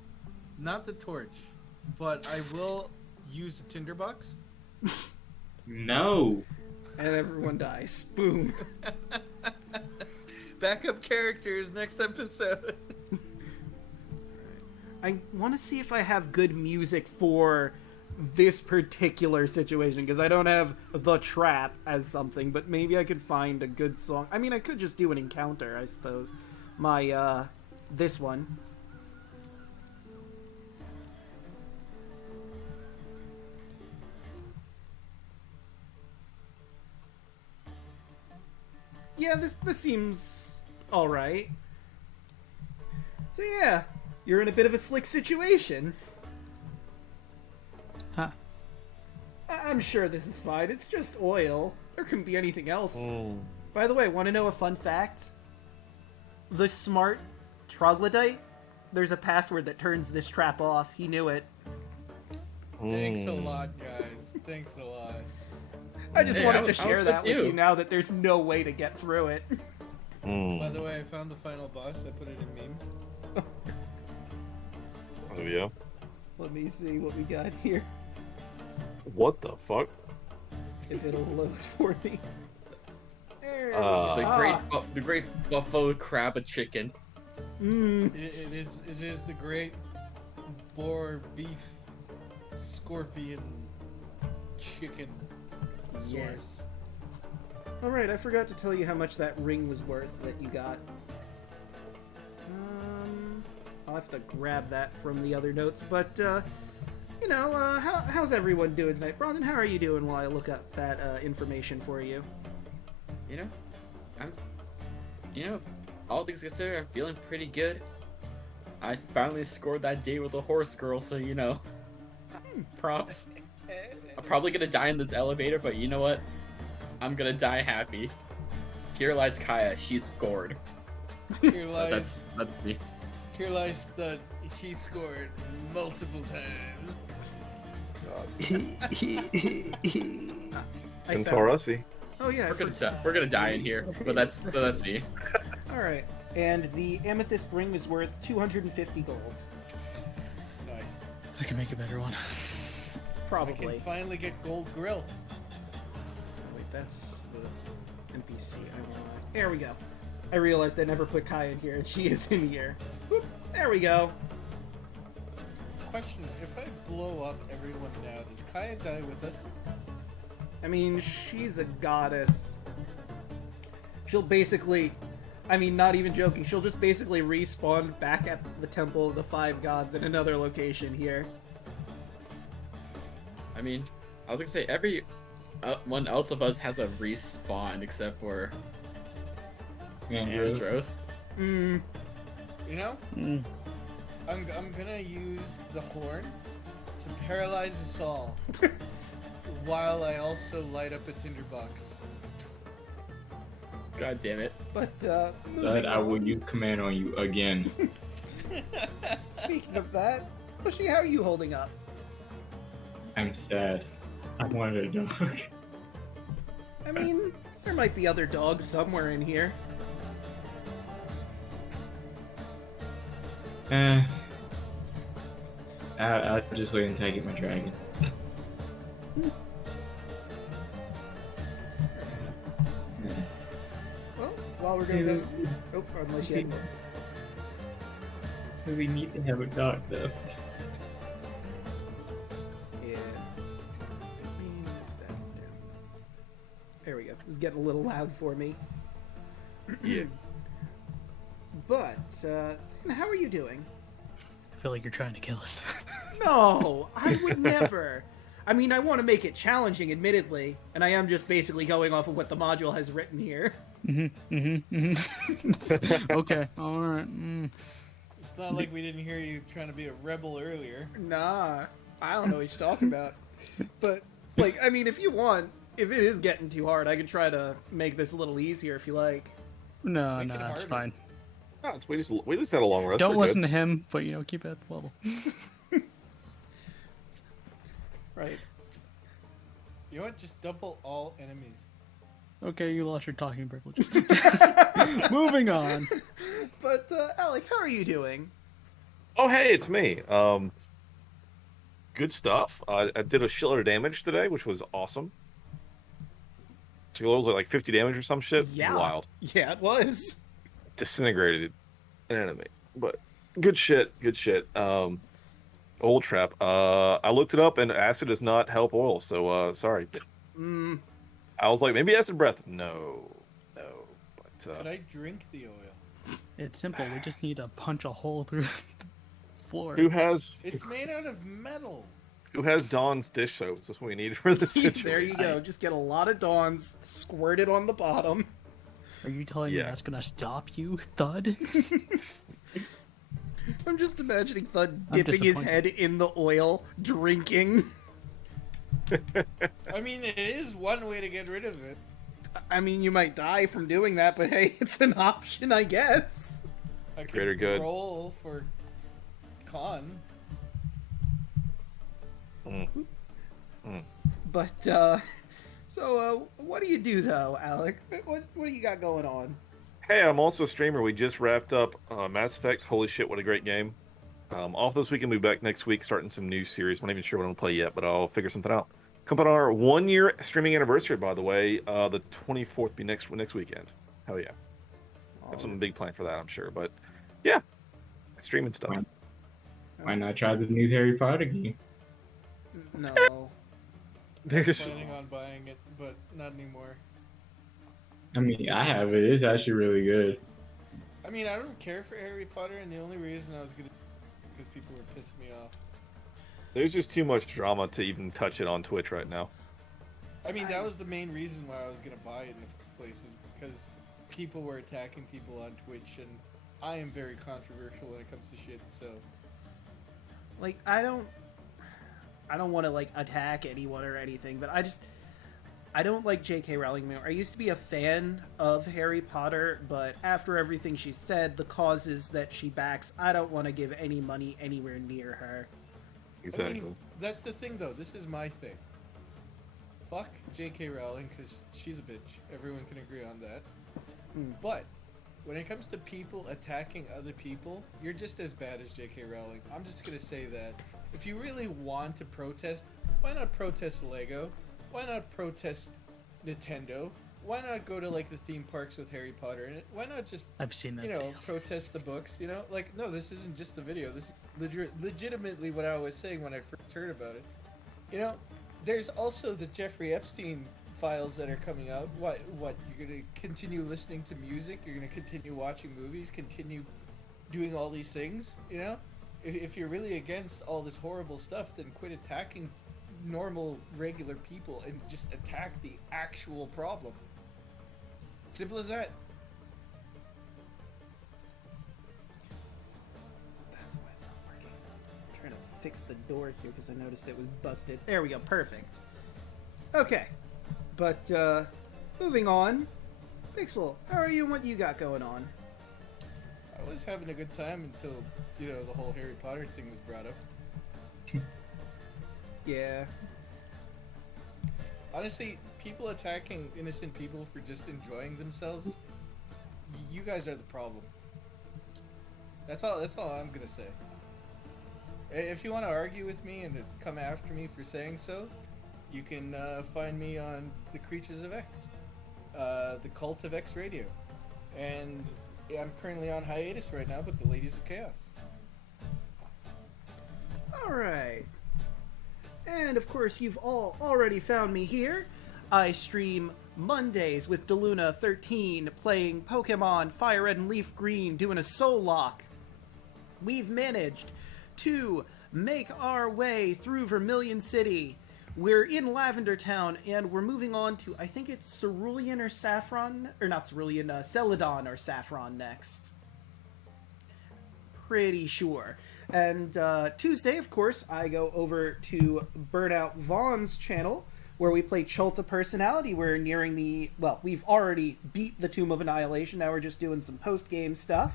Not the torch, but I will use the tinderbox. No. And everyone dies. Boom. Backup characters next episode. I want to see if I have good music for this particular situation, because I don't have the trap as something, but maybe I could find a good song. I mean, I could just do an encounter, I suppose. My, this one. Yeah, this seems alright. So yeah, you're in a bit of a slick situation. Huh. I'm sure this is fine. It's just oil. There couldn't be anything else. Mm. By the way, want to know a fun fact? The smart Troglodyte, there's a password that turns this trap off. He knew it. Thanks a lot, guys. Thanks a lot. I just Hey, wanted I to was share with that with you. you now that there's no way to get through it. Mm. By the way, I found the final boss. I put it in memes. Oh, yeah. Let me see what we got here. What the fuck? If it'll load for me. There we The go. The great buffalo crab chicken. Mm. It is the great boar beef scorpion chicken source. Yes. Alright, I forgot to tell you how much that ring was worth that you got. I'll have to grab that from the other notes, but, how's everyone doing tonight? Bronson, how are you doing while I look up that information for you? All things considered, I'm feeling pretty good. I finally scored that day with a horse girl, so props. I'm probably gonna die in this elevator, but you know what? I'm gonna die happy. Here lies Kaya, she's scored. Here lies, That's me. here lies that he scored multiple times. Centaurus-y. Oh yeah, We're gonna die in here, but that's me. Alright, and the amethyst ring was worth 250 gold. Nice. I can make a better one. I Probably. can finally get gold grill. Wait, that's the NPC I want. There we go. I realized I never put Kai in here, and she is in here. Whoop, there we go. Question: if I blow up everyone now, does Kaya die with us? I mean, she's a goddess. She'll basically, not even joking, she'll just basically respawn back at the Temple of the Five Gods in another location here. I mean, I was gonna say every one else of us has a respawn except for Andros. Mm, You know, Mm. I'm gonna use the horn to paralyze us all, while I also light up a tinderbox. God damn it. but, But moving I will on. use command on you again. Speaking of that, Bushy, how are you holding up? I'm sad. I wanted a dog. I mean, there might be other dogs somewhere in here. I'll just wait until I get my dragon. Well, while we're going to... Oh, unless you had more. We need to have a dog though. Yeah. Let me move that down. There we go. It was getting a little loud for me. Yeah. But, how are you doing? I feel like you're trying to kill us. No, I would never. I mean, I want to make it challenging, admittedly, and I am just basically going off of what the module has written here. Okay, all right. Mm. It's not like we didn't hear you trying to be a rebel earlier. Nah, I don't know what you're talking about. But, if you want, if it is getting too hard, I can try to make this a little easier if you like. No, Make no, it it's harder. fine. No, we just had a long rest. Don't We're listen good. to him, but keep it at the level. Right. You know what? Just double all enemies. Okay, you lost your talking privileges. Moving on. But Alek, how are you doing? Oh, hey, it's me. Good stuff. I did a shitload of damage today, which was awesome. So it was like 50 damage or some shit. Yeah. Wild. Yeah, it was. Disintegrated an enemy. But good shit. Good shit. Old trap. I looked it up and acid does not help oil, so sorry. I was like, maybe acid breath. No. But Could I drink the oil? It's simple. We just need to punch a hole through the floor. who has It's made out of metal. Dawn's dish soap? That's what we need for this situation. There you go. Just get a lot of Dawns squirted on the bottom. Are you telling me Yeah. that's gonna stop you, Thud? I'm just imagining Thud I'm dipping his disappointed. head in the oil, drinking. I mean, it is one way to get rid of it. I mean, you might die from doing that, but hey, it's an option, I guess. I could Greater good. roll for con. But, so, what do you do, though, Alek? What do you got going on? Hey, I'm also a streamer. We just wrapped up Mass Effect. Holy shit, what a great game. Off this week and be back next week starting some new series. I'm not even sure what I'm going to play yet, but I'll figure something out. Come on our 1 year streaming anniversary, by the way. The 24th be next weekend. Hell yeah. I have something big planned for that, I'm sure. But yeah, streaming stuff. Why not try the new Harry Potter game? No. There's Planning on buying it, but not anymore. I mean, I have it. It's actually really good. I mean, I don't care for Harry Potter, and the only reason I was gonna because people were pissing me off. there's just too much drama to even touch it on Twitch right now. I mean, that was the main reason why I was gonna buy it in the first place, was because people were attacking people on Twitch, and I am very controversial when it comes to shit. So Like, I don't want to, like, attack anyone or anything, but I don't like J.K. Rowling anymore. I used to be a fan of Harry Potter, but after everything she said, the causes that she backs, I don't want to give any money anywhere near her. Exactly. I mean, that's the thing, though. This is my thing. Fuck J.K. Rowling, because she's a bitch. Everyone can agree on that. But when it comes to people attacking other people, you're just as bad as J.K. Rowling. I'm just gonna say that. If you really want to protest, why not protest Lego? Why not protest Nintendo? Why not go to, like, the theme parks with Harry Potter in it? Why not just, I've seen that. you know, video. protest the books, you know? Like, no, this isn't just the video. This is legitimately what I was saying when I first heard about it. You know, there's also the Jeffrey Epstein files that are coming out. What, you're gonna continue listening to music? You're gonna continue watching movies? Continue doing all these things, you know? If you're really against all this horrible stuff, then quit attacking normal, regular people and just attack the actual problem. Simple as that. That's why it's not working. I'm trying to fix the door here because I noticed it was busted. There we go, perfect. Okay, but moving on. Pixel, how are you and what you got going on? I was having a good time until, you know, the whole Harry Potter thing was brought up. Yeah. Honestly, people attacking innocent people for just enjoying themselves, you guys are the problem. That's all I'm gonna say. If you want to argue with me and come after me for saying so, you can find me on the Creatures of X, the Cult of X Radio, and I'm currently on hiatus right now, but the Ladies of Chaos. Alright. And of course, you've all already found me here. I stream Mondays with Deluna13 playing Pokemon Fire Red and Leaf Green, doing a soul lock. We've managed to make our way through Vermilion City. We're in Lavender Town, and we're moving on to, I think it's Cerulean or Saffron, or not Cerulean, Celadon or Saffron next. Pretty sure. And Tuesday, of course, I go over to Burnout Vaughn's channel, where we play Cult of Personality. We're nearing the... Well, we've already beat the Tomb of Annihilation. Now we're just doing some post-game stuff.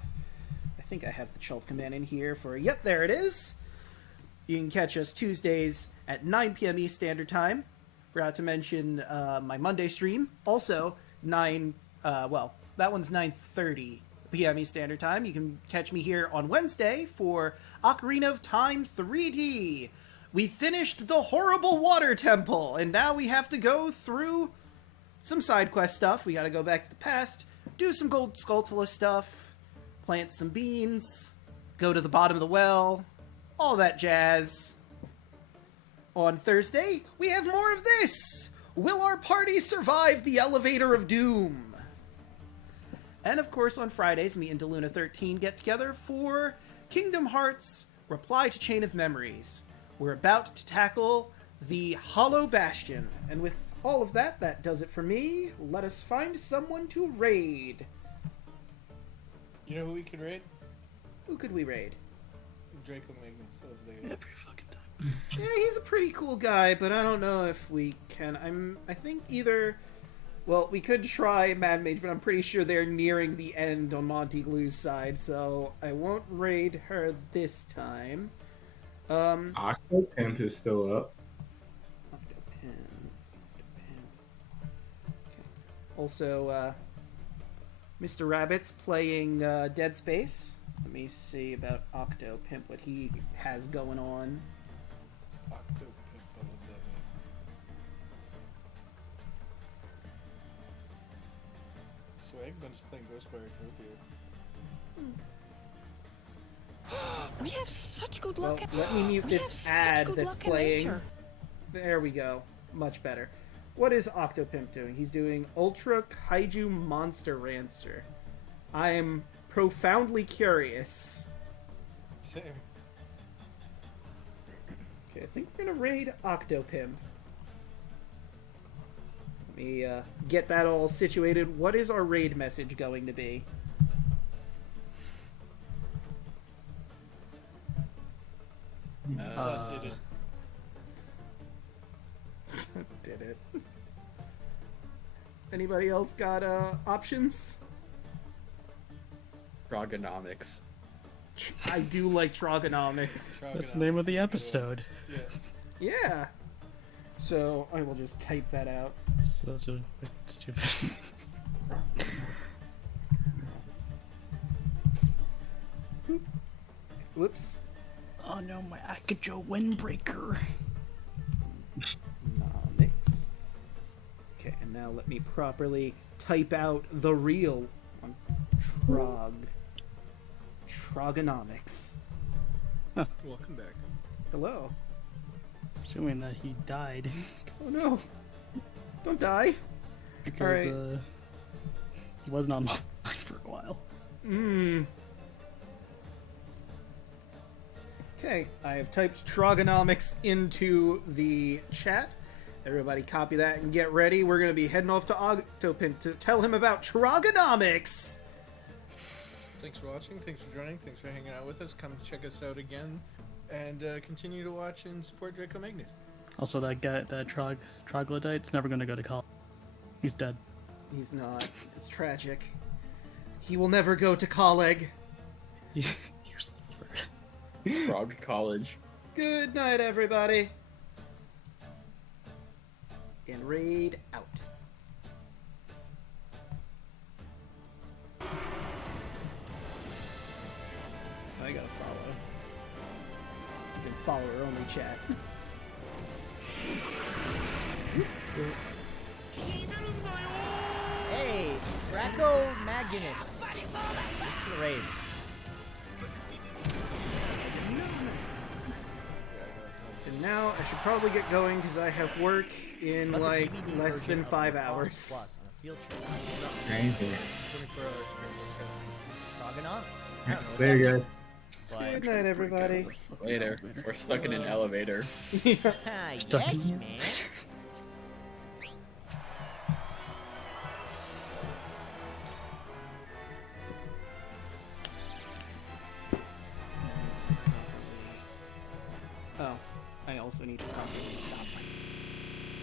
I think I have the Cult command in here for... Yep, there it is. You can catch us Tuesdays at 9 p.m. East Standard Time. Forgot to mention my Monday stream. Also, that one's 9:30 p.m. East Standard Time. You can catch me here on Wednesday for Ocarina of Time 3D. We finished the horrible water temple, and now we have to go through some side quest stuff. We gotta go back to the past, do some gold Skulltula stuff, plant some beans, go to the bottom of the well, all that jazz. On Thursday, we have more of this! Will our party survive the Elevator of Doom? And of course, on Fridays, me and DeLuna13 get together for Kingdom Hearts Reply to Chain of Memories. We're about to tackle the Hollow Bastion. And with all of that, that does it for me. Let us find someone to raid. You know who we could raid? Who could we raid? Draco Magnius. Every fucking time. Yeah, he's a pretty cool guy, but I don't know if we can. I think either... Well, we could try Mad Mage, but I'm pretty sure they're nearing the end on Monty Glue's side, so I won't raid her this time. Octopimp is still up. Octopimp. Okay. Also, Mr. Rabbit's playing Dead Space. Let me see about Octopimp, what he has going on. Octopimp, I love that name. Swag, I'm just playing Ghostwire Tokyo. We have such good Well, luck. let me mute We this have such ad good that's luck in playing. nature. There we go. Much better. What is Octopimp doing? He's doing Ultra Kaiju Monster Rancer. I am profoundly curious. Same. Okay, I think we're gonna raid Octopimp. Let me get that all situated. What is our raid message going to be? Did it. Did it. Anybody else got options? Trogonomics. I do like Trogonomics. That's the name of the episode. Yeah. Yeah. So I will just type that out. Such a stupid. Whoops. Oh no, my Akajo Windbreaker. Nomics. Okay, and now let me properly type out the real one. Trogonomics. Welcome back. Hello. Assuming that he died. Oh no. Don't die. Because Alright. he wasn't online for a while. Okay, I have typed Trogonomics into the chat. Everybody copy that and get ready. We're going to be heading off to Octopimp to tell him about Trogonomics. Thanks for watching. Thanks for joining. Thanks for hanging out with us. Come check us out again, and continue to watch and support Draco Magnius. Also, that guy, that Troglodyte's never gonna go to college. He's dead. He's not. It's tragic. He will never go to college. Here's the first. Frog College. Good night, everybody. And raid out. I gotta follow. It's in follower only chat. Hey, Draco Magnius. Thanks for the raid. And now I should probably get going because I have work in Let the like DVD less version than of 5 the Cost hours. Plus on a field trip. Crazy. 24 hours ago. Let's go. Trogonomics. I don't know what There that you go. means, but- Good night, everybody. Later. We're stuck in an elevator. Ah, Stuck in yes, here. man. Oh, I also need to properly stop my